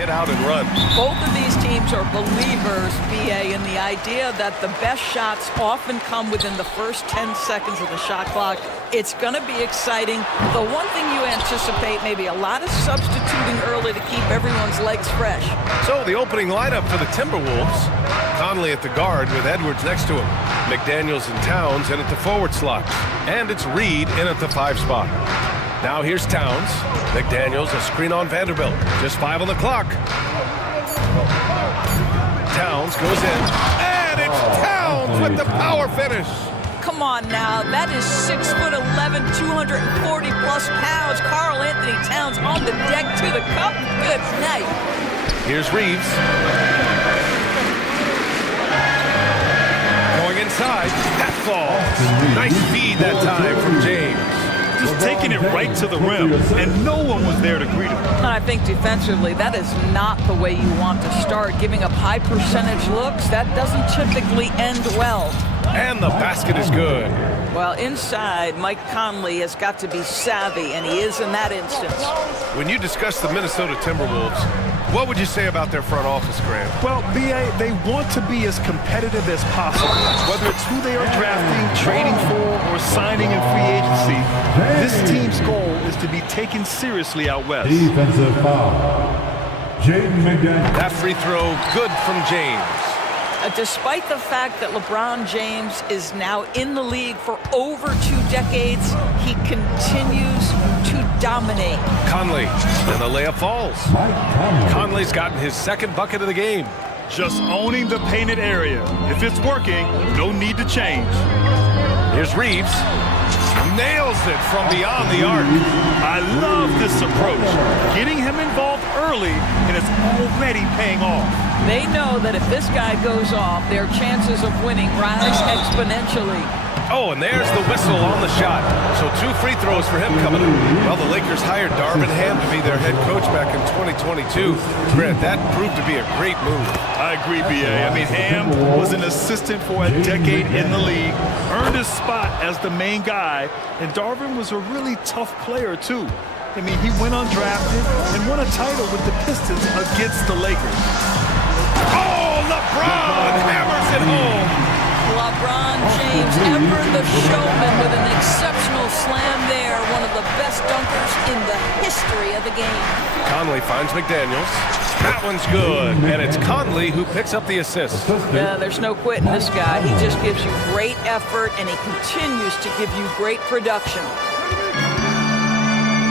get out and run. Both of these teams are believers, BA, in the idea that the best shots often come within the first 10 seconds of the shot clock. It's going to be exciting. The one thing you anticipate, maybe a lot of substituting early to keep everyone's legs fresh. So the opening lineup for the Timberwolves. Conley at the guard with Edwards next to him. McDaniels and Towns in at the forward slot. And it's Reed in at the 5 spot. Now here's Towns. McDaniels, a screen on Vanderbilt. Just 5 on the clock. Towns goes in. And it's Towns with the power finish. Come on now, that is 6'11", 240 plus pounds. Karl Anthony Towns on the deck to the cup. Good night. Here's Reeves. Going inside. That falls. Nice feed that time from James. Just taking it right to the rim, and no one was there to greet him. And I think defensively, that is not the way you want to start. Giving up high percentage looks, that doesn't typically end well. And the basket is good. Well, inside, Mike Conley has got to be savvy, and he is in that instance. When you discuss the Minnesota Timberwolves, what would you say about their front office, Graham? Well, BA, they want to be as competitive as possible. Whether it's who they are drafting, trading for, or signing in free agency, this team's goal is to be taken seriously out west. Defensive foul. James McDaniels. That free throw, good from James. Despite the fact that LeBron James is now in the league for over 2 decades, he continues to dominate. Conley, and the layup falls. Conley's gotten his 2nd bucket of the game. Just owning the painted area. If it's working, no need to change. Here's Reeves. Nails it from beyond the arc. I love this approach. Getting him involved early, and it's already paying off. They know that if this guy goes off, their chances of winning rise exponentially. Oh, and there's the whistle on the shot. So 2 free throws for him coming up. Well, the Lakers hired Darvin Ham to be their head coach back in 2022. Grant, that proved to be a great move. I agree, BA. I mean, Ham was an assistant for a decade in the league, earned his spot as the main guy, and Darvin was a really tough player, too. I mean, he went undrafted and won a title with the Pistons against the Lakers. Oh, LeBron hammers it home. LeBron James, ever the showman, with an exceptional slam there. One of the best dunkers in the history of the game. Conley finds McDaniels. That one's good. And it's Conley who picks up the assist. Yeah, there's no quitting this guy. He just gives you great effort, and he continues to give you great production.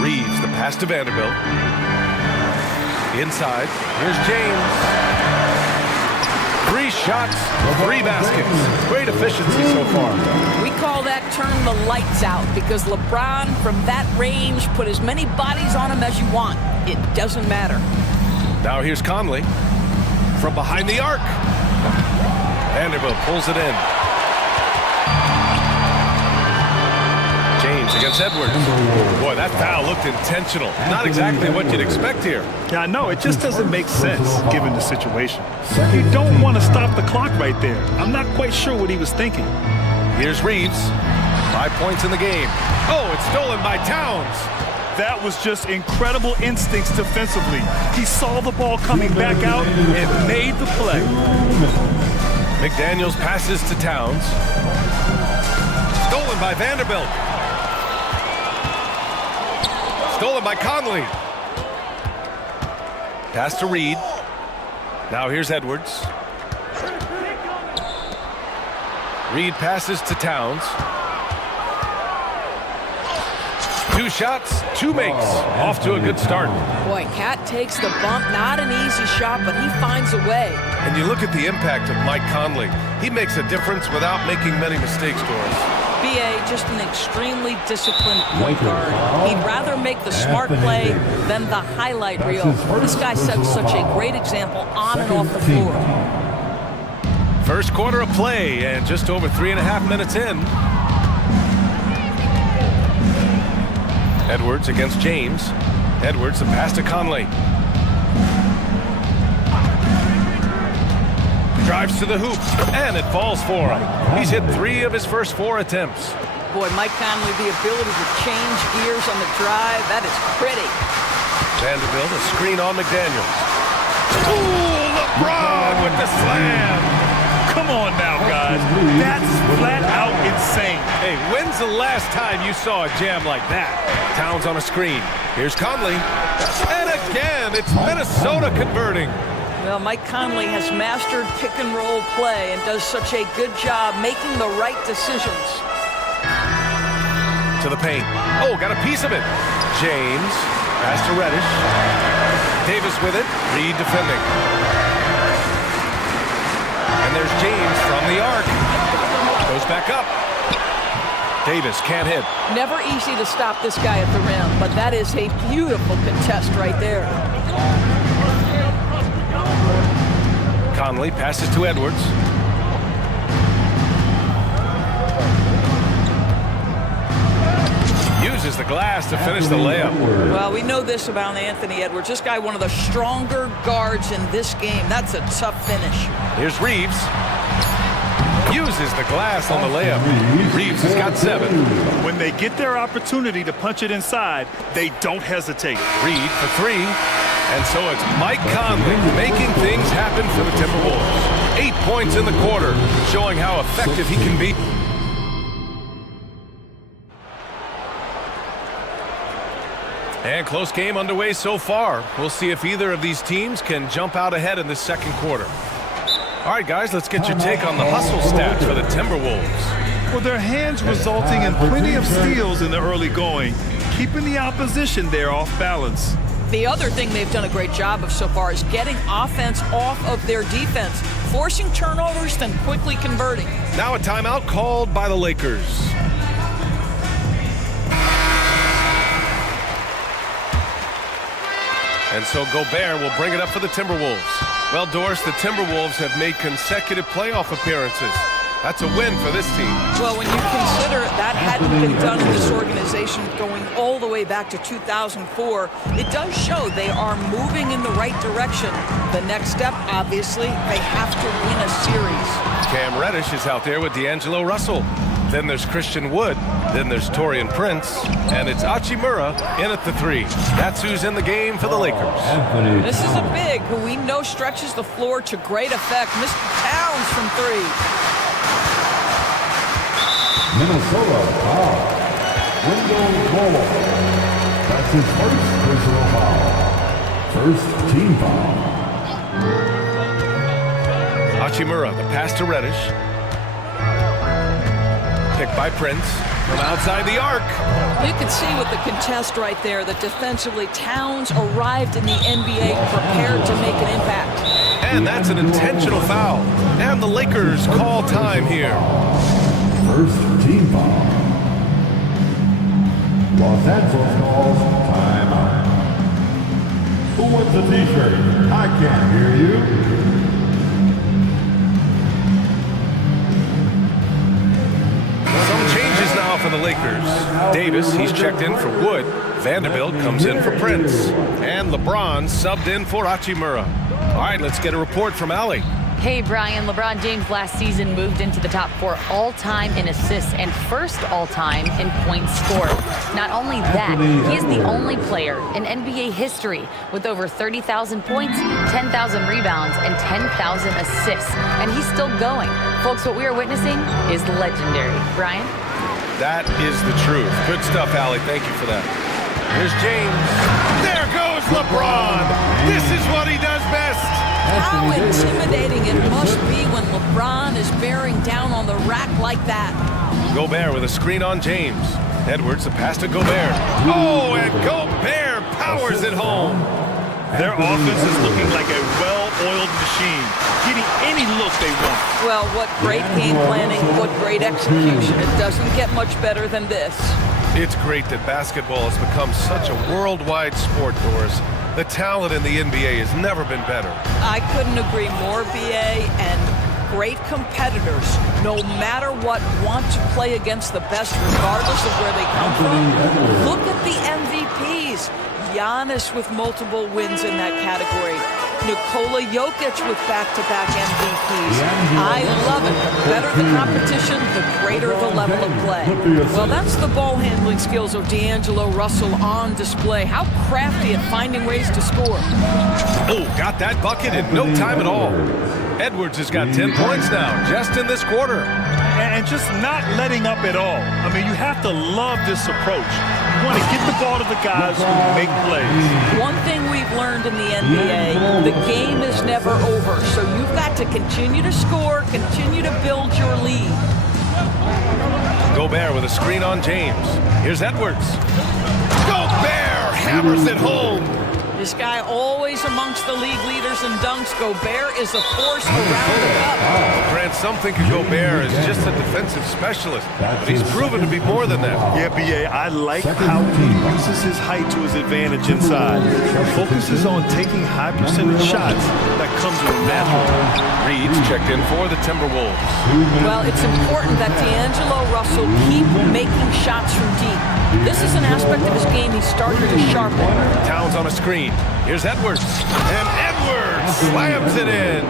Reeves, the pass to Vanderbilt. Inside, here's James. 3 shots, 3 baskets. Great efficiency so far. We call that turn the lights out, because LeBron, from that range, put as many bodies on him as you want. It doesn't matter. Now here's Conley from behind the arc. Vanderbilt pulls it in. James against Edwards. Boy, that foul looked intentional. Not exactly what you'd expect here. Yeah, I know. It just doesn't make sense, given the situation. You don't want to stop the clock right there. I'm not quite sure what he was thinking. Here's Reeves. 5 points in the game. Oh, it's stolen by Towns. That was just incredible instincts defensively. He saw the ball coming back out and made the play. McDaniels passes to Towns. Stolen by Vanderbilt. Stolen by Conley. Pass to Reed. Now here's Edwards. Reed passes to Towns. 2 shots, 2 makes. Off to a good start. Boy, Cat takes the bump. Not an easy shot, but he finds a way. And you look at the impact of Mike Conley. He makes a difference without making many mistakes, Doris. BA, just an extremely disciplined point guard. He'd rather make the smart play than the highlight reel. This guy sets such a great example on and off the floor. First quarter of play, and just over 3.5 minutes in. Edwards against James. Edwards, the pass to Conley. Drives to the hoop, and it falls for him. He's hit 3 of his first 4 attempts. Boy, Mike Conley, the ability to change gears on the drive, that is pretty. Vanderbilt, a screen on McDaniels. Ooh, LeBron with the slam. Come on now, guys. That's flat out insane. Hey, when's the last time you saw a jam like that? Towns on a screen. Here's Conley. And again, it's Minnesota converting. Well, Mike Conley has mastered pick and roll play and does such a good job making the right decisions. To the paint. Oh, got a piece of it. James. Pass to Reddish. Davis with it. Reed defending. And there's James from the arc. Goes back up. Davis can't hit. Never easy to stop this guy at the rim, but that is a beautiful contest right there. Conley passes to Edwards. Uses the glass to finish the layup. Well, we know this about Anthony Edwards. This guy, one of the stronger guards in this game. That's a tough finish. Here's Reeves. Uses the glass on the layup. Reeves has got 7. When they get their opportunity to punch it inside, they don't hesitate. Reed for 3. And so it's Mike Conley making things happen for the Timberwolves. 8 points in the quarter, showing how effective he can be. And close game underway so far. We'll see if either of these teams can jump out ahead in the second quarter. All right, guys, let's get your take on the hustle stats for the Timberwolves. Well, their hands resulting in plenty of steals in the early going, keeping the opposition there off balance. The other thing they've done a great job of so far is getting offense off of their defense, forcing turnovers, then quickly converting. Now a timeout called by the Lakers. And so Gobert will bring it up for the Timberwolves. Well, Doris, the Timberwolves have made consecutive playoff appearances. That's a win for this team. Well, when you consider that hadn't been done in this organization going all the way back to 2004, it does show they are moving in the right direction. The next step, obviously, they have to win a series. Cam Reddish is out there with D'Angelo Russell. Then there's Christian Wood. Then there's Torian Prince. And it's Hachimura in at the 3. That's who's in the game for the Lakers. This is a big who we know stretches the floor to great effect. Mr. Towns from 3. Minnesota foul. Wendell Moore. That's his first personal foul. First team foul. Hachimura, the pass to Reddish. Picked by Prince from outside the arc. You can see with the contest right there that defensively Towns arrived in the NBA prepared to make an impact. And that's an intentional foul. And the Lakers call time here. First team foul. Los Angeles calls timeout. Who wants a t-shirt? I can't hear you. Now for the Lakers. Davis, he's checked in for Wood. Vanderbilt comes in for Prince. And LeBron subbed in for Hachimura. All right, let's get a report from Allie. Hey, Brian. LeBron James last season moved into the top 4 all-time in assists and first all-time in points scored. Not only that, he is the only player in NBA history with over 30,000 points, 10,000 rebounds, and 10,000 assists. And he's still going. Folks, what we are witnessing is legendary. Brian? That is the truth. Good stuff, Allie. Thank you for that. Here's James. There goes LeBron. This is what he does best. How intimidating it must be when LeBron is bearing down on the rack like that. Gobert with a screen on James. Edwards, a pass to Gobert. Oh, and Gobert powers it home. Their offense is looking like a well-oiled machine, getting any look they want. Well, what great game planning, what great execution. It doesn't get much better than this. It's great that basketball has become such a worldwide sport, Doris. The talent in the NBA has never been better. I couldn't agree more, BA, and great competitors, no matter what, want to play against the best regardless of where they come from. Look at the MVPs. Giannis with multiple wins in that category. Nikola Jokic with back-to-back MVPs. I love it. The better the competition, the greater the level of play. Well, that's the ball handling skills of D'Angelo Russell on display. How crafty at finding ways to score. Oh, got that bucket in no time at all. Edwards has got 10 points now, just in this quarter. And just not letting up at all. I mean, you have to love this approach. You want to get the ball to the guys who make plays. One thing we've learned in the NBA, the game is never over. So you've got to continue to score, continue to build your lead. Gobert with a screen on James. Here's Edwards. Gobert hammers it home. This guy always amongst the league leaders in dunks. Gobert is a force around the cup. Grant, some think of Gobert as just a defensive specialist, but he's proven to be more than that. Yeah, B.A., I like how he uses his height to his advantage inside. Focuses on taking high percentage shots that comes with natural. Reed's checked in for the Timberwolves. Well, it's important that D'Angelo Russell keep making shots from deep. This is an aspect of his game he started to sharpen. Towns on a screen. Here's Edwards. And Edwards slams it in.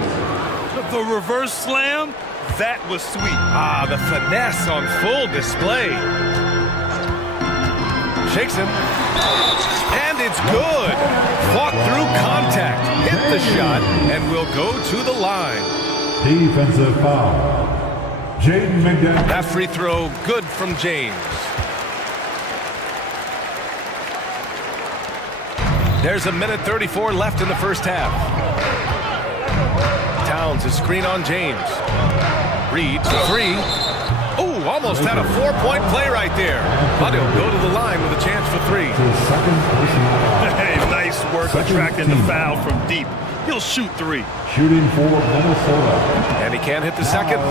The reverse slam, that was sweet. Ah, the finesse on full display. Shakes him. And it's good. Fought through contact. Hit the shot and will go to the line. Defensive foul. Jaden McDaniel. That free throw good from James. There's a minute 34 left in the first half. Towns a screen on James. Reed for three. Oh, almost had a 4-point play right there. But he'll go to the line with a chance for three. Hey, nice work attracting the foul from deep. He'll shoot three. Shooting for Minnesota. And he can't hit the second.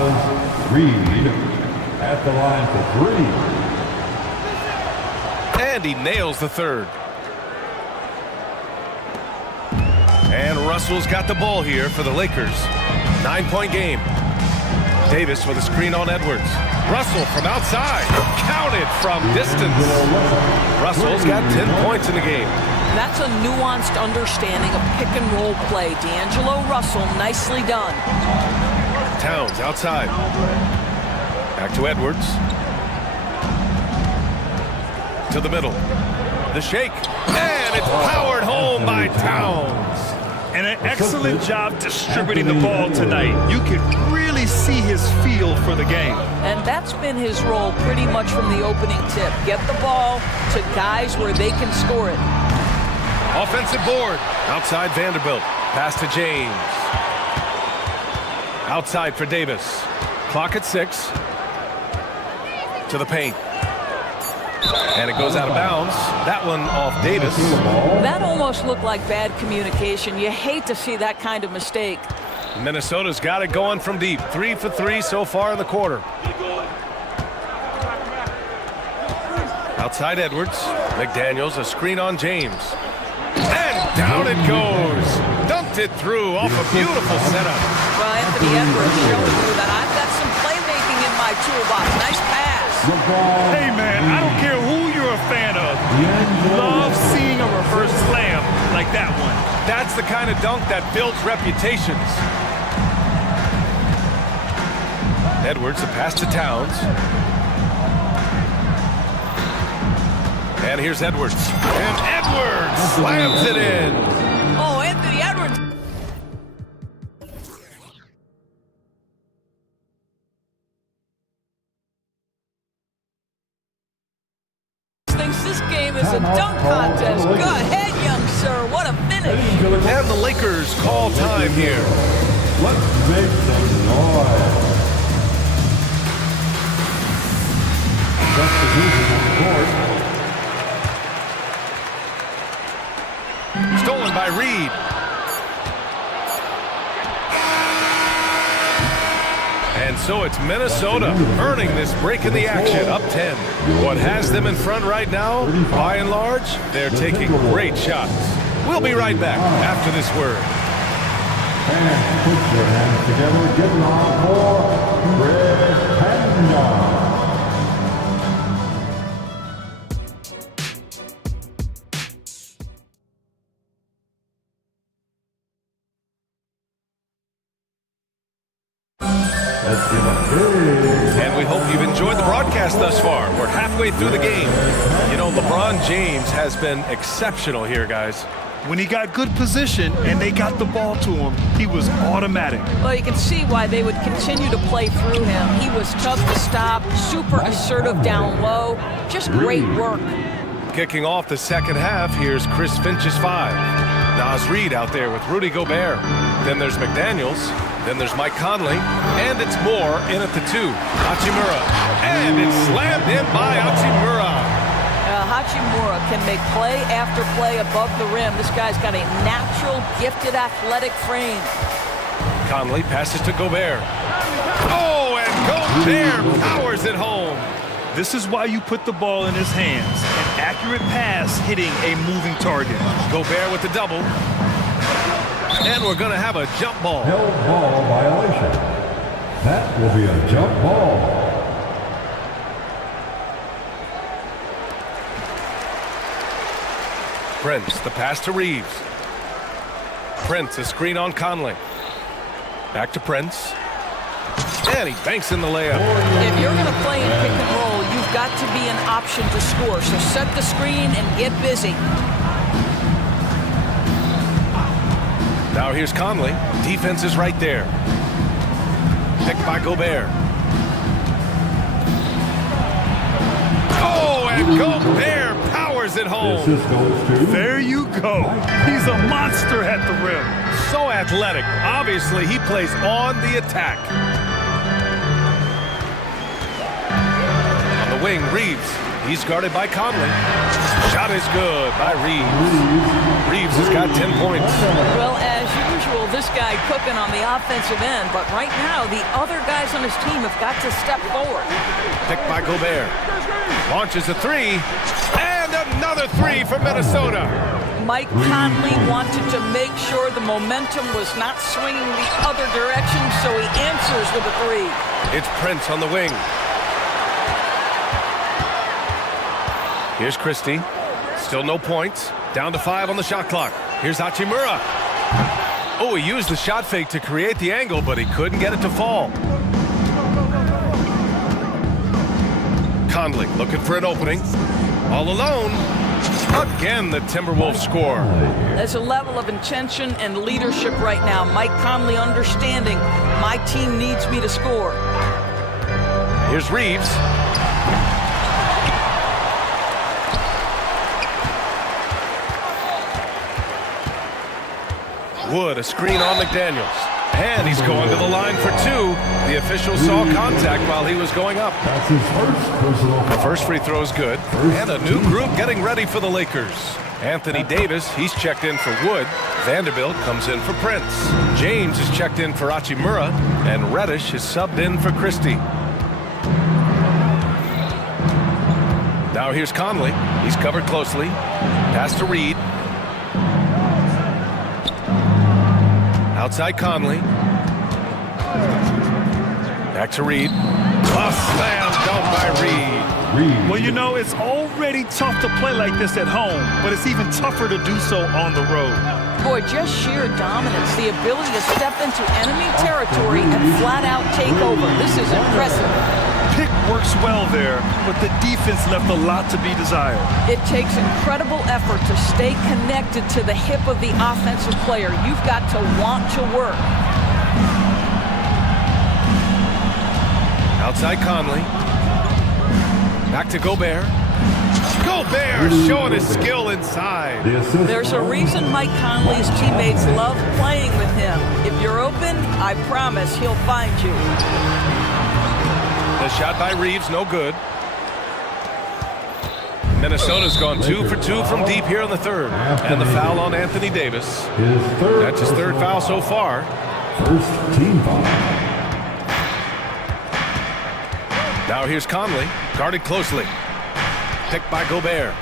Reed at the line for three. And he nails the third. And Russell's got the ball here for the Lakers. 9-point game. Davis with a screen on Edwards. Russell from outside. Counted from distance. Russell's got 10 points in the game. That's a nuanced understanding of pick and roll play. D'Angelo Russell, nicely done. Towns outside. Back to Edwards. To the middle. The shake. And it's powered home by Towns. And an excellent job distributing the ball tonight. You can really see his feel for the game. And that's been his role pretty much from the opening tip. Get the ball to guys where they can score it. Offensive board. Outside Vanderbilt. Pass to James. Outside for Davis. Clock at 6. To the paint. And it goes out of bounds. That one off Davis. That almost looked like bad communication. You hate to see that kind of mistake. Minnesota's got it going from deep. 3 for 3 so far in the quarter. Outside Edwards. McDaniels, a screen on James. And down it goes. Dumped it through off a beautiful setup. Well, Anthony Edwards showing you that I've got some playmaking in my toolbox. Nice pass. Hey, man, I don't care who you're a fan of. Love seeing a reverse slam like that one. That's the kind of dunk that builds reputations. Edwards, the pass to Towns. And here's Edwards. And Edwards slams it in. Oh, Anthony Edwards. Thinks this game is a dunk contest. Go ahead, young sir. What a finish. And the Lakers call time here. Let's make some noise. Substitution on the court. Stolen by Reed. And so it's Minnesota earning this break in the action, up 10. What has them in front right now, by and large, they're taking great shots. We'll be right back after this word. And put your hands together, getting on for Red Panda. And we hope you've enjoyed the broadcast thus far. We're halfway through the game. You know, LeBron James has been exceptional here, guys. When he got good position and they got the ball to him, he was automatic. Well, you can see why they would continue to play through him. He was tough to stop, super assertive down low. Just great work. Kicking off the second half, here's Chris Finch's 5. Nas Reed out there with Rudy Gobert. Then there's McDaniels. Then there's Mike Conley. And it's Moore in at the 2. Hachimura. And it's slammed in by Hachimura. Hachimura can make play after play above the rim. This guy's got a natural, gifted, athletic frame. Conley passes to Gobert. Oh, and Gobert powers it home. This is why you put the ball in his hands. An accurate pass hitting a moving target. Gobert with the double. And we're going to have a jump ball. Held ball violation. That will be a jump ball. Prince, the pass to Reeves. Prince, a screen on Conley. Back to Prince. And he banks in the layup. If you're going to play in pick and roll, you've got to be an option to score. So set the screen and get busy. Now here's Conley. Defense is right there. Picked by Gobert. Oh, and Gobert powers it home. There you go. He's a monster at the rim. So athletic. Obviously, he plays on the attack. On the wing, Reeves. He's guarded by Conley. Shot is good by Reeves. Reeves has got 10 points. Well, as usual, this guy cooking on the offensive end, but right now the other guys on his team have got to step forward. Picked by Gobert. Launches a 3. And another 3 for Minnesota. Mike Conley wanted to make sure the momentum was not swinging the other direction, so he answers with a 3. It's Prince on the wing. Here's Christie. Still no points. Down to 5 on the shot clock. Here's Hachimura. Oh, he used the shot fake to create the angle, but he couldn't get it to fall. Conley looking for an opening. All alone. Again, the Timberwolves score. There's a level of intention and leadership right now. Mike Conley understanding my team needs me to score. Here's Reeves. Wood, a screen on McDaniels. And he's going to the line for 2. The official saw contact while he was going up. That's his first personal. The first free throw is good. And a new group getting ready for the Lakers. Anthony Davis, he's checked in for Wood. Vanderbilt comes in for Prince. James is checked in for Hachimura. And Reddish is subbed in for Christie. Now here's Conley. He's covered closely. Pass to Reed. Outside Conley. Back to Reed. A slam dunk by Reed. Well, you know, it's already tough to play like this at home, but it's even tougher to do so on the road. Boy, just sheer dominance, the ability to step into enemy territory and flat out take over. This is impressive. Pick works well there, but the defense left a lot to be desired. It takes incredible effort to stay connected to the hip of the offensive player. You've got to want to work. Outside Conley. Back to Gobert. Gobert showing his skill inside. There's a reason Mike Conley's teammates love playing with him. If you're open, I promise he'll find you. The shot by Reeves, no good. Minnesota's gone 2 for 2 from deep here in the third. And the foul on Anthony Davis. That's his third foul so far. First team foul. Now here's Conley, guarded closely. Picked by Gobert.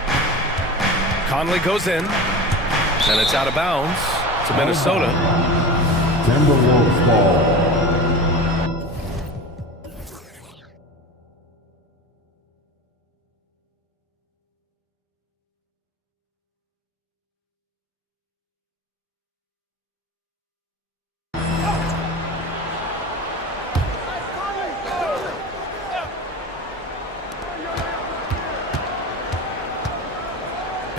Conley goes in, and it's out of bounds to Minnesota. Timberwolves ball.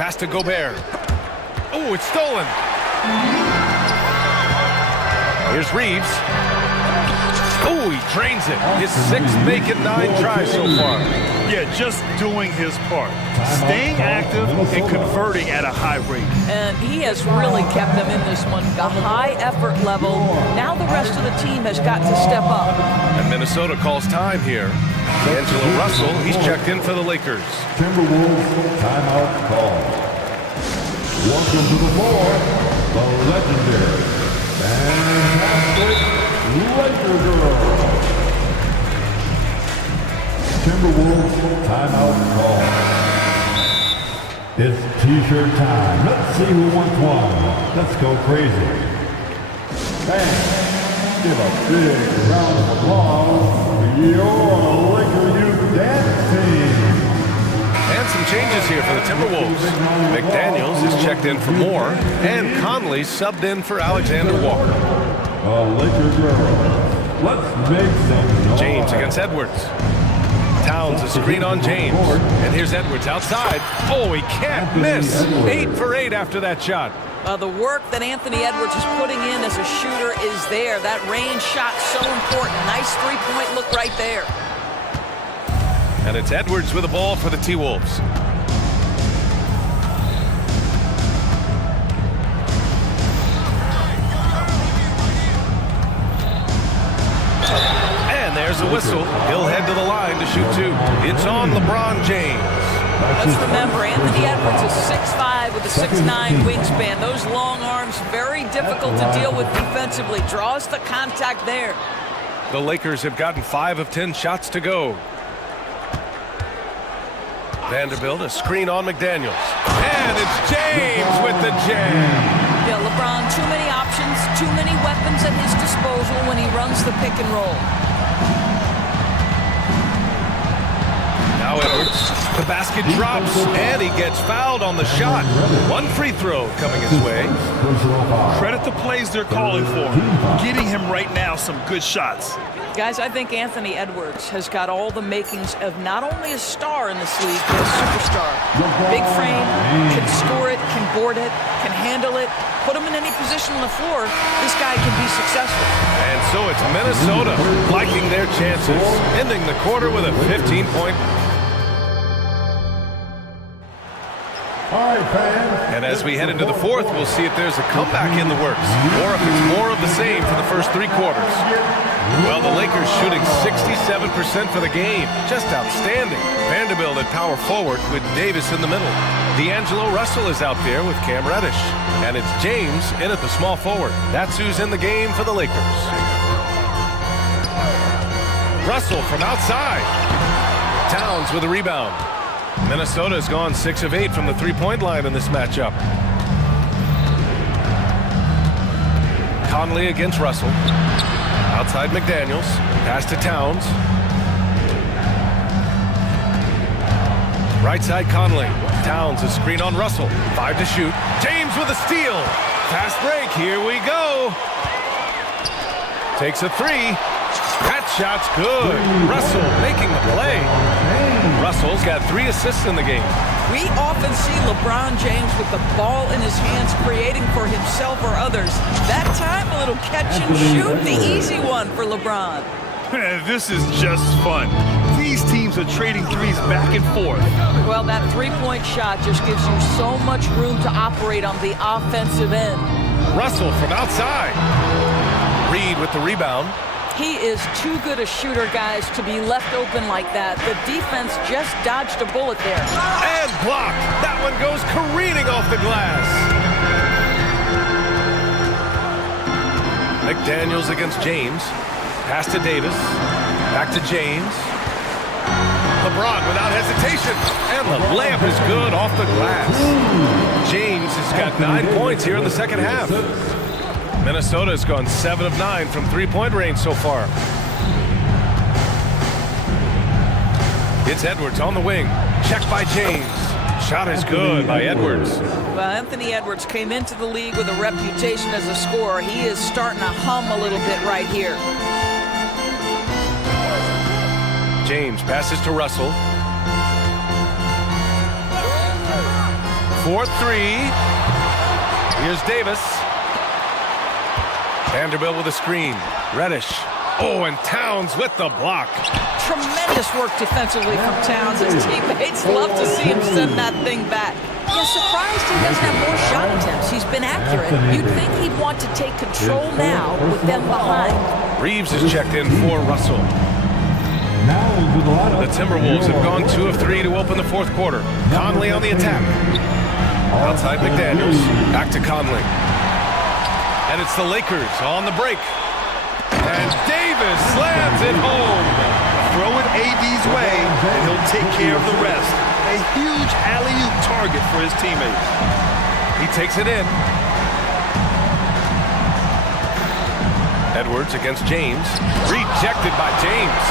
Pass to Gobert. Oh, it's stolen. Here's Reeves. Oh, he drains it. His sixth make it 9 tries so far. Yeah, just doing his part. Staying active and converting at a high rate. And he has really kept them in this one. A high effort level. Now the rest of the team has got to step up. And Minnesota calls time here. D'Angelo Russell, he's checked in for the Lakers. Timberwolves timeout call. Welcome to the floor, the legendary fantastic Laker girl. Timberwolves timeout call. It's t-shirt time. Let's see who wants one. Let's go crazy. And give a big round of applause for your Laker youth dance team. And some changes here for the Timberwolves. McDaniels is checked in for Moore, and Conley subbed in for Alexander Walker. Laker girl, let's make some noise. James against Edwards. Towns a screen on James. And here's Edwards outside. Oh, he can't miss. 8 for 8 after that shot. The work that Anthony Edwards is putting in as a shooter is there. That range shot so important. Nice three-point look right there. And it's Edwards with the ball for the T-Wolves. And there's a whistle. He'll head to the line to shoot 2. It's on LeBron James. Let's remember, Anthony Edwards is 6'5" with a 6'9" wingspan. Those long arms, very difficult to deal with defensively. Draws the contact there. The Lakers have gotten 5 of 10 shots to go. Vanderbilt, a screen on McDaniels. And it's James with the jam. Yeah, LeBron, too many options, too many weapons at his disposal when he runs the pick and roll. Now Edwards, the basket drops, and he gets fouled on the shot. 1 free throw coming his way. Credit the plays they're calling for. Getting him right now some good shots. Guys, I think Anthony Edwards has got all the makings of not only a star in this league, but a superstar. Big frame, can score it, can board it, can handle it. Put him in any position on the floor, this guy can be successful. And so it's Minnesota liking their chances, ending the quarter with a 15-point. All right, fans. And as we head into the fourth, we'll see if there's a comeback in the works, or if it's more of the same for the first 3 quarters. Well, the Lakers shooting 67% for the game. Just outstanding. Vanderbilt at power forward with Davis in the middle. D'Angelo Russell is out there with Cam Reddish. And it's James in at the small forward. That's who's in the game for the Lakers. Russell from outside. Towns with a rebound. Minnesota has gone 6 of 8 from the three-point line in this matchup. Conley against Russell. Outside McDaniels. Pass to Towns. Right side Conley. Towns a screen on Russell. 5 to shoot. James with a steal. Fast break. Here we go. Takes a 3. That shot's good. Russell making the play. Russell's got 3 assists in the game. We often see LeBron James with the ball in his hands creating for himself or others. That time, a little catch and shoot, the easy one for LeBron. This is just fun. These teams are trading threes back and forth. Well, that three-point shot just gives you so much room to operate on the offensive end. Russell from outside. Reed with the rebound. He is too good a shooter, guys, to be left open like that. The defense just dodged a bullet there. And blocked. That one goes careening off the glass. McDaniels against James. Pass to Davis. Back to James. LeBron without hesitation. And the layup is good off the glass. James has got 9 points here in the second half. Minnesota has gone 7 of 9 from three-point range so far. It's Edwards on the wing. Checked by James. Shot is good by Edwards. Well, Anthony Edwards came into the league with a reputation as a scorer. He is starting to hum a little bit right here. James passes to Russell. for three. Here's Davis. Vanderbilt with a screen. Reddish. Oh, and Towns with the block. Tremendous work defensively from Towns. His teammates love to see him send that thing back. Yeah, surprised he doesn't have more shot attempts. He's been accurate. You'd think he'd want to take control now with them behind. Reeves is checked in for Russell. The Timberwolves have gone 2 of 3 to open the fourth quarter. Conley on the attack. Outside McDaniels. Back to Conley. And it's the Lakers on the break. And Davis slams it home. Throw it AD's way, and he'll take care of the rest. A huge alley-oop target for his teammates. He takes it in. Edwards against James. Rejected by James.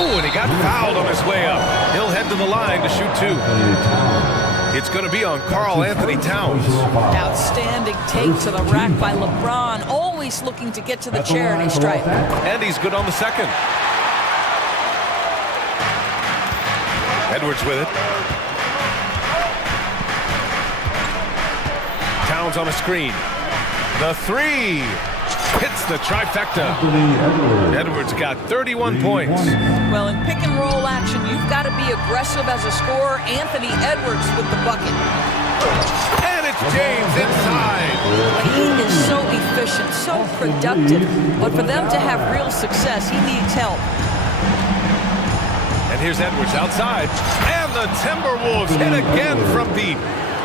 Oh, and he got fouled on his way up. He'll head to the line to shoot 2. It's going to be on Karl Anthony Towns. Outstanding take to the rack by LeBron, always looking to get to the charity stripe. And he's good on the second. Edwards with it. Towns on a screen. The three hits the trifecta. Edwards got 31 points. Well, in pick and roll action, you've got to be aggressive as a scorer. Anthony Edwards with the bucket. And it's James inside. He is so efficient, so productive. But for them to have real success, he needs help. And here's Edwards outside. And the Timberwolves hit again from deep.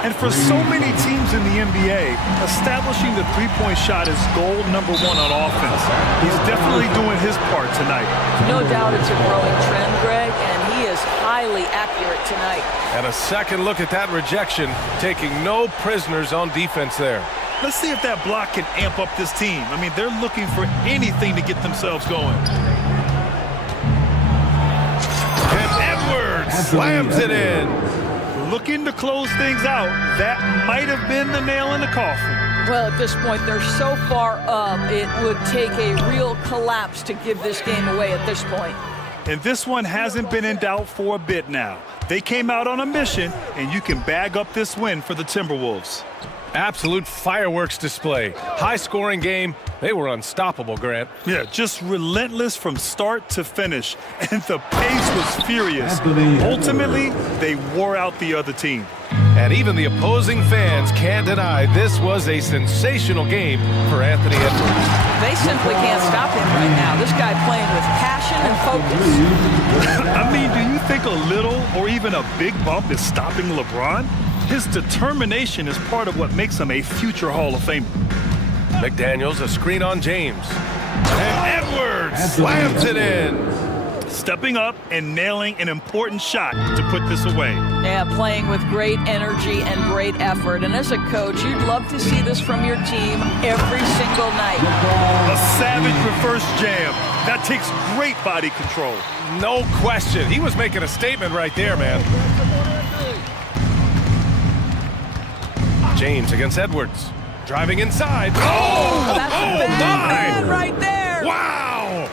And for so many teams in the NBA, establishing the three-point shot is goal number 1 on offense. He's definitely doing his part tonight. No doubt it's a growing trend, Greg, and he is highly accurate tonight. And a second look at that rejection, taking no prisoners on defense there. Let's see if that block can amp up this team. I mean, they're looking for anything to get themselves going. And Edwards slams it in. Looking to close things out. That might have been the nail in the coffin. Well, at this point, they're so far up, it would take a real collapse to give this game away at this point. And this one hasn't been in doubt for a bit now. They came out on a mission, and you can bag up this win for the Timberwolves. Absolute fireworks display. High-scoring game. They were unstoppable, Grant. Yeah, just relentless from start to finish. And the pace was furious. Ultimately, they wore out the other team. And even the opposing fans can't deny this was a sensational game for Anthony Edwards. They simply can't stop him right now. This guy playing with passion and focus. I mean, do you think a little or even a big bump is stopping LeBron? His determination is part of what makes him a future Hall of Famer. McDaniels, a screen on James. And Edwards slams it in. Stepping up and nailing an important shot to put this away. Yeah, playing with great energy and great effort. And as a coach, you'd love to see this from your team every single night. A savage reverse jam. That takes great body control. No question. He was making a statement right there, man. James against Edwards. Driving inside. Oh, that's a big man right there. Wow.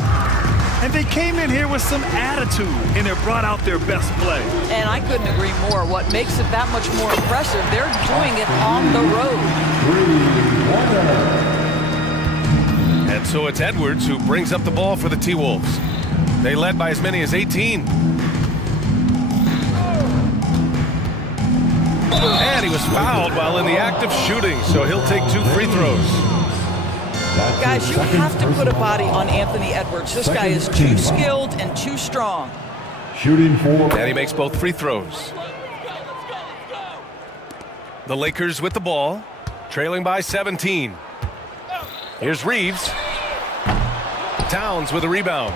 And they came in here with some attitude, and it brought out their best play. And I couldn't agree more. What makes it that much more impressive, they're doing it on the road. And so it's Edwards who brings up the ball for the T-Wolves. They led by as many as 18. And he was fouled while in the act of shooting, so he'll take 2 free throws. Guys, you have to put a body on Anthony Edwards. This guy is too skilled and too strong. Shooting 4. And he makes both free throws. The Lakers with the ball, trailing by 17. Here's Reeves. Towns with a rebound.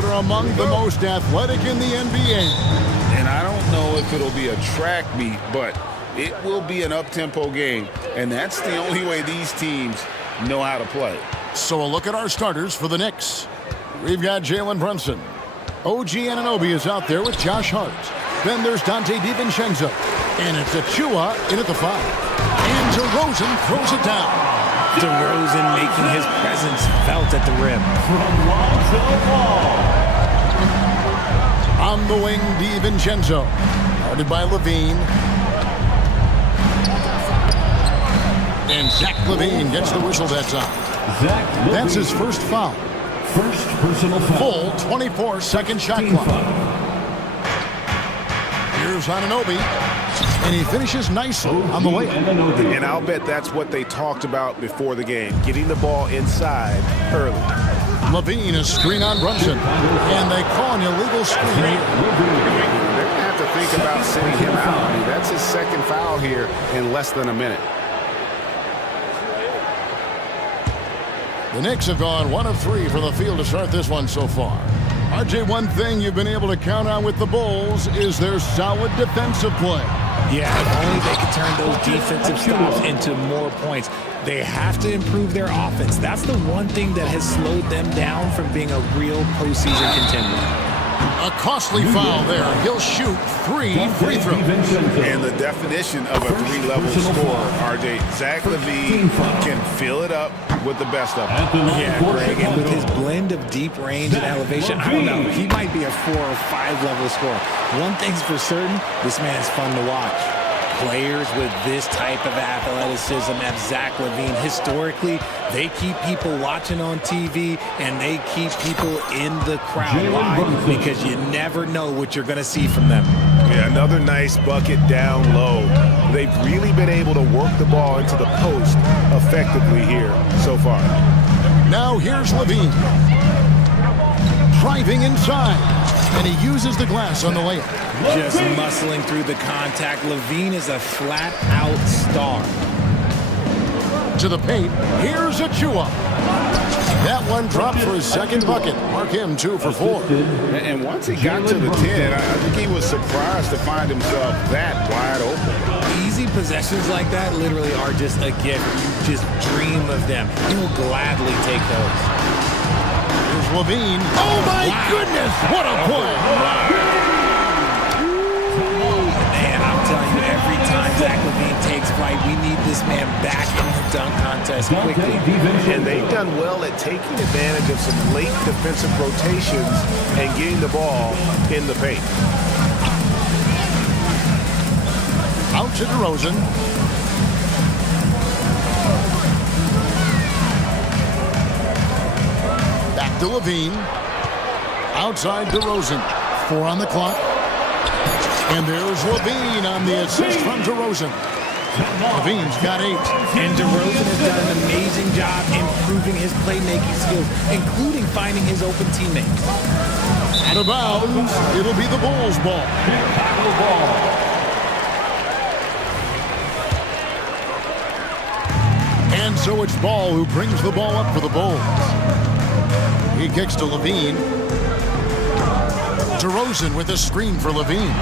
that are among the most athletic in the NBA. And I don't know if it'll be a track meet, but it will be an up-tempo game. And that's the only way these teams know how to play. So a look at our starters for the Knicks. We've got Jalen Brunson. OG Anunoby is out there with Josh Hart. Then there's Dante DiVincenzo. And it's Achua in at the 5. And DeRozan throws it down. DeRozan making his presence felt at the rim. On the wing, DiVincenzo. Guarded by Levine. And Zach Levine gets the whistle that time. That's his first foul. First personal foul. Full 24-second shot clock. Here's Anunoby. And he finishes nicely on the way. And I'll bet that's what they talked about before the game, getting the ball inside early. Levine is screen on Brunson. And they call an illegal screen here. They're going to have to think about sending him out. I mean, that's his second foul here in less than a minute. The Knicks have gone 1 of 3 from the field to start this one so far. RJ, one thing you've been able to count on with the Bulls is their solid defensive play. Yeah, if only they could turn those defensive stops into more points. They have to improve their offense. That's the one thing that has slowed them down from being a real postseason contender. A costly foul there. He'll shoot 3 free throws. And the definition of a 3-level scorer, RJ, Zach Levine can fill it up with the best of them. Yeah, Greg, and with his blend of deep range and elevation, I don't know, he might be a 4 or 5 level scorer. One thing's for certain, this man's fun to watch. Players with this type of athleticism at Zach Levine, historically, they keep people watching on TV and they keep people in the crowd. Why? Because you never know what you're going to see from them. Yeah, another nice bucket down low. They've really been able to work the ball into the post effectively here so far. Now here's Levine. Driving inside. And he uses the glass on the layup. Just muscling through the contact. Levine is a flat-out star. To the paint, here's Achua. That one dropped for his second bucket. Mark him 2 for 4. And once he got to the 10, I think he was surprised to find himself that wide open. Easy possessions like that literally are just a gift. You just dream of them. You will gladly take those. Here's Levine. Oh, my goodness. What a play. Man, I'm telling you, every time Zach Levine takes flight, we need this man back in the dunk contest quickly. And they've done well at taking advantage of some late defensive rotations and getting the ball in the paint. Out to DeRozan. Back to Levine. Outside DeRozan. 4 on the clock. And there's Levine on the assist from DeRozan. Levine's got 8. And DeRozan has done an amazing job improving his playmaking skills, including finding his open teammates. Out of bounds, it'll be the Bulls' ball. And so it's Ball who brings the ball up for the Bulls. He kicks to Levine. DeRozan with a screen for Levine.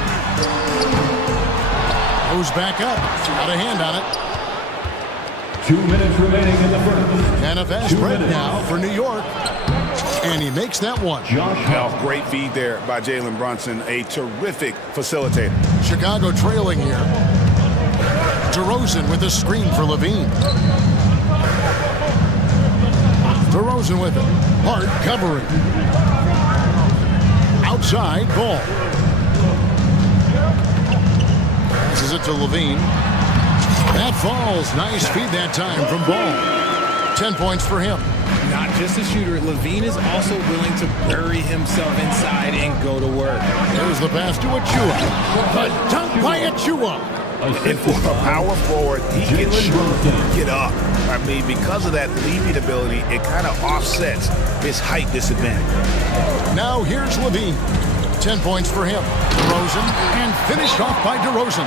Goes back up. Got a hand on it. 2 minutes remaining in the first. And a fast break now for New York. And he makes that one. Well, great feed there by Jalen Brunson. A terrific facilitator. Chicago trailing here. DeRozan with a screen for Levine. DeRozan with it. Hart covering. Outside, Ball. This is it to Levine. That falls. Nice feed that time from Ball. 10 points for him. Not just a shooter, Levine is also willing to bury himself inside and go to work. There's the pass to Achua. The dunk by Achua. And for a power forward, he can get up. I mean, because of that leaping ability, it kind of offsets his height disadvantage. Now here's Levine. 10 points for him. DeRozan, and finished off by DeRozan.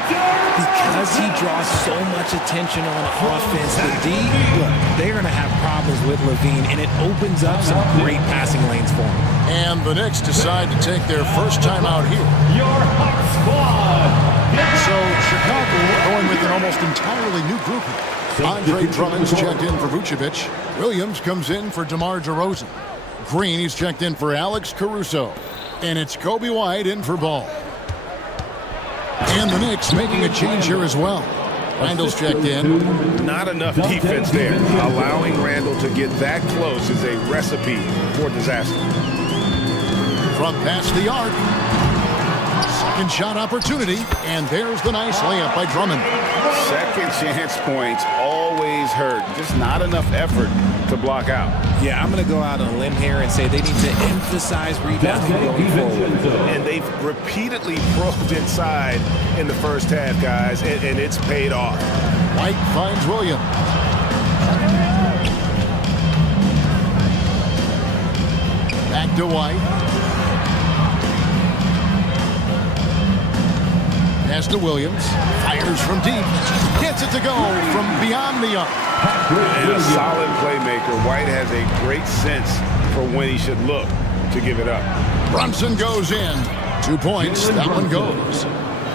Because he draws so much attention on offense, the D, look, they're going to have problems with Levine, and it opens up some great passing lanes for him. And the Knicks decide to take their first time out here. Your hot squad. So Chicago going with an almost entirely new group here. Andre Drummond's checked in for Vucevic. Williams comes in for DeMar DeRozan. Green, he's checked in for Alex Caruso. And it's Kobe White in for Ball. And the Knicks making a change here as well. Randall's checked in. Not enough defense there. Allowing Randall to get that close is a recipe for disaster. From past the arc. Second shot opportunity. And there's the nice layup by Drummond. Second chance points always hurt. Just not enough effort to block out. Yeah, I'm going to go out on a limb here and say they need to emphasize rebounding going forward. And they've repeatedly probed inside in the first half, guys, and it's paid off. White finds Williams. Back to White. Pass to Williams. Fires from deep. Gets it to go from beyond the arc. And a solid playmaker. White has a great sense for when he should look to give it up. Brunson goes in. 2 points. That one goes.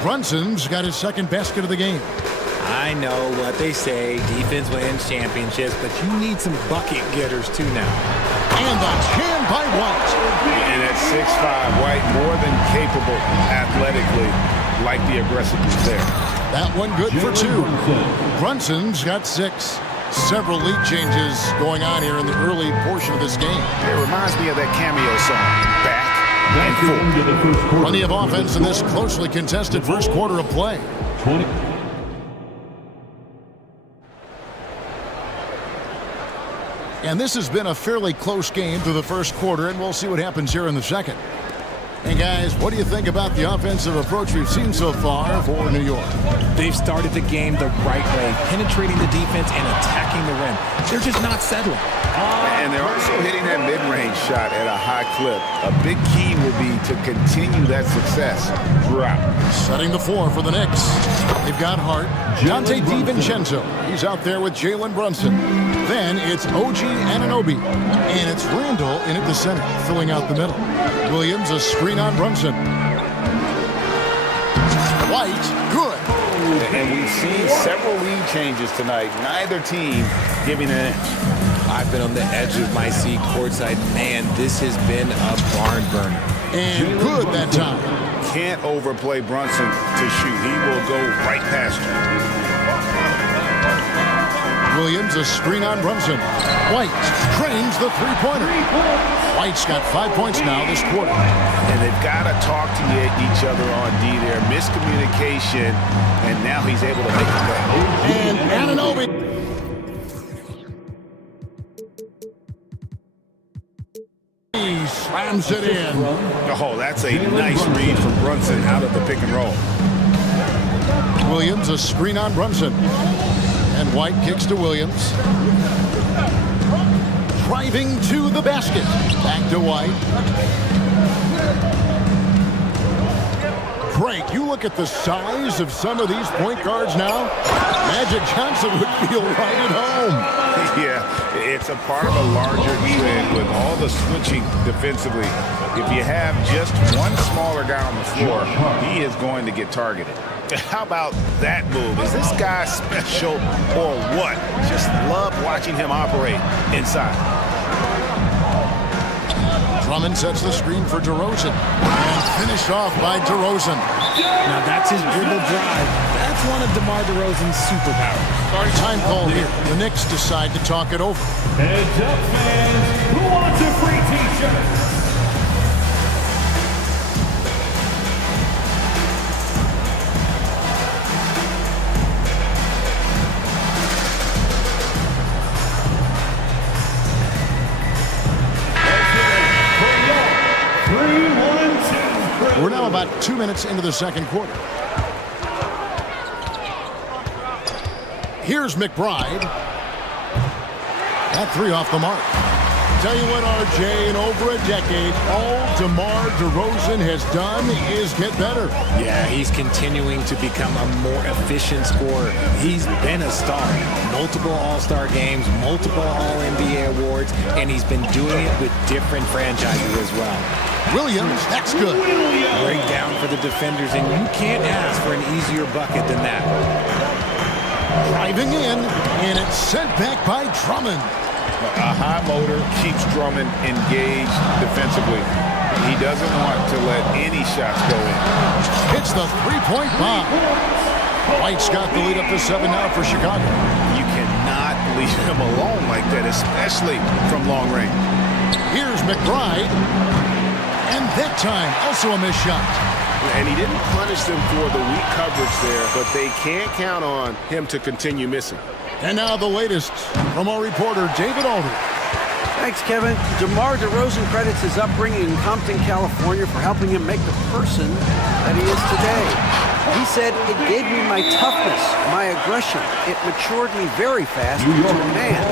Brunson's got his second basket of the game. I know what they say, defense wins championships, but you need some bucket getters too now. And the jam by White. And at 6'5", White more than capable athletically, like the aggressiveness there. That one good for 2. Brunson's got 6. Several lead changes going on here in the early portion of this game. It reminds me of that cameo song, Back and Forth. Plenty of offense in this closely contested first quarter of play. 20. And this has been a fairly close game through the first quarter, and we'll see what happens here in the second. And guys, what do you think about the offensive approach we've seen so far for New York? They've started the game the right way, penetrating the defense and attacking the rim. They're just not settling. And they're also hitting that mid-range shot at a high clip. A big key will be to continue that success throughout. Setting the floor for the Knicks. They've got Hart. Dante DiVincenzo. He's out there with Jalen Brunson. Then it's OG Anunoby. And it's Randall in at the center, filling out the middle. Williams, a screen on Brunson. White, good. And we've seen several lead changes tonight. Neither team giving an inch. I've been on the edge of my seat courtside. Man, this has been a barn burner. And good that time. Can't overplay Brunson to shoot. He will go right past you. Williams, a screen on Brunson. White drains the three-pointer. White's got 5 points now this quarter. And they've got to talk to each other on D there. Miscommunication, and now he's able to make it play. And Anunoby. He slams it in. Oh, that's a nice read from Brunson out of the pick and roll. Williams, a screen on Brunson. And White kicks to Williams. Driving to the basket. Back to White. Great. You look at the size of some of these point guards now. Magic Johnson would feel right at home. Yeah, it's a part of a larger trend with all the switching defensively. If you have just one smaller guy on the floor, he is going to get targeted. How about that move? Is this guy special or what? Just love watching him operate inside. Drummond sets the screen for DeRozan. And finished off by DeRozan. Now that's his dribble drive. That's one of DeMar DeRozan's superpowers. Time call here. The Knicks decide to talk it over. Heads up, fans. Who wants a free t-shirt? We're now about 2 minutes into the second quarter. Here's McBride. That three off the mark. Tell you what, RJ, in over a decade, all DeMar DeRozan has done is get better. Yeah, he's continuing to become a more efficient scorer. He's been a star. Multiple All-Star games, multiple All-NBA awards, and he's been doing it with different franchises as well. Williams, that's good. Break down for the defenders, and you can't ask for an easier bucket than that. Driving in, and it's sent back by Drummond. A high motor keeps Drummond engaged defensively. He doesn't want to let any shots go in. It's the three-point bomb. White's got the lead up to 7 now for Chicago. You cannot leave him alone like that, especially from long range. Here's McBride. And that time, also a missed shot. And he didn't punish them for the weak coverage there, but they can't count on him to continue missing. And now the latest from our reporter, David Aldridge. Thanks, Kevin. DeMar DeRozan credits his upbringing in Compton, California for helping him make the person that he is today. He said, "It gave me my toughness, my aggression. It matured me very fast into a man.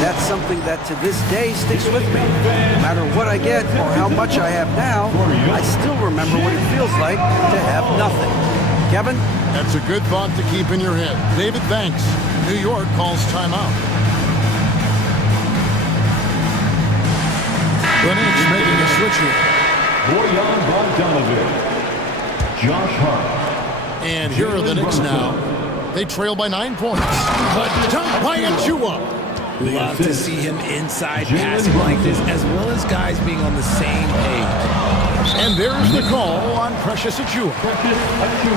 That's something that to this day sticks with me. No matter what I get or how much I have now, I still remember what it feels like to have nothing." Kevin? That's a good thought to keep in your head. David, thanks. New York calls timeout. The Knicks making a switch here. Bojan Bogdanovic, Josh Hart. And here are the Knicks now. They trail by 9 points. A dunk by Achua. Love to see him inside passing like this, as well as guys being on the same page. And there's the call on Precious Achua.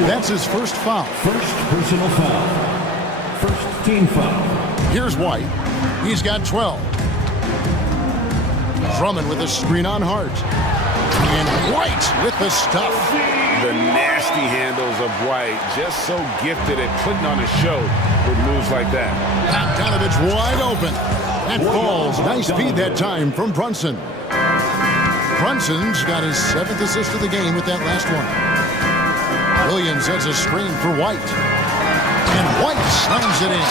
That's his first foul. First personal foul. First team foul. Here's White. He's got 12. Drummond with a screen on Hart. And White with the stuff. The nasty handles of White, just so gifted at putting on a show with moves like that. Bogdanovic wide open. That falls. Nice feed that time from Brunson. Brunson's got his 7th assist of the game with that last one. Williams has a screen for White. And White slams it in.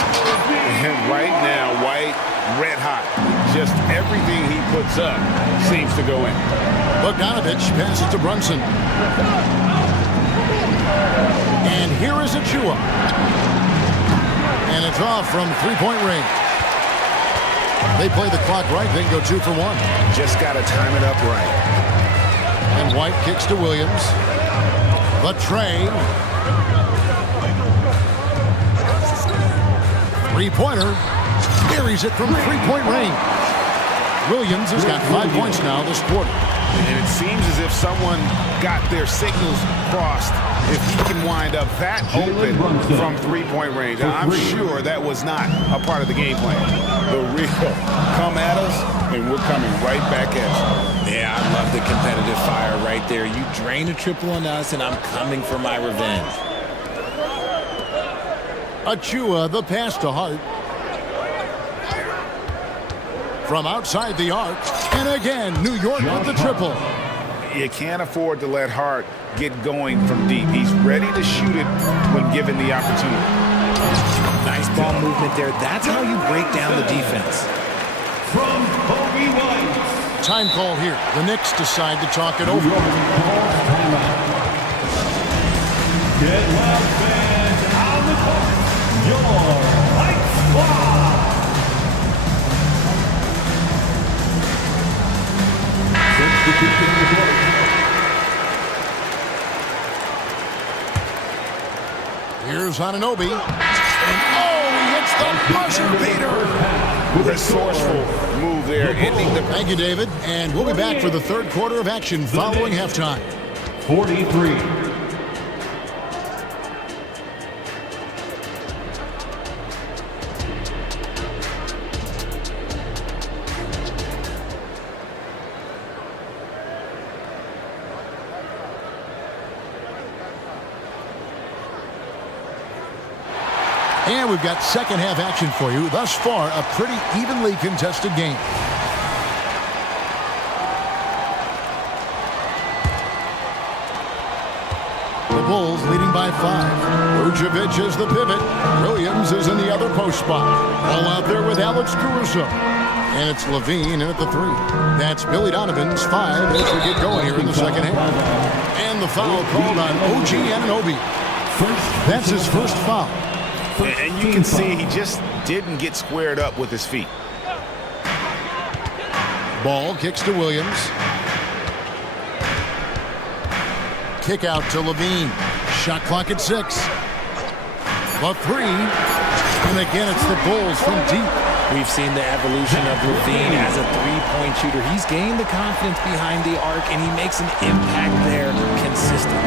And right now, White, red hot. Just everything he puts up seems to go in. Bogdanovic passes to Brunson. And here is Achua. And it's off from three-point range. They play the clock right, they go 2 for 1. Just got to time it up right. And White kicks to Williams. But Trey. Three-pointer. Buries it from three-point range. Williams has got 5 points now this quarter. And it seems as if someone got their signals crossed. If he can wind up that open from three-point range, I'm sure that was not a part of the game plan. The real come at us, and we're coming right back at you. Yeah, I love the competitive fire right there. You drain a triple on us, and I'm coming for my revenge. Achua, the pass to Hart. From outside the arc, and again, New York with the triple. You can't afford to let Hart get going from deep. He's ready to shoot it when given the opportunity. Nice ball movement there. That's how you break down the defense. From Kobe White. Time call here. The Knicks decide to talk it over. Get loud, fans, on the court. Your White Squad. Here's Anunoby. And he hits the buzzer beater. Resourceful move there, ending the... Thank you, David. And we'll be back for the third quarter of action following halftime. 43. And we've got second half action for you. Thus far, a pretty evenly contested game. The Bulls leading by 5. Vucevic is the pivot. Williams is in the other post spot. All out there with Alex Caruso. And it's Levine in at the 3. That's Billy Donovan's 5 as we get going here in the second half. And the foul called on OG Anunoby. That's his first foul. And you can see he just didn't get squared up with his feet. Ball kicks to Williams. Kick out to Levine. Shot clock at 6. The 3. And again, it's the Bulls from deep. We've seen the evolution of Levine as a three-point shooter. He's gained the confidence behind the arc, and he makes an impact there consistently.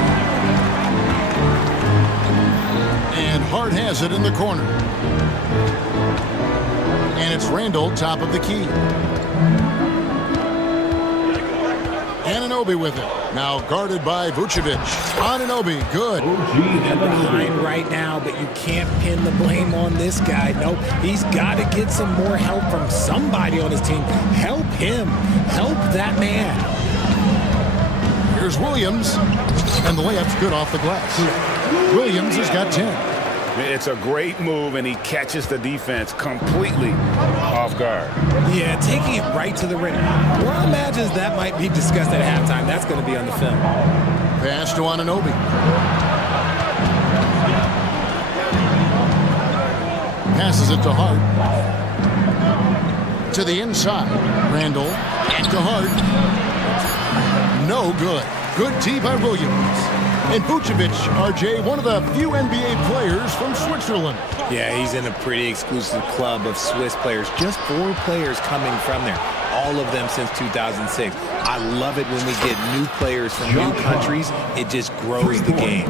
And Hart has it in the corner. And it's Randall, top of the key. Anunoby with it. Now guarded by Vucevic. Anunoby, good. They're behind right now, but you can't pin the blame on this guy. Nope, he's got to get some more help from somebody on his team. Help him. Help that man. Here's Williams. And the layup's good off the glass. Williams has got 10. It's a great move, and he catches the defense completely off guard. Yeah, taking it right to the rim. One imagines that might be discussed at halftime. That's going to be on the film. Pass to Anunoby. Passes it to Hart. To the inside. Randall. To Hart. No good. Good tee by Williams. And Vucevic, RJ, one of the few NBA players from Switzerland. Yeah, he's in a pretty exclusive club of Swiss players. Just 4 players coming from there. All of them since 2006. I love it when we get new players from new countries. It just grows the game.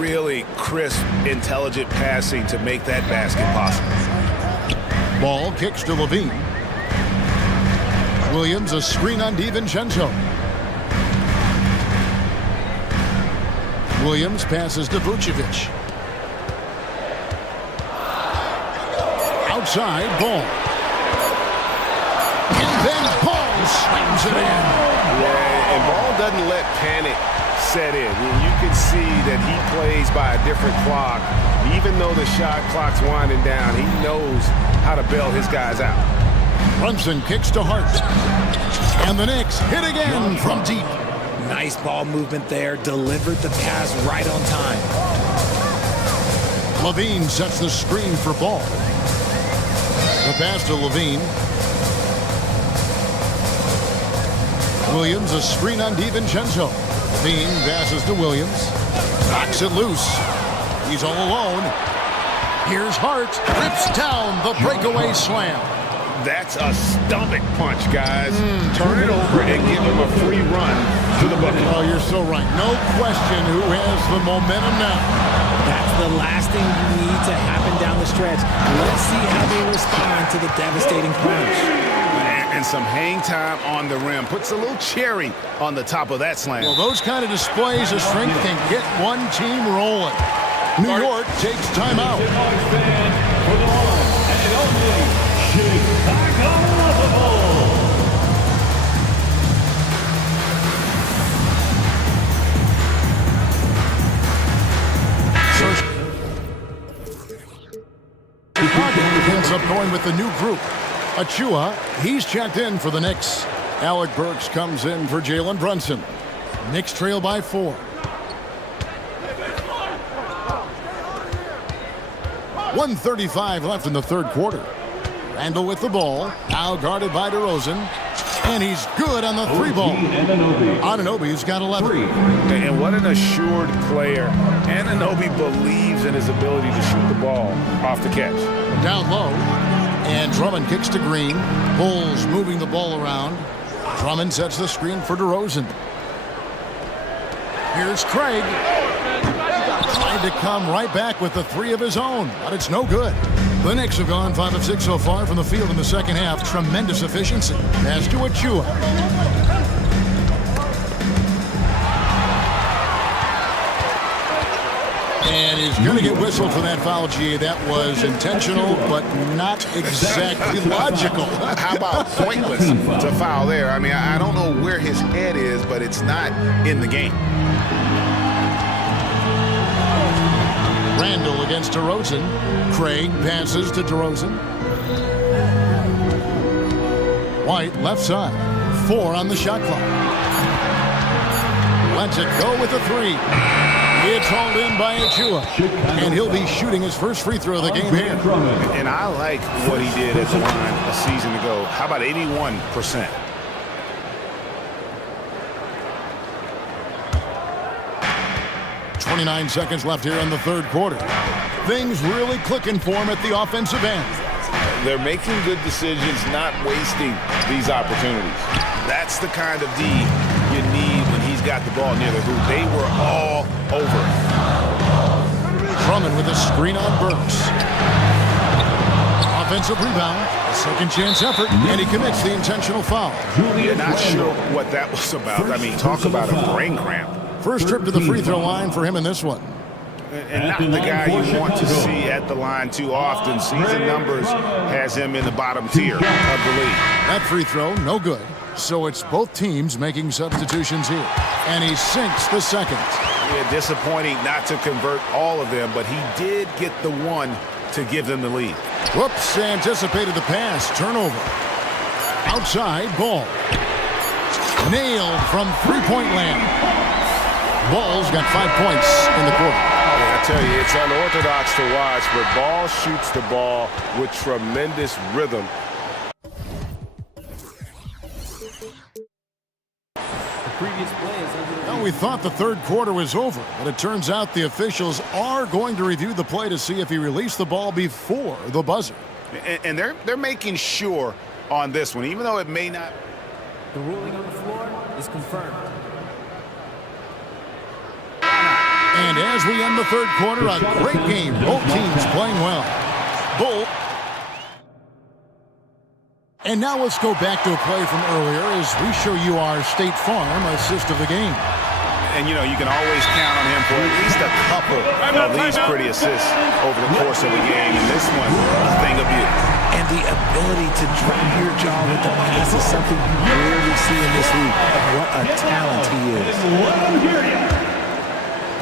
Really crisp, intelligent passing to make that basket possible. Ball kicks to Levine. Williams, a screen on DiVincenzo. Williams passes to Vucevic. Outside, Ball. And then Ball slams it in. Yeah, and Ball doesn't let panic set in. You can see that he plays by a different clock. Even though the shot clock's winding down, he knows how to bail his guys out. Brunson kicks to Hart. And the Knicks hit again from deep. Nice ball movement there. Delivered the pass right on time. Levine sets the screen for Ball. The pass to Levine. Williams, a screen on DiVincenzo. Levine passes to Williams. Knocks it loose. He's all alone. Here's Hart. Rips down the breakaway slam. That's a stomach punch, guys. Turn it over and give him a free run to the bucket. Oh, you're so right. No question who has the momentum now. That's the last thing you need to happen down the stretch. Let's see how they respond to the devastating punch. And some hang time on the rim. Puts a little cherry on the top of that slam. Well, those kind of displays of strength can get one team rolling. New York takes timeout. Ends up going with the new group. Achua, he's checked in for the Knicks. Alec Burks comes in for Jalen Brunson. Knicks trail by 4. .135 left in the third quarter. Randall with the ball. Now guarded by DeRozan. And he's good on the 3-ball. Anunoby's got 11. And what an assured player. Anunoby believes in his ability to shoot the ball off the catch. Down low. And Drummond kicks to Green. Bulls moving the ball around. Drummond sets the screen for DeRozan. Here's Craig. Tried to come right back with the 3 of his own, but it's no good. The Knicks have gone 5 of 6 so far from the field in the second half. Tremendous efficiency. Pass to Achua. And he's going to get whistled for that foul, G. That was intentional, but not exactly logical. How about pointless to foul there? I mean, I don't know where his head is, but it's not in the game. Randall against DeRozan. Craig passes to DeRozan. White left side. 4 on the shot clock. Lets it go with a 3. It's hauled in by Achua. And he'll be shooting his first free throw of the game here. And I like what he did at the line a season ago. How about 81%? .29 seconds left here in the third quarter. Things really clicking for him at the offensive end. They're making good decisions, not wasting these opportunities. That's the kind of D you need when he's got the ball near the hoop. They were all over. Drummond with a screen on Burks. Offensive rebound, a second chance effort, and he commits the intentional foul. You're not sure what that was about. I mean, talk about a brain cramp. First trip to the free throw line for him in this one. And not the guy you want to see at the line too often. Season numbers has him in the bottom tier of the league. That free throw, no good. So it's both teams making substitutions here. And he sinks the second. Yeah, disappointing not to convert all of them, but he did get the one to give them the lead. Whoops, anticipated the pass. Turnover. Outside, Ball. Nailed from three-point land. Ball's got 5 points in the quarter. I tell you, it's unorthodox to watch, but Ball shoots the ball with tremendous rhythm. Well, we thought the third quarter was over, but it turns out the officials are going to review the play to see if he released the ball before the buzzer. And they're making sure on this one, even though it may not. The ruling on the floor is confirmed. And as we end the third quarter, a great game. Both teams playing well. Bull. And now let's go back to a play from earlier as we show you our State Farm assist of the game. And, you know, you can always count on him for at least a couple of these pretty assists over the course of a game. And this one, a thing of beauty. And the ability to drop your jaw with the pass is something you rarely see in this league. What a talent he is.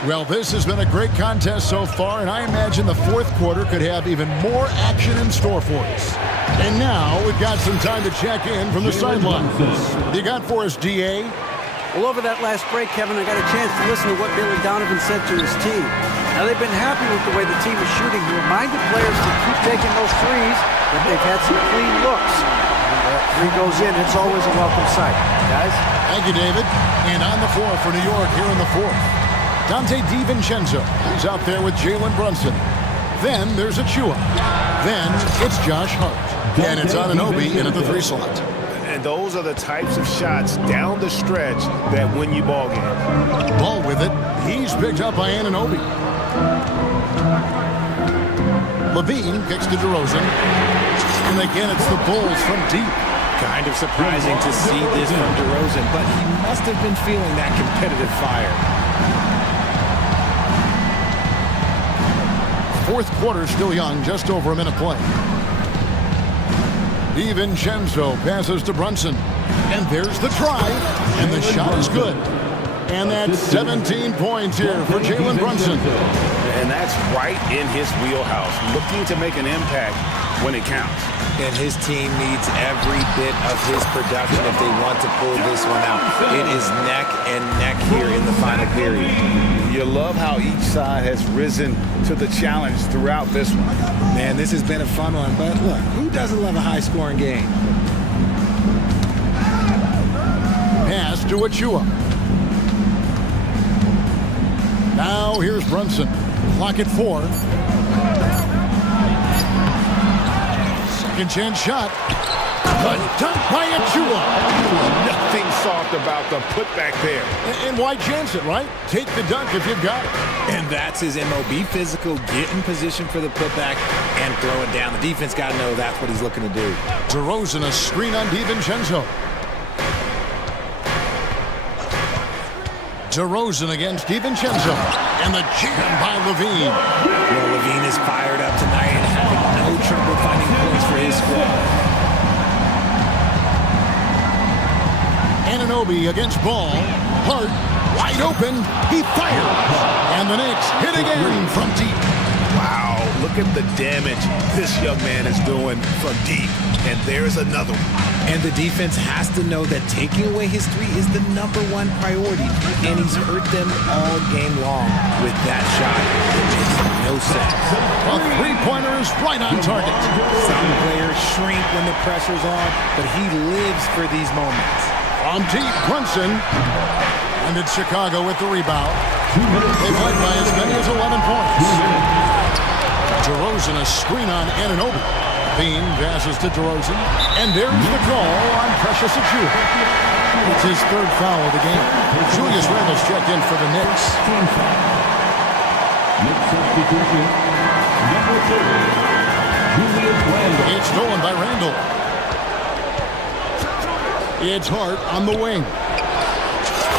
Well, this has been a great contest so far, and I imagine the fourth quarter could have even more action in store for us. And now we've got some time to check in from the sidelines. You got for us, DA? Well, over that last break, Kevin, I got a chance to listen to what Billy Donovan said to his team. Now, they've been happy with the way the team is shooting. He reminded players to keep taking those threes, that they've had some clean looks. When that three goes in, it's always a welcome sight. Guys? Thank you, David. And on the floor for New York here in the fourth. Dante DiVincenzo is out there with Jalen Brunson. Then there's Achua. Then it's Josh Hart. And it's Anunoby in at the 3 slot. And those are the types of shots down the stretch that win you ball games. Ball with it. He's picked up by Anunoby. Levine kicks to DeRozan. And again, it's the Bulls from deep. Kind of surprising to see this from DeRozan, but he must have been feeling that competitive fire. Fourth quarter still young, just over a minute play. DiVincenzo passes to Brunson. And there's the try. And the shot is good. And that's 17 points here for Jalen Brunson. And that's right in his wheelhouse. Looking to make an impact when it counts. And his team needs every bit of his production if they want to pull this one out. It is neck and neck here in the final period. You love how each side has risen to the challenge throughout this one. Man, this has been a fun one, but look, who doesn't love a high-scoring game? Pass to Achua. Now here's Brunson. Clock at 4. Second chance shot. Good dunk by Achua. Nothing soft about the putback there. And why chance it, right? Take the dunk if you've got it. And that's his MO. Be physical, get in position for the putback, and throw it down. The defense got to know that's what he's looking to do. DeRozan, a screen on DiVincenzo. DeRozan against DiVincenzo. And the jam by Levine. Well, Levine is fired up tonight and having no trouble finding points for his squad. Anunoby against Ball. Hart, wide open. He fires. And the Knicks hit again from deep. Wow, look at the damage this young man is doing from deep. And there's another one. And the defense has to know that taking away his three is the #1 priority, and he's hurt them all game long with that shot. It makes no sense. A three-pointer is right on target. Some players shrink when the pressure's on, but he lives for these moments. From deep, Brunson. And it's Chicago with the rebound. They've led by as many as 11 points. DeRozan, a screen on Anunoby. Bean passes to DeRozan. And there's the call on Precious Achiuwa. It's his third foul of the game. Julius Randle's checked in for the Knicks. Knicks substitution, number 30, Julius Randle. It's stolen by Randle. It's Hart on the wing.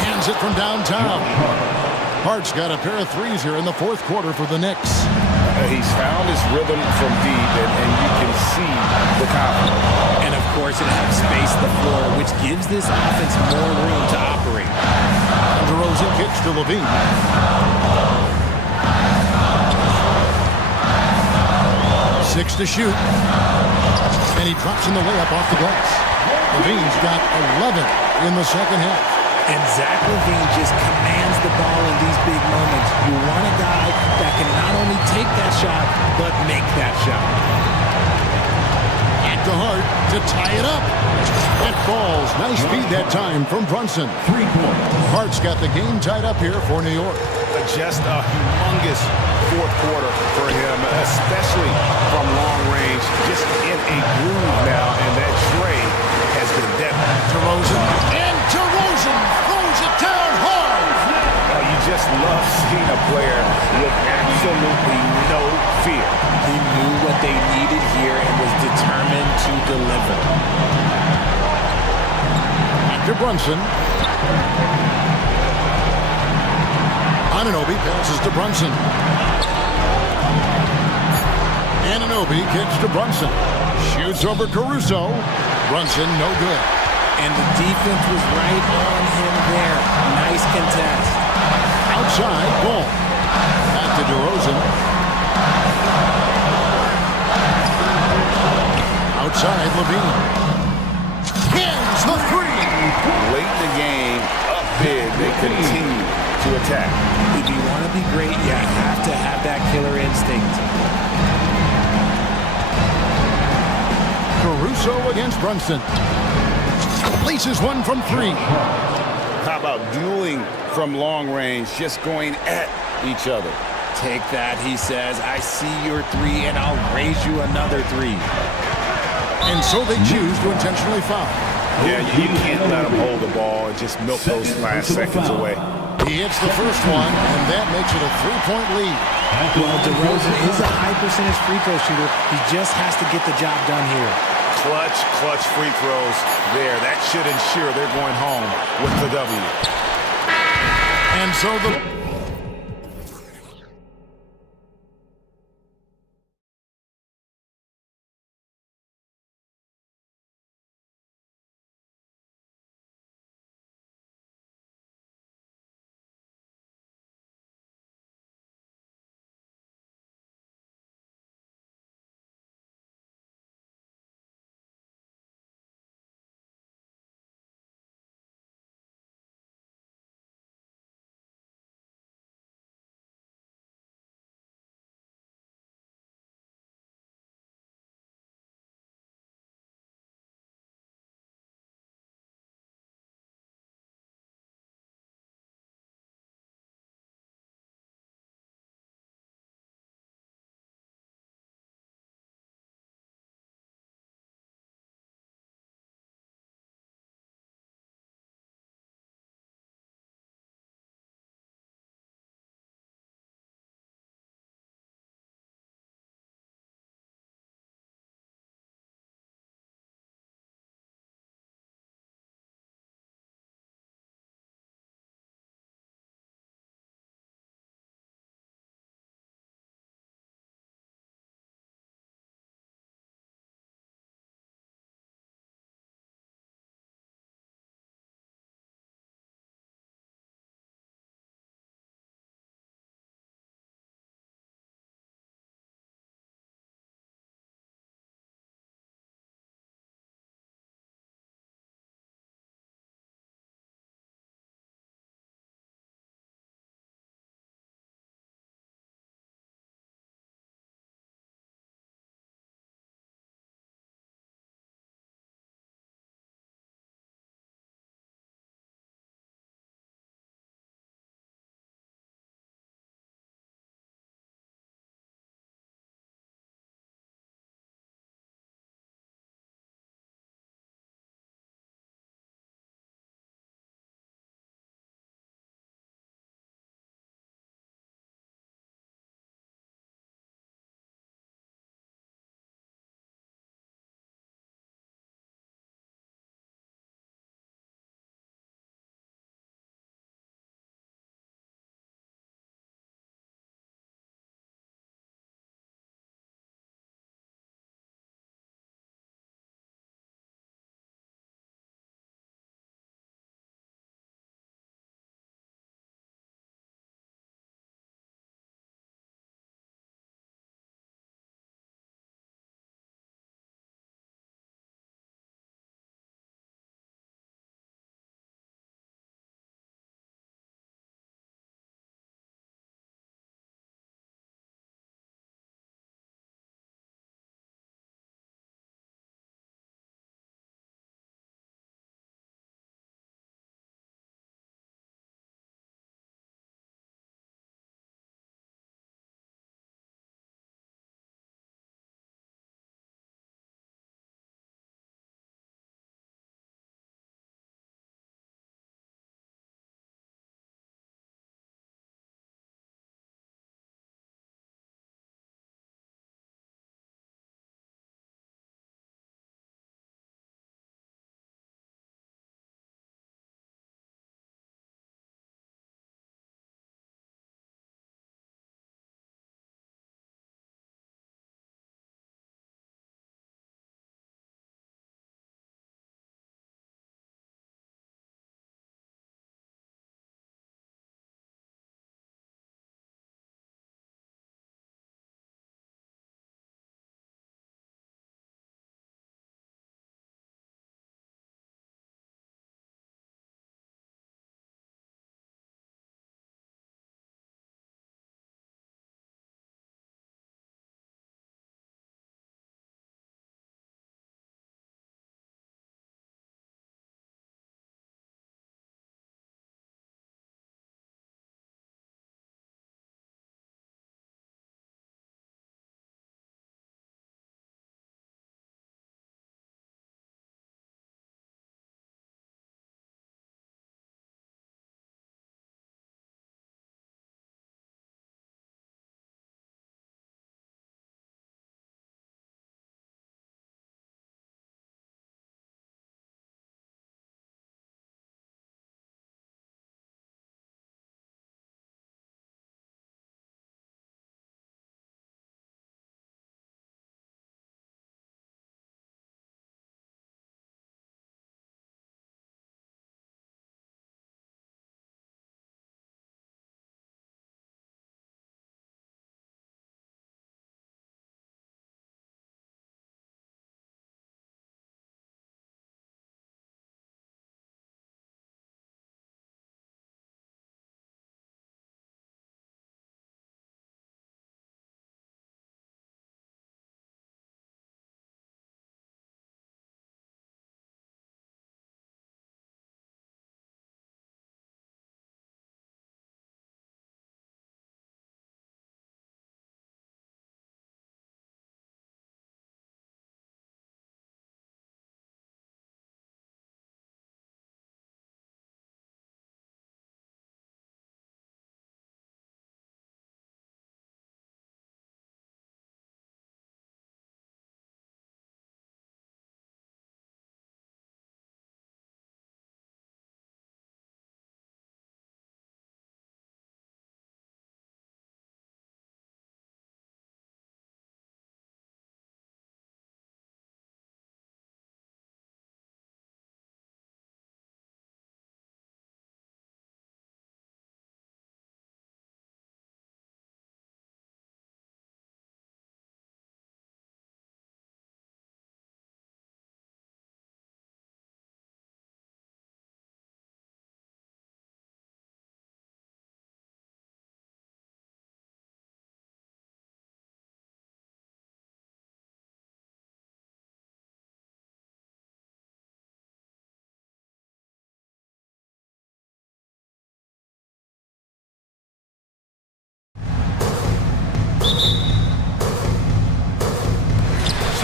Hands it from downtown. Hart's got a pair of threes here in the fourth quarter for the Knicks. He's found his rhythm from deep, and you can see the confidence. And of course, it helps space the floor, which gives this offense more room to operate. DeRozan kicks to Levine. 6 to shoot. And he drops in the layup off the glass. Levine's got 11 in the second half. And Zach LaVine just commands the ball in these big moments. You want a guy that can not only take that shot, but make that shot. Back to Hart to tie it up. It falls. Nice feed that time from Brunson. 3 points. Hart's got the game tied up here for New York. Just a humongous fourth quarter for him, especially from long range. Just in a groove now, and that trade has been definite. DeRozan. And DeRozan throws it down hard. You just love seeing a player with absolutely no fear. He knew what they needed here and was determined to deliver. After Brunson. Anunoby passes to Brunson. Anunoby kicks to Brunson. Shoots over Caruso. Brunson, no good. And the defense was right on him there. Nice contest. Outside, ball. Back to DeRozan. Outside, Levine. Hands the three. Late in the game, up big, they continue to attack. If you want to be great, you have to have that killer instinct. Caruso against Brunson. Laces one from 3. How about dueling from long range, just going at each other? Take that, he says. I see your 3, and I'll raise you another 3. And so they choose to intentionally foul. Yeah, you can't let him hold the ball and just milk those last seconds away. He hits the first one, and that makes it a 3-point lead. Well, DeRozan is a high percentage free throw shooter. He just has to get the job done here. Clutch free throws there. That should ensure they're going home with the W. And so the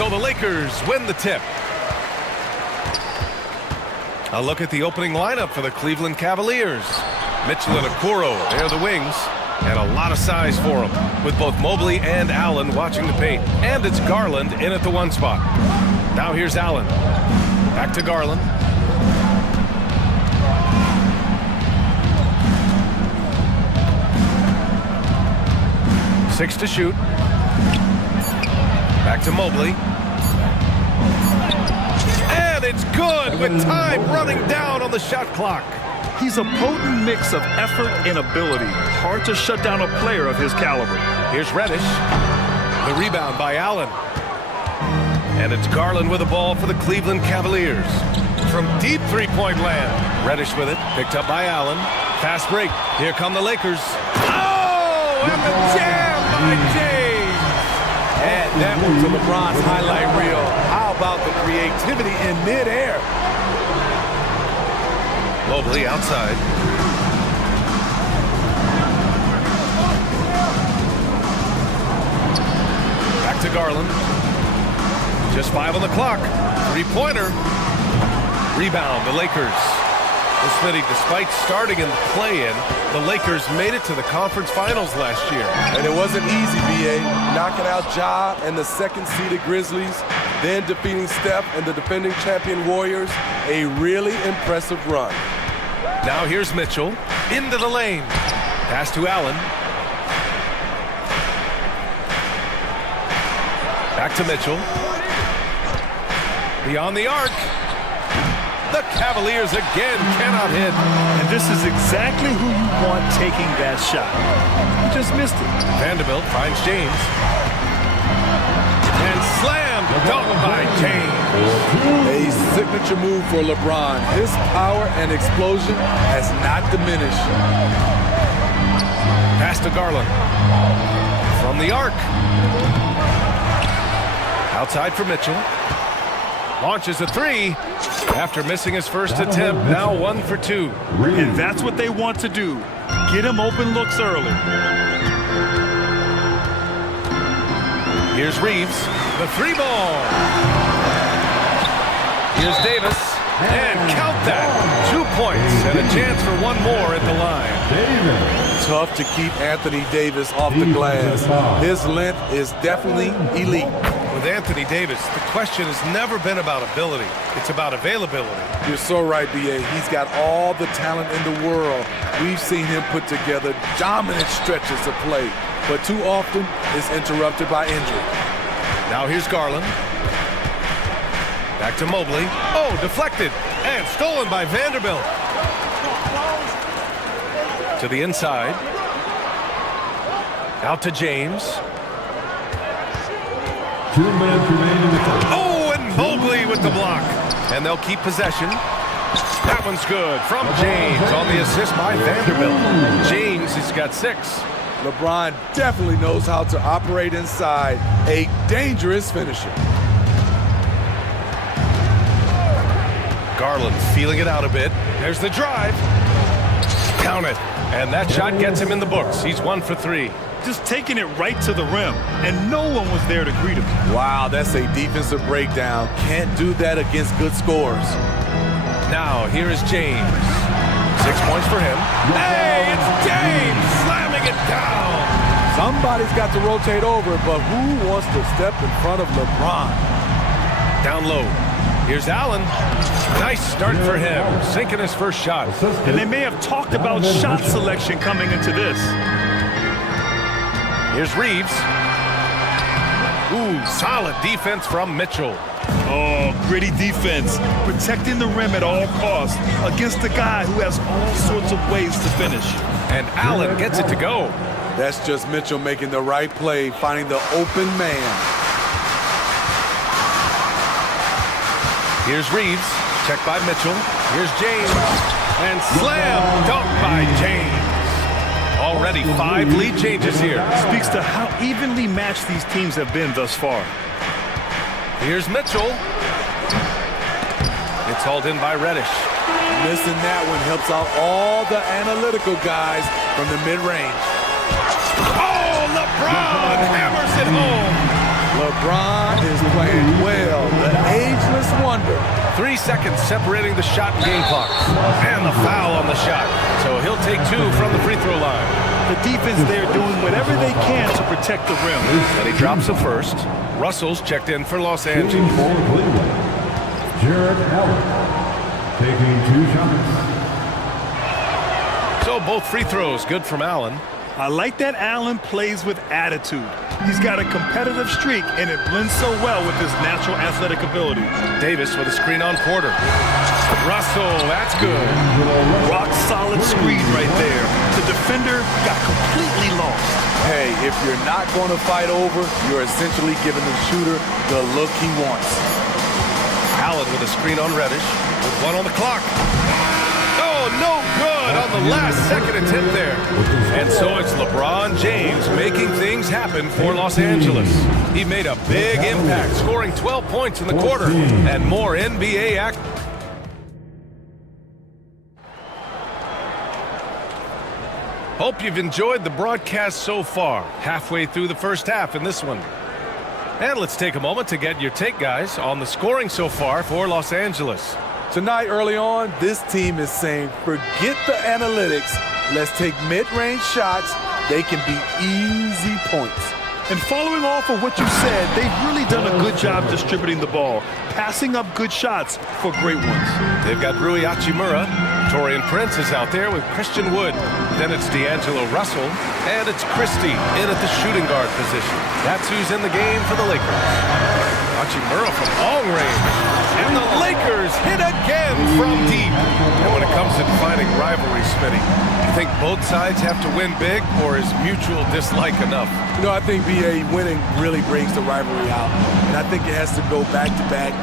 So the Lakers win the tip. A look at the opening lineup for the Cleveland Cavaliers. Mitchell and Okoro, they're the wings. And a lot of size for them, with both Mobley and Allen watching the paint. And it's Garland in at the 1 spot. Now here's Allen. Back to Garland. Six to shoot. Back to Mobley. And it's good with time running down on the shot clock. He's a potent mix of effort and ability. Hard to shut down a player of his caliber. Here's Reddish. The rebound by Allen. And it's Garland with the ball for the Cleveland Cavaliers. From deep three-point land. Reddish with it. Picked up by Allen. Fast break. Here come the Lakers. Oh! And the jam by James. Add that one to LeBron's highlight reel. How about the creativity in midair? Mobley outside. Back to Garland. Just 5 on the clock. Three-pointer. Rebound, the Lakers. Well, Smitty, despite starting in the play-in, the Lakers made it to the conference finals last year. And it wasn't easy, B.A. Knocking out Ja and the second-seeded Grizzlies, then defeating Steph and the defending champion Warriors. A really impressive run. Now here's Mitchell. Into the lane. Pass to Allen. Back to Mitchell. Beyond the arc. The Cavaliers again cannot hit. And this is exactly who you want taking that shot. He just missed it. Vanderbilt finds James. And slammed. Dunk by James. A signature move for LeBron. His power and explosion has not diminished. Pass to Garland. From the arc. Outside for Mitchell. Launches a three. After missing his first attempt, now 1 for 2. And that's what they want to do. Get him open looks early. Here's Reeves. The 3-ball. Here's Davis. And count that. 2 points and a chance for one more at the line. Tough to keep Anthony Davis off the glass. His length is definitely elite. With Anthony Davis, the question has never been about ability. It's about availability. You're so right, B.A. He's got all the talent in the world. We've seen him put together dominant stretches of play, but too often is interrupted by injury. Now here's Garland. Back to Mobley. Oh, deflected and stolen by Vanderbilt. To the inside. Out to James. 2 minutes remain in the first. Oh, and Mobley with the block. And they'll keep possession. That one's good from James on the assist by Vanderbilt. James has got 6. LeBron definitely knows how to operate inside. A dangerous finisher. Garland feeling it out a bit. There's the drive. Count it. And that shot gets him in the books. He's 1 for 3. Just taking it right to the rim, and no one was there to greet him. Wow, that's a defensive breakdown. Can't do that against good scores. Now, here is James. 6 points for him. Hey, it's James slamming it down. Somebody's got to rotate over, but who wants to step in front of LeBron? Down low. Here's Allen. Nice start for him, sinking his first shot. And they may have talked about shot selection coming into this. Here's Reeves. Ooh, solid defense from Mitchell. Oh, gritty defense. Protecting the rim at all costs against a guy who has all sorts of ways to finish. And Allen gets it to go. That's just Mitchell making the right play, finding the open man. Here's Reeves. Check by Mitchell. Here's James. And slam dunk by James. Already 5 lead changes here. Speaks to how evenly matched these teams have been thus far. Here's Mitchell. It's hauled in by Reddish. Missing that one helps out all the analytical guys from the mid-range. Oh, LeBron hammers it home. LeBron is playing well, the ageless wonder. 3 seconds separating the shot and game clock. And the foul on the shot. So he'll take 2 from the free throw line. The defense there doing whatever they can to protect the rim. And he drops the first. Russell's checked in for Los Angeles. Jared Allen taking 2 shots. So both free throws good from Allen. I like that Allen plays with attitude. He's got a competitive streak, and it blends so well with his natural athletic ability. Davis with a screen on Porter. Russell, that's good. Rock solid screen right there. The defender got completely lost. Hey, if you're not going to fight over, you're essentially giving the shooter the look he wants. Allen with a screen on Reddish with 1 on the clock. Oh, no good on the last second attempt there. And so it's LeBron James making things happen for Los Angeles. He made a big impact, scoring 12 points in the quarter and more NBA act. Hope you've enjoyed the broadcast so far. Halfway through the first half in this one. And let's take a moment to get your take, guys, on the scoring so far for Los Angeles. Tonight, early on, this team is saying, forget the analytics. Let's take mid-range shots. They can be easy points. And following off of what you said, they've really done a good job distributing the ball, passing up good shots for great ones. They've got Rui Hachimura. Torian Prince is out there with Christian Wood. Then it's D'Angelo Russell, and it's Christie in at the shooting guard position. That's who's in the game for the Lakers. Hachimura from long range. And the Lakers hit again from deep. And when it comes to defining rivalry, Smitty, you think both sides have to win big, or is mutual dislike enough? You know, I think BA winning really brings the rivalry out. And I think it has to go back-to-back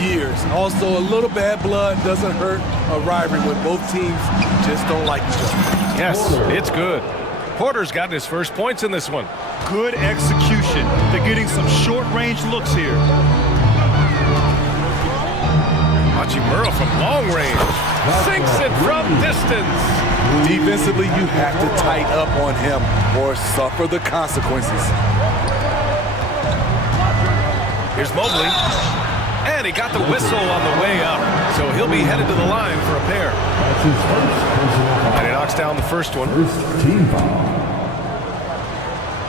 years. Also, a little bad blood doesn't hurt a rivalry when both teams just don't like each other. Yes, it's good. Porter's gotten his first points in this one. Good execution. They're getting some short-range looks here. Hachimura from long range. Sinks it from distance. Defensively, you have to tighten up on him or suffer the consequences. Here's Mobley. And he got the whistle on the way up. So he'll be headed to the line for a pair. And he knocks down the first one. First team foul.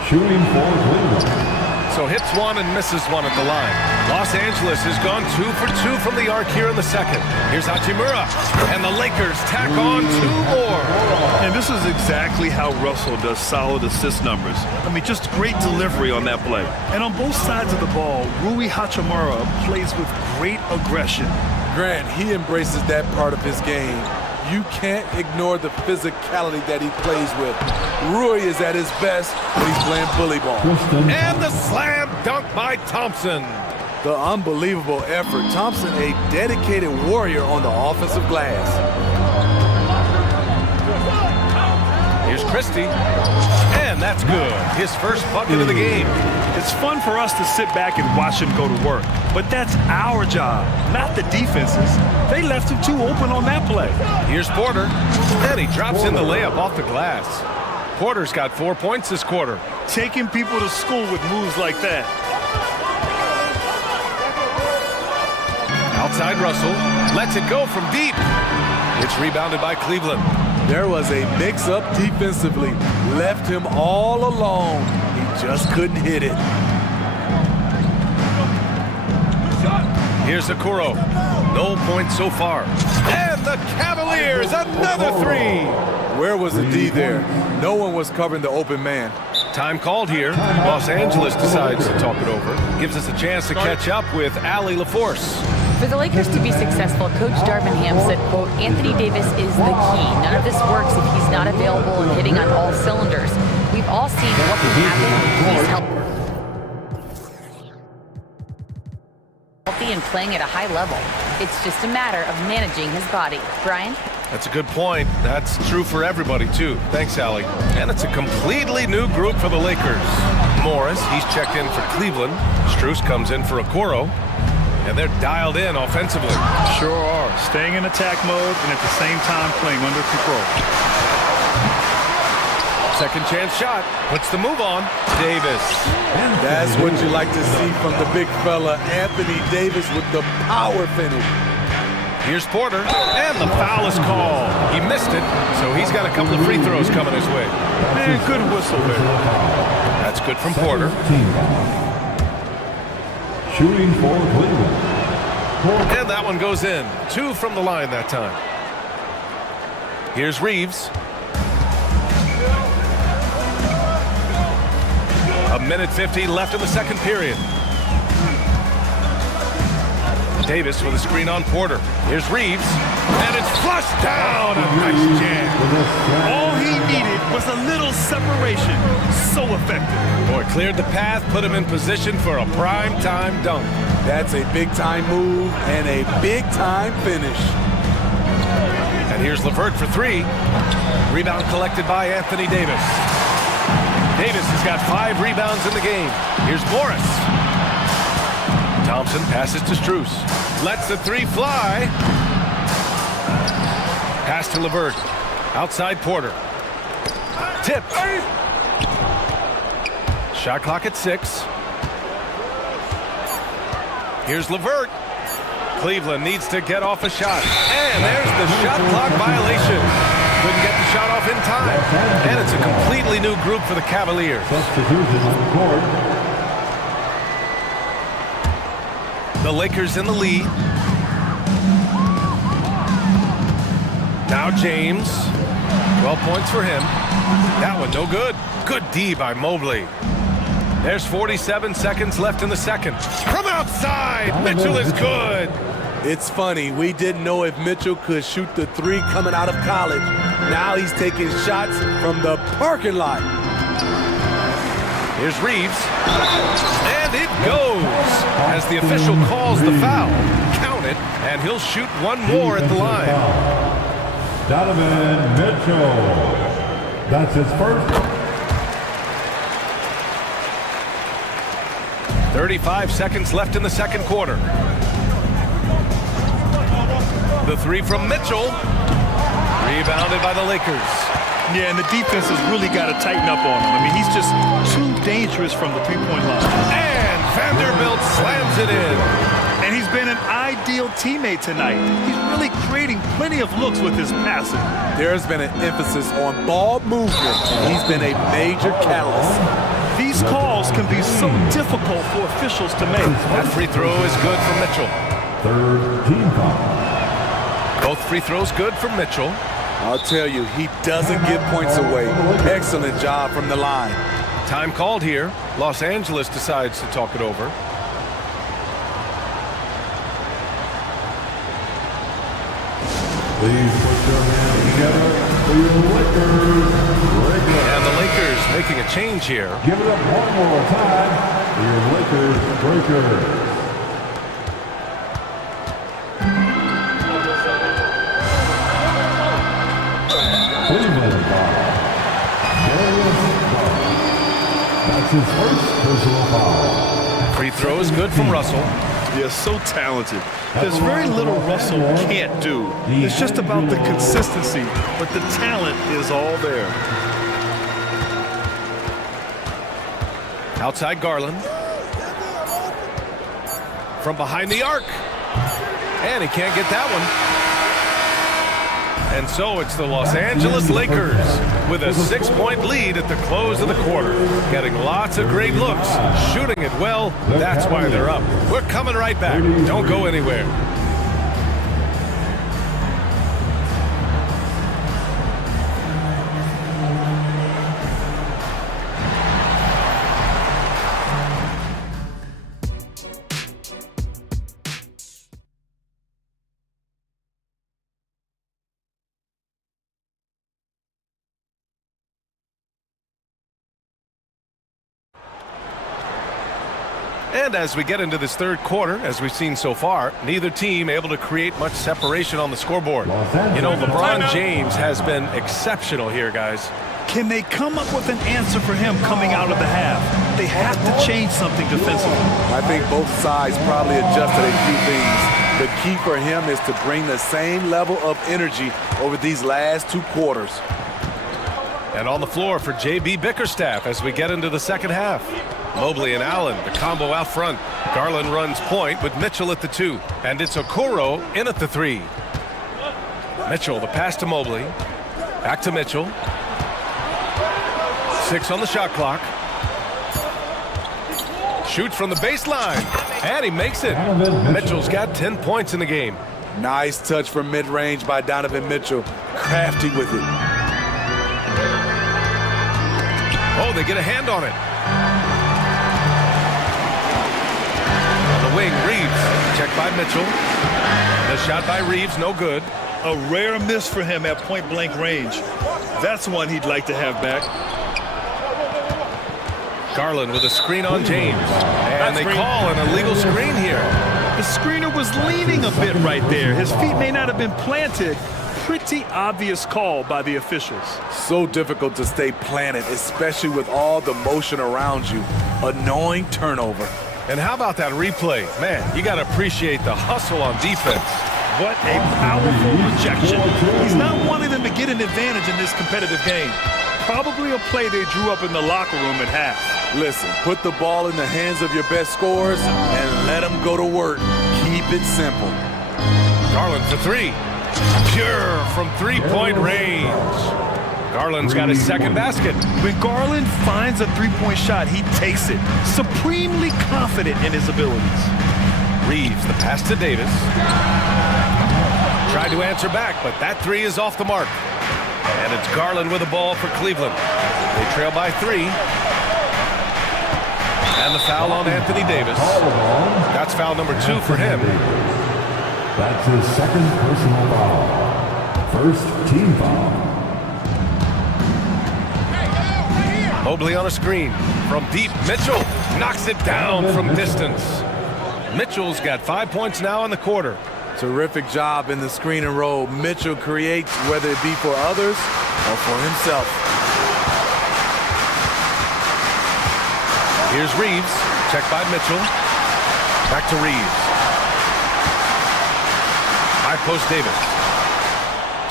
Shooting for Cleveland. So hits one and misses one at the line. Los Angeles has gone 2 for 2 from the arc here in the second. Here's Hachimura. And the Lakers tack on 2 more. And this is exactly how Russell does solid assist numbers. I mean, just great delivery on that play. And on both sides of the ball, Rui Hachimura plays with great aggression. Grant, he embraces that part of his game. You can't ignore the physicality that he plays with. Rui is at his best when he's playing bully ball. And the slam dunk by Thompson. The unbelievable effort. Thompson, a dedicated warrior on the offensive glass. Here's Christie. And that's good. His first bucket of the game. It's fun for us to sit back and watch him go to work. But that's our job, not the defense's. They left him too open on that play. Here's Porter. And he drops in the layup off the glass. Porter's got 4 points this quarter. Taking people to school with moves like that. Outside Russell. Lets it go from deep. It's rebounded by Cleveland. There was a mix-up defensively. Left him all alone. He just couldn't hit it. Here's Okoro. No points so far. And the Cavaliers, another 3. Where was the D there? No one was covering the open man. Time called here. Los Angeles decides to talk it over. Gives us a chance to catch up with Allie LaForce. For the Lakers to be successful, Coach Darvin Ham said, quote, Anthony Davis is the key. None of this works if he's not available and hitting on all cylinders. We've all seen what can happen when he's healthy and playing at a high level. It's just a matter of managing his body. Brian? That's a good point. That's true for everybody, too. Thanks, Allie. And it's a completely new group for the Lakers. Morris, he's checked in for Cleveland. Strus comes in for Okoro. And they're dialed in offensively. Sure are. Staying in attack mode and at the same time playing under control. Second chance shot. Puts the move on. Davis. That's what you like to see from the big fella, Anthony Davis, with the power finish. Here's Porter, and the foul is called. He missed it, so he's got a couple of free throws coming his way. Man, good whistle there. That's good from Porter. Shooting for Cleveland. And that one goes in. 2 from the line that time. Here's Reeves. A minute 50 left in the second period. Davis with a screen on Porter. Here's Reeves. And it's flushed down. A nice jam. All he needed was a little separation. So effective. Boy, cleared the path, put him in position for a prime-time dunk. That's a big-time move and a big-time finish. And here's LeVert for 3. Rebound collected by Anthony Davis. Davis has got 5 rebounds in the game. Here's Morris. Thompson passes to Strus. Lets the 3 fly. Pass to LeVert. Outside Porter. Tipped. Shot clock at 6. Here's LeVert. Cleveland needs to get off a shot. And there's the shot clock violation. Couldn't get the shot off in time. And it's a completely new group for the Cavaliers. Substitution on the court. The Lakers in the lead. Now James. 12 points for him. That one no good. Good D by Mobley. There's 47 seconds left in the second. From outside, Mitchell is good. It's funny, we didn't know if Mitchell could shoot the 3 coming out of college. Now he's taking shots from the parking lot. Here's Reeves. And it goes. As the official calls the foul. Count it, and he'll shoot one more at the line. Donovan Mitchell. That's his first. 35 seconds left in the second quarter. The 3 from Mitchell. Rebounded by the Lakers. Yeah, and the defense has really got to tighten up on him. I mean, he's just too dangerous from the three-point line. And Vanderbilt slams it in. And he's been an ideal teammate tonight. He's really creating plenty of looks with his passing. There's been an emphasis on ball movement, and he's been a major catalyst. These calls can be so difficult for officials to make. That free throw is good for Mitchell. Third team foul. Both free throws good for Mitchell. I'll tell you, he doesn't give points away. Excellent job from the line. Time called here. Los Angeles decides to talk it over. Please put your hands together for your Lakers. And the Lakers making a change here. Give it up one more time for your Lakers breakers. Cleveland foul. That's his first personal foul. Free throw is good from Russell. Yeah, so talented. There's very little Russell can't do. It's just about the consistency, but the talent is all there. Outside Garland. From behind the arc. And he can't get that one. And so it's the Los Angeles Lakers with a 6-point lead at the close of the quarter. Getting lots of great looks, shooting it well. That's why they're up. We're coming right back. Don't go anywhere. And as we get into this third quarter, as we've seen so far, neither team able to create much separation on the scoreboard. You know, LeBron James has been exceptional here, guys. Can they come up with an answer for him coming out of the half? They have to change something defensively. I think both sides probably adjusted a few things. The key for him is to bring the same level of energy over these last 2 quarters. And on the floor for J.B. Bickerstaff as we get into the second half. Mobley and Allen, the combo out front. Garland runs point with Mitchell at the 2. And it's Okoro in at the 3. Mitchell, the pass to Mobley. Back to Mitchell. 6 on the shot clock. Shoots from the baseline. And he makes it. Mitchell's got 10 points in the game. Nice touch from mid-range by Donovan Mitchell. Crafty with it. Oh, they get a hand on it. On the wing, Reeves. Checked by Mitchell. The shot by Reeves, no good. A rare miss for him at point-blank range. That's one he'd like to have back. Garland with a screen on James. And they call an illegal screen here. The screener was leaning a bit right there. His feet may not have been planted. Pretty obvious call by the officials. So difficult to stay planted, especially with all the motion around you. Annoying turnover. And how about that replay? Man, you got to appreciate the hustle on defense. What a powerful rejection. He's not wanting them to get an advantage in this competitive game. Probably a play they drew up in the locker room at half. Listen, put the ball in the hands of your best scorers and let them go to work. Keep it simple. Garland for 3. Pure from three-point range. Garland's got his second basket. When Garland finds a three-point shot, he takes it. Supremely confident in his abilities. Reeves, the pass to Davis. Tried to answer back, but that 3 is off the mark. And it's Garland with the ball for Cleveland. They trail by 3. And the foul on Anthony Davis. That's foul number 2 for him. That's his second personal foul. First team foul. Mobley on a screen. From deep, Mitchell knocks it down from distance. Mitchell's got 5 points now in the quarter. Terrific job in the screen and roll. Mitchell creates, whether it be for others or for himself. Here's Reeves. Checked by Mitchell. Back to Reeves. High post Davis.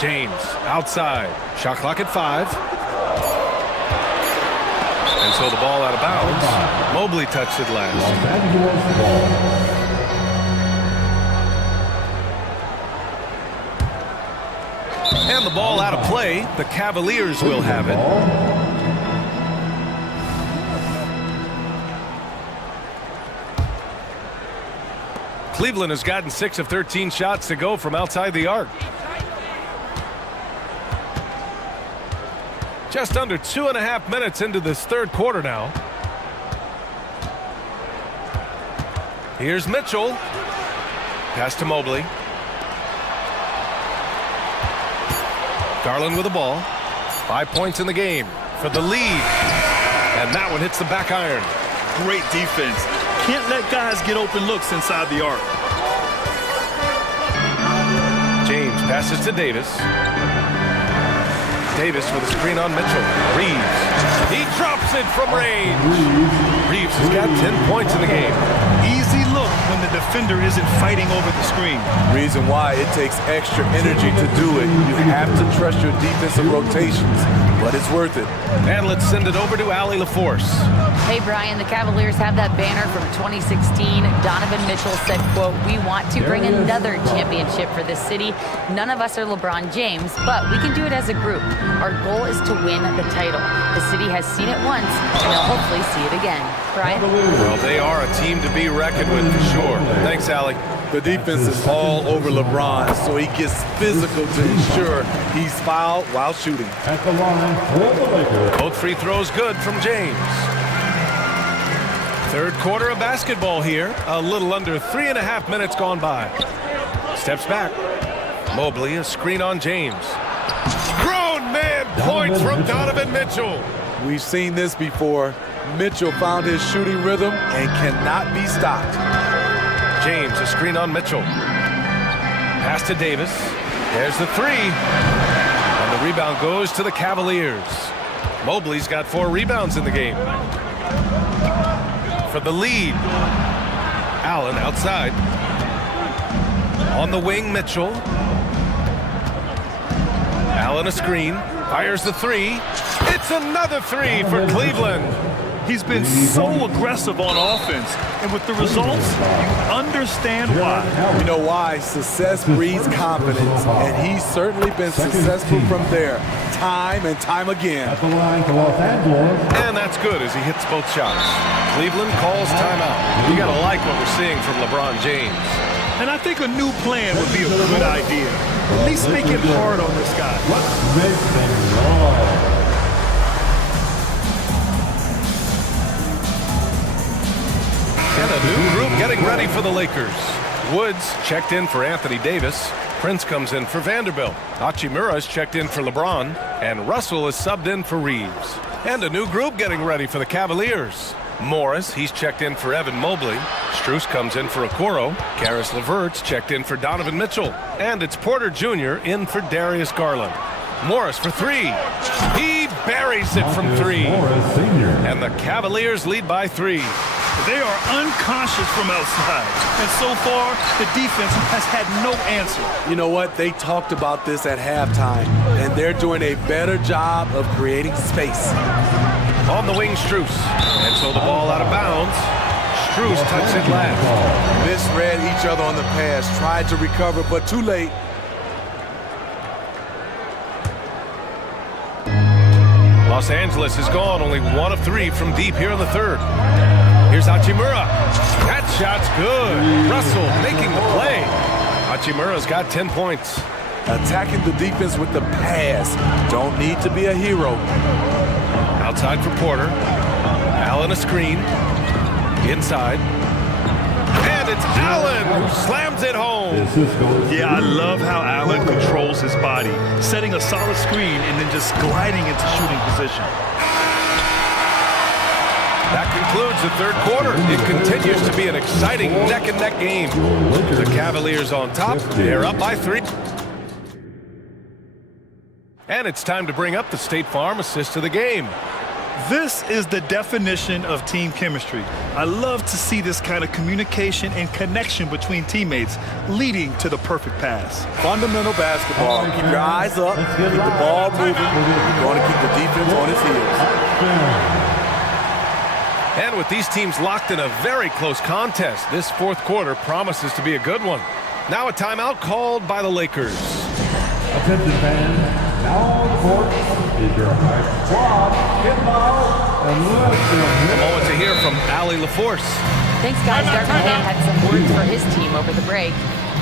James outside. Shot clock at 5. And so the ball out of bounds. Mobley touched it last. And the ball out of play. The Cavaliers will have it. Cleveland has gotten 6 of 13 shots to go from outside the arc. Just under 2.5 minutes into this third quarter now. Here's Mitchell. Pass to Mobley. Garland with the ball. 5 points in the game for the lead. And that one hits the back iron. Great defense. Can't let guys get open looks inside the arc. James passes to Davis. Davis with a screen on Mitchell. Reeves. He drops it from range. Reeves has got 10 points in the game. Easy look when the defender isn't fighting over the screen. Reason why it takes extra energy to do it. You have to trust your defensive rotations, but it's worth it. And let's send it over to Allie LaForce. Hey, Brian, the Cavaliers have that banner from 2016. Donovan Mitchell said, quote, "We want to bring another championship for this city. None of us are LeBron James, but we can do it as a group. Our goal is to win the title. The city has seen it once, and they'll hopefully see it again." Brian? Well, they are a team to be reckoned with for sure. Thanks, Allie. The defense is all over LeBron, so he gets physical to ensure he's fouled while shooting. At the line for the Lakers. Both free throws good from James. Third quarter of basketball here. A little under 3.5 minutes gone by. Steps back. Mobley, a screen on James. Grown man points from Donovan Mitchell. We've seen this before. Mitchell found his shooting rhythm and cannot be stopped. James, a screen on Mitchell. Pass to Davis. There's the 3. And the rebound goes to the Cavaliers. Mobley's got 4 rebounds in the game. For the lead. Allen outside. On the wing, Mitchell. Allen a screen. Fires the three. It's another three for Cleveland. He's been so aggressive on offense, and with the results, you understand why. You know why? Success breeds confidence, and he's certainly been successful from there, time and time again. And that's good as he hits both shots. Cleveland calls timeout. You gotta like what we're seeing from LeBron James. And I think a new plan would be a good idea. At least make it hard on this guy. And a new group getting ready for the Lakers. Woods checked in for Anthony Davis. Prince comes in for Vanderbilt. Hachimura's checked in for LeBron. And Russell is subbed in for Reeves. And a new group getting ready for the Cavaliers. Morris, he's checked in for Evan Mobley. Strus comes in for Okoro. Karis LeVert's checked in for Donovan Mitchell. And it's Porter Jr. in for Darius Garland. Morris for three. He buries it from three. And the Cavaliers lead by 3. They are unconscious from outside, and so far, the defense has had no answer. You know what? They talked about this at halftime, and they're doing a better job of creating space. On the wing, Strus. And so the ball out of bounds. Strus touched it last. Misread each other on the pass, tried to recover, but too late. Los Angeles is gone, only 1 of 3 from deep here in the third. Here's Hachimura. That shot's good. Russell making the play. Hachimura's got 10 points. Attacking the defense with the pass. Don't need to be a hero. Outside for Porter. Allen a screen. Inside. And it's Allen who slams it home. Yeah, I love how Allen controls his body, setting a solid screen and then just gliding into shooting position. That concludes the third quarter. It continues to be an exciting neck-and-neck game. The Cavaliers on top. They're up by 3. And it's time to bring up the State Farm assist of the game. This is the definition of team chemistry. I love to see this kind of communication and connection between teammates leading to the perfect pass. Fundamental basketball. Keep your eyes up, keep the ball moving. You're going to keep the defense on its heels. And with these teams locked in a very close contest, this fourth quarter promises to be a good one. Now a timeout called by the Lakers. Attention fans, now on the court is your squad, and A moment to hear from Allie LaForce. Thanks, guys. Darvin Ham had some words for his team over the break,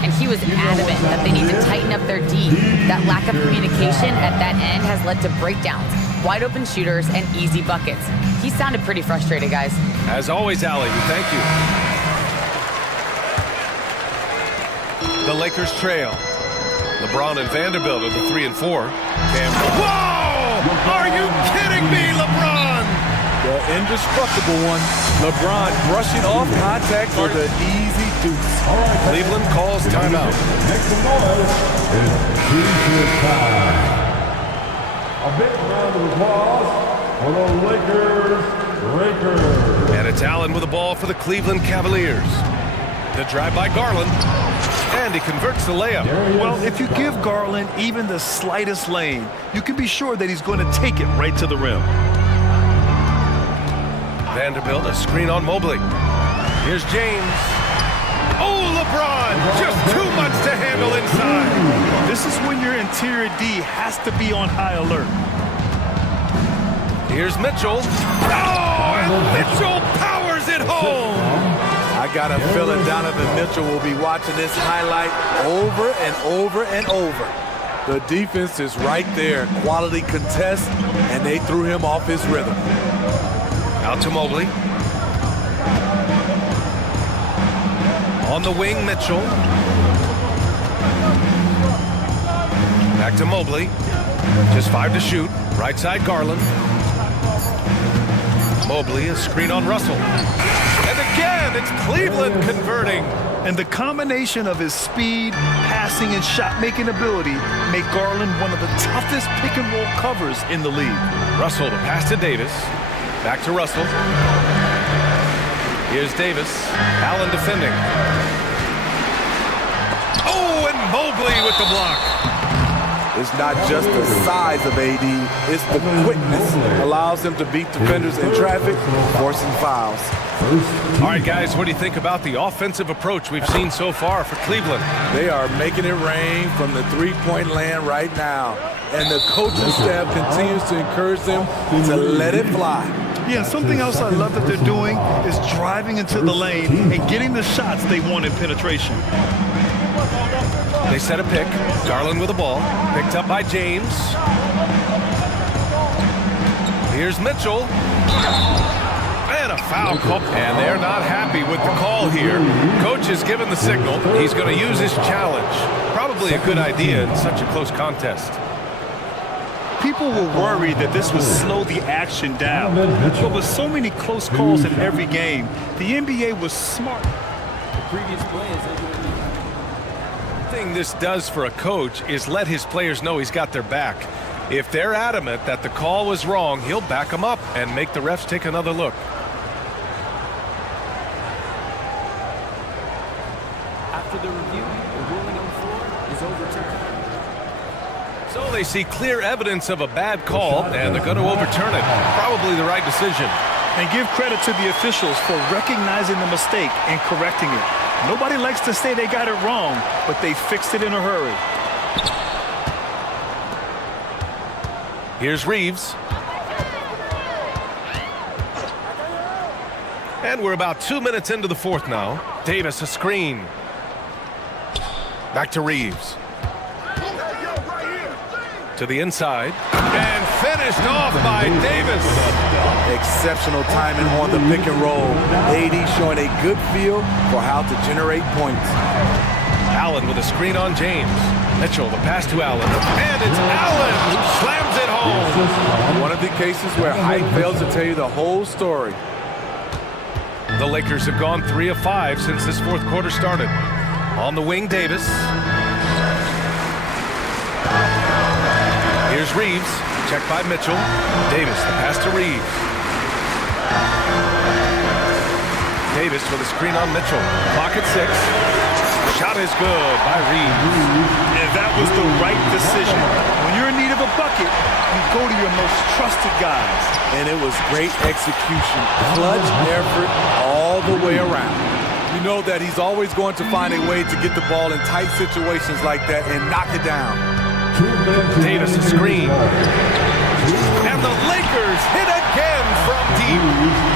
and he was adamant that they need to tighten up their D. That lack of communication at that end has led to breakdowns, wide open shooters, and easy buckets. He sounded pretty frustrated, guys. As always, Allie, we thank you. The Lakers trail. LeBron and Vanderbilt are the 3 and 4. Whoa! Are you kidding me, LeBron? The indestructible one. LeBron brushing off contact for the easy deuce. Cleveland calls timeout. Next to noise is Bільше time. A big round of applause for the Lakers. And it's Allen with the ball for the Cleveland Cavaliers. The drive by Garland. And he converts the layup. Well, if you give Garland even the slightest lane, you can be sure that he's going to take it right to the rim. Vanderbilt, a screen on Mobley. Here's James. Oh, LeBron! Just too much to handle inside. This is when your interior D has to be on high alert. Here's Mitchell. Oh, and Mitchell powers it home. I got a feeling Donovan Mitchell will be watching this highlight over and over and over. The defense is right there. Quality contest, and they threw him off his rhythm. Out to Mobley. On the wing, Mitchell. Back to Mobley. Just 5 to shoot. Right side, Garland. Mobley, a screen on Russell. And again, it's Cleveland converting. And the combination of his speed, passing, and shot-making ability make Garland one of the toughest pick-and-roll covers in the league. Russell, the pass to Davis. Back to Russell. Here's Davis. Allen defending. Oh, and Mobley with the block. It's not just the size of AD, it's the quickness. Allows him to beat defenders in traffic, forcing fouls. All right, guys, what do you think about the offensive approach we've seen so far for Cleveland? They are making it rain from the three-point land right now. And the coaching staff continues to encourage them to let it fly. Yeah, something else I love that they're doing is driving into the lane and getting the shots they want in penetration. They set a pick. Garland with the ball. Picked up by James. Here's Mitchell. And a foul call. And they're not happy with the call here. Coach has given the signal. He's going to use his challenge. Probably a good idea in such a close contest. People were worried that this would slow the action down. But with so many close calls in every game, the NBA was smart. The previous play is thing this does for a coach is let his players know he's got their back. If they're adamant that the call was wrong, he'll back them up and make the refs take another look. After the review, the ruling on the floor is overturned. So they see clear evidence of a bad call, and they're going to overturn it. Probably the right decision. And give credit to the officials for recognizing the mistake and correcting it. Nobody likes to say they got it wrong, but they fixed it in a hurry. Here's Reeves. And we're about 2 minutes into the fourth now. Davis a screen. Back to Reeves. To the inside. And finished off by Davis. Exceptional timing on the pick and roll. AD showing a good feel for how to generate points. Allen with a screen on James. Mitchell, the pass to Allen. And it's Allen who slams it home. One of the cases where height fails to tell you the whole story. The Lakers have gone 3 of 5 since this fourth quarter started. On the wing, Davis. Here's Reeves. Checked by Mitchell. Davis, the pass to Reeves. Davis with a screen on Mitchell. Clock at 6. Shot is good by Reeves. And that was the right decision. When you're in need of a bucket, you go to your most trusted guys. And it was great execution. Clutch effort all the way around. You know that he's always going to find a way to get the ball in tight situations like that and knock it down. Davis a screen. And the Lakers hit again from deep.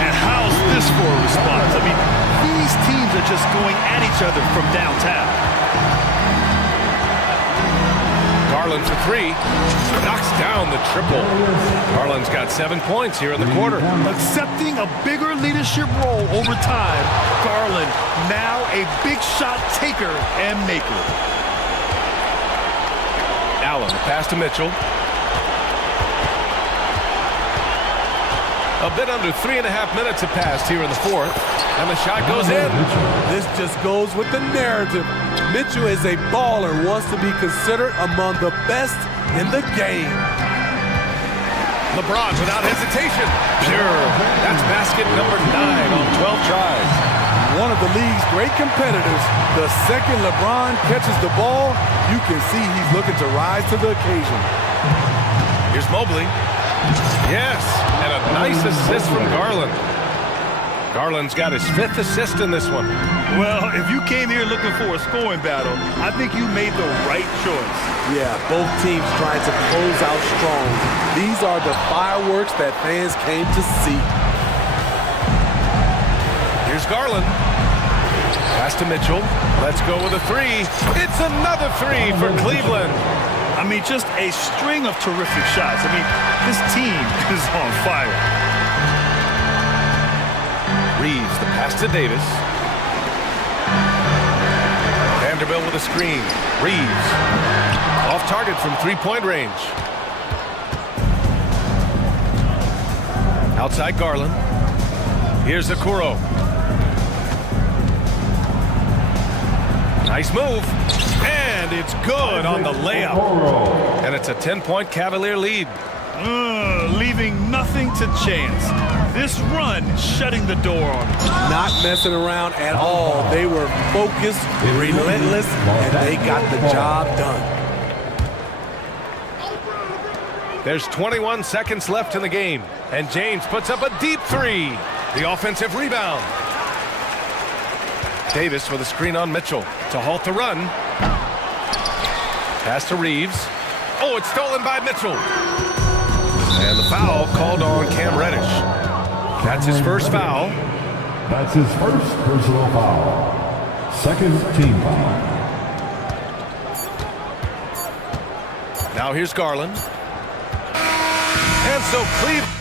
And how's this for a response? I mean, these teams are just going at each other from downtown. Garland for 3. Knocks down the triple. Garland's got 7 points here in the quarter. Accepting a bigger leadership role over time, Garland now a big shot taker and maker. Allen, pass to Mitchell. A bit under 3.5 minutes have passed here in the fourth, and the shot goes in. This just goes with the narrative. Mitchell is a baller, wants to be considered among the best in the game. LeBron without hesitation. Pure. That's basket number 9 on 12 tries. One of the league's great competitors. The second LeBron catches the ball, you can see he's looking to rise to the occasion. Here's Mobley. Yes, and a nice assist from Garland. Garland's got his 5th assist in this one. Well, if you came here looking for a scoring battle, I think you made the right choice. Yeah, both teams trying to close out strong. These are the fireworks that fans came to see. Here's Garland. Pass to Mitchell. Let's go with a 3. It's another 3 for Cleveland. I mean, just a string of terrific shots. I mean, this team is on fire. Reeves, the pass to Davis. Vanderbilt with a screen. Reeves. Off target from 3-point range. Outside Garland. Here's Okoro. Nice move. And it's good on the layup. And it's a 10-point Cavalier lead. Leaving nothing to chance. This run shutting the door on them. Not messing around at all. They were focused, relentless, and they got the job done. There's 21 seconds left in the game, and James puts up a deep three. The offensive rebound. Davis with a screen on Mitchell to halt the run. Pass to Reeves. Oh, it's stolen by Mitchell. And the foul called on Cam Reddish. That's his first foul. That's his first personal foul. Second team foul. Now here's Garland. And so Cleveland.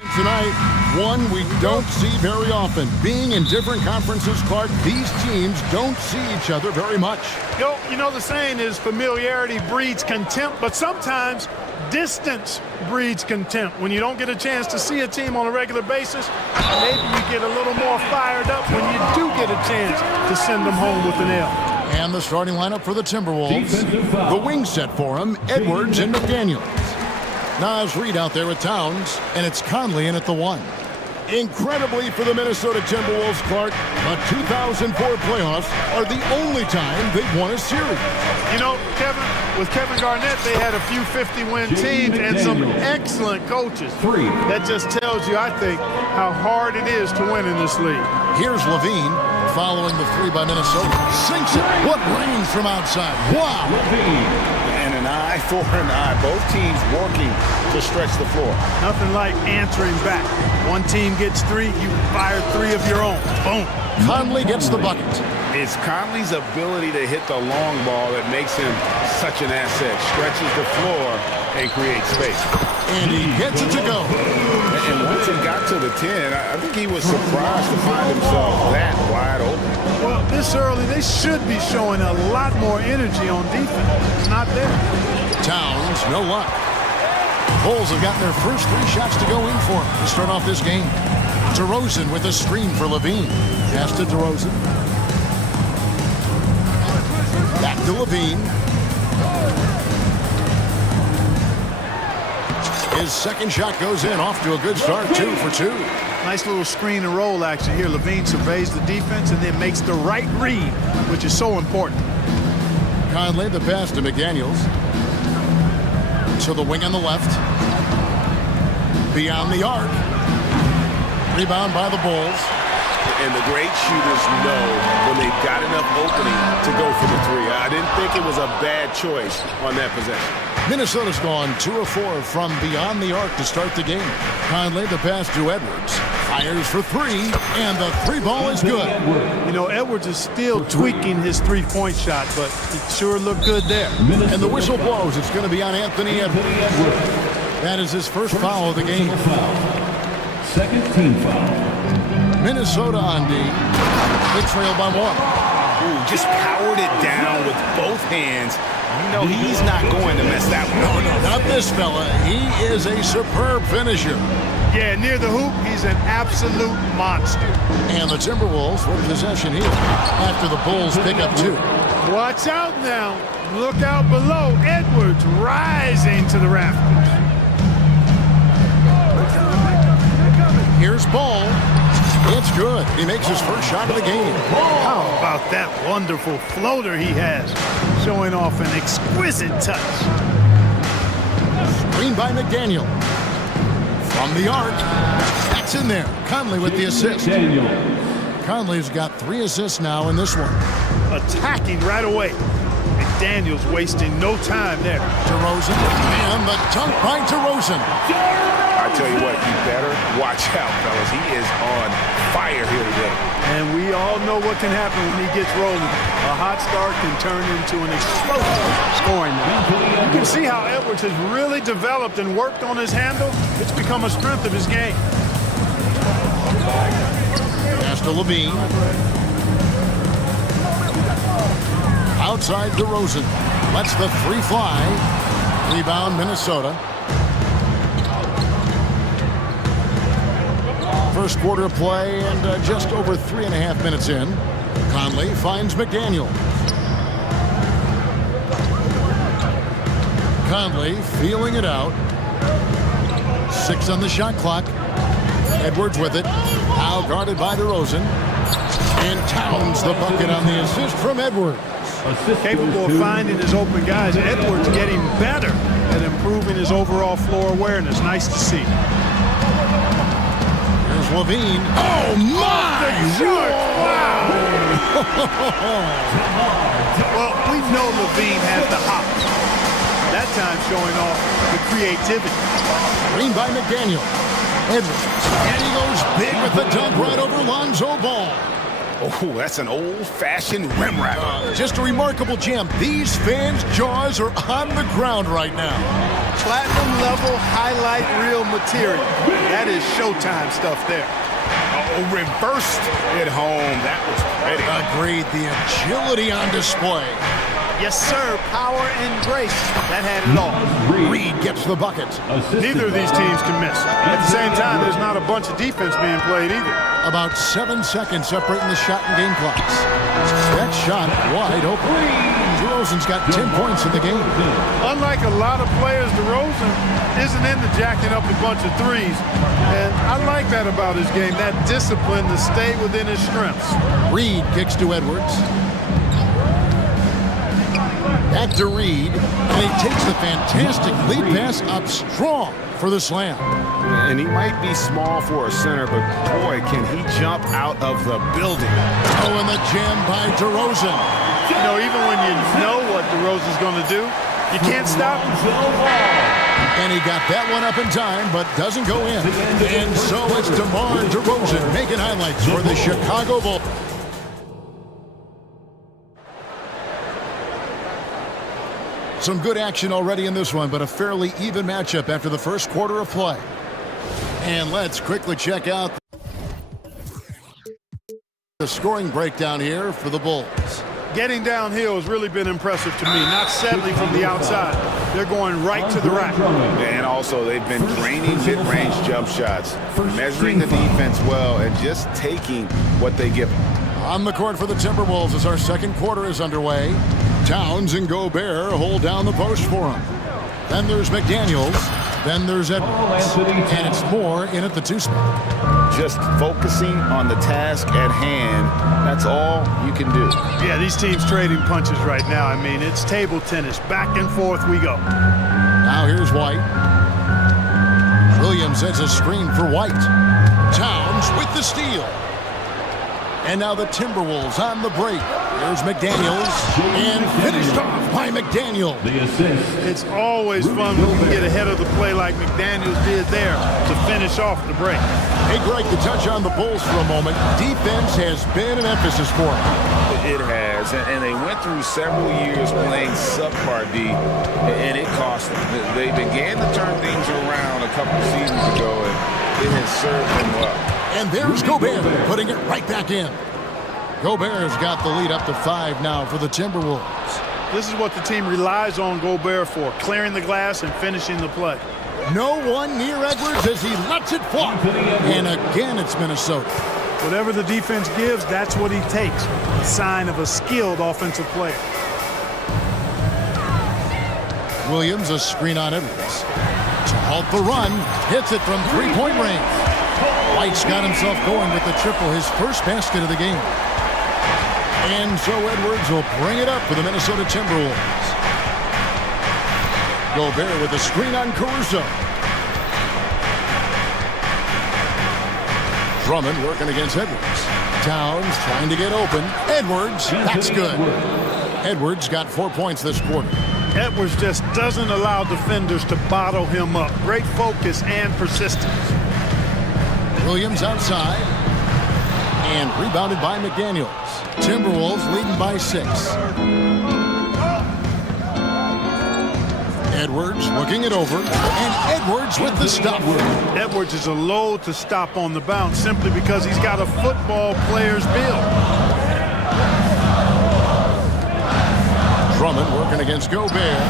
Tonight, one we don't see very often. Being in different conferences, Clark, these teams don't see each other very much. You know the saying is familiarity breeds contempt, but sometimes distance breeds contempt. When you don't get a chance to see a team on a regular basis, maybe you get a little more fired up when you do get a chance to send them home with an L. And the starting lineup for the Timberwolves. The wing set for them, Edwards and McDaniels. Naz Reid out there with Towns, and it's Conley in at the 1. Incredibly for the Minnesota Timberwolves, Clark, the 2004 playoffs are the only time they've won a series. You know, Kevin, with Kevin Garnett, they had a few 50-win teams and some excellent coaches. That just tells you, I think, how hard it is to win in this league. Here's Levine following the 3 by Minnesota. Sinks it. What range from outside. Wow. And an eye for an eye. Both teams working to stretch the floor. Nothing like answering back. One team gets 3, you fire 3 of your own. Boom. Conley gets the bucket. It's Conley's ability to hit the long ball that makes him such an asset. Stretches the floor and creates space. And he gets it to go. And once it got to the 10, I think he was surprised to find himself that wide open. Well, this early, they should be showing a lot more energy on defense. It's not there. Towns, no luck. Bulls have gotten their first 3 shots to go in for him to start off this game. DeRozan with a screen for Levine. Pass to DeRozan. Back to Levine. His second shot goes in, off to a good start, 2 for 2. Nice little screen and roll action here. Levine surveys the defense and then makes the right read, which is so important. Conley, the pass to McDaniels. To the wing on the left. Beyond the arc. Rebound by the Bulls. And the great shooters know when they've got enough opening to go for the 3. I didn't think it was a bad choice on that possession. Minnesota's gone 2 of 4 from beyond the arc to start the game. Conley, the pass to Edwards. Fires for 3, and the 3 ball is good. You know, Edwards is still tweaking his 3-point shot, but it sure looked good there. And the whistle blows. It's going to be on Anthony Edwards. That is his first foul of the game. Second team foul. Minnesota on D. They trail by 1. Ooh, just powered it down with both hands. You know he's not going to mess that one. No, not this fella. He is a superb finisher. Yeah, near the hoop, he's an absolute monster. And the Timberwolves with possession here after the Bulls pick up 2. Watch out now. Look out below. Edwards rising to the rafters. Here's Ball. It's good. He makes his first shot of the game. How about that wonderful floater he has, showing off an exquisite touch. Screen by McDaniel. From the arc. That's in there. Conley with the assist. Conley's got 3 assists now in this one. Attacking right away. McDaniel's wasting no time there. DeRozan. And the dunk by DeRozan. I tell you what, you better watch out, fellas. He is on fire here today. And we all know what can happen when he gets rolling. A hot start can turn into an explosive scoring night. You can see how Edwards has really developed and worked on his handle. It's become a strength of his game. Pass to Levine. Outside DeRozan. Lets the 3 fly. Rebound Minnesota. First quarter play and just over 3.5 minutes in. Conley finds McDaniel. Conley feeling it out. 6 on the shot clock. Edwards with it. Now guarded by DeRozan. And Towns the bucket on the assist from Edwards. Capable of finding his open guys. Edwards getting better at improving his overall floor awareness. Nice to see. Here's Levine. Oh, my! Wow! Well, we know Levine has the hops. That time showing off the creativity. Green by McDaniel. Edwards. And he goes big with the dunk right over Lonzo Ball. Oh, that's an old-fashioned rim wrapper. Just a remarkable jam. These fans' jaws are on the ground right now. Platinum level highlight reel material. That is Showtime stuff there. Oh, reversed it home. That was pretty. Agreed. The agility on display. Yes, sir. Power and grace. That had it all. Reed gets the bucket. Neither of these teams can miss. At the same time, there's not a bunch of defense being played either. About 7 seconds separating the shot and game clocks. That shot wide open. DeRozan's got 10 points in the game. Unlike a lot of players, DeRozan isn't into jacking up a bunch of threes. And I like that about his game, that discipline to stay within his strengths. Reed kicks to Edwards. Back to Reed, and he takes the fantastic lead pass up strong for the slam. And he might be small for a center, but boy, can he jump out of the building. Oh, and the jam by DeRozan. You know, even when you know what DeRozan's going to do, you can't stop him. And he got that one up in time, but doesn't go in. And so it's DeMar DeRozan making highlights for the Chicago Bulls. Some good action already in this one, but a fairly even matchup after the first quarter of play. And let's quickly check out the scoring breakdown here for the Bulls. Getting downhill has really been impressive to me, not settling from the outside. They're going right to the rack. And also, they've been draining mid-range jump shots, measuring the defense well, and just taking what they give them. On the court for the Timberwolves as our second quarter is underway. Towns and Gobert hold down the post for him. Then there's McDaniels. Then there's Edwards. And it's more in at the 2 spot. Just focusing on the task at hand, that's all you can do. Yeah, these teams trading punches right now. I mean, it's table tennis. Back and forth we go. Now here's White. Williams has a screen for White. Towns with the steal. And now the Timberwolves on the break. There's McDaniels, and finished off by McDaniel. It's always fun when you get ahead of the play like McDaniels did there to finish off the break. Hey, Greg, to touch on the Bulls for a moment, defense has been an emphasis for them. It has, and they went through several years playing subpar D, and it cost them. They began to turn things around a couple seasons ago, and it has served them well. And there's Gobert putting it right back in. Gobert's got the lead up to 5 now for the Timberwolves. This is what the team relies on Gobert for, clearing the glass and finishing the play. No one near Edwards as he lets it fly. And again, it's Minnesota. Whatever the defense gives, that's what he takes. A sign of a skilled offensive player. Williams, a screen on Edwards. To halt the run, hits it from 3-point range. White's got himself going with the triple, his first basket of the game. And so Edwards will bring it up for the Minnesota Timberwolves. Gobert with a screen on Caruso. Drummond working against Edwards. Towns trying to get open. Edwards, that's good. Edwards got 4 points this quarter. Edwards just doesn't allow defenders to bottle him up. Great focus and persistence. Williams outside. And rebounded by McDaniels. Timberwolves leading by 6. Edwards looking it over. And Edwards with the stop. Edwards is a load to stop on the bounce simply because he's got a football player's build. Drummond working against Gobert.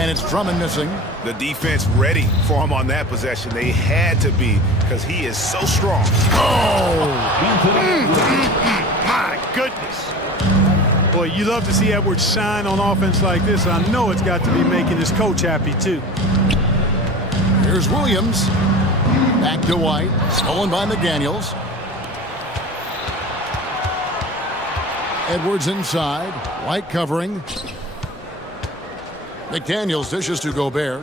And it's Drummond missing. The defense ready for him on that possession. They had to be because he is so strong. My goodness. Boy, you love to see Edwards shine on offense like this. I know it's got to be making his coach happy, too. Here's Williams. Back to White. Stolen by McDaniels. Edwards inside. White covering. McDaniels dishes to Gobert.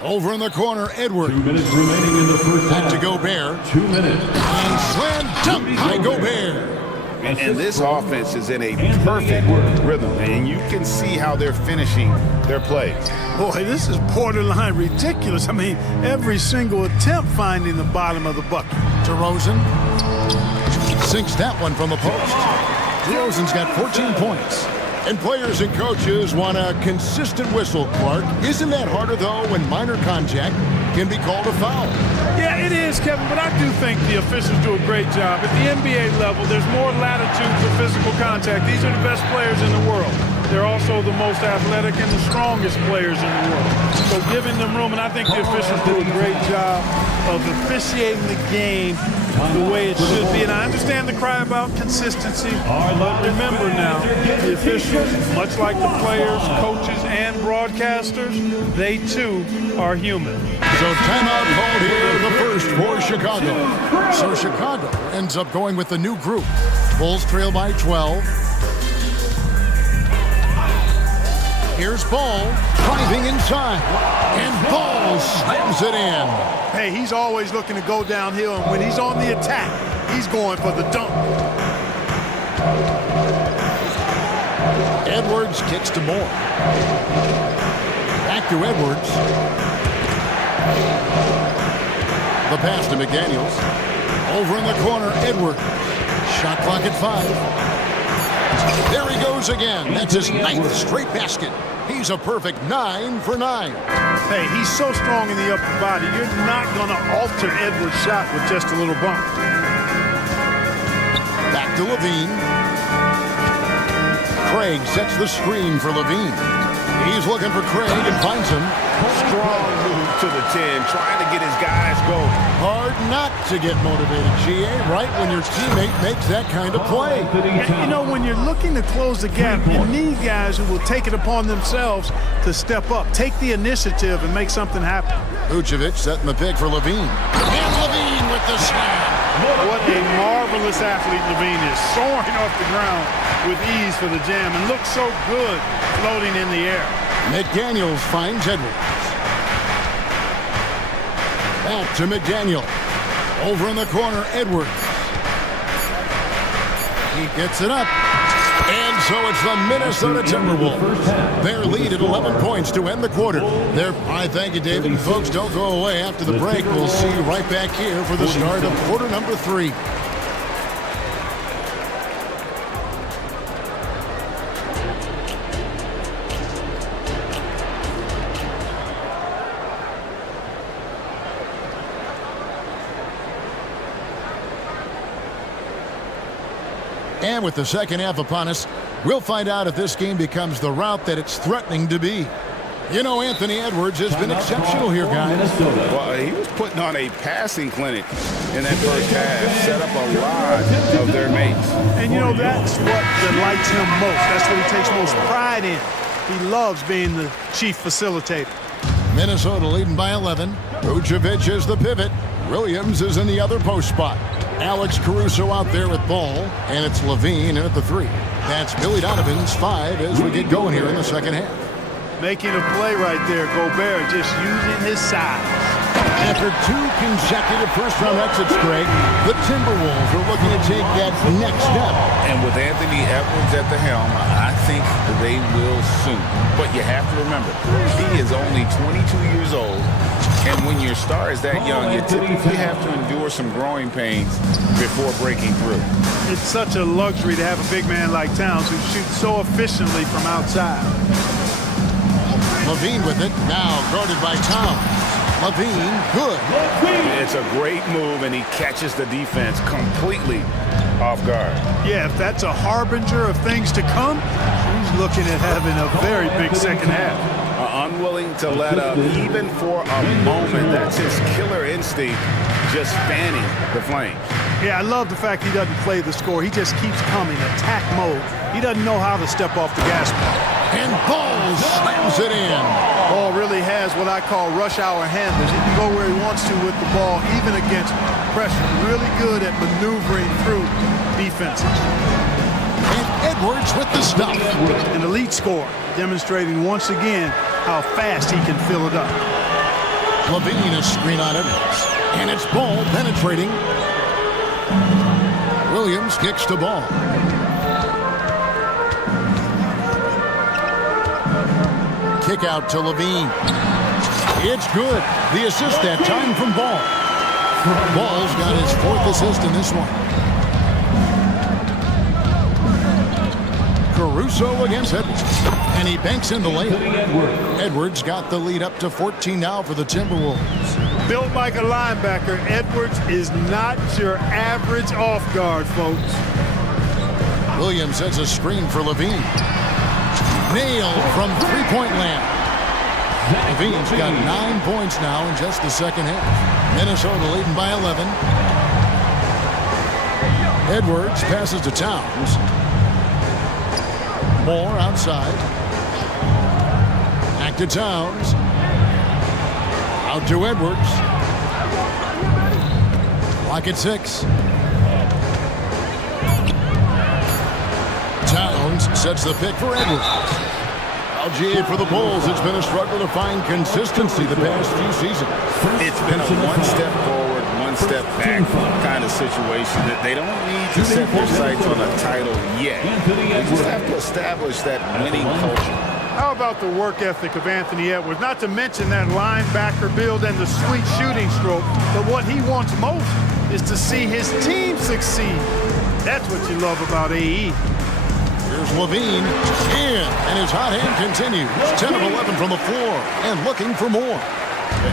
Over in the corner, Edwards. 2 minutes remaining in the first half. Back to Gobert. 2 minutes. And slam dunk by Gobert. And this offense is in a perfect rhythm, and you can see how they're finishing their plays. Boy, this is borderline ridiculous. I mean, every single attempt finding the bottom of the bucket. DeRozan. Sinks that one from the post. DeRozan's got 14 points. And players and coaches want a consistent whistle, Clark. Isn't that harder, though, when minor contact can be called a foul? Yeah, it is, Kevin, but I do think the officials do a great job. At the NBA level, there's more latitude for physical contact. These are the best players in the world. They're also the most athletic and the strongest players in the world. So giving them room, and I think the officials do a great job of officiating the game the way it should be. And I understand the cry about consistency, but remember now, the officials, much like the players, coaches, and broadcasters, they too are human. So timeout called here, the first for Chicago. So Chicago ends up going with the new group. Bulls trail by 12. Here's Ball driving inside, and Ball slams it in. Hey, he's always looking to go downhill, and when he's on the attack, he's going for the dunk. Edwards kicks to Moore. Back to Edwards. The pass to McDaniels. Over in the corner, Edwards. Shot clock at 5. There he goes again. That's his 9th straight basket. He's a perfect 9 for 9. Hey, he's so strong in the upper body, you're not going to alter Edwards' shot with just a little bump. Back to Levine. Craig sets the screen for Levine. He's looking for Craig and finds him. Strong move to the 10, trying to get his guys going. Hard not to get motivated, GA, right when your teammate makes that kind of play. You know, when you're looking to close the gap, you need guys who will take it upon themselves to step up, take the initiative, and make something happen. Vucevic setting the pick for Levine. And Levine with the slam. What a marvelous athlete Levine is, soaring off the ground with ease for the jam, and looks so good floating in the air. McDaniels finds Edwards. Back to McDaniel. Over in the corner, Edwards. He gets it up. And so it's the Minnesota Timberwolves. Their lead at 11 points to end the quarter. I thank you, David. And folks, don't go away after the break. We'll see you right back here for the start of quarter number 3. And with the second half upon us, we'll find out if this game becomes the route that it's threatening to be. You know, Anthony Edwards has been exceptional here, guys. Well, he was putting on a passing clinic in that first half, set up a lot of their mates. And, you know, that's what delights him most. That's what he takes most pride in. He loves being the chief facilitator. Minnesota leading by 11. Vucevic is the pivot. Williams is in the other post spot. Alex Caruso out there with ball, and it's Levine in at the 3. That's Billy Donovan's 5 as we get going here in the second half. Making a play right there, Gobert just using his size. After 2 consecutive first-round exits, Greg, the Timberwolves are looking to take that next step. And with Anthony Edwards at the helm, I think they will soon. But you have to remember, he is only 22 years old. And when your star is that young, you typically have to endure some growing pains before breaking through. It's such a luxury to have a big man like Towns who shoots so efficiently from outside. Levine with it, now guarded by Towns. Levine, good. It's a great move, and he catches the defense completely off guard. Yeah, if that's a harbinger of things to come, he's looking at having a very big second half. Unwilling to let up even for a moment. That's his killer instinct, just fanning the flames. Yeah, I love the fact he doesn't play the score. He just keeps coming, attack mode. He doesn't know how to step off the gas pedal. And Ball slams it in. Ball really has what I call rush hour handlers. He can go where he wants to with the ball, even against pressure. Really good at maneuvering through defenses. And Edwards with the stuff. An elite scorer, demonstrating once again how fast he can fill it up. Levine is screen on Edwards. And it's Ball penetrating. Williams kicks to Ball. Kick out to Levine. It's good. The assist that time from Ball. Ball's got his 4th assist in this one. Caruso against Edwards. And he banks in the layup. Edwards got the lead up to 14 now for the Timberwolves. Built like a linebacker, Edwards is not your average off guard, folks. Williams sets a screen for Levine. Nailed from three-point land. Levine's got 9 points now in just the second half. Minnesota leading by 11. Edwards passes to Towns. Moore outside. Back to Towns. Out to Edwards. Clock at 6. Towns sets the pick for Edwards. LGA for the Bulls. It's been a struggle to find consistency the past few seasons. It's been a one step forward, one step back kind of situation that they don't need to set their sights on a title yet. They just have to establish that winning culture. How about the work ethic of Anthony Edwards? Not to mention that linebacker build and the sweet shooting stroke, but what he wants most is to see his team succeed. That's what you love about AE. Here's Levine in, and his hot hand continues. 10 of 11 from the floor and looking for more.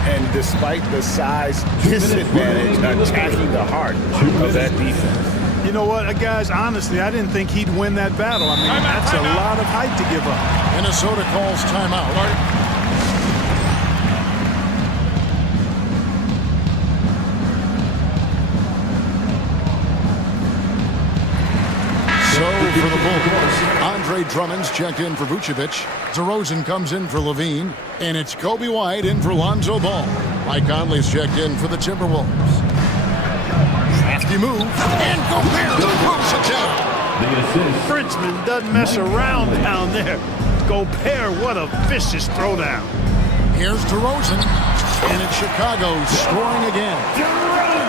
And despite the size disadvantage, attacking the heart of that defense. You know what, guys, honestly, I didn't think he'd win that battle. I mean, that's a lot of height to give up. Minnesota calls timeout. So for the Bulls, Andre Drummond's checked in for Vucevic. DeRozan comes in for Levine. And it's Kobe White in for Lonzo Ball. Mike Conley's checked in for the Timberwolves. Crafty move. And Gobert throws it down. The Frenchman doesn't mess around down there. Gobert, what a vicious throwdown. Here's DeRozan. And it's Chicago scoring again.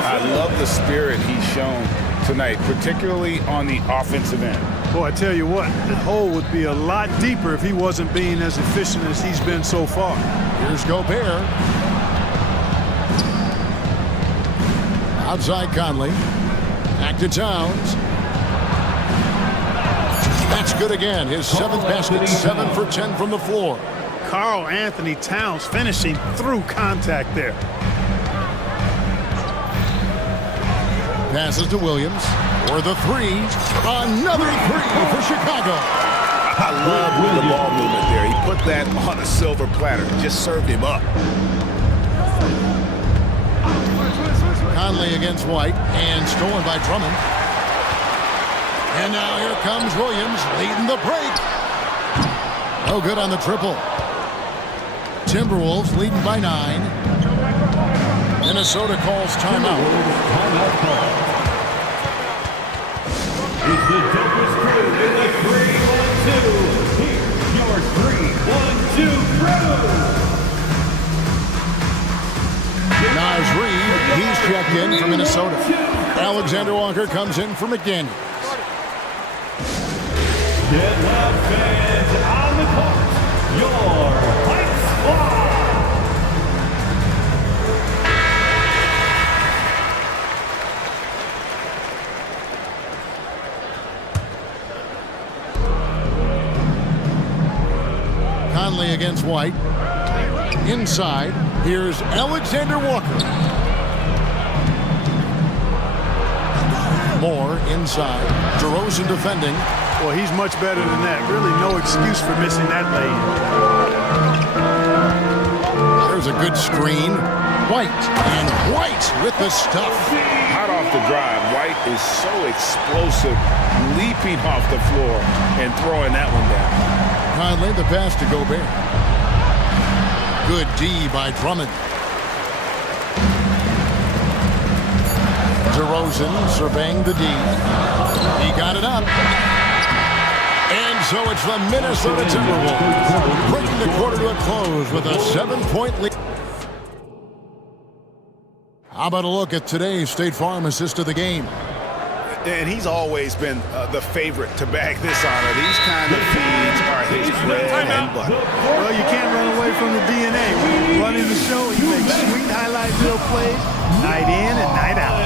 I love the spirit he's shown tonight, particularly on the offensive end. Boy, I tell you what, the hole would be a lot deeper if he wasn't being as efficient as he's been so far. Here's Gobert. Outside Conley. Back to Towns. That's good again. His 7th basket, 7 for 10 from the floor. Karl Anthony Towns finishing through contact there. Passes to Williams for the 3. Another 3 for Chicago. I love the ball movement there. He put that on a silver platter. Just served him up. Conley against White and stolen by Drummond. And now here comes Williams leading the break. No good on the triple. Timberwolves leading by 9. Minnesota calls timeout. It's the dopest crew in the 3-1-2. Here's your 3-1-2 crew. Naz Reid, he's checked in for Minnesota. Alexander Walker comes in for McDaniels. Get loud, fans, on the court. Your Hype Squad. Conley against White. Inside, here's Alexander Walker. Moore inside. DeRozan defending. Well, he's much better than that. Really no excuse for missing that lay-in. There's a good screen. White, and White with the stuff. Hot off the drive, White is so explosive, leaping off the floor and throwing that one down. Conley, the pass to Gobert. Good D by Drummond. DeRozan surveying the D. He got it up. And so it's the Minnesota Timberwolves bringing the quarter to a close with a 7-point lead. How about a look at today's State Farm assist of the game? And he's always been the favorite to bag this honor. These kind of feeds are his bread and butter. Well, you can't run away from the DNA. When he's running the show, he makes sweet highlight reel plays night in and night out.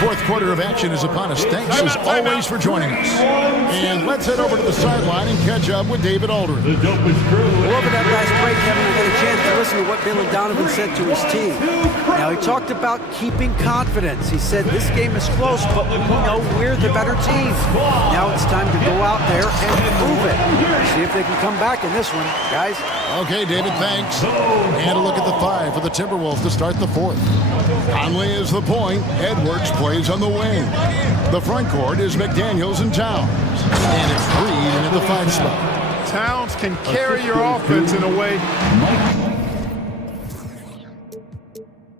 Fourth quarter of action is upon us. Thanks as always for joining us. And let's head over to the sideline and catch up with David Aldridge. Well, over that last break, Kevin, we got a chance to listen to what Billy Donovan said to his team. Now, he talked about keeping confidence. He said this game is close, but we know we're the better team. Now it's time to go out there and prove it. See if they can come back in this one, guys. Okay, David, thanks. And a look at the five for the Timberwolves to start the fourth. Conley is the point. Edwards plays on the wing. The front court is McDaniels and Towns. And it's Reed in at the 5 spot. Towns can carry your offense in a way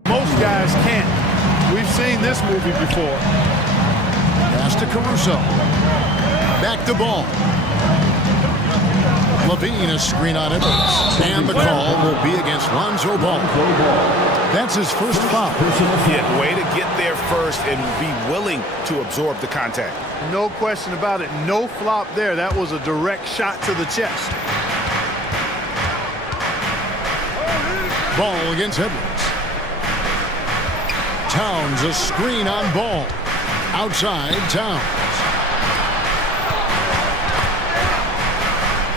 most guys can't. We've seen this movie before. Pass to Caruso. Back to Ball. Levine a screen on Edwards. And the call will be against Lonzo Ball. That's his first foul. Yeah, way to get there first and be willing to absorb the contact. No question about it. No flop there. That was a direct shot to the chest. Ball against Edwards. Towns a screen on Ball. Outside, Towns.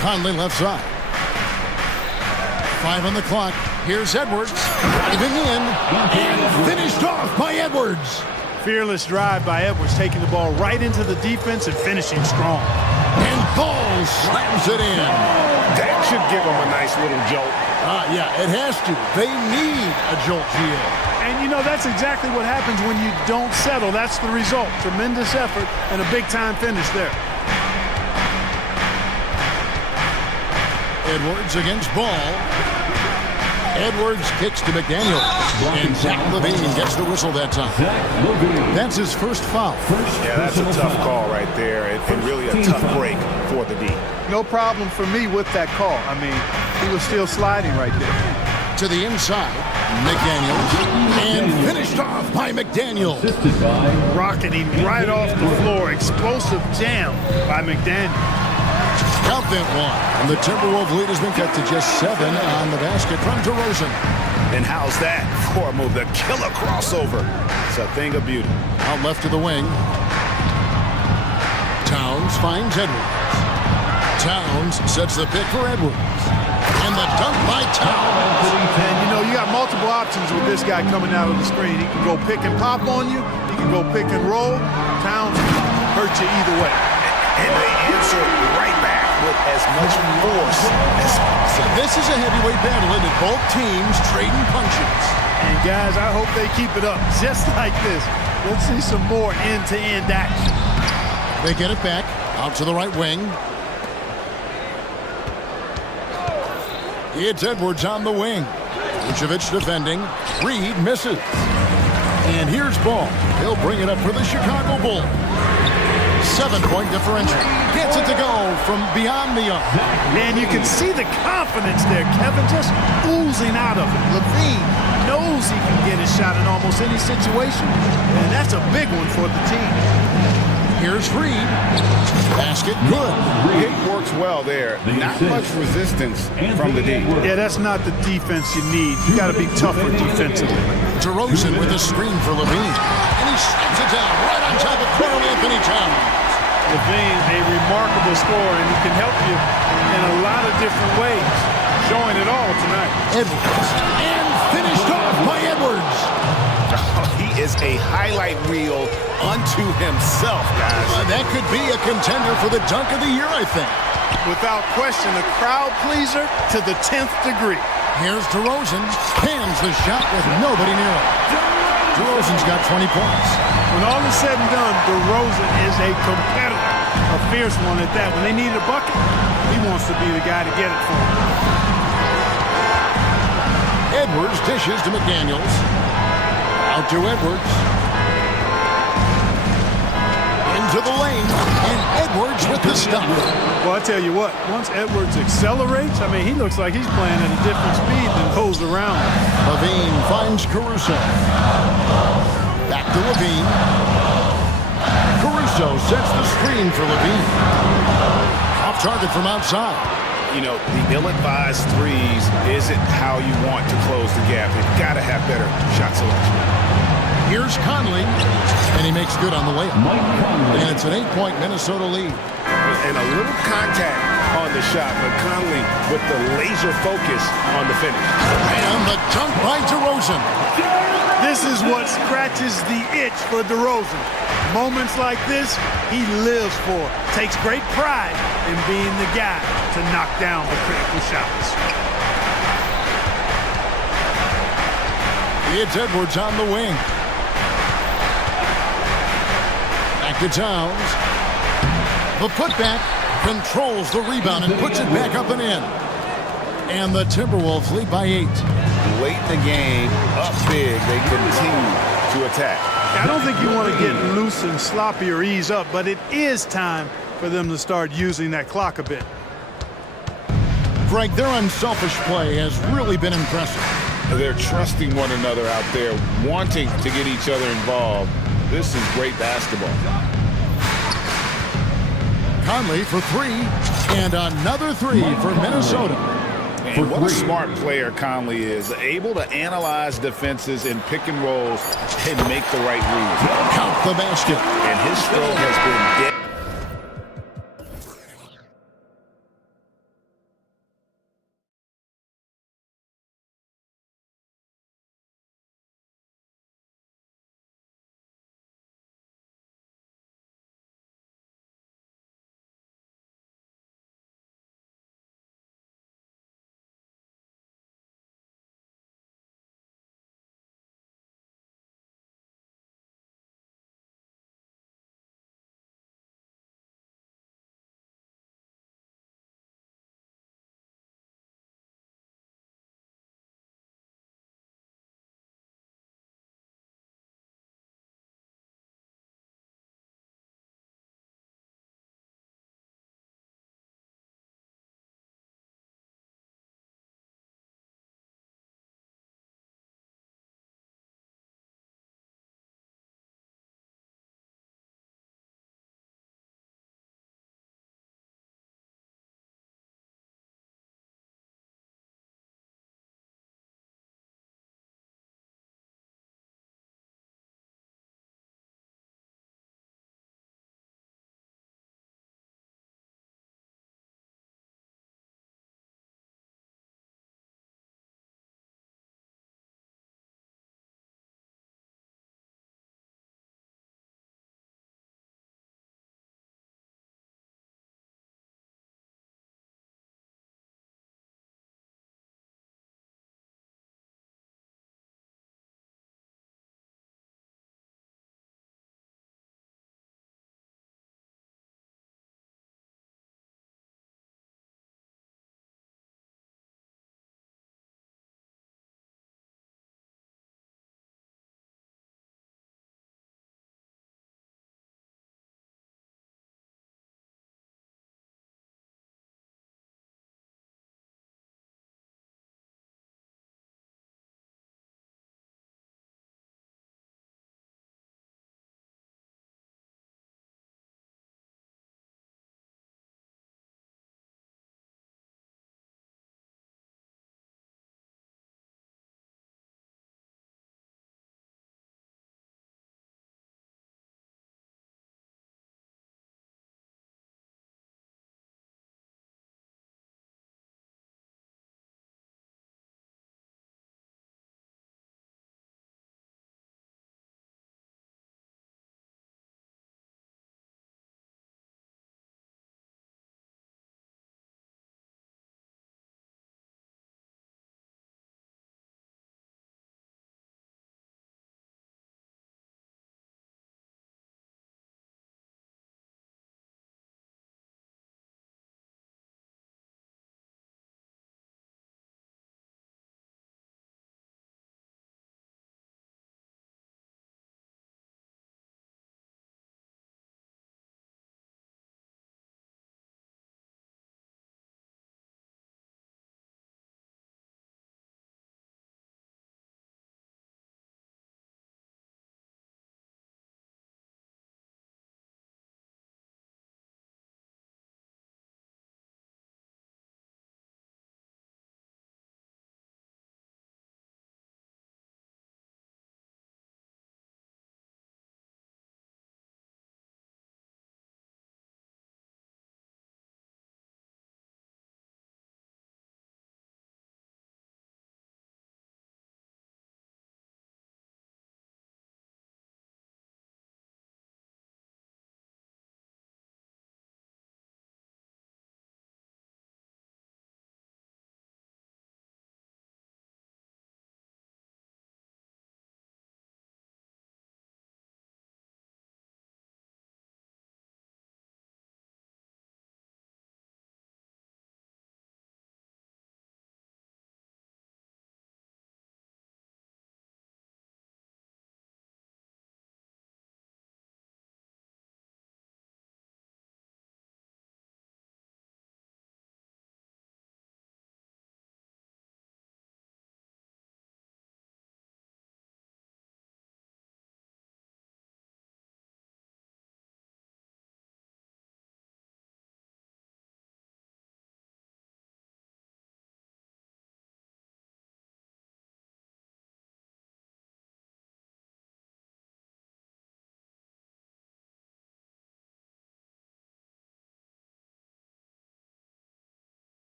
Conley left side. 5 on the clock. Here's Edwards. Diving in. And finished off by Edwards. Fearless drive by Edwards, taking the ball right into the defense and finishing strong. And Ball slams it in. That should give them a nice little jolt. Yeah, it has to. They need a jolt, GA. And, you know, that's exactly what happens when you don't settle. That's the result. Tremendous effort and a big-time finish there. Edwards against Ball. Edwards kicks to McDaniel. And Zach Levine gets the whistle that time. That's his first foul. Yeah, that's a tough call right there. And really a tough break for the D. No problem for me with that call. I mean, he was still sliding right there. To the inside, McDaniels. And finished off by McDaniel. Rocketing right off the floor. Explosive jam by McDaniel. Count that one. And the Timberwolves lead has been cut to just 7 on the basket from DeRozan. And how's that for a move? The killer crossover. It's a thing of beauty. Out left to the wing. Towns finds Edwards. Towns sets the pick for Edwards. And the dunk by Towns. And, you know, you got multiple options with this guy coming out of the screen. He can go pick and pop on you. He can go pick and roll. Towns can hurt you either way. And they answer right back with as much force as possible. This is a heavyweight battle, and both teams trading punches. And guys, I hope they keep it up just like this. Let's see some more end-to-end action. They get it back out to the right wing. It's Edwards on the wing. Vucevic defending. Reed misses. And here's Ball. He'll bring it up for the Chicago Bulls. 7-point differential. Gets it to go from beyond the arc. And you can see the confidence there, Kevin, just oozing out of it. Levine knows he can get his shot in almost any situation. And that's a big one for the team. Here's Reed. Basket good. It works well there. Not much resistance from the D. Yeah, that's not the defense you need. You got to be tougher defensively. DeRozan with a screen for Levine. And he slaps it down right on top of Karl-Anthony Towns. Levine, a remarkable scorer, and he can help you in a lot of different ways. Showing it all tonight. Edwards. And finished off by Edwards. He is a highlight reel unto himself, guys. That could be a contender for the dunk of the year, I think. Without question, a crowd pleaser to the 10th degree. Here's DeRozan. Pans the shot with nobody near him. DeRozan's got 20 points. When all is said and done, DeRozan is a competitor. A fierce one at that. When they need a bucket, he wants to be the guy to get it for them. Edwards dishes to McDaniels. Out to Edwards. Into the lane. And Edwards with the stop. Well, I tell you what, once Edwards accelerates, I mean, he looks like he's playing at a different speed than goes around. Levine finds Caruso. Back to Levine. Caruso sets the screen for Levine. Off target from outside. You know, the ill-advised threes isn't how you want to close the gap. You've got to have better shot selection. Here's Conley, and he makes good on the layup. And it's an 8-point Minnesota lead. And a little contact on the shot, but Conley with the laser focus on the finish. And the dunk by DeRozan. This is what scratches the itch for DeRozan. Moments like this, he lives for. Takes great pride in being the guy to knock down the critical shots. It's Edwards on the wing. Back to Towns. The putback controls the rebound and puts it back up and in. And the Timberwolves lead by 8. Late in the game, up big, they continue to attack. I don't think you want to get loose and sloppy or ease up, but it is time for them to start using that clock a bit. Greg, their unselfish play has really been impressive. They're trusting one another out there, wanting to get each other involved. This is great basketball. Conley for 3, and another 3 for Minnesota. And what a smart player Conley is, able to analyze defenses in pick and rolls and make the right reads. Count the basket. And his stroke has been dead.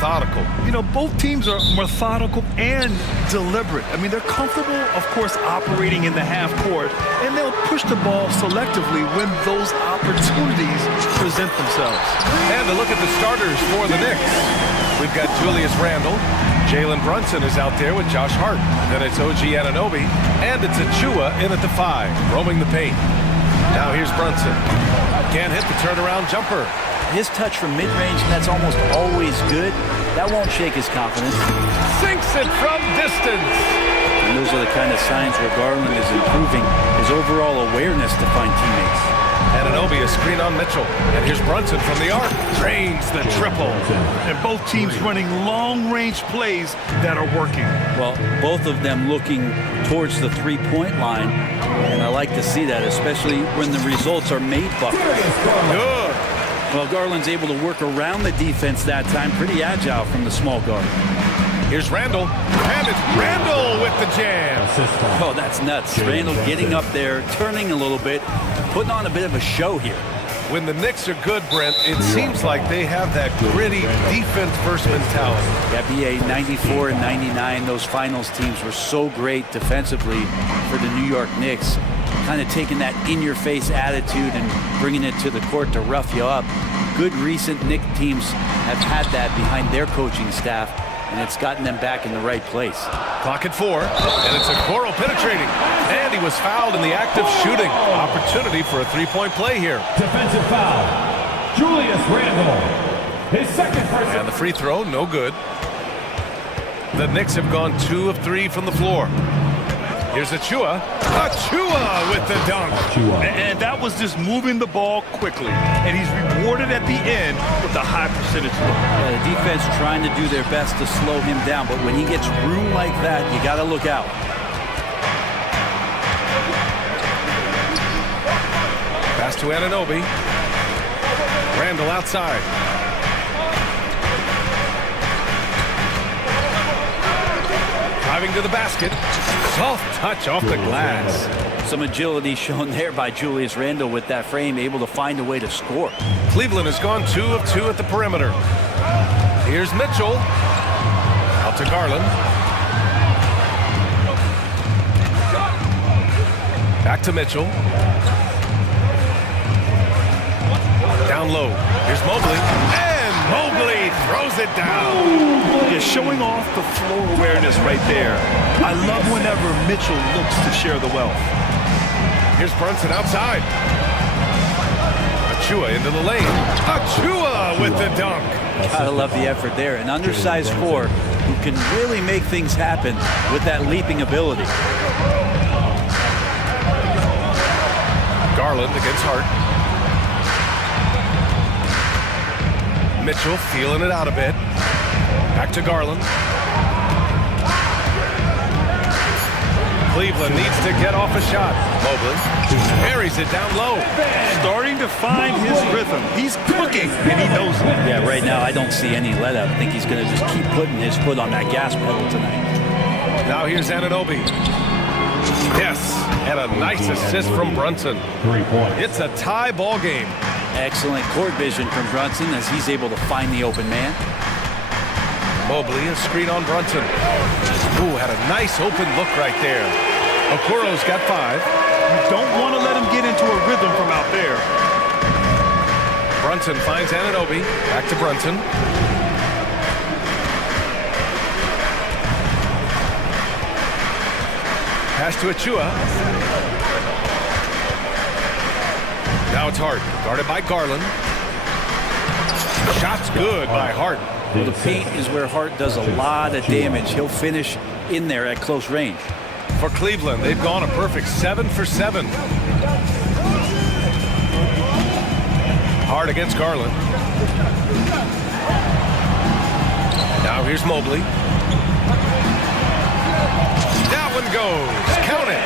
methodical. You know, both teams are methodical and deliberate. I mean, they're comfortable, of course, operating in the half court, and they'll push the ball selectively when those opportunities present themselves. And to look at the starters for the Knicks. We've got Julius Randle. Jalen Brunson is out there with Josh Hart. Then it's OG Anunoby. And it's Achua in at the 5, roaming the paint. Now here's Brunson. Can't hit the turnaround jumper. His touch from mid-range, that's almost always good. That won't shake his confidence. Sinks it from distance. And those are the kind of signs where Garland is improving his overall awareness to find teammates. Anunoby, a screen on Mitchell. And here's Brunson from the arc. Drains the triple. And both teams running long-range plays that are working. Well, both of them looking towards the three-point line. And I like to see that, especially when the results are made buckets. Good. Well, Garland's able to work around the defense that time. Pretty agile from the small guard. Here's Randle. And it's Randle with the jam. Oh, that's nuts. Randle getting up there, turning a little bit, putting on a bit of a show here. When the Knicks are good, Brent, it seems like they have that gritty defense-first mentality. Yeah, BA 94 and 99, those finals teams were so great defensively for the New York Knicks. Kind of taking that in-your-face attitude and bringing it to the court to rough you up. Good recent Knicks teams have had that behind their coaching staff, and it's gotten them back in the right place. Clock at 4, and it's Okoro penetrating. And he was fouled in the act of shooting. Opportunity for a three-point play here. Defensive foul. Julius Randle. His second person. And the free throw, no good. The Knicks have gone 2 of 3 from the floor. Here's Achua. Achua with the dunk. And that was just moving the ball quickly. And he's rewarded at the end with a high percentage look. Yeah, the defense trying to do their best to slow him down, but when he gets room like that, you got to look out. Pass to Anunoby. Randle outside. Driving to the basket. Soft touch off the glass. Some agility shown there by Julius Randle with that frame, able to find a way to score. Cleveland has gone 2 of 2 at the perimeter. Here's Mitchell. Out to Garland. Back to Mitchell. Down low. Here's Mobley. And Mobley throws it down. Yeah, showing off the floor awareness right there. I love whenever Mitchell looks to share the wealth. Here's Brunson outside. Achua into the lane. Achua with the dunk. Gotta love the effort there. An undersized 4 who can really make things happen with that leaping ability. Garland against Hart. Mitchell feeling it out a bit. Back to Garland. Cleveland needs to get off a shot. Mobley buries it down low. Starting to find his rhythm. He's cooking, and he knows it. Yeah, right now I don't see any let up. I think he's going to just keep putting his foot on that gas pedal tonight. Now here's Anunoby. Yes, and a nice assist from Brunson. 3 points. It's a tie ball game. Excellent court vision from Brunson as he's able to find the open man. Mobley, a screen on Brunson. Ooh, had a nice open look right there. Okoro's got 5. You don't want to let him get into a rhythm from out there. Brunson finds Anunoby. Back to Brunson. Pass to Achua. Now it's Hart, guarded by Garland. Shot's good by Hart. Well, the paint is where Hart does a lot of damage. He'll finish in there at close range. For Cleveland, they've gone a perfect 7 for 7. Hart against Garland. Now here's Mobley. That one goes. Count it.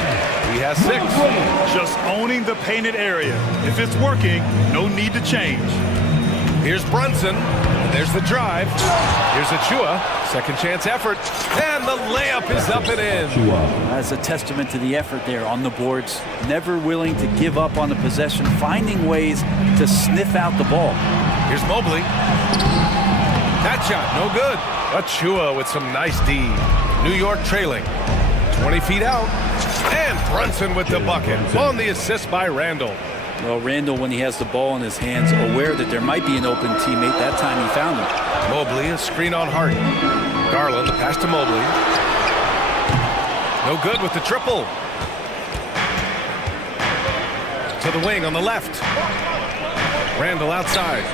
He has 6. Just owning the painted area. If it's working, no need to change. Here's Brunson. There's the drive. Here's Achua. Second chance effort. And the layup is up and in. That's a testament to the effort there on the boards. Never willing to give up on the possession, finding ways to sniff out the ball. Here's Mobley. That shot, no good. Achua with some nice D. New York trailing. 20 feet out. And Brunson with the bucket on the assist by Randall. Well, Randall, when he has the ball in his hands, aware that there might be an open teammate, that time he found him. Mobley, a screen on Hart. Garland, the pass to Mobley. No good with the triple. To the wing on the left. Randall outside.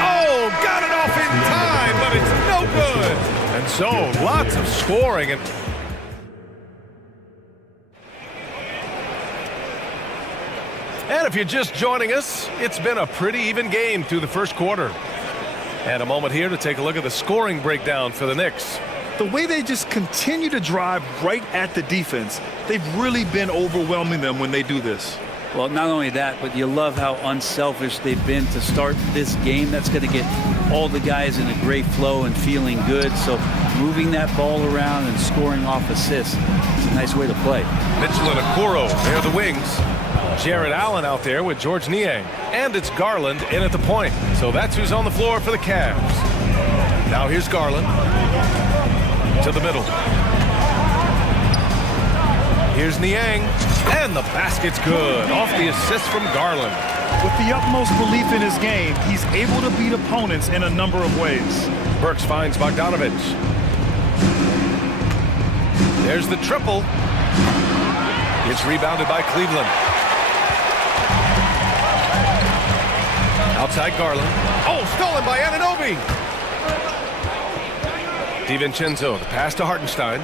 Oh, got it off in time, but it's no good. And so, lots of scoring. And if you're just joining us, it's been a pretty even game through the first quarter. And a moment here to take a look at the scoring breakdown for the Knicks. The way they just continue to drive right at the defense, they've really been overwhelming them when they do this. Well, not only that, but you love how unselfish they've been to start this game. That's going to get all the guys in a great flow and feeling good. So moving that ball around and scoring off assists is a nice way to play. Mitchell and Okoro, they're the wings. Jared Allen out there with George Niang. And it's Garland in at the point. So that's who's on the floor for the Cavs. Now here's Garland. To the middle. Here's Niang. And the basket's good. Off the assist from Garland. With the utmost belief in his game, he's able to beat opponents in a number of ways. Burks finds Bogdanovich. There's the triple. It's rebounded by Cleveland. Outside Garland. Oh, stolen by Anunoby. DiVincenzo, the pass to Hartenstein.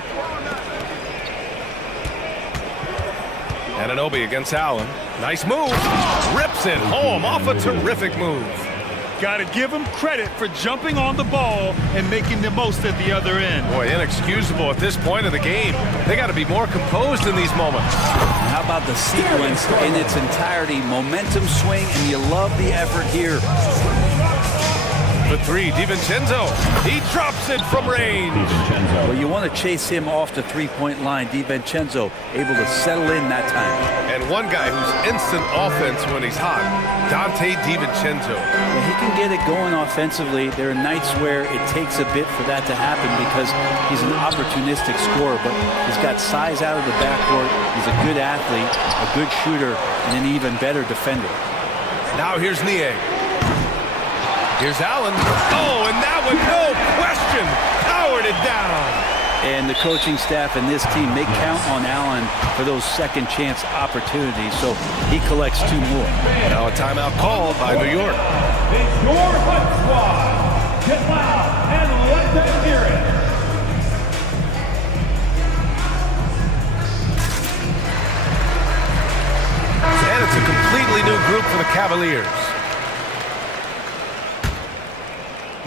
Anunoby against Allen. Nice move. Rips it home off a terrific move. Got to give him credit for jumping on the ball and making the most at the other end. Boy, inexcusable at this point of the game. They got to be more composed in these moments. How about the sequence in its entirety? Momentum swing, and you love the effort here. The three, DiVincenzo. He drops it from range. Well, you want to chase him off the three-point line. DiVincenzo able to settle in that time. And one guy who's instant offense when he's hot, Dante DiVincenzo. Well, he can get it going offensively. There are nights where it takes a bit for that to happen because he's an opportunistic scorer, but he's got size out of the backcourt. He's a good athlete, a good shooter, and an even better defender. Now here's Niang. Here's Allen. Oh, and that one, no question, powered it down. And the coaching staff and this team, they count on Allen for those second chance opportunities, so he collects two more. Now a timeout called by New York. It's your Hunt squad. Get loud and let them hear it. And it's a completely new group for the Cavaliers.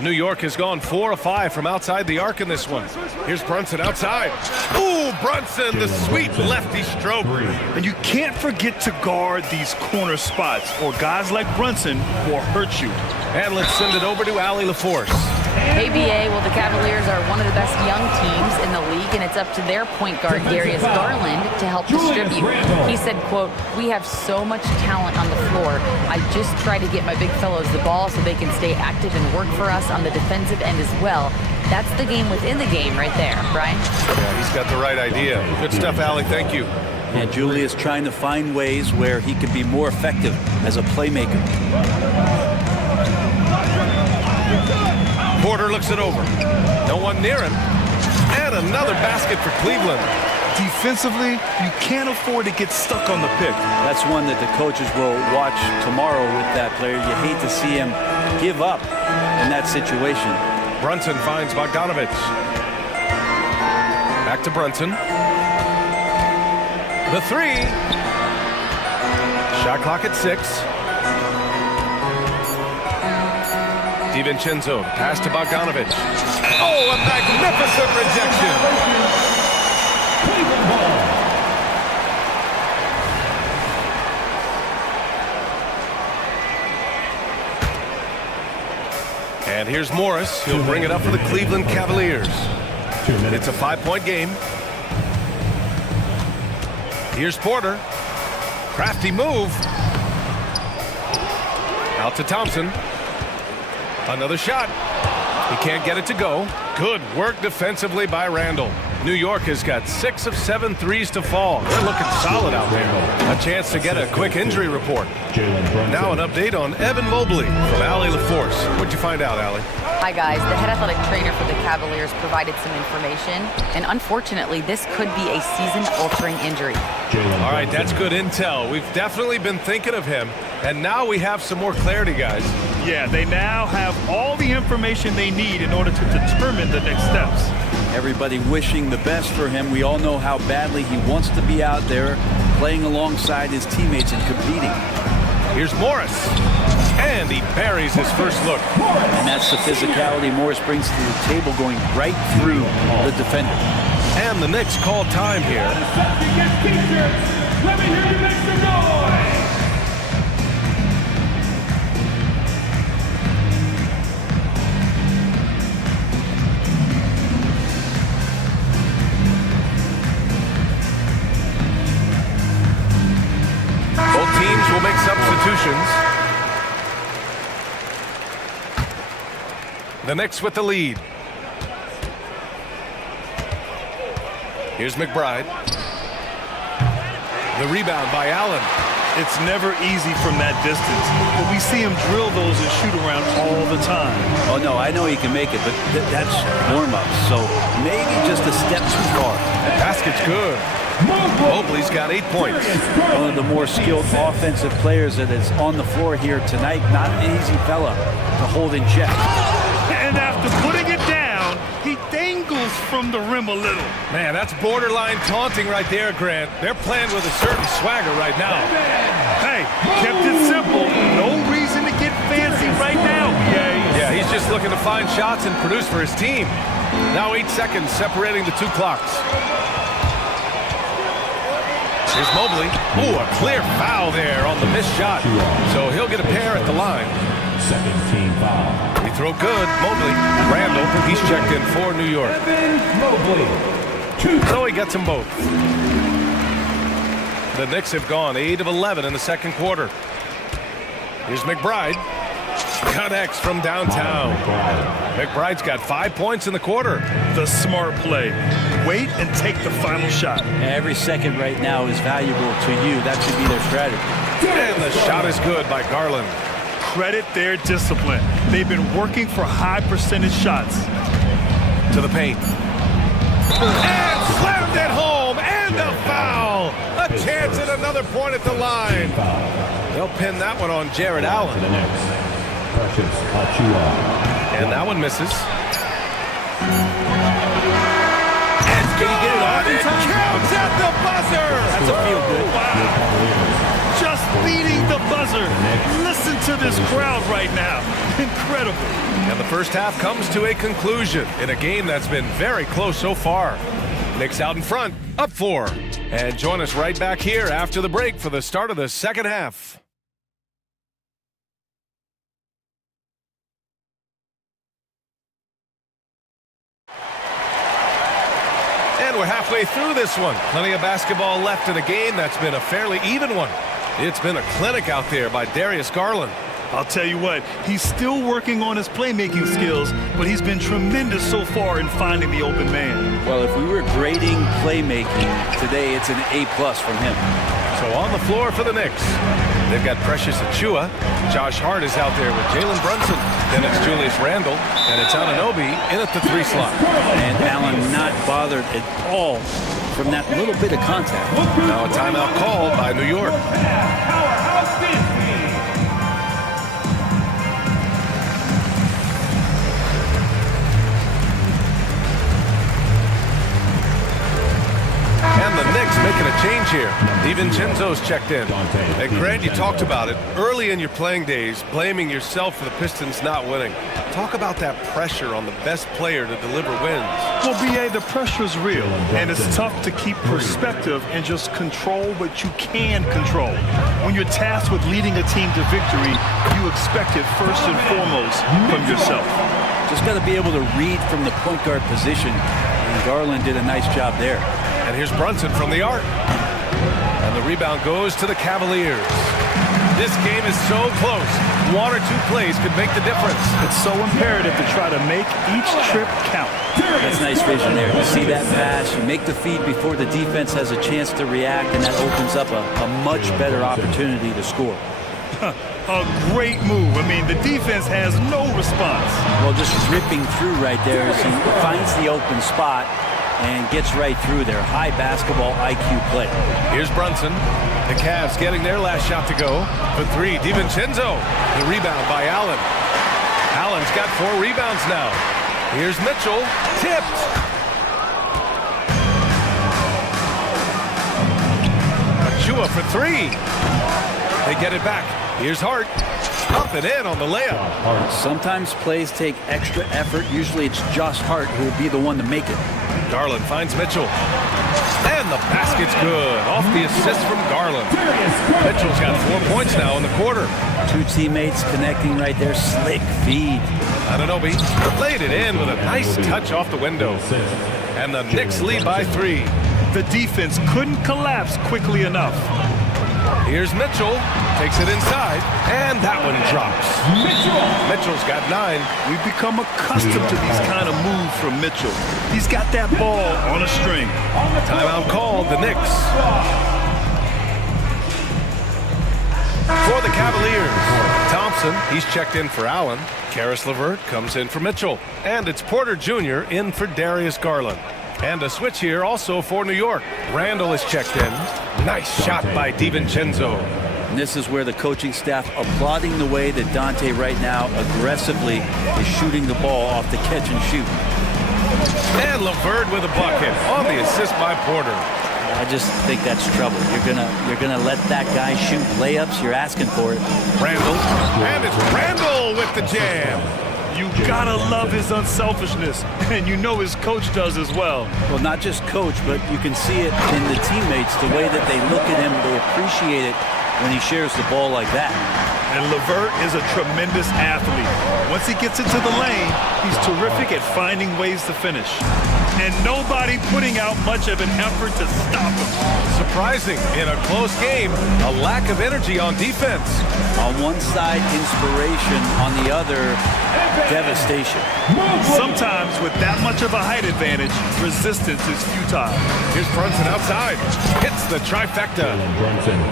New York has gone 4 of 5 from outside the arc in this one. Here's Brunson outside. Ooh, Brunson, the sweet lefty stroke. And you can't forget to guard these corner spots, or guys like Brunson will hurt you. And let's send it over to Allie LaForce. Hey, BA, well, the Cavaliers are one of the best young teams in the league, and it's up to their point guard, Darius Garland, to help distribute. He said, quote, "We have so much talent on the floor. I just try to get my big fellows the ball so they can stay active and work for us on the defensive end as well." That's the game within the game right there, Brian. Yeah, he's got the right idea. Good stuff, Allie. Thank you. And Julius trying to find ways where he can be more effective as a playmaker. Porter looks it over. No one near him. And another basket for Cleveland. Defensively, you can't afford to get stuck on the pick. That's one that the coaches will watch tomorrow with that player. You hate to see him give up in that situation. Brunson finds Bogdanovich. Back to Brunson. The three. Shot clock at 6. DiVincenzo, pass to Bogdanovich. Oh, a magnificent rejection. And here's Morris. He'll bring it up for the Cleveland Cavaliers. It's a 5-point game. Here's Porter. Crafty move. Out to Thompson. Another shot. He can't get it to go. Good work defensively by Randall. New York has got 6 of 7 threes to fall. They're looking solid out there. A chance to get a quick injury report. Now an update on Evan Mobley from Allie LaForce. What'd you find out, Allie? Hi, guys. The head athletic trainer for the Cavaliers provided some information, and unfortunately, this could be a season-altering injury. All right, that's good intel. We've definitely been thinking of him, and now we have some more clarity, guys. Yeah, they now have all the information they need in order to determine the next steps. Everybody wishing the best for him. We all know how badly he wants to be out there playing alongside his teammates and competing. Here's Morris. And he buries his first look. And that's the physicality Morris brings to the table, going right through the defender. And the Knicks call time here. Let me hear you make some noise. Both teams will make substitutions. The Knicks with the lead. Here's McBride. The rebound by Allen. It's never easy from that distance, but we see him drill those and shoot around all the time. Oh, no, I know he can make it, but that's warm-up, so maybe just a step too far. The basket's good. Mobley's got 8 points. One of the more skilled offensive players that is on the floor here tonight. Not an easy fella to hold in check. And after putting it down, he dangles from the rim a little. Man, that's borderline taunting right there, Grant. They're playing with a certain swagger right now. Hey, kept it simple. No reason to get fancy right now, Yeah, he's just looking to find shots and produce for his team. Now 8 seconds separating the two clocks. Here's Mobley. Ooh, a clear foul there on the missed shot. So he'll get a pair at the line. Second team foul. Free throw good. Mobley. Randall, he's checked in for New York. So he gets them both. The Knicks have gone 8 of 11 in the second quarter. Here's McBride. Connects from downtown. McBride's got 5 points in the quarter. The smart play. Wait and take the final shot. Every second right now is valuable to you. That should be their strategy. And the shot is good by Garland. Credit their discipline. They've been working for high percentage shots. To the paint. And slammed it home. And a foul. A chance at another point at the line. They'll pin that one on Jared Allen. And that one misses. It's good. It counts at the buzzer. That's a feel good. Wow. Just beating the buzzer. Listen to this crowd right now. Incredible. And the first half comes to a conclusion in a game that's been very close so far. Knicks out in front, up 4. And join us right back here after the break for the start of the second half. And we're halfway through this one. Plenty of basketball left in a game that's been a fairly even one. It's been a clinic out there by Darius Garland. I'll tell you what, he's still working on his playmaking skills, but he's been tremendous so far in finding the open man. Well, if we were grading playmaking today, it's an A+ from him. So on the floor for the Knicks, they've got Precious Achiuwa. Josh Hart is out there with Jalen Brunson. Then it's Julius Randle, and it's Anunoby in at the 3 slot. And Allen not bothered at all from that little bit of contact. Now a timeout called by New York. And the Knicks making a change here. DiVincenzo's checked in. Hey, Grant, you talked about it early in your playing days, blaming yourself for the Pistons not winning. Talk about that pressure on the best player to deliver wins. Well, B.A., the pressure's real, and it's tough to keep perspective and just control what you can control. When you're tasked with leading a team to victory, you expect it first and foremost from yourself. Just got to be able to read from the point guard position, and Garland did a nice job there. And here's Brunson from the arc. And the rebound goes to the Cavaliers. This game is so close. One or two plays could make the difference. It's so imperative to try to make each trip count. That's nice vision there. You see that pass, you make the feed before the defense has a chance to react, and that opens up a much better opportunity to score. A great move. I mean, the defense has no response. Well, just ripping through right there as he finds the open spot and gets right through there. High basketball IQ play. Here's Brunson. The Cavs getting their last shot to go. For three, DiVincenzo. The rebound by Allen. Allen's got 4 rebounds now. Here's Mitchell. Tipped. Achua for 3. They get it back. Here's Hart. Up and in on the layup. Sometimes plays take extra effort. Usually it's Josh Hart who will be the one to make it. Garland finds Mitchell. And the basket's good. Off the assist from Garland. Mitchell's got 4 points now in the quarter. 2 teammates connecting right there. Slick feed. Anunoby laid it in with a nice touch off the window. And the Knicks lead by 3. The defense couldn't collapse quickly enough. Here's Mitchell. Takes it inside. And that one drops. Mitchell's got 9. We've become accustomed to these kind of moves from Mitchell. He's got that ball on a string. Timeout called, the Knicks. For the Cavaliers, Thompson, he's checked in for Allen. Karis LeVert comes in for Mitchell. And it's Porter Jr. in for Darius Garland. And a switch here also for New York. Randall is checked in. Nice shot by DiVincenzo. And this is where the coaching staff applauding the way that Dante right now aggressively is shooting the ball off the catch and shoot. And LeVert with a bucket on the assist by Porter. I just think that's trouble. You're gonna let that guy shoot layups. You're asking for it. Randall. And it's Randall with the jam. You gotta love his unselfishness, and you know his coach does as well. Well, not just coach, but you can see it in the teammates, the way that they look at him, they appreciate it when he shares the ball like that. And LeVert is a tremendous athlete. Once he gets into the lane, he's terrific at finding ways to finish. And nobody putting out much of an effort to stop him. Surprising, in a close game, a lack of energy on defense. On one side, inspiration. On the other, devastation. Sometimes with that much of a height advantage, resistance is futile. Here's Brunson outside. Hits the trifecta.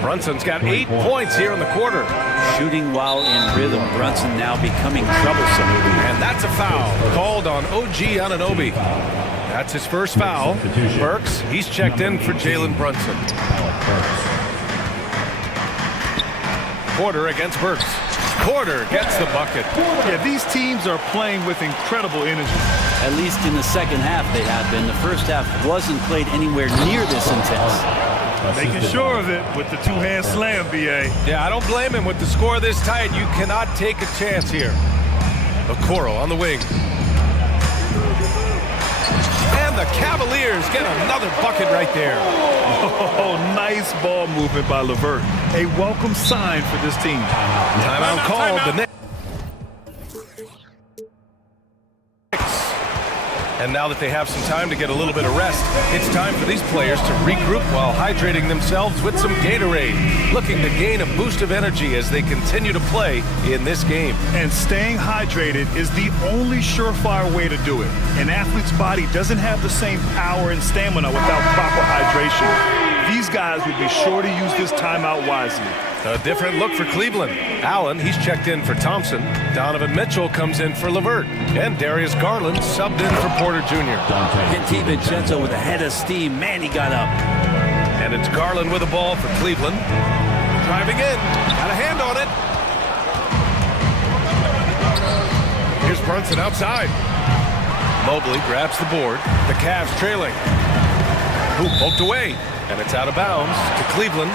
Brunson's got 8 points here in the quarter. Shooting while in rhythm. Brunson now becoming troublesome. And that's a foul called on OG Anunoby. That's his first foul. Burks, he's checked in for Jalen Brunson. Porter against Burks. Porter gets the bucket. Yeah, these teams are playing with incredible energy. At least in the second half they have been. The first half wasn't played anywhere near this intense. Making sure of it with the two-hand slam, B.A. Yeah, I don't blame him with the score this tight. You cannot take a chance here. Okoro on the wing. And the Cavaliers get another bucket right there. Oh, nice ball movement by LeVert. A welcome sign for this team. Timeout called. The Knicks. And now that they have some time to get a little bit of rest, it's time for these players to regroup while hydrating themselves with some Gatorade, looking to gain a boost of energy as they continue to play in this game. And staying hydrated is the only surefire way to do it. An athlete's body doesn't have the same power and stamina without proper hydration. These guys will be sure to use this timeout wisely. A different look for Cleveland. Allen, he's checked in for Thompson. Donovan Mitchell comes in for LeVert. And Darius Garland subbed in for Porter Jr. And DiVincenzo with a head of steam. Man, he got up. And it's Garland with the ball for Cleveland. Driving in. Got a hand on it. Here's Brunson outside. Mobley grabs the board. The Cavs trailing. Hoop poked away. And it's out of bounds to Cleveland.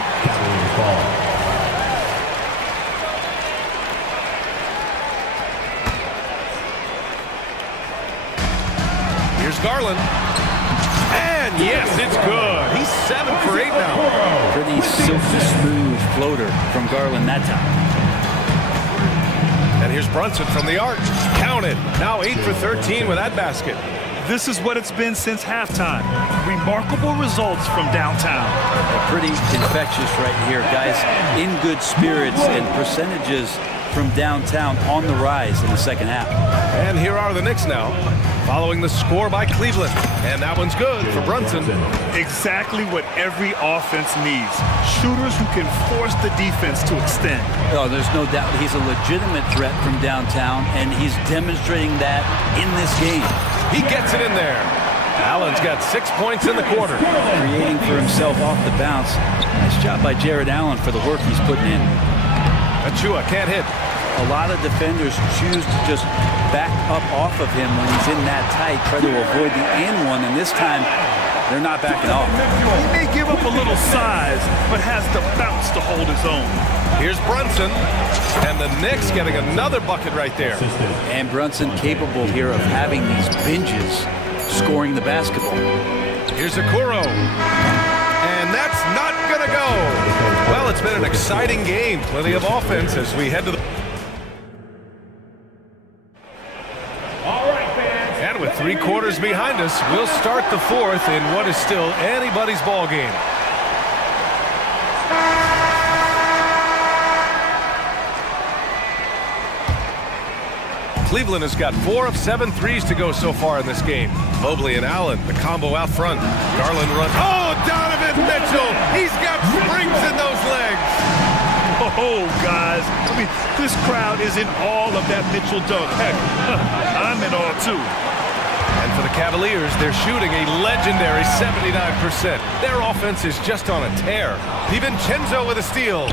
Here's Garland. And yes, it's good. He's 7 for 8 now. Pretty silky smooth floater from Garland that time. And here's Brunson from the arc. Counted. Now 8 for 13 with that basket. This is what it's been since halftime. Remarkable results from downtown. Pretty infectious right here, guys. In good spirits and percentages from downtown on the rise in the second half. And here are the Knicks now, following the score by Cleveland. And that one's good for Brunson. Exactly what every offense needs. Shooters who can force the defense to extend. Oh, there's no doubt he's a legitimate threat from downtown, and he's demonstrating that in this game. He gets it in there. Allen's got 6 points in the quarter. Creating for himself off the bounce. Nice job by Jared Allen for the work he's putting in. Achua can't hit. A lot of defenders choose to just back up off of him when he's in that tight, try to avoid the and one, and this time they're not backing off. He may give up a little size, but has the bounce to hold his own. Here's Brunson, and the Knicks getting another bucket right there. And Brunson capable here of having these binges, scoring the basketball. Here's Okoro, and that's not gonna go. Well, it's been an exciting game. Plenty of offense as we head to the... And with 3 quarters behind us, we'll start the fourth in what is still anybody's ball game. Cleveland has got 4 of 7 threes to go so far in this game. Mobley and Allen, the combo out front. Garland runs. Oh, Donovan Mitchell! He's got springs in those legs. Oh, guys. I mean, this crowd is in awe of that Mitchell dunk. Heck, I'm in awe, too. And for the Cavaliers, they're shooting a legendary 79%. Their offense is just on a tear. DiVincenzo with a steal.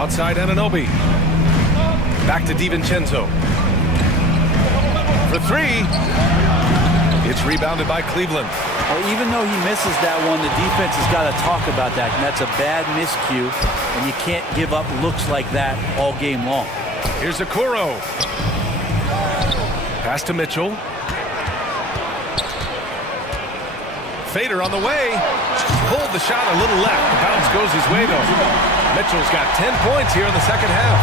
Outside Anunoby. Back to DiVincenzo. For 3. It's rebounded by Cleveland. Well, even though he misses that one, the defense has got to talk about that. And that's a bad miscue, and you can't give up looks like that all game long. Here's Okoro. Pass to Mitchell. Fader on the way. Pulled the shot a little left. The bounce goes his way, though. Mitchell's got 10 points here in the second half.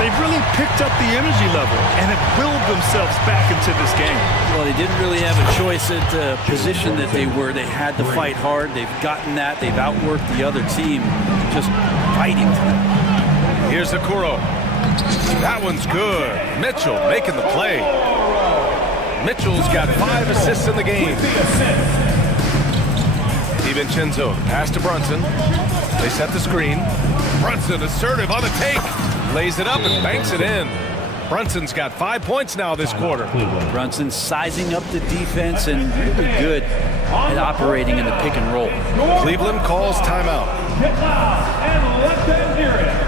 They've really picked up the energy level and have willed themselves back into this game. Well, they didn't really have a choice at the position that they were. They had to fight hard. They've gotten that. They've outworked the other team, just fighting. Here's Okoro. That one's good. Mitchell making the play. Mitchell's got 5 assists in the game. DiVincenzo, pass to Brunson. They set the screen. Brunson assertive on the take. Lays it up and banks it in. Brunson's got 5 points now this quarter. Brunson sizing up the defense and really good at operating in the pick and roll. Cleveland calls timeout. And let them hear it.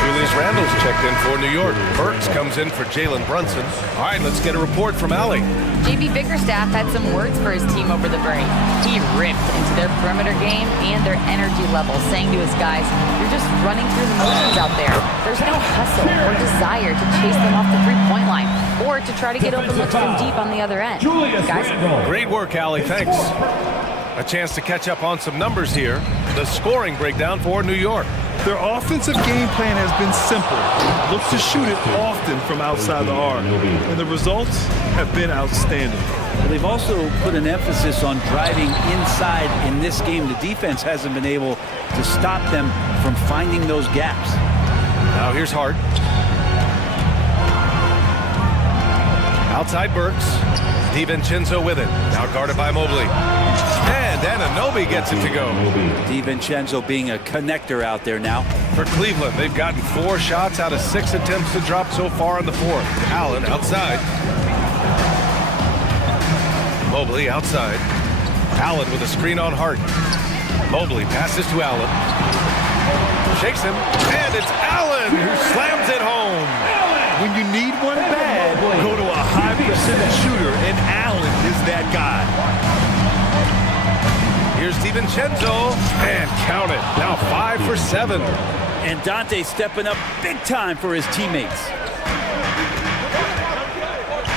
Julius Randle's checked in for New York. Burks comes in for Jalen Brunson. All right, let's get a report from Allie. JB Bickerstaff had some words for his team over the break. He ripped into their perimeter game and their energy level, saying to his guys, "You're just running through the motions out there. There's no hustle or desire to chase them off the three-point line or to try to get open looks from deep on the other end." Guys, great work, Allie. Thanks. A chance to catch up on some numbers here. The scoring breakdown for New York. Their offensive game plan has been simple. Look to shoot it often from outside the arc. And the results have been outstanding. They've also put an emphasis on driving inside in this game. The defense hasn't been able to stop them from finding those gaps. Now here's Hart. Outside Burks. DiVincenzo with it. Now guarded by Mobley. And Anunoby gets it to go. DiVincenzo being a connector out there now. For Cleveland, they've gotten 4 shots out of 6 attempts to drop so far in the fourth. Allen outside. Mobley outside. Allen with a screen on Hart. Mobley passes to Allen. Shakes him, and it's Allen who slams it home. When you need one bad, go to a high percentage shooter, and Allen is that guy. Here's DiVincenzo, and count it. Now 5 for 7. And Dante stepping up big time for his teammates.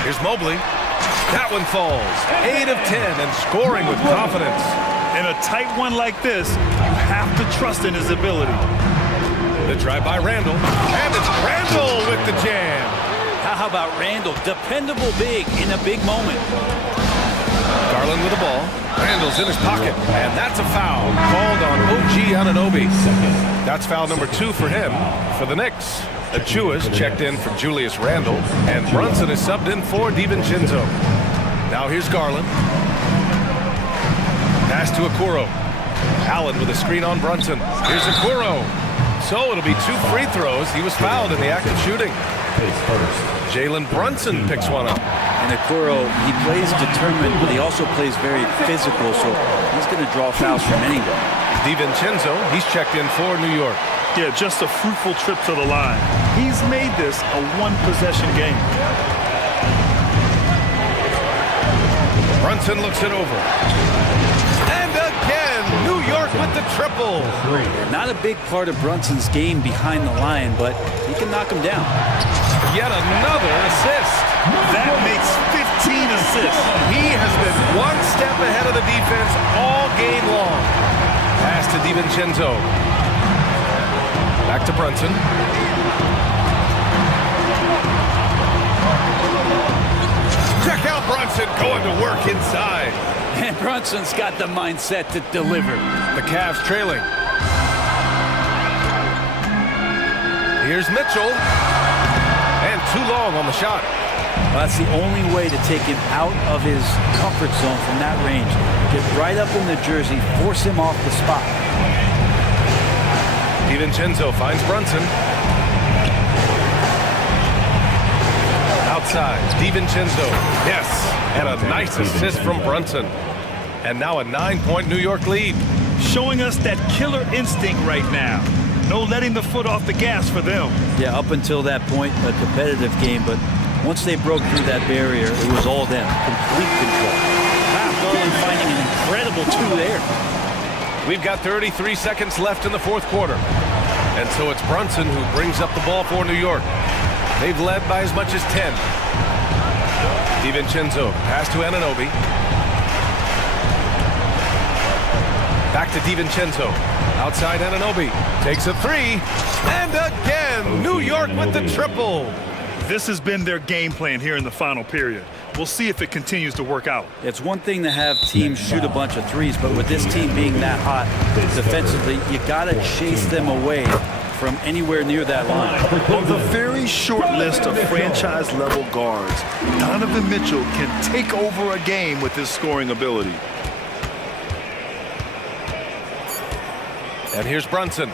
Here's Mobley. That one falls. 8 of 10 and scoring with confidence. In a tight one like this, you have to trust in his ability. The drive by Randall. And it's Randall with the jam. How about Randall? Dependable big in a big moment. Garland with the ball. Randall's in his pocket. And that's a foul called on OG Anunoby. That's foul number 2 for him. For the Knicks, Achua is checked in for Julius Randle. And Brunson is subbed in for DiVincenzo. Now here's Garland. Pass to Okoro. Allen with a screen on Brunson. Here's Okoro. So it'll be 2 free throws. He was fouled in the act of shooting. Jalen Brunson picks one up. And Okoro, he plays determined, but he also plays very physical, so he's going to draw fouls from anywhere. DiVincenzo, he's checked in for New York. Yeah, just a fruitful trip to the line. He's made this a one-possession game. Brunson looks it over. And again, New York with the triple. Not a big part of Brunson's game behind the line, but he can knock him down. Yet another assist. That makes 15 assists. He has been one step ahead of the defense all game long. Pass to DiVincenzo. Back to Brunson. Check out Brunson going to work inside. And Brunson's got the mindset to deliver. The Cavs trailing. Here's Mitchell. And too long on the shot. Well, that's the only way to take him out of his comfort zone from that range. Get right up in the jersey, force him off the spot. DiVincenzo finds Brunson. Outside, DiVincenzo. Yes, and a nice assist from Brunson. And now a 9-point New York lead. Showing us that killer instinct right now. No letting the foot off the gas for them. Yeah, up until that point, a competitive game, but once they broke through that barrier, it was all them. Complete control. Wow, Garland finding an incredible 2 there. We've got 33 seconds left in the 4th quarter. And so it's Brunson who brings up the ball for New York. They've led by as much as 10. DiVincenzo, pass to Anunoby. Back to DiVincenzo. Outside Anunoby. Takes a 3. And again, New York with the triple. This has been their game plan here in the final period. We'll see if it continues to work out. It's one thing to have teams shoot a bunch of threes, but with this team being that hot defensively, you got to chase them away from anywhere near that line. On the very short list of franchise-level guards, Donovan Mitchell can take over a game with his scoring ability. And here's Brunson.